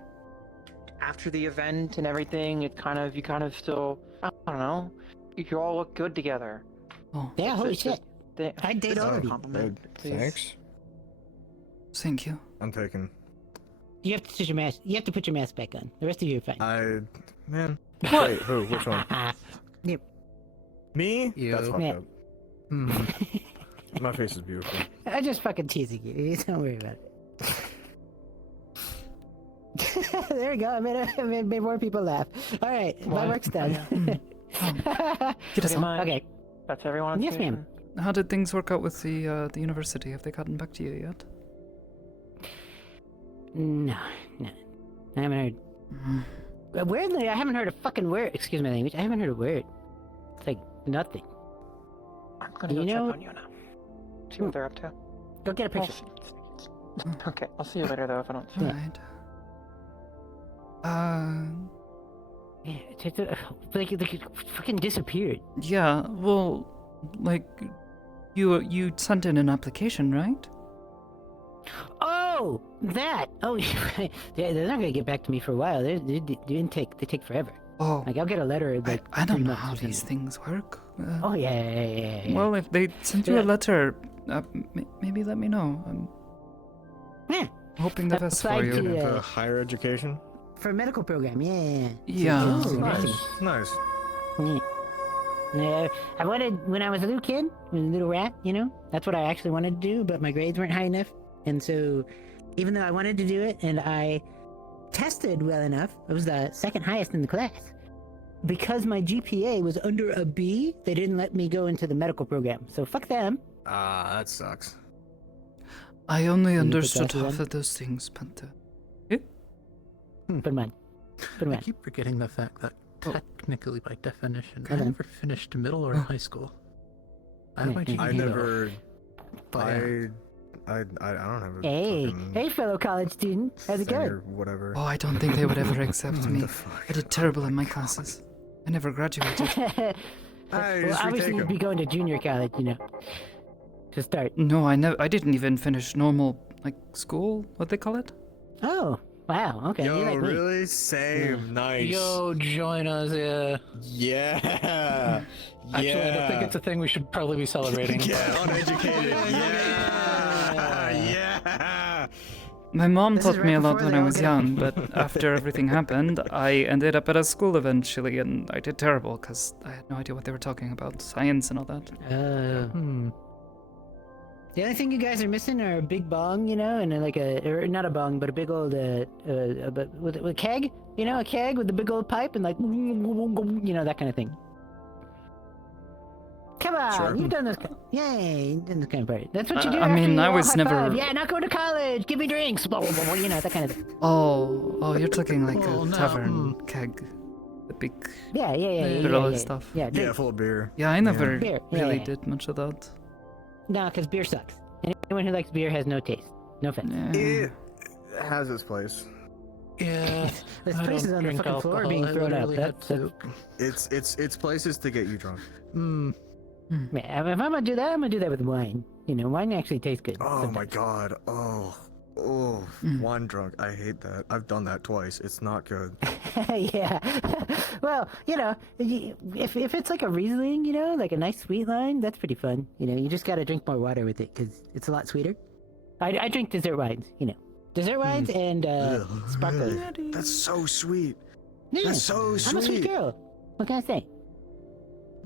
After the event and everything, you kind of still, I don't know, you all look good together. Oh. Yeah, holy shit. I'd date all of you. Compliment. Thanks. Thank you. I'm taken. You have to put your mask. You have to put your mask back on. The rest of you are fine. Man. What? Wait, who? Which one? Yep. Me? You. That's fucked Yeah. up. My face is beautiful. I'm just fucking teasing you. Don't worry about it. There we go. I made more people laugh. All right, my work's done. Get us on. Okay. That's everyone. Yes, ma'am. How did things work out with the university? Have they gotten back to you yet? No. I haven't heard. Weirdly, I haven't heard a fucking word. Excuse my language. I haven't heard a word. It's like nothing. I'm gonna go check on you now. See what they're up to. Go get a picture. Okay, I'll see you later though if I don't see you. Right. Yeah, like it fucking disappeared. Yeah, well, like, you sent in an application, right? Oh, that. Oh, yeah, they're not gonna get back to me for a while. They take forever. Oh. Like I'll get a letter. Like I don't know how these things work. Oh yeah. Well, if they send you a letter, maybe let me know. I'm hoping the best for you. Into higher education? For a medical program, yeah. Yeah. Ooh, Nice. Yeah, I wanted, when I was a little kid, when a little rat, that's what I actually wanted to do, but my grades weren't high enough. And so, even though I wanted to do it and I tested well enough, I was the second highest in the class. Because my GPA was under a B, they didn't let me go into the medical program. So fuck them. That sucks. I only understood half of those things, but... Put them on. I keep forgetting the fact that technically, by definition, I Okay. never finished middle or high school. I have my GED, I never. But, I don't have a Hey, fellow college student. How's it thing going? or whatever. Oh, I don't think they would ever accept me. I did terrible in my classes. I never graduated. Well, obviously you'd be going to junior college, to start. No, I didn't even finish normal, like, school? What they call it? Oh, wow, okay. Yo, you're like me. really? Same. Nice. Yo, join us, yeah. Yeah. Actually, I don't think it's a thing we should probably be celebrating. Yeah, uneducated. Yeah. My mom This is taught me right a lot before when they I all was get- young, but after everything happened, I ended up at a school eventually, and I did terrible because I had no idea what they were talking about, science and all that. The only thing you guys are missing are a big bong, and like or not a bong, but a big old, with a keg, a keg with a big old pipe and like, that kind of thing. Come on, Sure. you've done this. Yay, you've done this kind of party. That's what you do. I after mean, you I all was high never- five. Yeah, not going to college. Give me drinks. That kind of thing. Oh, you're talking like Oh, a no. tanyavern keg. The big Yeah. barrel stuff. Yeah, Yeah, drink. full of beer. Yeah, I never Beer, really yeah. did much of that. No, because beer sucks. Anyone who likes beer has no taste. No offense. It has its place. Yeah. There's I places don't on the drink fucking floor alcohol, being I thrown out. literally had That's to. It's places to get you drunk. man, if I'm gonna do that, I'm gonna do that with wine. Wine actually tastes good. Oh sometimes. my god. Oh, wine drunk. I hate that. I've done that twice. It's not good. Yeah. Well, if it's like a Riesling, like a nice sweet wine, that's pretty fun. You just gotta drink more water with it because it's a lot sweeter. I drink dessert wines. Dessert wines and sparklers. That's so sweet. Yeah, That's so I'm a sweet sweet. girl. What can I say?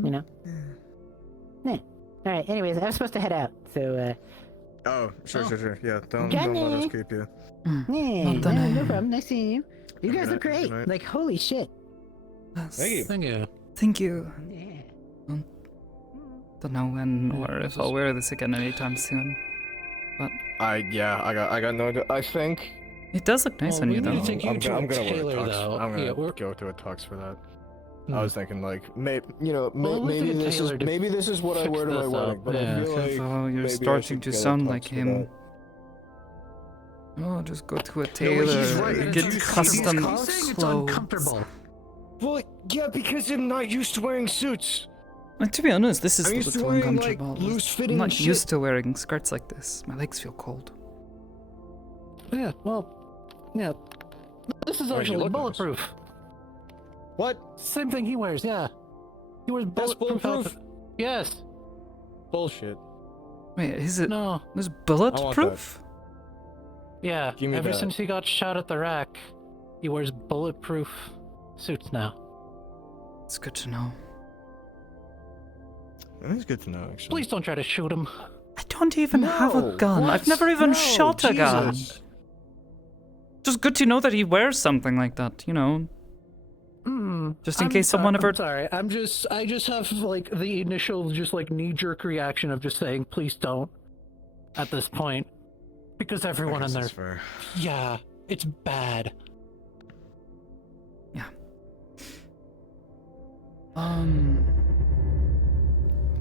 Yeah. All right. Anyways, I was supposed to head out, so Oh, sure. Yeah, don't Got let us it. keep you. yeah, Not done no yet. problem. Nice seeing you. You guys Good look night, great. good night. Like holy shit. Thank you. Thank you. Thank you. Yeah. Don't know when or if I'll wear this again anytime soon. But I got no idea. I think it does look nice Well, on we you, need to though. take you I'm to gonna a wear a tailor, tux. though. I'm gonna Yeah, we're- go to a tux for that. Hmm. I was thinking like, maybe Well, let's maybe get this is Taylor to maybe this is what I fix wear to my this wedding, up, but yeah. I feel like Oh, you're maybe I starting should to get a sound tux like for him. that. Oh, just go to a he's tailor right. and It's get he's custom saying it's clothes. uncomfortable. Well, yeah, because I'm not used to wearing suits. To be honest, this is I'm a used to little wearing, like, uncomfortable. loose-fitting I'm not shit. used to wearing skirts like this. My legs feel cold. Yeah, well, Yeah. This is Why'd you actually look nice? bulletproof. What? Same thing he wears, yeah. He wears bulletproof. bulletproof? Yes. Bullshit. Wait, is it? No. There's I want bulletproof? Yeah. Give me Ever that. since he got shot at the rack, he wears bulletproof suits now. It's good to know. That is good to know, actually. Please don't try to shoot him. I don't even have a gun. what? I've never even No, shot a gun. Jesus. Just good to know that he wears something like that, you know. Just in case someone ever. I'm sorry. I just have like the initial, just like knee-jerk reaction of just saying, please don't. At this point, because everyone in there. That's fair. Yeah, it's bad. Yeah.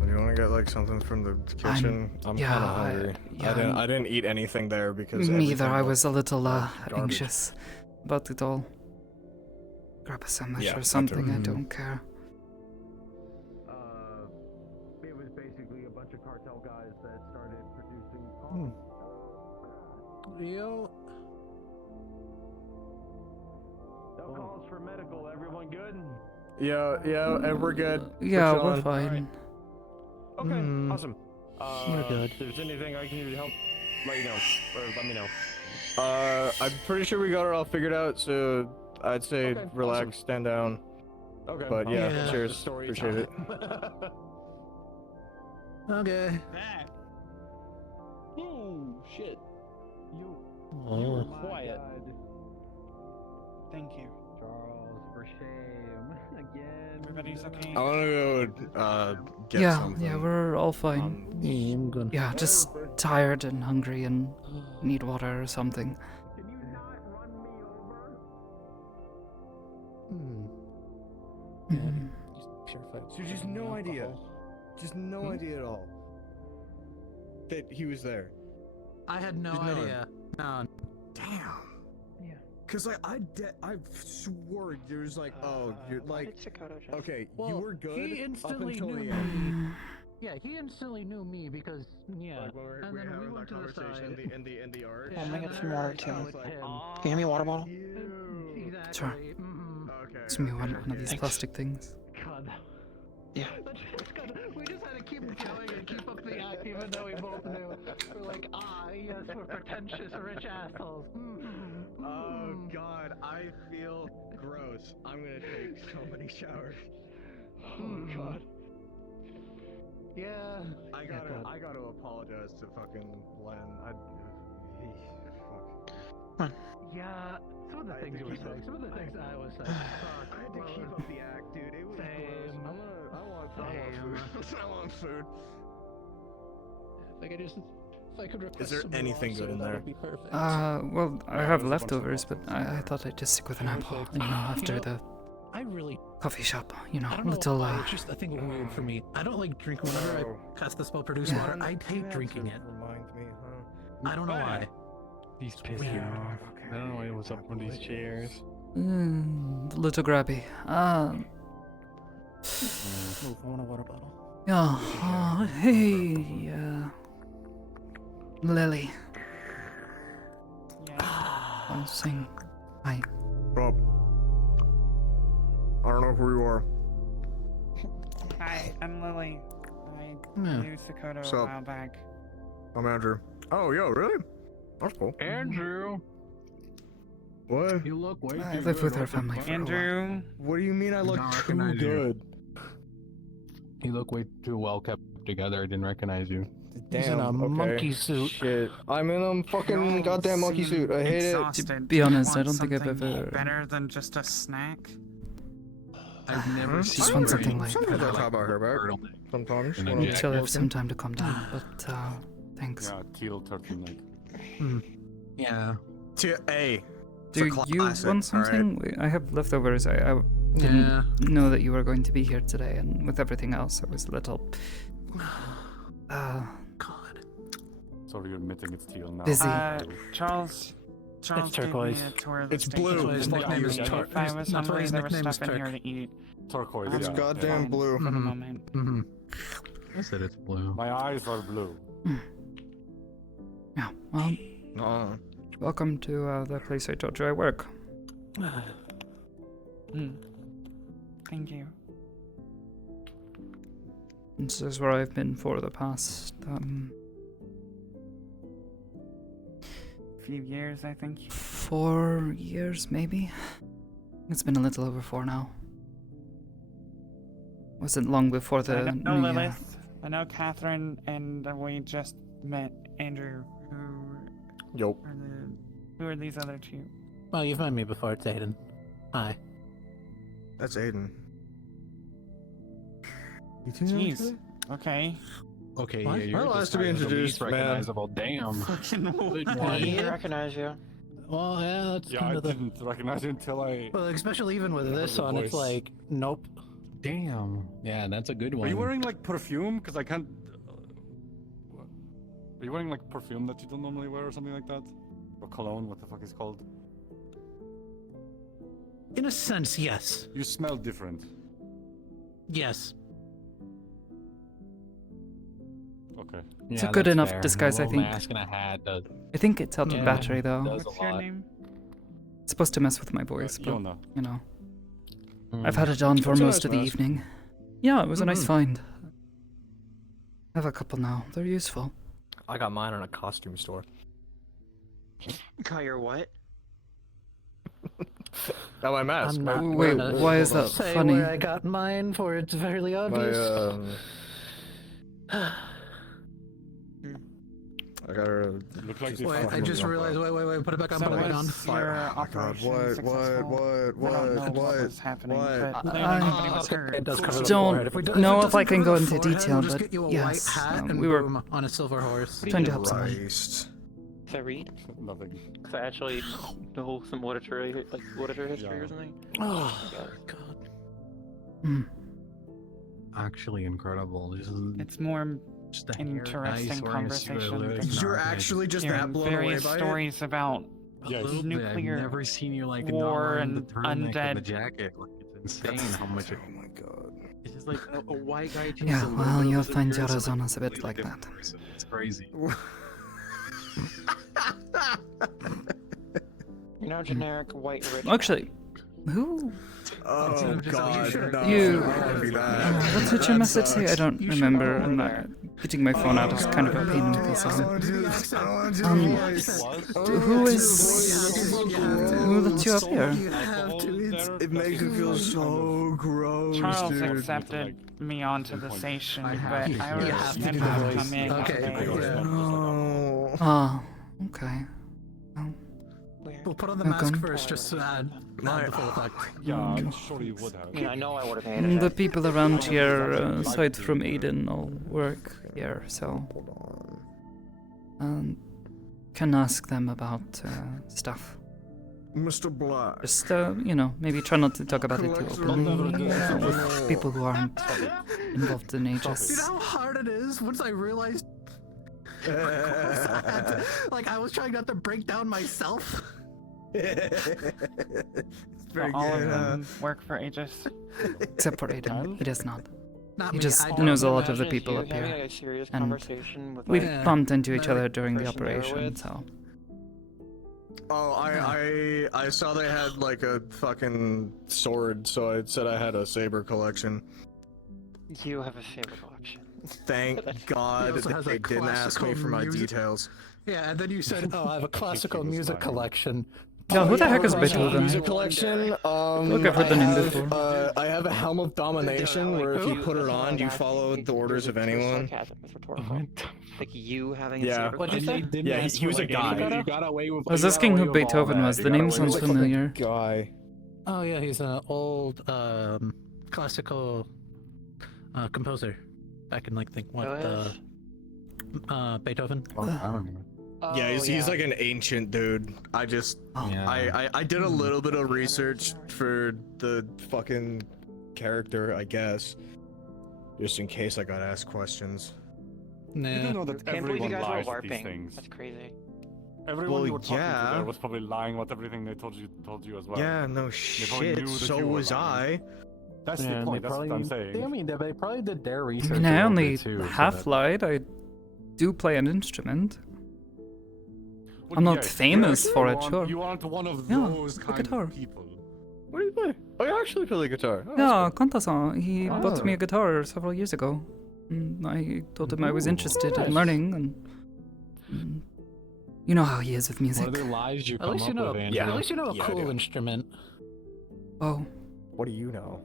Do you want to get like something from the kitchen? I'm yeah, kind of hungry. I didn't eat anything there because Me either. everything I was a little garbage. anxious about it all. Grab a sandwich Yeah, or that something. too. I don't care. It was basically a bunch of cartel guys that started producing. Yo. No calls for medical. Everyone good? Yeah, and we're good. Yeah, we're chilling. fine. Okay, Hmm. awesome. We're good. If there's anything I can do to help, let you know, or let me know. I'm pretty sure we got it all figured out, so I'd say Okay, relax, awesome. stand down. Okay. But yeah, Yeah. cheers. Story Appreciate it. Okay. Oh shit! You Oh. were quiet. Thank you. Charles, for shame. Again. Everybody's okay. I want to go get Yeah, something. yeah, we're all fine. Yeah, I'm good. Yeah, just tired and hungry and need water or something. Can you not run me over? Mhm. So just no idea. Just no idea at all. That he was there. I had no Just none. idea. None. Damn. Yeah. Cause like I swore there was like, oh, you're like, okay, Well, you were good he up instantly until knew the end. me. Yeah, he instantly knew me because Like when and we're then we having went that to the conversation side. in the art. Yeah, I'm gonna and get then some I water was too. with him. Can you hand me a water bottle? Exactly. Sure. Okay. It's me one of these Thanks. plastic things. God. Yeah. We just had to keep going and keep up the act, even though we both knew. We're like, yes, we're pretentious rich assholes. Oh god, I feel gross. I'm gonna take so many showers. Oh god. Yeah. I gotta apologize to fucking Len. Fuck. Yeah. Some of the things you were saying, some of the things I was saying. I had to keep up the act, dude. It was Same. gross. I want food. If I could request Is there some anything water, good in that there? would be perfect. Well, I have leftovers, but I thought I'd just stick with an apple, you know, after the I really coffee shop, you know, I don't know little, why, it's just a thing weird for me. I don't like drinking whenever I cast the spell produce Yeah. water. I hate drinking it. Remind me, huh? I don't know why. These piss you off. I don't know what's up with these chairs. little grabby. Move, I want a water bottle. Yeah, hey, Lily. I was saying hi. Rob. I don't know who you are. Hi, I'm Lily. I Yeah. knew Sakoto What's a up? while back. I'm Andrew. Oh, yo, really? That's cool. Andrew, What? you look way I too live good. with her What the family fuck? for a while. Andrew, What do you mean I look don't too recognize you. good? You look way too well kept together. I didn't recognize you. Damn, He's in a okay. monkey suit. Shit. I'm in a fucking goddamn monkey suit. I hate it. To be honest, I Want don't think I've something ever. better than just a snack. I've never seen Just you want wearing something like. Sometimes I like talk about her back. turtleneck. Sometimes. And a when I'm jacket. Till I have working. some time to calm down, but thanks. Yeah, teal turtleneck. Yeah. A. Do you want something? I have leftovers. I didn't know that you were going to be here today, and with everything else, I was a little. Sorry, you're admitting it's teal now. Busy. Charles gave turquoise. me a tour of the It's station. blue. His nickname is Turk. If I was That's hungry, why his there was nickname is stuff in here Turk. to eat. Turquoise, It's yeah. goddamn Fine blue. For the moment. I said it's blue. My eyes are blue. Yeah. Well, Welcome to the place I told you I work. Thank you. This is where I've been for the past, Few years, I think. 4 years, maybe? It's been a little over 4 now. Wasn't long before the I know New Year. Lilith. I know Catherine, and we just met Andrew. Who are these other two? Well, you've met me before. It's Aiden. Hi. That's Aiden. You two know each Jeez. other? Okay. Okay, What? yeah, you're Well, just has to be kind of the introduced, least man. recognizable. Damn. I didn't recognize you. Well, yeah, that's Yeah, kind I of the. didn't recognize you until I. Well, especially even with heard this the on, it's voice. like, nope. Damn. Yeah, that's a good one. Are you wearing like perfume? Because I can't. Are you wearing like perfume that you don't normally wear or something like that? Or cologne? What the fuck is it called? In a sense, yes. You smell different. Yes. Okay. It's a good enough disguise, I think. Mask and a hat does. I think it's helped with Yeah, battery, though. does What's a your lot. name? It's supposed to mess with my voice, but, Yona. you know. Mm. I've had it on for That's a most nice of the mask. evening. Yeah, it was a nice Mhm. find. I have a couple now. They're useful. I got mine in a costume store. Got your what? Got my mask. I'm not Wait, gonna why is that say funny? where I got mine, for it's fairly My, obvious. I got her. Look like Wait, I just realized. Wait, put it back on. So Put it back on. was your operation successful? I don't know what was happening, but clearly nobody was hurt. It does cover the Don't forehead. If we do, know it if I doesn't can cover go the into forehead, detail, we'll just but get you a yes, white hat and we were boom, on a silver horse. trying to help someone. Christ. Can I read? Nothing. Cause I actually know some literature, like literature history or something. Oh God. Hmm. Actually incredible. This is It's more just a hair interesting nice wearing a suit of conversation. lyrics than and You're archives. actually just hearing that blown away various by it? stories about A little bit. nuclear I've never seen you like war not wearing the and turtleneck and the undead. jacket. Like it's insane how much. Oh my god. It's just like a white guy. changes Yeah, a little well, bit of you'll his find appearance, and, Yarazona's a bit completely like different that. person. It's crazy. You're not generic white rich. Actually, who? Oh god, no. You. I don't wanna be that. What did your That message say? I sucks. don't remember. And getting my phone out is kind of a pain in the I don't wanna do this. I don't wanna do Um, the voice. Who is? Who let you up here? You have to. It makes me feel so gross, Charles dude. accepted me onto the station, but You I was have to meant do to the come voice. in Okay, today. yeah. No. Ah, okay. We'll put on the Welcome. mask first, just to add the full effect. Yeah, I'm sure you would have. Yeah, I know I would have hated The it. people around here, aside from Aiden, all work here, so can ask them about stuff. Mr. Black. Just you know, maybe try not to talk about it too openly with people who aren't involved in You ages. know how hard it is once I realized. Like I was trying not to break down myself. It's very All of good. them work for Aegis. Except for Aiden, he does not. Not He me, just I don't. knows a lot of the Imagine people you up having, here, like, a serious and conversation with, we've like, bumped into each no, other during the person they were operation, with. so. Oh, I saw they had like a fucking sword, so I said I had a saber collection. You have a saber collection. Thank God He also that has they a didn't ask me classical for my music- details. Yeah, and then you said, "Oh, I have a classical music collection." Yeah, who the heck is Classical Beethoven? music collection. Look, I've heard the name before. I have a Helm of Domination, where if you put it on, you follow the orders of anyone. Sarcasm, it's rhetorical. Like you having a Yeah. saber What'd you collection. say? Yeah, he was a guy. You got away with. I was asking who Beethoven was. The name sounds familiar. Guy. Oh yeah, he's an old classical composer. I can like think what Beethoven. Yeah, he's like an ancient dude. I just I did a little bit of research for the fucking character, I guess, just in case I got asked questions. You do know that Can't believe you everyone guys were lies at these LARPing. things. That's crazy. Everyone Well, you were talking to yeah. there was probably lying about everything they told you as well. Yeah, no They probably knew shit. that So you were was lying. I. That's Yeah, the and point. they That's what I'm probably- saying. I mean, they probably did their I research. mean, a I little only bit too, so half that- lied. I do play an instrument. But I'm not yes, famous yes, for you it, aren't- sure. You aren't one of Yeah, those the kind guitar. of people. What do you play? Oh, you actually play the guitar. Oh, Yeah, Kanta-san, he Oh. bought me a guitar several years ago. And I told him I was Ooh, interested nice. in learning, and you know how he is with music. What other lies you At come least up you know. with, Andrew? At least you know a Yeah, cool dude. instrument. Oh, What do you know?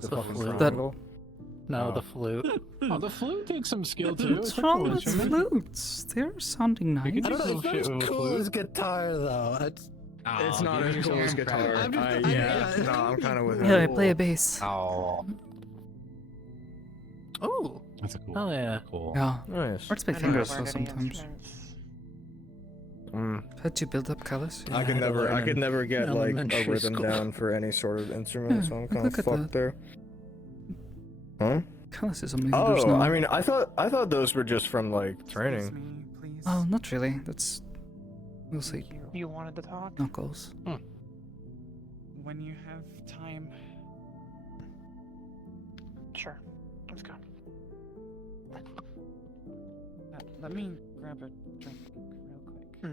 The The fucking flute. triangle? No, Oh. the flute. Oh, the flute takes some skill too. what's It's a wrong cool with instrument. flutes? They're sounding You can nice. do I don't know. cool It's not shit as with a cool flute. as guitar, though. It's It's not give as yourself cool as some guitar. credit. I'm just- No, I'm kind of with Yeah, I it. play a bass. Oh, Oh, that's a cool. oh yeah. Cool. Yeah, Nice. hurts my fingers though sometimes. Had to build up callus. I could never get like a elementary rhythm school. down for any sort of instrument, so I'm kind look of at fucked there. Huh? Callus is amazing. Oh, I mean, I thought those were just from like training. Oh, not really. That's mostly You wanted to talk? knuckles. When you have time. Sure. Let's go. Let me grab a drink real quick.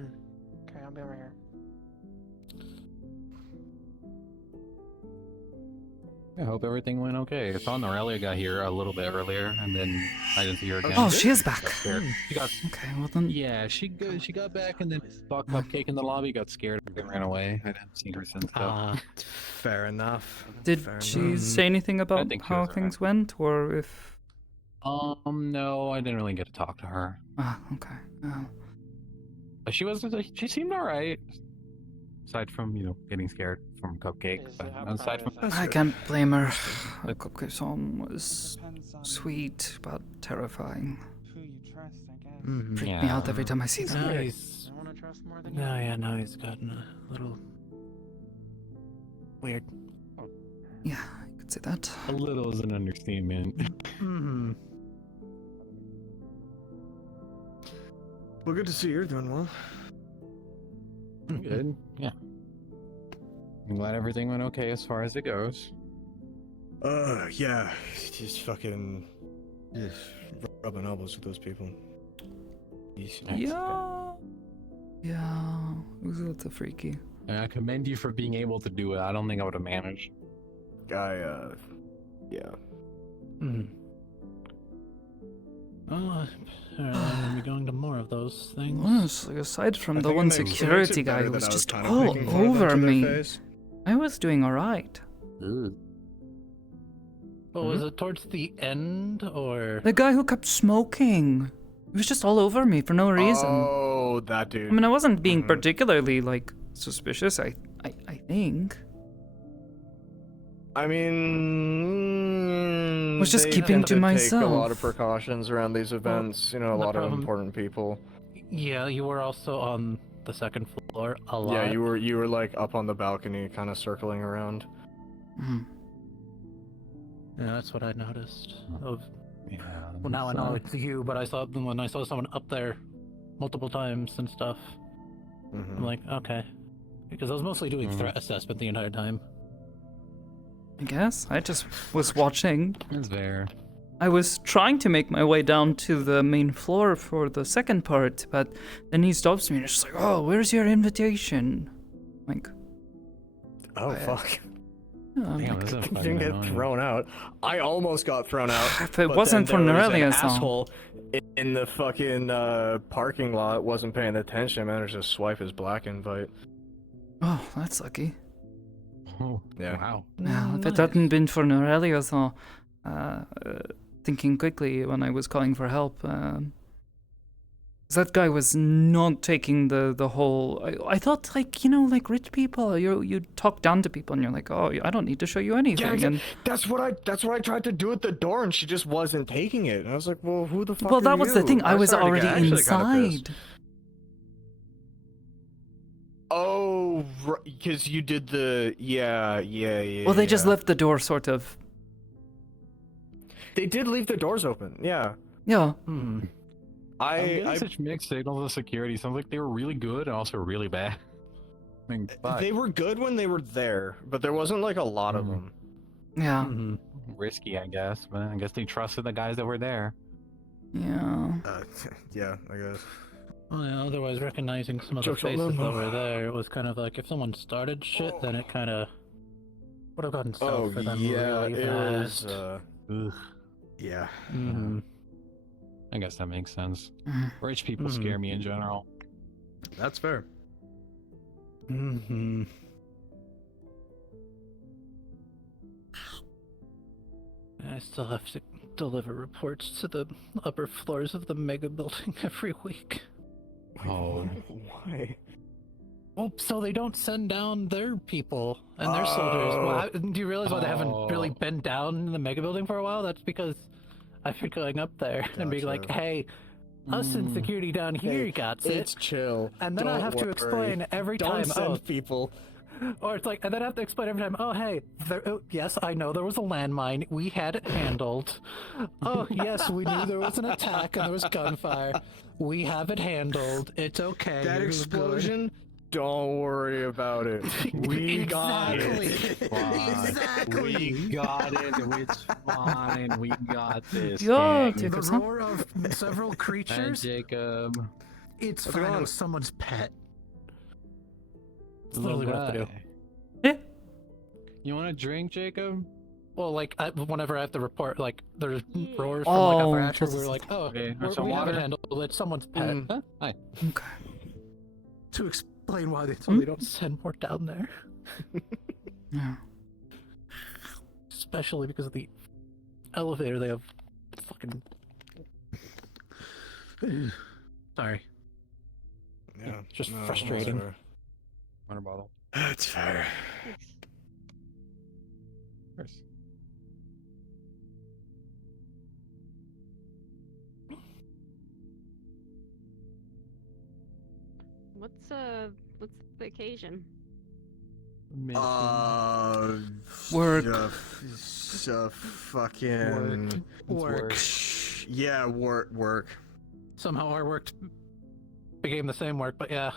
Okay, I'll be over here. I hope everything went okay. I saw Norelia got here a little bit earlier, and then I didn't see her again. Oh, she is back. Got scared. She got Okay, well then. yeah. She got back and then saw Cupcake in the lobby, got scared, and ran away. I haven't seen her since. Though. Fair enough. Did Fair she enough. say anything about think she how was things went, or if? No, I didn't really get to talk to her. Ah, okay. But she seemed alright. Aside from, getting scared from Cupcake. But aside from I can't blame her. The Cupcake song was sweet but terrifying. Who you trust, I guess. Freak me out every time I see them. Now he's. I want to trust more than No, yeah, now he's gotten a little weird. Yeah, you could say that. a little is an understatement. Hmm. Well, good to see you're doing well. Good. Yeah. I'm glad everything went okay as far as it goes. Yeah. Just fucking rubbing elbows with those people. Yeah. Yeah, it was a little freaky. And I commend you for being able to do it. I don't think I would have managed. Yeah. Oh, I'm gonna be going to more of those things. Honestly, aside from I the think one it makes it security guy better who that was I was just kind of all making fun of them over to their me, face. I was doing alright. But was it towards the end, or? The guy who kept smoking. He was just all over me for no reason. Oh, that dude. I mean, I wasn't being particularly, suspicious, I think. I mean, Was just they keeping tend to take myself. a lot of precautions around these events. A the lot of problem- important people. Yeah, you were also on the second floor a lot. Yeah, you were like up on the balcony, kind of circling around. Yeah, that's what I noticed. Yeah. Well, now I know it's you, but I saw them when I saw someone up there multiple times and stuff. I'm like, okay, because I was mostly doing threat assessment the entire time. I guess. I just was watching. It's fair. I was trying to make my way down to the main floor for the second part, but then he stops me and is just like, "Oh, where's your invitation?" Like, Oh fuck! yeah, I'm Damn, like, this is You fucking didn't get annoying. thrown out. I almost got thrown out. If it but wasn't then for there was an Norelia's song. asshole in the fucking parking lot wasn't paying attention. Managed to swipe his black invite. oh, that's lucky. Oh, Yeah. wow. Yeah, if it hadn't been for Norelia, so thinking quickly when I was calling for help, that guy was not taking the whole. I thought like rich people, you talk down to people and you're like, oh, I don't need to show you anything. Yeah, And that's what I tried to do at the door, and she just wasn't taking it. And I was like, well, who the fuck? well, are that was the you? thing. I was started to already get actually kinda pissed. inside. Oh, because you did the yeah. Well, they just yeah. left the door sort of. They did leave the doors open. Yeah. Yeah. I'm getting such mixed signals of security. Sounds like they were really good and also really bad. I mean, fuck. They were good when they were there, but there wasn't like a lot of them. Yeah. Risky, I guess, but I guess they trusted the guys that were there. Yeah. Yeah, I guess. Well, yeah, otherwise, recognizing some of the Joke's faces on them. over there, it was kind of like if someone started shit, then it kind of would have gotten south for them really it fast. was. Ugh. Yeah. Mm-hmm. I guess that makes sense. Mhm. Rich people scare me in general. That's fair. Mm-hmm. I still have to deliver reports to the upper floors of the mega building every week. Oh. Why? Well, so they don't send down their people and their soldiers. Well, do you realize why they haven't really been down in the mega building for a while? That's because I've been going up there and being like, hey, us in security down here got it. It's chill. And then Don't I have to worry. explain every Don't time. send people. Or it's like, and then I have to explain every time. Oh, hey, yes, I know there was a landmine. We had it handled. Oh, yes, we knew there was an attack and there was gunfire. We have it handled. It's okay. That it was explosion. Don't worry about it. We got Exactly. it. Exactly. We got it. It's fine. We got this. Yeah, gang. The roar of several creatures. Hi, Jacob. It's How's it fine. It going? was someone's pet. It's Little literally what I have to guy. do. You want a drink, Jacob? Well, like, whenever I have to report, like, there's roars from, like, upper Asher, this we're is- like, oh, Okay, we some have it water? handled. It's someone's pet. Huh? Hi. Okay. To explain why they don't send more down there. Yeah. Especially because of the elevator they have fucking... Sorry. Yeah. Just no, frustrating. that's fair. Water bottle. That's fair. Chris. What's the occasion? Work. Fucking Work. Yeah, work. Somehow our work became the same work, but yeah.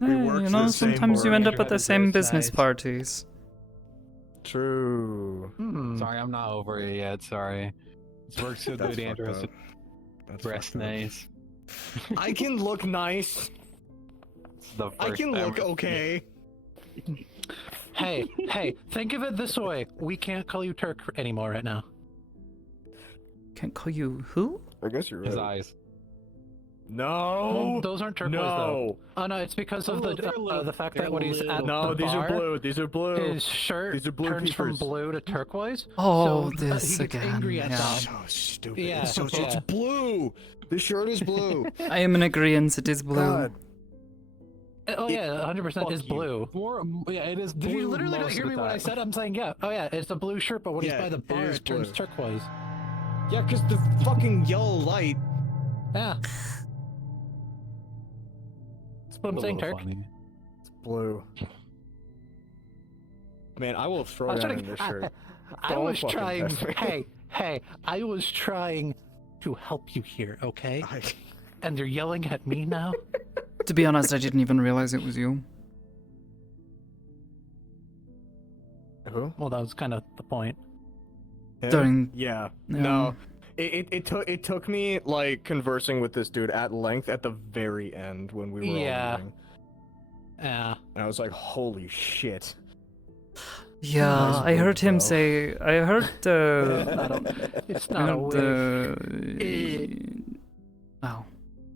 Hey, work you for know, the same sometimes you board. end up Andrew at the had to same business suicide. parties. True. Sorry, I'm not over it yet. Sorry. This works so That's good, Andrew has fucked to up. That's dress fucked up. nice. I can look nice. The I first can time look we're- okay. Hey, think of it this way. We can't call you Turk anymore right now. Can't call you who? I guess you're His eyes. No. Well, those aren't turquoise though. Oh no, it's because of the fact that when he's at No, the these bar, are blue. These are blue. his shirt These are blue turns from peepers. blue to turquoise. Oh, so this he gets again. angry at Yeah. them. So stupid. Yeah, So yeah. it's blue. The shirt is blue. I am in agreement. It is blue. God. Oh yeah, 100% is Fuck you. blue. Yeah, it is blue. Did you literally not most hear of me the when I time. said? I'm saying yeah. Oh yeah, it's a blue shirt, but when he's Yeah, by the it bar, is it turns blue. turquoise. Yeah, because the fucking yellow light. Yeah. That's what I'm A saying, little Turk. funny. It's blue. Man, I will throw I was down trying in to- this shirt. I Don't was fucking trying. test me. Hey! I was trying to help you here, okay? I- And you're yelling at me now. To be honest, I didn't even realize it was you. Who? Well, that was kind of the point. Him? During- Yeah. Yeah. No. It took me like conversing with this dude at length at the very end when we were Yeah. all leaving. Yeah. And I was like, holy shit. Yeah, Nice I heard bro. him say. I heard. It's I not a heard wig. Oh,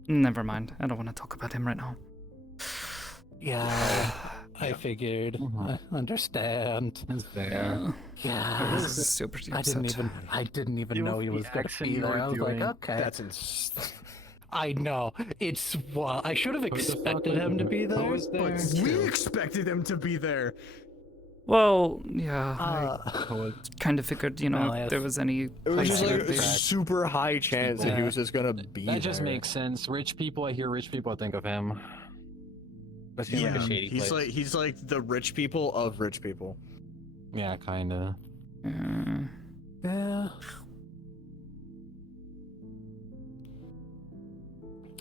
never mind. I don't want to talk about him right now. Yeah. I figured. I understand. It's there. I Yeah. was super I didn't upset. even know he was gonna be there. I was like, okay. That's I know. It's well, I should have expected him to be there. But We still. expected him to be there. Well, yeah, Uh, I kind of figured, you know, well, if there was any. It was just like a possibility. super high chance that he was just gonna be That just there. makes sense. Rich people, I hear rich people, I think of him. That seems Yeah, like a shady he's place. he's like the rich people of rich people. Yeah, kinda. yeah.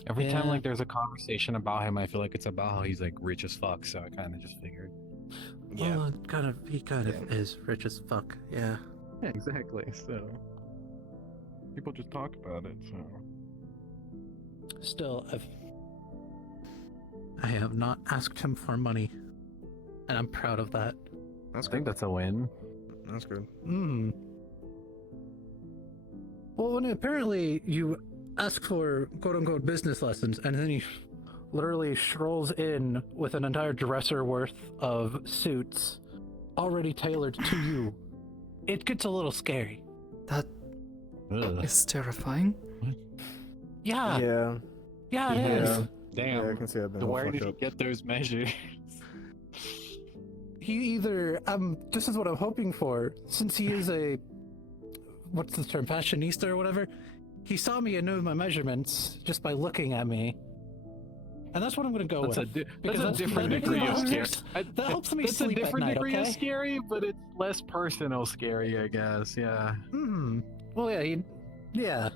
Every time Yeah. like there's a conversation about him, I feel like it's about how he's like rich as fuck. So I kind of just figured. Yeah. Well, he kind of is rich as fuck. Yeah. Yeah, exactly. So people just talk about it. So still, I have not asked him for money, and I'm proud of that. I think that's a win. That's good. Hmm. Well, when apparently you ask for quote-unquote business lessons, and then he literally strolls in with an entire dresser worth of suits already tailored to you, it gets a little scary. That is terrifying. Yeah. Yeah. Yeah, it is. Damn. Yeah, I can see that being So all where fucked did he up. get those measures? He either this is what I'm hoping for, since he is a what's the term, fashionista or whatever. He saw me and knew my measurements just by looking at me, and that's what I'm going to go That's with. that's a different degree of scary. That helps me That's sleep a different at night, degree of okay? scary, but it's less personal scary, I guess. Yeah. Well, yeah, yeah.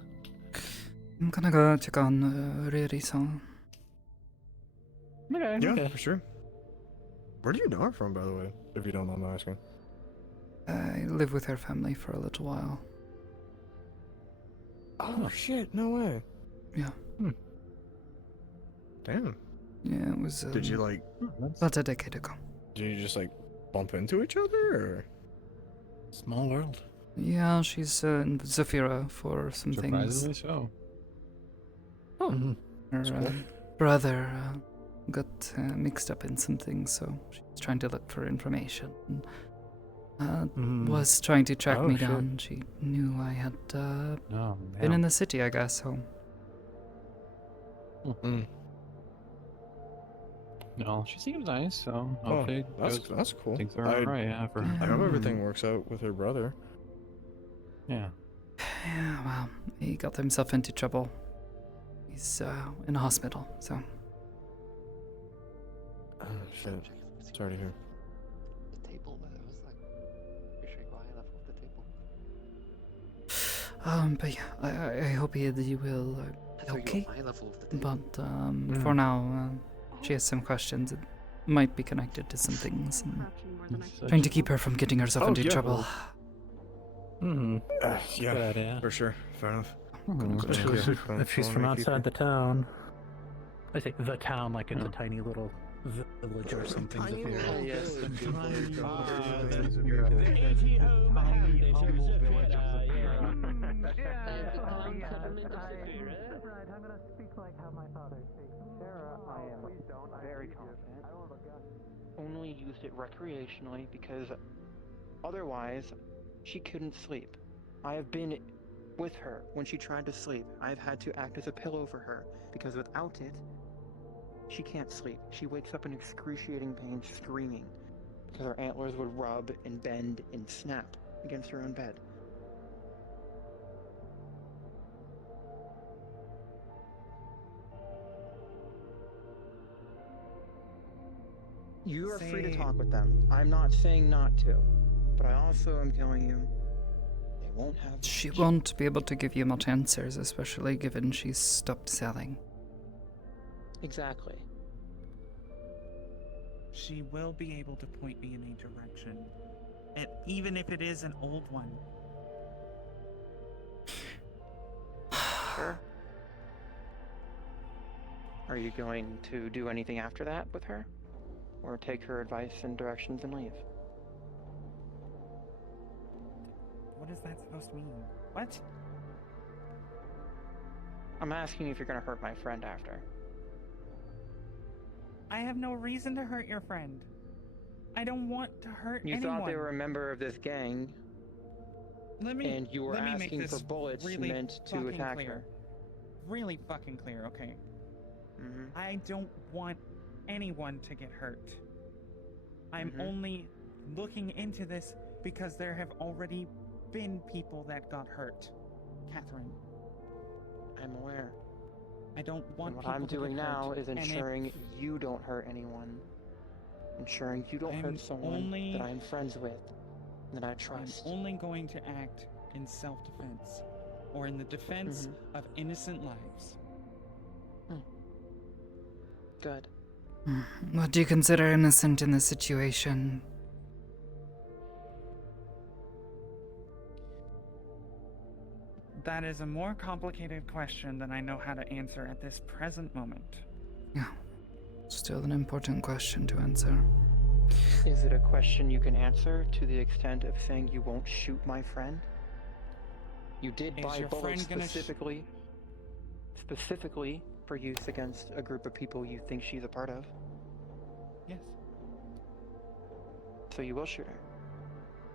I'm gonna go check on Riri-san. Okay. Yeah, okay. for sure. Where do you know her from, by the way? If you don't mind me asking. I live with her family for a little while. Oh shit! No way. Yeah. Damn. Yeah, it was. Did you like? About a decade ago. Did you just like bump into each other, or? Small world. Yeah, she's in Zafira for some Surprisingly things. so. Her cool. brother got mixed up in some things, so she's trying to look for information. Was trying to track me shit. down. She knew I had Oh, been man. in the city, I guess, so. No, she seems nice, so Oh, hopefully that's cool. things are I- alright, yeah, for I hope everything works out with her brother. Yeah. Yeah, well, he got himself into trouble. He's in a hospital, so. Oh shit! Sorry to hear. The table, but it was like, pretty sure you go high enough off the table. But yeah, I hope he will be okay. High level of the table. But for now, she has some questions. It might be connected to some things, and trying to keep her from getting herself into trouble. Yeah, Good idea. for sure. Fair enough. Especially if she's from outside the town. I think the town, like it's a tiny little village or something. Only used it recreationally because otherwise she couldn't sleep. I have been with her when she tried to sleep. I've had to act as a pillow for her because without it, she can't sleep. She wakes up in excruciating pain screaming because her antlers would rub and bend and snap against her own bed. You are free to talk with them. I'm not saying not to, but I also am telling you they won't have. She won't be able to give you much answers, especially given she's stopped selling. Exactly. She will be able to point me in a direction, and even if it is an old one. Sure. Are you going to do anything after that with her? Or take her advice and directions and leave? What is that supposed to mean? What? I'm asking you if you're gonna hurt my friend after. I have no reason to hurt your friend. I don't want to hurt You anyone. thought they were a member of this gang, and you were let me make asking this for bullets really meant to fucking attack clear. her. Really fucking clear, okay? I don't want anyone to get hurt. I'm only looking into this because there have already been people that got hurt. Catherine. I'm aware. I don't want And what people I'm to doing get now hurt. is And if ensuring you don't hurt anyone. Ensuring you don't I'm hurt someone only- that I'm friends with, that I trust. I'm only going to act in self-defense, or in the defense of innocent lives. Good. What do you consider innocent in this situation? That is a more complicated question than I know how to answer at this present moment. Yeah. Still an important question to answer. Is it a question you can answer to the extent of saying you won't shoot my friend? You did Is buy your bullets friend gonna specifically for use against a group of people you think she's a part of. Yes. So you will shoot her.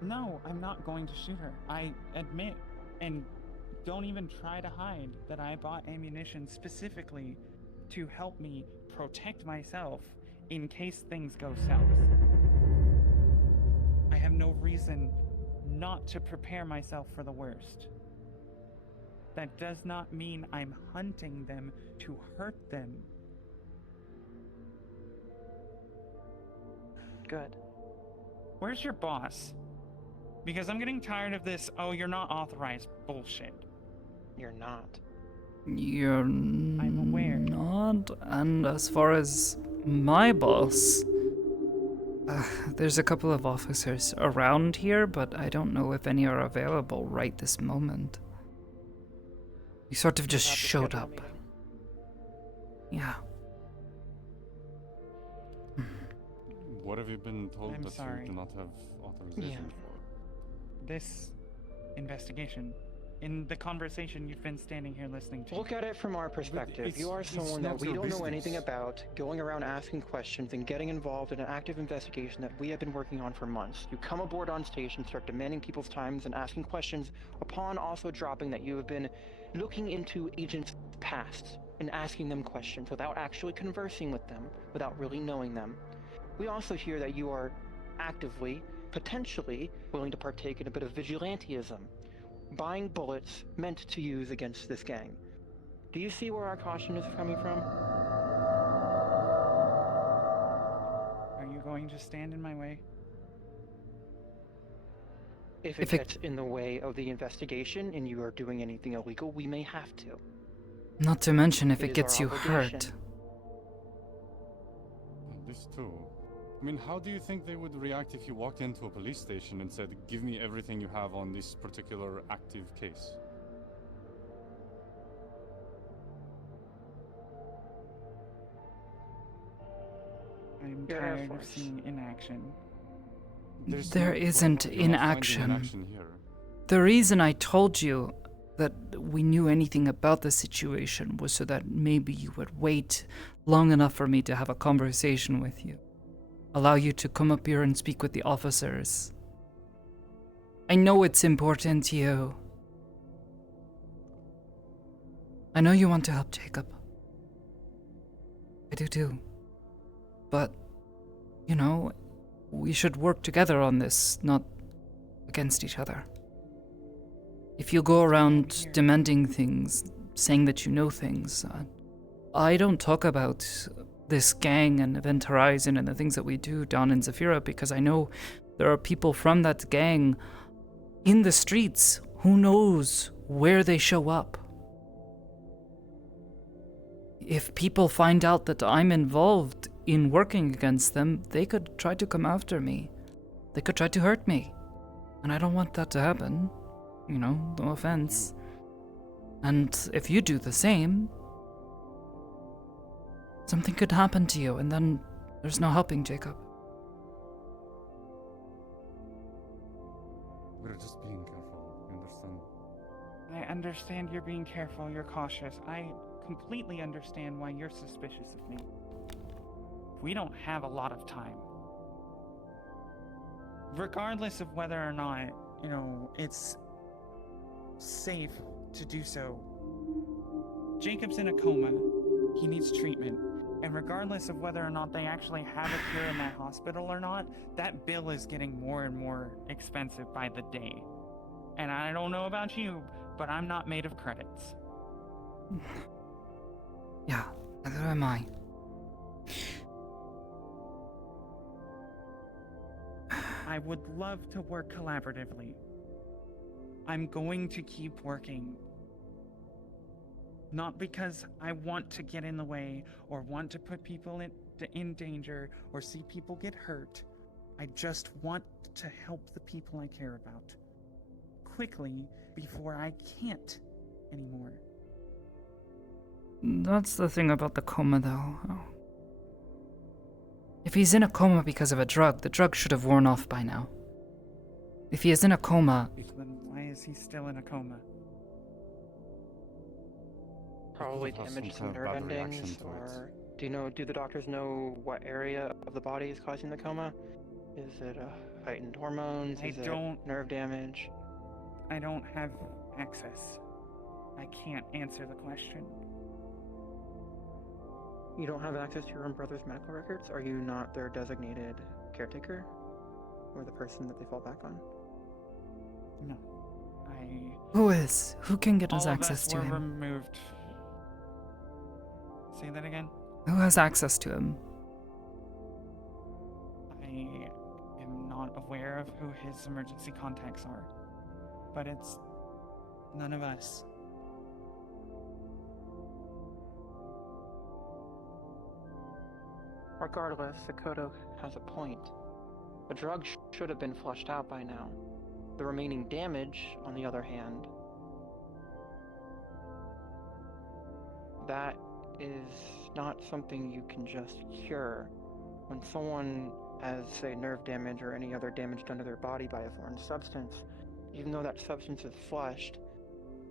No, I'm not going to shoot her. I admit, and don't even try to hide, that I bought ammunition specifically to help me protect myself in case things go south. I have no reason not to prepare myself for the worst. That does not mean I'm hunting them to hurt them. Good. Where's your boss? Because I'm getting tired of this, oh, you're not authorized bullshit. You're not. You're I'm aware. not, and as far as my boss, there's a couple of officers around here, but I don't know if any are available right this moment. You sort of just showed up. Yeah. What have you been told I'm that sorry. you do not have authorization for? This investigation, in the conversation you've been standing here listening to. Look at it from our perspective. You are someone that we don't know anything about, going around asking questions and getting involved in an active investigation that we have been working on for months. You come aboard on station, start demanding people's times and asking questions, upon also dropping that you have been looking into agents' past and asking them questions without actually conversing with them, without really knowing them. We also hear that you are actively, potentially, willing to partake in a bit of vigilantism, buying bullets meant to use against this gang. Do you see where our caution is coming from? Are you going to stand in my way? If it gets in the way of the investigation and you are doing anything illegal, we may have to. Not to mention if It it is gets our you obligation. hurt. This too. I mean, how do you think they would react if you walked into a police station and said, "Give me everything you have on this particular active case"? I'm Your Air tired of Force. seeing inaction. There isn't you're not finding inaction. inaction here. The reason I told you that we knew anything about the situation was so that maybe you would wait long enough for me to have a conversation with you. Allow you to come up here and speak with the officers. I know it's important to you. I know you want to help Jacob. I do too. But, you know, we should work together on this, not against each other. If you go around demanding things, saying that you know things, I don't talk about this gang and Event Horizon and the things that we do down in Zafira because I know there are people from that gang in the streets. Who knows where they show up? If people find out that I'm involved in working against them, they could try to come after me. They could try to hurt me. And I don't want that to happen. You know, no offense. And if you do the same, something could happen to you, and then there's no helping Jacob. We're just being careful, you understand? I understand you're being careful, you're cautious. I completely understand why you're suspicious of me. We don't have a lot of time. Regardless of whether or not, you know, it's safe to do so. Jacob's in a coma. He needs treatment. And regardless of whether or not they actually have a cure in that hospital or not, that bill is getting more and more expensive by the day. And I don't know about you, but I'm not made of credits. Yeah, neither am I. I would love to work collaboratively. I'm going to keep working. Not because I want to get in the way or want to put people in danger or see people get hurt. I just want to help the people I care about quickly before I can't anymore. That's the thing about the coma, though. If he's in a coma because of a drug, the drug should have worn off by now. If he is in a coma... Then why is he still in a coma? Probably Because of damaged some some kind of nerve bad reaction endings, to it. or do the doctors know what area of the body is causing the coma? Is it heightened hormones? Is it nerve damage? I don't have access. I can't answer the question. You don't have access to your own brother's medical records? Are you not their designated caretaker? Or the person that they fall back on? No. Who is? Who can get us All of access us to were him? removed. Say that again? Who has access to him? I am not aware of who his emergency contacts are. But it's none of us. Regardless, Sakoto has a point. The drug should have been flushed out by now. The remaining damage, on the other hand, that is not something you can just cure. When someone has, say, nerve damage or any other damage done to their body by a foreign substance, even though that substance is flushed,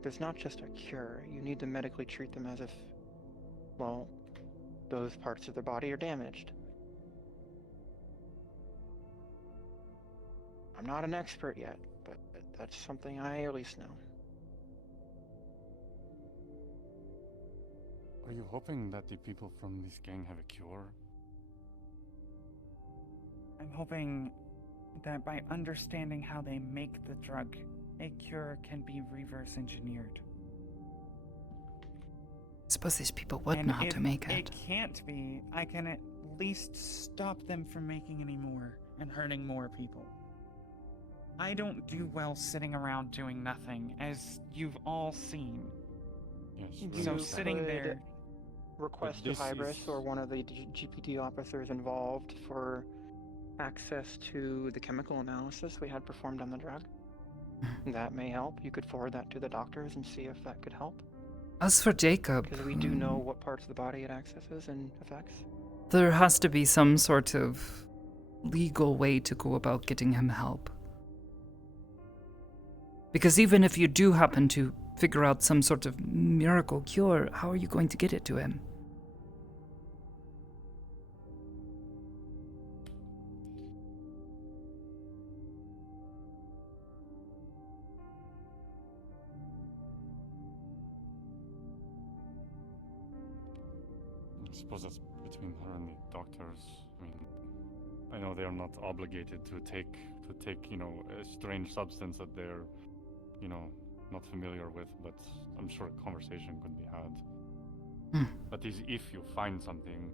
there's not just a cure. You need to medically treat them as if, well, those parts of their body are damaged. I'm not an expert yet, but that's something I at least know. Are you hoping that the people from this gang have a cure? I'm hoping that by understanding how they make the drug, a cure can be reverse engineered. I suppose these people would And know how if to make it. It can't be. I can at least stop them from making any more and hurting more people. I don't do well sitting around doing nothing, as you've all seen. Yes. So You sitting could there. request to this Hybris is- or one of the GPD officers involved for access to the chemical analysis we had performed on the drug. That may help. You could forward that to the doctors and see if that could help. As for Jacob, Because we do know what parts of the body it accesses and affects. there has to be some sort of legal way to go about getting him help. Because even if you do happen to figure out some sort of miracle cure, how are you going to get it to him? I suppose that's between her and the doctors. I mean, I know they are not obligated to take, you know, a strange substance that they're, you know, not familiar with, but I'm sure a conversation could be had. That is, if you find something.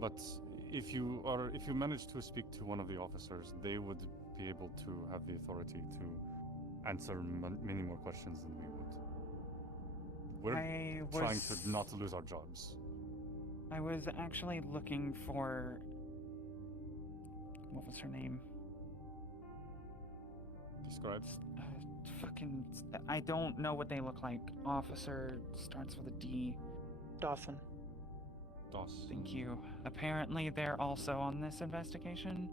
But if you manage to speak to one of the officers, they would be able to have the authority to answer many more questions than we would. We're trying to not lose our jobs. I was actually looking for. What was her name? Describe. Fucking. I don't know what they look like. Officer starts with a D. Dawson. Dawson. Thank you. Apparently, they're also on this investigation.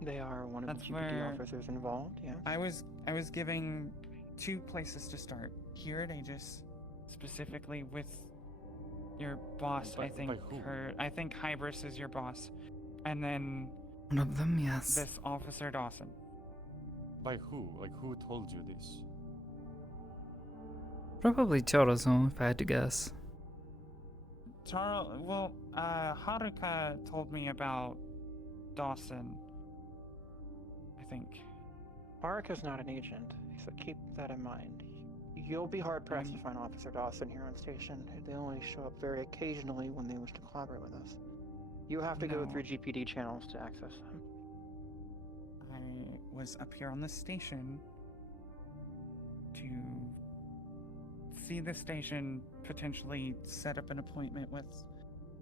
They are one of That's the GPD where officers involved, yes. I was giving 2 places to start. Here at Aegis, specifically with your boss. By who? I think Hybris is your boss, and then One of them, yes. this Officer Dawson. By who? Like, who told you this? Probably Chorozo, if I had to guess. Haruka told me about Dawson. I think. Haruka's not an agent, so keep that in mind. You'll be hard-pressed to find Officer Dawson here on station. They only show up very occasionally when they wish to collaborate with us. You have to go No. through GPD channels to access them. I was up here on the station to see the station potentially set up an appointment with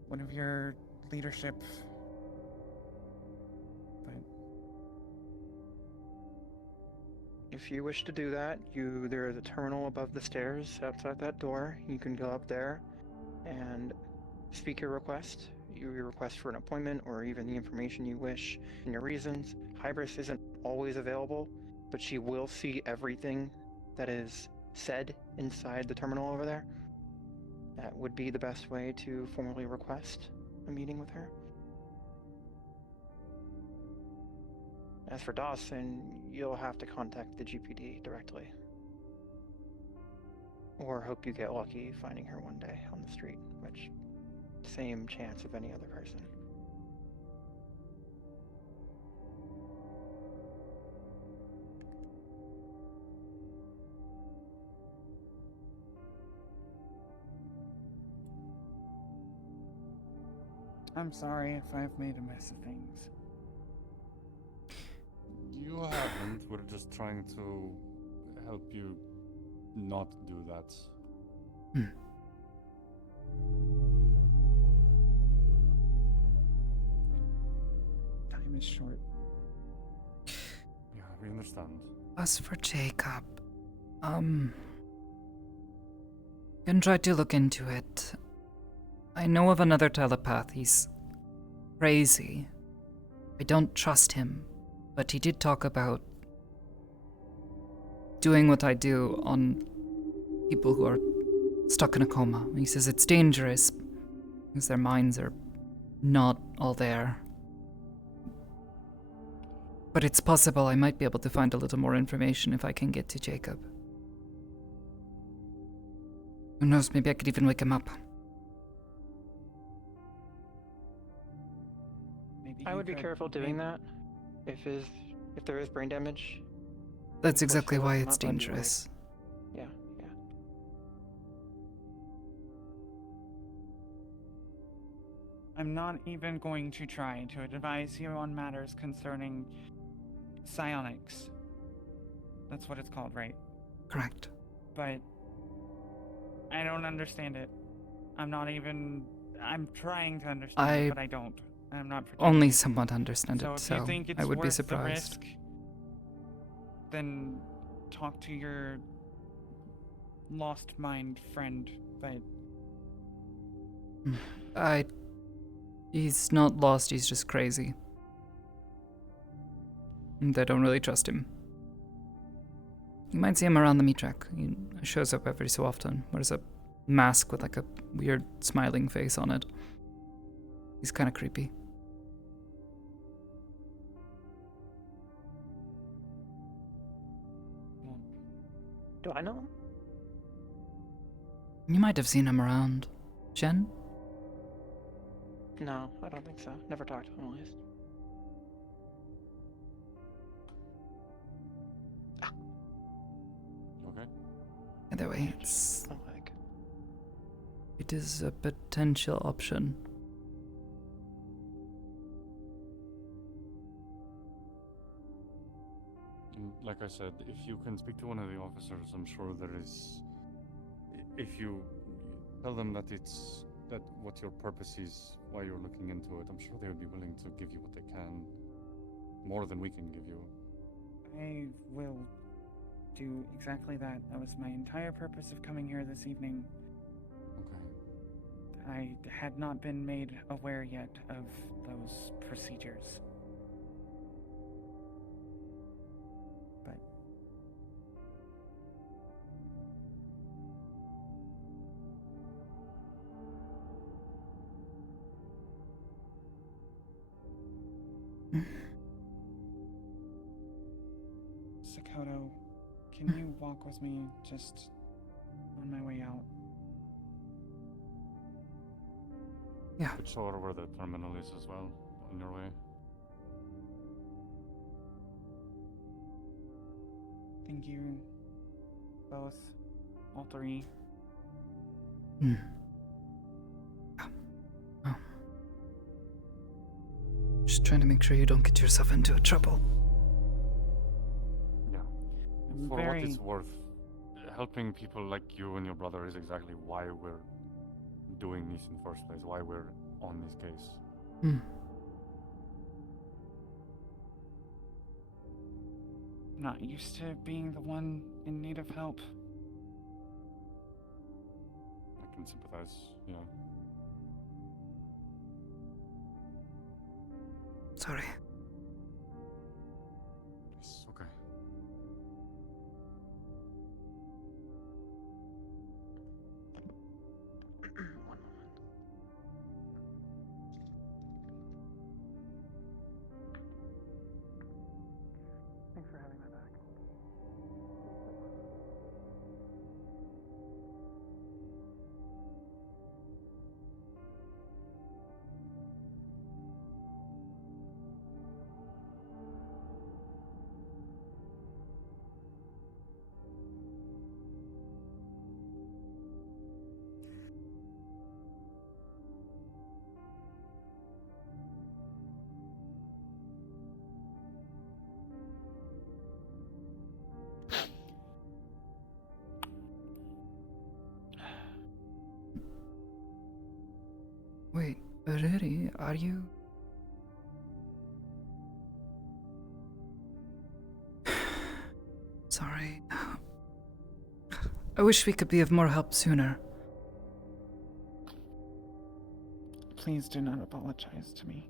one of your leadership If you wish to do that, there is a terminal above the stairs outside that door. You can go up there and speak your request. Your request for an appointment or even the information you wish and your reasons. Hybris isn't always available, but she will see everything that is said inside the terminal over there. That would be the best way to formally request a meeting with her. As for Dawson, you'll have to contact the GPD directly. Or hope you get lucky finding her one day on the street, which, same chance of any other person. I'm sorry if I've made a mess of things. You haven't. We're just trying to help you not do that. Time is short. Yeah, we understand. As for Jacob, can try to look into it. I know of another telepath. He's crazy. I don't trust him, but he did talk about doing what I do on people who are stuck in a coma. He says it's dangerous because their minds are not all there. But it's possible I might be able to find a little more information if I can get to Jacob. Who knows, maybe I could even wake him up. I would be careful doing that. If there is brain damage. That's exactly why it's dangerous. Yeah. I'm not even going to try to advise you on matters concerning psionics. That's what it's called, right? Correct. But I don't understand it. I'm trying to understand it, but I don't. I'm not pretending. Only somewhat understand So it, if so you think it's I would be worth the surprised. risk, then talk to your lost mind friend, but He's not lost, he's just crazy. And I don't really trust him. You might see him around the meat track. He shows up every so often. Wears a mask with like a weird smiling face on it. He's kind of creepy. Do I know him? You might have seen him around. Jen? No, I don't think so. Never talked to him at least. Okay. Either way, it is a potential option. Like I said, if you can speak to one of the officers, I'm sure there is. If you tell them that what your purpose is, why you're looking into it, I'm sure they would be willing to give you what they can, more than we can give you. I will do exactly that. That was my entire purpose of coming here this evening. Okay. I had not been made aware yet of those procedures. But Sakoto, can you walk with me just on my way out? Yeah. Could show her where the terminal is as well, on your way. Thank you, both, all three. Just trying to make sure you don't get yourself into trouble. Yeah. For very- what it's worth, helping people like you and your brother is exactly why we're doing this in the first place, why we're on this case. not used to being the one in need of help. I can sympathize, yeah. Sorry. It's okay. Thanks for having my back. Wait, really? Are you? Sorry. I wish we could be of more help sooner. Please do not apologize to me.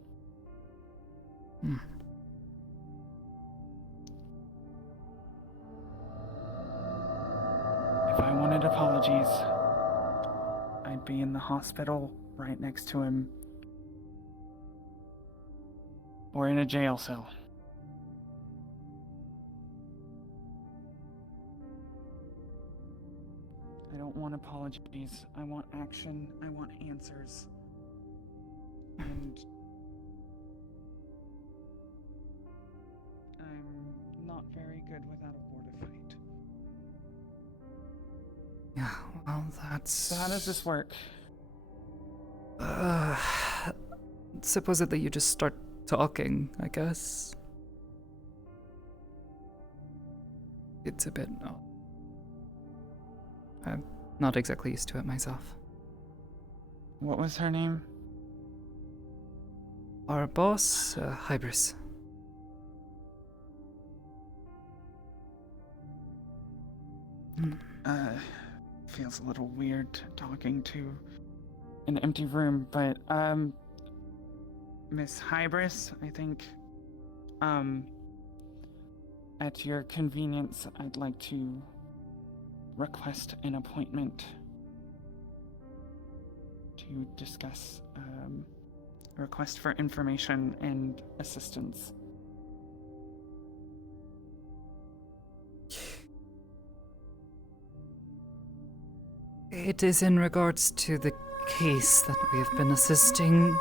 If I wanted apologies, I'd be in the hospital right next to him. Or in a jail cell. I don't want apologies. I want action. I want answers. And I'm not very good without a border fight. Yeah, well, that's... So how does this work? Supposedly you just start talking, I guess. It's a bit... I'm not exactly used to it myself. What was her name? Our boss, Hybris. Feels a little weird talking to an empty room, but, Miss Hybris, I think, at your convenience, I'd like to request an appointment to discuss, a request for information and assistance. It is in regards to the case that we have been assisting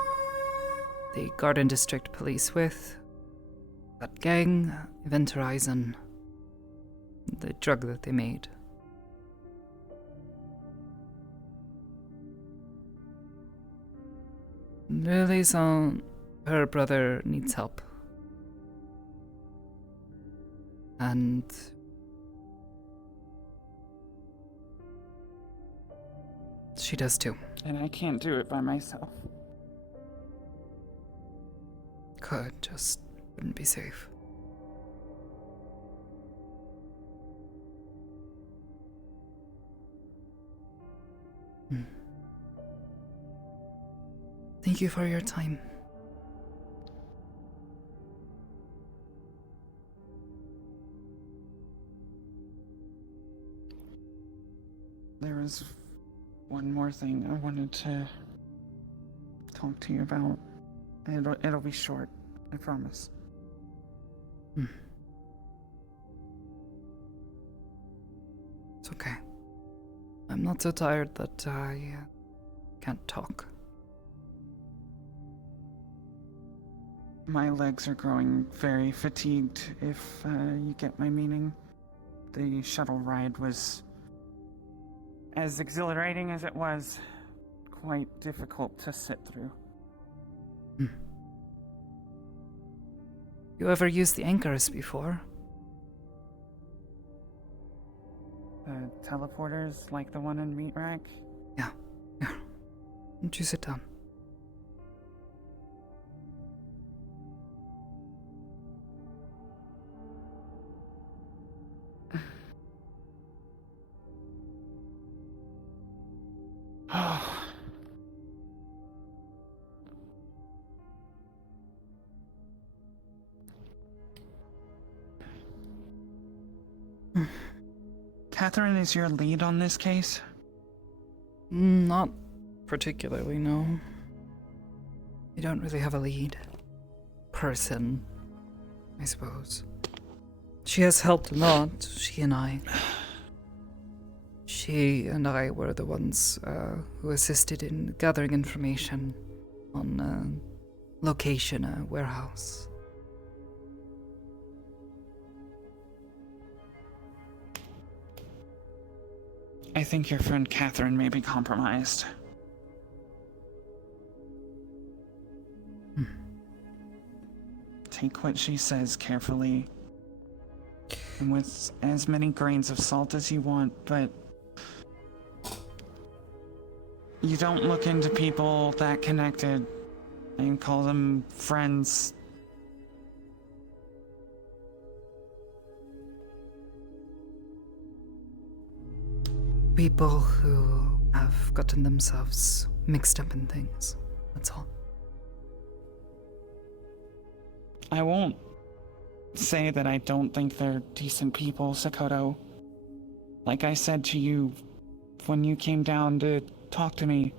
the Garden District Police with. That gang, Event Horizon, the drug that they made. Lily's on... her brother needs help. And... she does too. And I can't do it by myself. Could, just wouldn't be safe. Thank you for your time. There was one more thing I wanted to talk to you about. It'll be short, I promise. It's okay. I'm not so tired that I can't talk. My legs are growing very fatigued, if you get my meaning. The shuttle ride was, as exhilarating as it was, quite difficult to sit through. You ever used the anchors before? The teleporters, like the one in Meat Rack? Yeah. Why don't you sit down? Catherine is your lead on this case? Not particularly, no. We don't really have a lead person, I suppose. She has helped a lot, she and I. She and I were the ones who assisted in gathering information on location, a warehouse. I think your friend Catherine may be compromised. Take what she says carefully, and with as many grains of salt as you want, but you don't look into people that connected and call them friends. People who have gotten themselves mixed up in things, that's all. I won't say that I don't think they're decent people, Sakoto. Like I said to you when you came down to talk to me,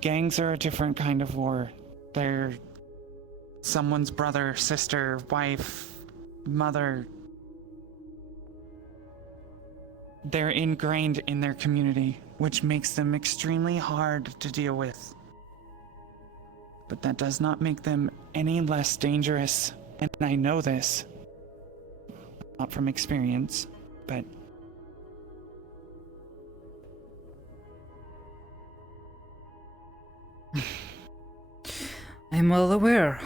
gangs are a different kind of war. They're someone's brother, sister, wife, mother. They're ingrained in their community, which makes them extremely hard to deal with. But that does not make them any less dangerous, and I know this. Not from experience, but... I'm well aware.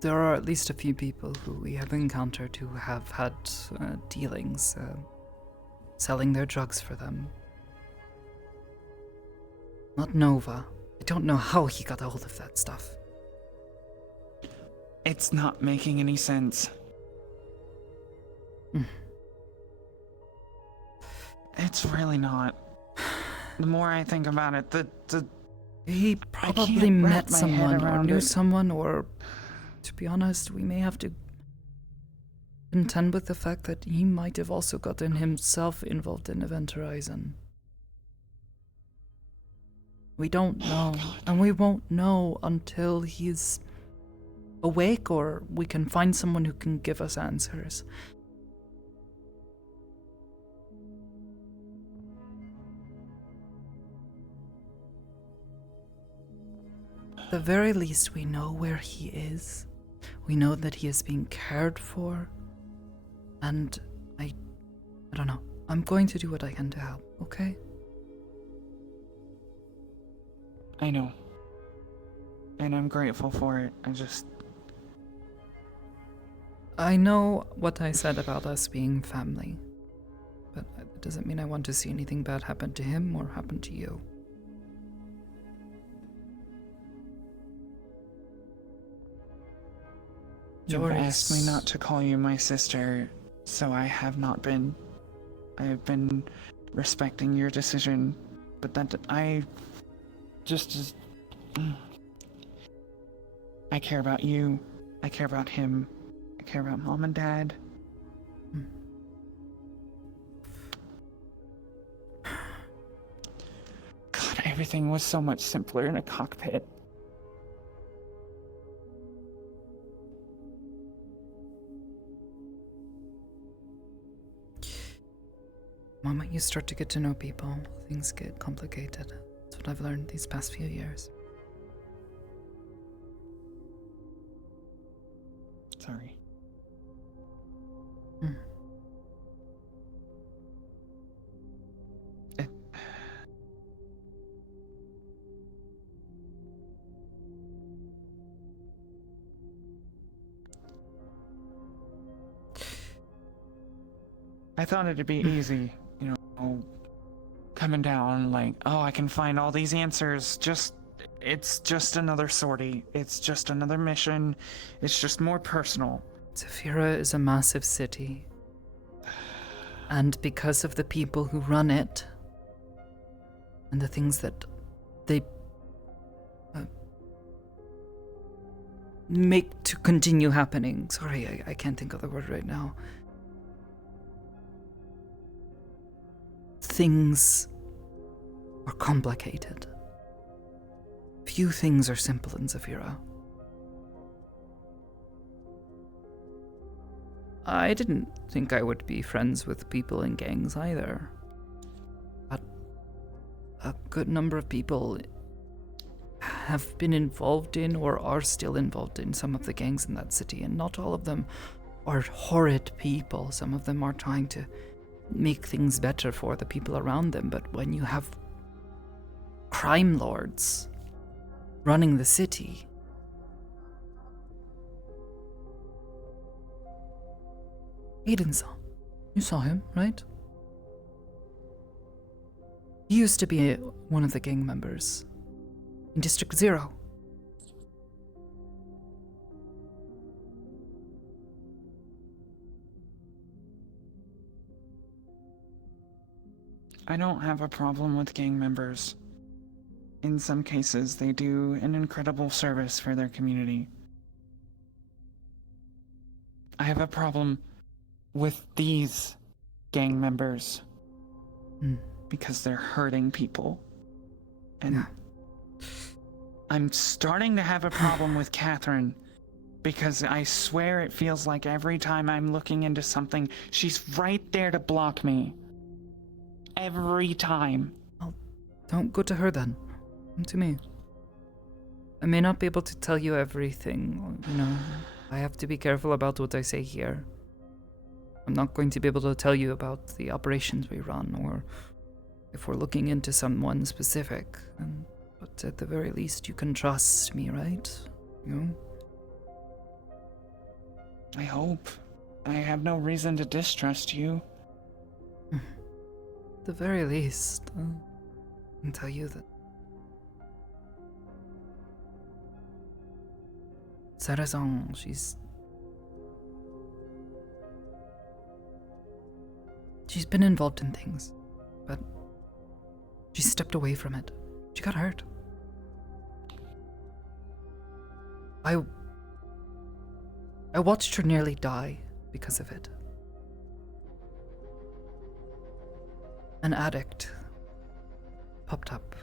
There are at least a few people who we have encountered who have had dealings, selling their drugs for them. Not Nova. I don't know how he got a hold of that stuff. It's not making any sense. It's really not. The more I think about it, He probably met someone or knew someone, or, to be honest, we may have to contend with the fact that he might have also gotten himself involved in Event Horizon. We don't know, and we won't know until he's awake or we can find someone who can give us answers. At the very least, we know where he is. We know that he is being cared for. And I don't know. I'm going to do what I can to help, okay? I know. And I'm grateful for it. I know what I said about us being family. But it doesn't mean I want to see anything bad happen to him or happen to you. You've asked me not to call you my sister, so I have not been. I have been respecting your decision, but that I care about you. I care about him. I care about Mom and Dad. God, everything was so much simpler in a cockpit. The moment you start to get to know people, things get complicated. That's what I've learned these past few years. Sorry. I thought it'd be easy, you know, coming down like, oh, I can find all these answers. It's just another sortie. It's just another mission. It's just more personal. Zafira is a massive city. And because of the people who run it, and the things that they make to continue happening. Sorry, I can't think of the word right now. Things are complicated. Few things are simple in Zafira. I didn't think I would be friends with people in gangs either. But a good number of people have been involved in or are still involved in some of the gangs in that city, and not all of them are horrid people. Some of them are trying to make things better for the people around them, but when you have crime lords running the city, Aiden-san, you saw him, right? He used to be one of the gang members in District 0. I don't have a problem with gang members. In some cases, they do an incredible service for their community. I have a problem with these gang members because they're hurting people. And I'm starting to have a problem with Catherine because I swear it feels like every time I'm looking into something, she's right there to block me. Every time. Well, don't go to her then. Come to me. I may not be able to tell you everything, you know. I have to be careful about what I say here. I'm not going to be able to tell you about the operations we run, or if we're looking into someone specific. But at the very least, you can trust me, right? You know? I hope. I have no reason to distrust you. At the very least, I can tell you that Sarah-san, she's been involved in things, but she stepped away from it. She got hurt. I watched her nearly die because of it. An addict popped up.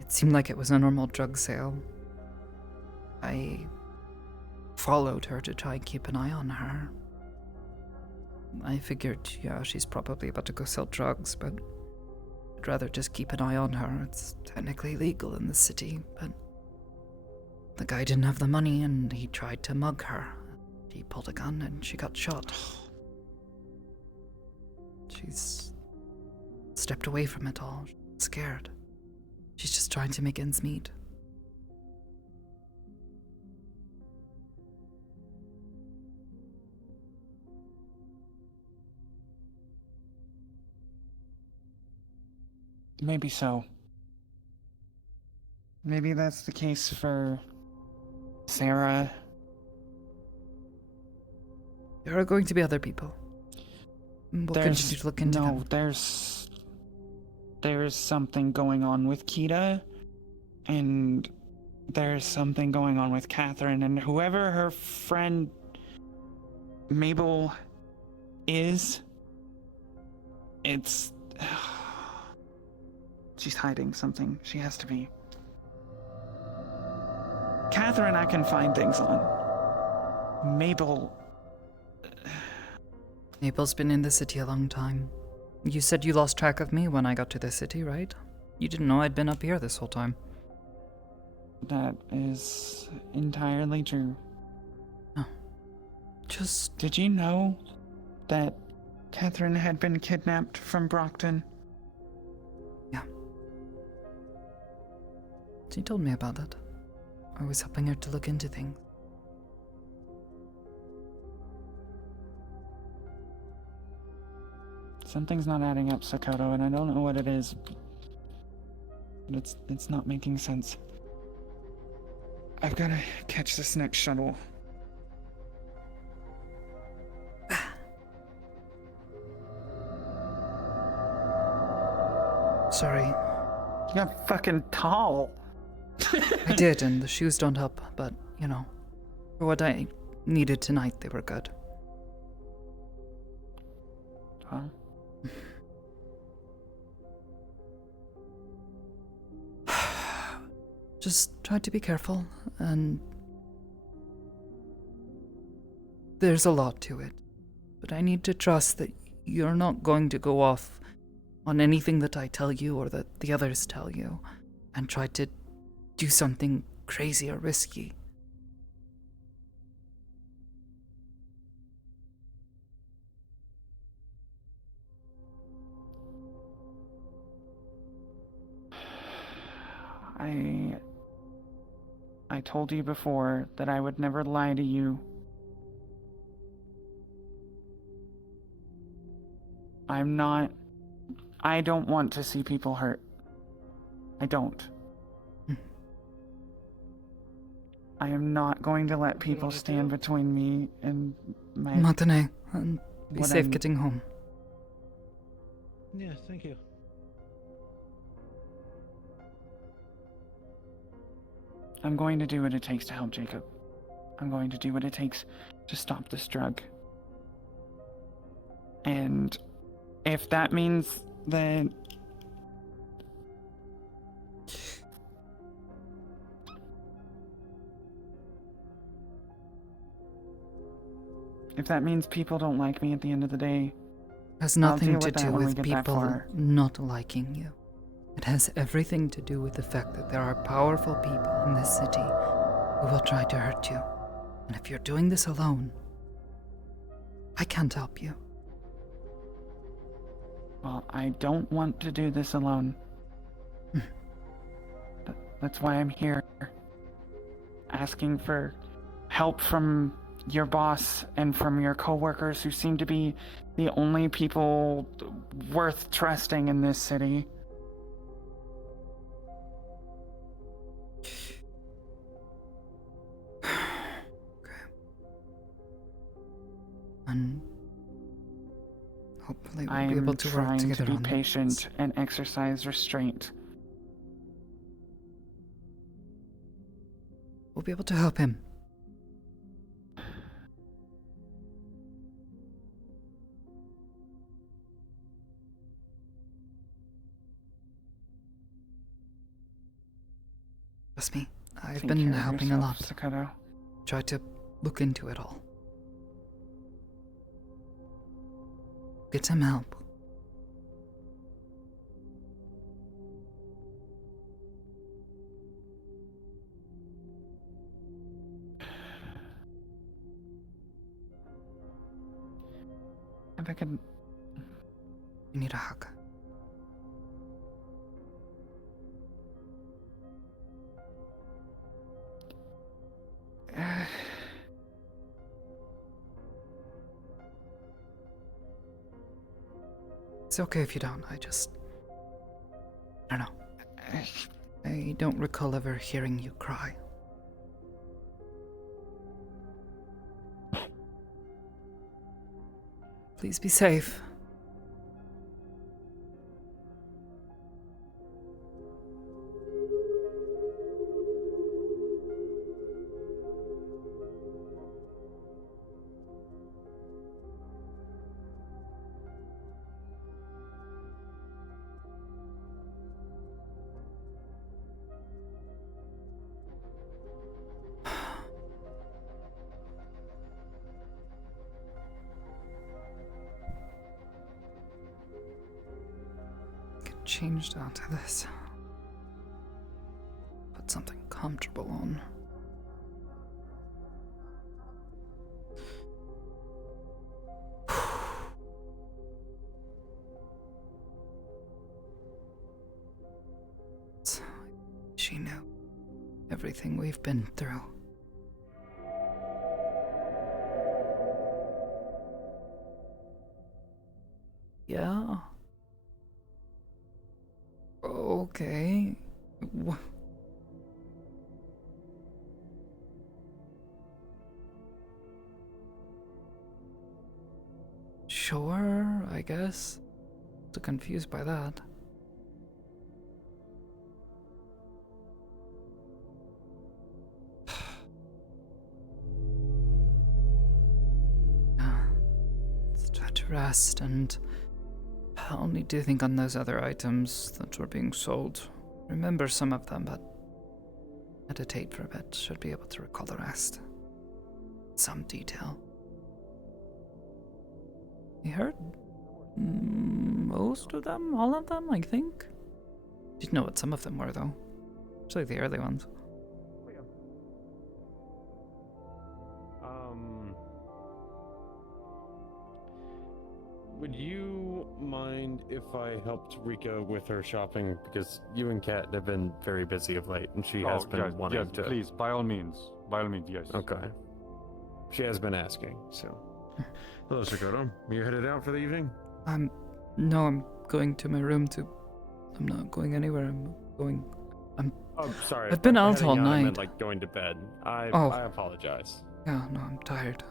It seemed like it was a normal drug sale. I followed her to try and keep an eye on her. I figured, yeah, she's probably about to go sell drugs, but I'd rather just keep an eye on her. It's technically legal in the city, but the guy didn't have the money and he tried to mug her. He pulled a gun and she got shot. She's stepped away from it all, scared. She's just trying to make ends meet. Maybe so. Maybe that's the case for Sarah. There are going to be other people. We'll continue to look into them. There's something going on with Kita, and there's something going on with Catherine, and whoever her friend Mabel is, she's hiding something. She has to be. Catherine, I can find things on. Mabel's been in the city a long time. You said you lost track of me when I got to the city, right? You didn't know I'd been up here this whole time. That is entirely true. Oh. Just... Did you know that Catherine had been kidnapped from Brockton? Yeah. She told me about it. I was helping her to look into things. Something's not adding up, Sakoto, and I don't know what it is. But it's not making sense. I've gotta catch this next shuttle. Sorry. You're fucking tall. I did, and the shoes don't help, but, you know, for what I needed tonight, they were good. Huh? Just try to be careful, and there's a lot to it. But I need to trust that you're not going to go off on anything that I tell you or that the others tell you, and try to do something crazy or risky. I told you before that I would never lie to you. I don't want to see people hurt. I don't. I am not going to let people stand between me and my... Matinee, and be what safe I'm- getting home. Yeah, thank you. I'm going to do what it takes to help Jacob. I'm going to do what it takes to stop this drug. And if that means that... If that means people don't like me at the end of the day, Has I'll nothing deal to with that do when we with get that people far. not liking you. It has everything to do with the fact that there are powerful people in this city who will try to hurt you. And if you're doing this alone, I can't help you. Well, I don't want to do this alone. That's why I'm here. Asking for help from your boss and from your coworkers who seem to be the only people worth trusting in this city. And hopefully we'll I'm be able to work trying together to be on patient this. and exercise restraint. We'll be able to help him. Trust me, I've Take been care of helping a yourself, lot. Sakoto. Try to look into it all. Get some help. If I could... You need a hug. It's okay if you don't, I don't know. I don't recall ever hearing you cry. Please be safe. Get changed onto this. Put something comfortable on. She knew everything we've been through. Yeah. Okay. Sure, I guess. Still confused by that. rest, and I'll need to think on those other items that were being sold. Remember some of them, but meditate for a bit. Should be able to recall the rest. Some detail. You heard most of them? All of them, I think? Didn't know what some of them were, though. It's like the early ones. Would you mind if I helped Rika with her shopping? Because you and Kat have been very busy of late, and she has been wanting to. Please, by all means. By all means, yes. Okay. She has been asking, so. Hello, Sakoto. You headed out for the evening? No, I'm going to my room to... I'm not going anywhere. Oh, sorry. I've been By out heading all I night. meant, like, going to bed. I apologize. Yeah, no, I'm tired.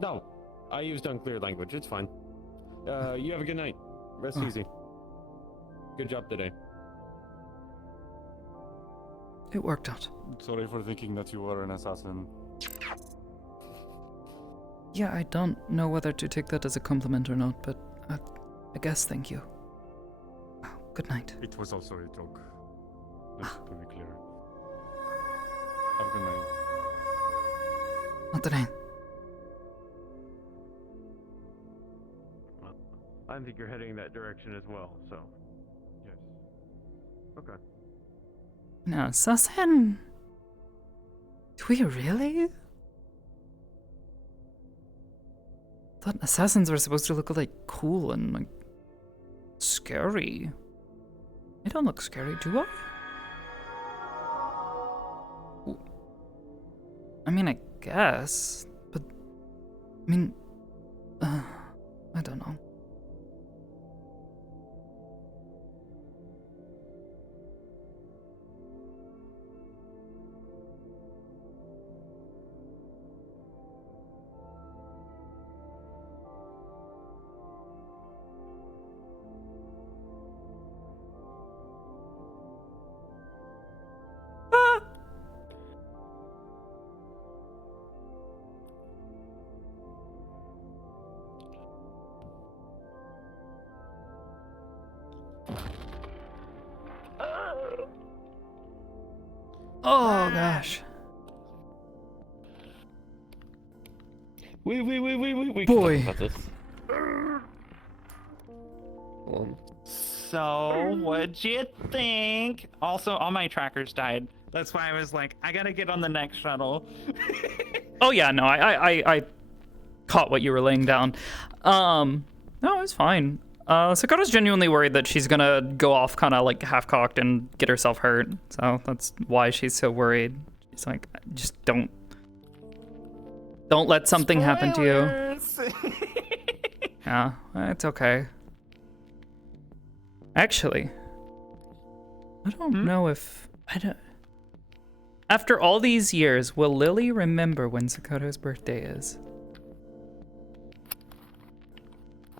No, I used unclear language. It's fine. You have a good night. Rest easy. Good job today. It worked out. Sorry for thinking that you were an assassin. Yeah, I don't know whether to take that as a compliment or not, but I guess thank you. Oh, good night. It was also a joke. Just to be clear. Have a good night. Not today. I think you're heading that direction as well, so. Yes. Okay. No, assassin. Do we really? Thought assassins were supposed to look like cool and like scary. I don't look scary, do I? I mean, I guess, but I mean, I don't know. Oh gosh. We Boy. can talk about this. So, what'd you think? Also, all my trackers died. That's why I was like, I gotta get on the next shuttle. Oh yeah, no, I caught what you were laying down. No, it's fine. Sakoto's genuinely worried that she's gonna go off kind of like half-cocked and get herself hurt. So that's why she's so worried. She's like, just don't let something happen to you. Yeah, it's okay. Actually, I don't know if after all these years, will Lily remember when Sakoto's birthday is?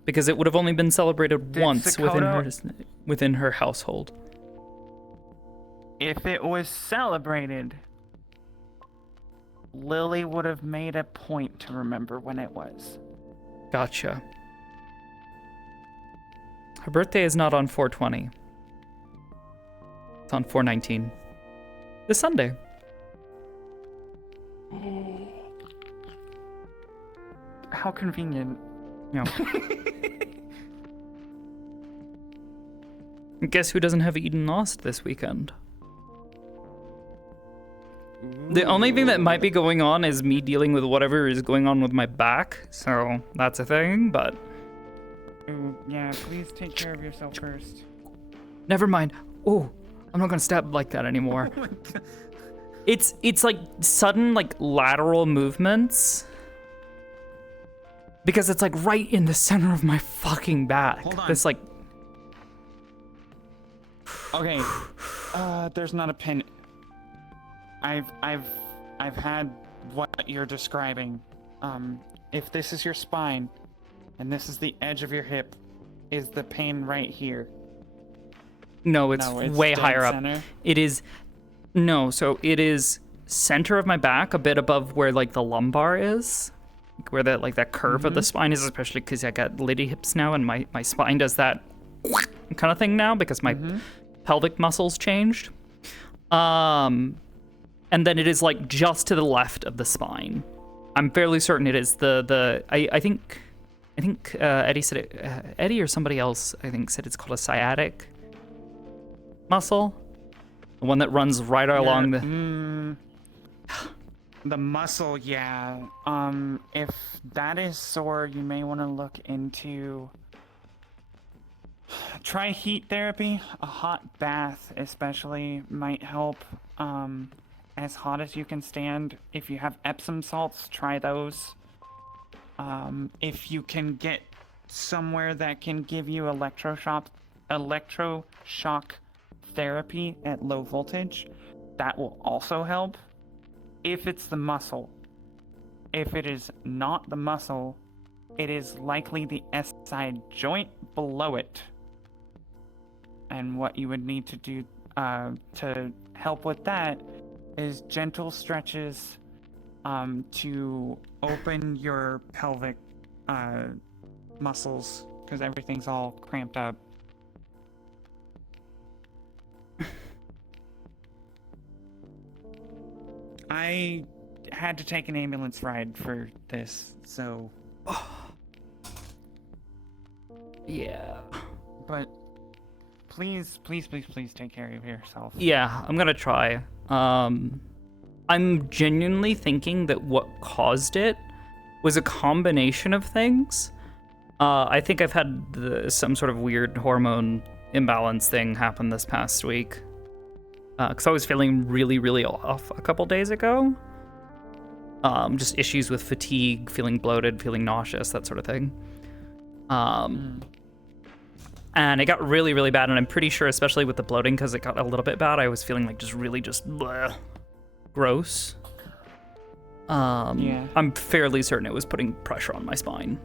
Because it would have only been celebrated once within her household. If it was celebrated, Lily would have made a point to remember when it was. Gotcha. Her birthday is not on 4/20. It's on 4/19. This Sunday. How convenient. Yeah. Guess who doesn't have Eden Lost this weekend? The only thing that might be going on is me dealing with whatever is going on with my back, so that's a thing, but... Ooh, yeah, please take care of yourself first. Never mind. Oh, I'm not gonna stab like that anymore. It's like sudden like lateral movements. Because it's like right in the center of my fucking back. Hold on. This like... Okay, there's not a pin. I've had what you're describing. If this is your spine, and this is the edge of your hip, is the pain right here? No, it's way dead higher center? up. It is... No, so it is center of my back, a bit above where like the lumbar is. where that curve of the spine is, especially because I got lady hips now, and my spine does that kind of thing now because my pelvic muscles changed. And then it is like just to the left of the spine. I'm fairly certain it is I think Eddie said it, Eddie or somebody else I think said it's called a sciatic muscle, the one that runs right along the muscle. Yeah. If that is sore, you may want to look into. Try heat therapy. A hot bath especially might help. As hot as you can stand. If you have Epsom salts, try those. If you can get somewhere that can give you electroshock therapy at low voltage, that will also help. If it's the muscle. If it is not the muscle, it is likely the SI joint below it. And what you would need to do to help with that is gentle stretches to open your pelvic muscles, because everything's all cramped up. I had to take an ambulance ride for this, so... Yeah. But please take care of yourself. Yeah, I'm gonna try. I'm genuinely thinking that what caused it was a combination of things. I think I've had some sort of weird hormone imbalance thing happen this past week. Because I was feeling really, really off a couple days ago. Just issues with fatigue, feeling bloated, feeling nauseous, that sort of thing. And it got really, really bad, and I'm pretty sure, especially with the bloating, because it got a little bit bad, I was feeling like just really bleh, gross. Yeah. I'm fairly certain it was putting pressure on my spine.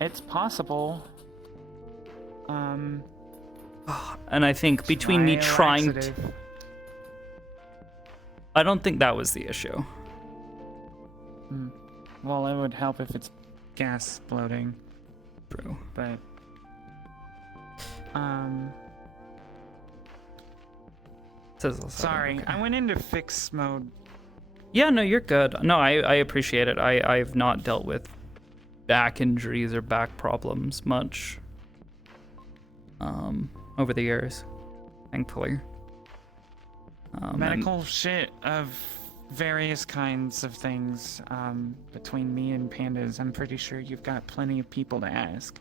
It's possible. And I think between me trying to... I don't think that was the issue. Well, it would help if it's gas bloating. True. But... Sorry, I went into fix mode. Yeah, no, you're good. No, I appreciate it. I've not dealt with back injuries or back problems much over the years, thankfully. Medical shit of various kinds of things. Between me and Pandas, I'm pretty sure you've got plenty of people to ask.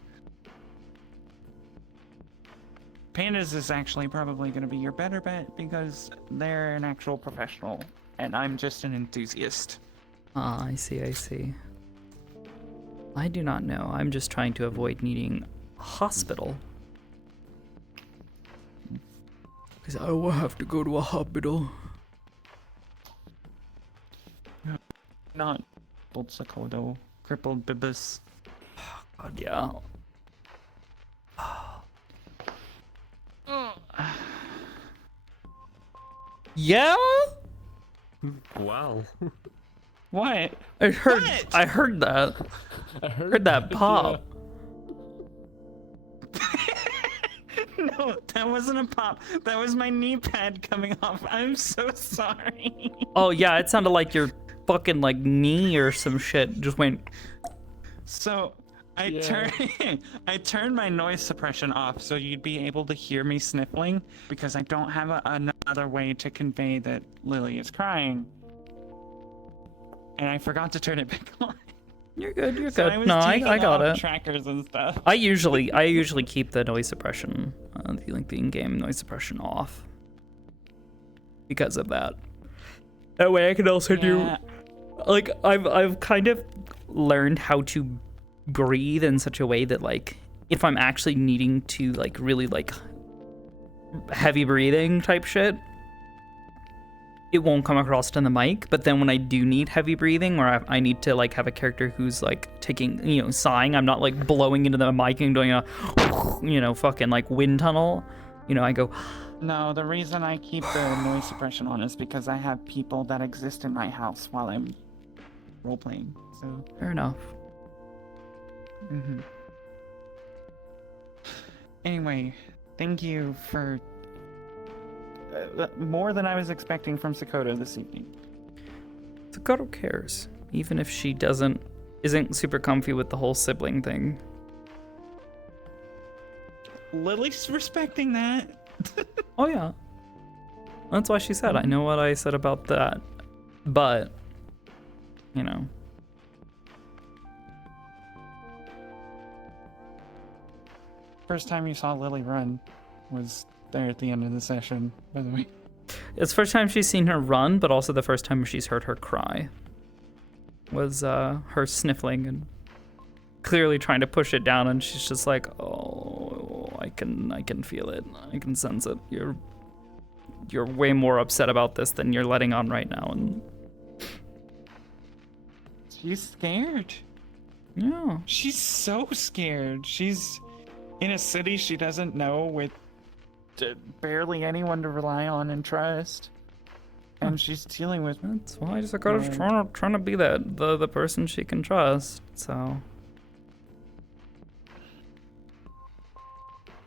Pandas is actually probably going to be your better bet because they're an actual professional and I'm just an enthusiast. Ah, I see. I do not know. I'm just trying to avoid needing a hospital. Because I will have to go to a hospital. Not crippled Sakoto. Crippled Bibis. God, yeah. Yeah? Wow. What? I heard that. I heard that pop. No, that wasn't a pop. That was my knee pad coming off. I'm so sorry. Oh yeah, it sounded like your fucking like knee or some shit just went. So I turned my noise suppression off so you'd be able to hear me sniffling because I don't have another way to convey that Lily is crying. And I forgot to turn it back on. You're good. You're So good. I got it. Trackers and stuff. I usually keep the noise suppression, the in-game noise suppression off because of that. That way I can also do, like, I've kind of learned how to breathe in such a way that, like, if I'm actually needing to, like, really, like, heavy breathing type shit, it won't come across to the mic. But then when I do need heavy breathing, or I need to, like, have a character who's, like, taking, you know, sighing, I'm not, like, blowing into the mic and doing a, you know, fucking, like, wind tunnel. You know, I go, No, the reason I keep the noise suppression on is because I have people that exist in my house while I'm role-playing, so... Fair enough. Mm-hmm. Anyway, thank you for... more than I was expecting from Sakoto this evening. Sakoto cares, even if she isn't super comfy with the whole sibling thing. Lily's respecting that. Oh yeah. That's why she said, I know what I said about that. But, you know. First time you saw Lily run was there at the end of the session, by the way. It's the first time she's seen her run, but also the first time she's heard her cry. Was her sniffling and clearly trying to push it down, and she's just like, oh, I can feel it. I can sense it. You're way more upset about this than you're letting on right now, and she's scared. Yeah. She's so scared. She's in a city she doesn't know with barely anyone to rely on and trust. And she's dealing with... That's why Sakoto's trying to be the person she can trust, so...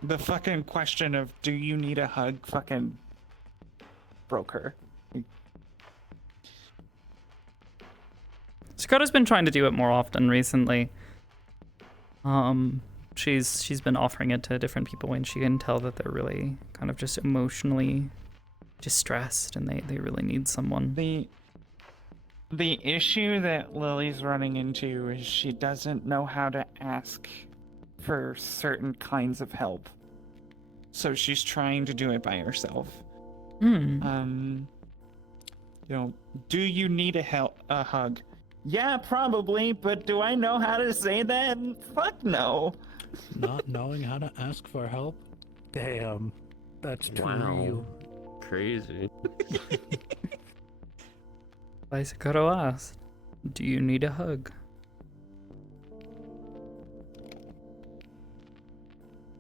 The fucking question of, do you need a hug, fucking broke her. Sakoto's been trying to do it more often recently. She's been offering it to different people when she can tell that they're really kind of just emotionally distressed and they really need someone. The issue that Lily's running into is she doesn't know how to ask for certain kinds of help. So she's trying to do it by herself. You know, do you need a hug? Yeah, probably, but do I know how to say that? Fuck no. Not knowing how to ask for help? Damn, that's too real. Crazy. Why Sakoto asked, do you need a hug?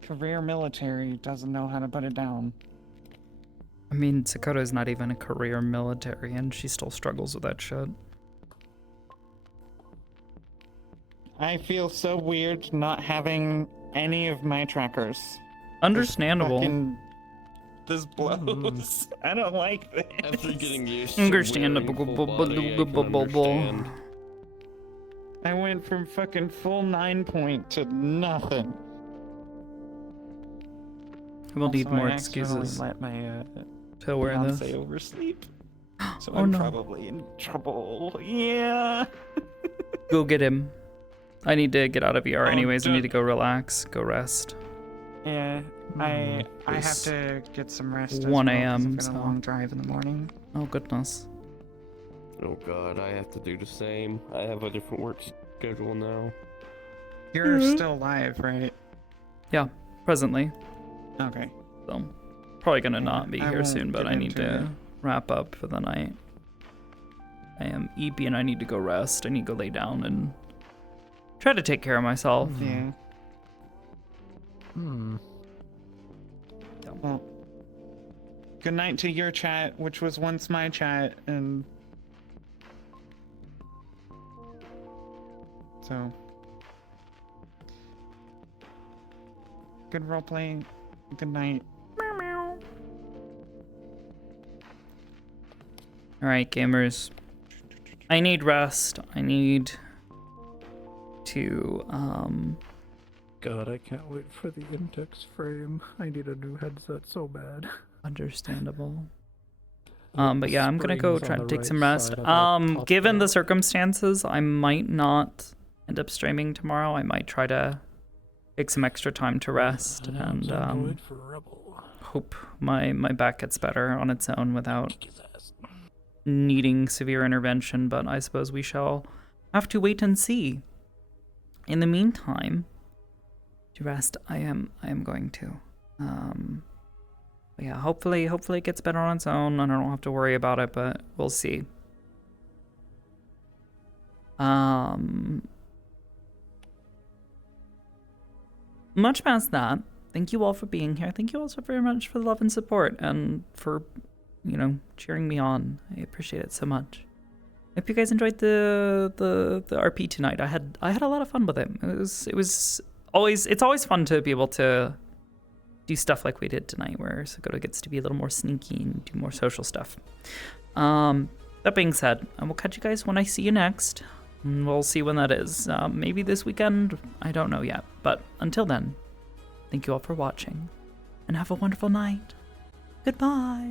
Career military doesn't know how to put it down. I mean, Sakoto's not even a career military and she still struggles with that shit. I feel so weird not having any of my trackers. Understandable. This blows. I don't like this. After getting used to Understandable. wearing full body, I can understand. I went from fucking full 9-point to nothing. We'll need Also, more I accidentally excuses let my to wear this. fiancé oversleep. So Oh, I'm no. probably in trouble. Yeah. Go get him. I need to get out of VR Oh, anyways. I need don't- to go relax, go rest. Yeah. I have It's to get some rest. as 1 well, 'cause a.m., I've got so- a long drive in the morning. Oh, goodness. Oh god, I have to do the same. I have a different work schedule now. You're Mhm. still alive, right? Yeah, presently. Okay. So, probably gonna not be I here won't soon, but get I need into to wrap up for the night. I am eepy and I need to go rest. I need to go lay down and try to take care of myself. Yeah. Well, good night to your chat, which was once my chat, and so good role playing. Good night. Alright, gamers. I need rest. I need to, God, I can't wait for the Intex frame. I need a new headset so bad. Understandable. But yeah, I'm gonna go Springs try on to the take right some rest. side of the top Given row. the circumstances, I might not end up streaming tomorrow. I might try to take some extra time to rest and hope my back gets better on its own without needing severe intervention, but I suppose we shall have to wait and see. In the meantime, to rest I am going to. But yeah, hopefully it gets better on its own and I don't have to worry about it, but we'll see. Much past that, thank you all for being here. Thank you all so very much for the love and support and for, cheering me on. I appreciate it so much. Hope you guys enjoyed the RP tonight. I had a lot of fun with it. It's always fun to be able to do stuff like we did tonight, where Sakoto gets to be a little more sneaky and do more social stuff. That being said, I will catch you guys when I see you next. We'll see when that is. Maybe this weekend. I don't know yet. But until then, thank you all for watching, and have a wonderful night. Goodbye.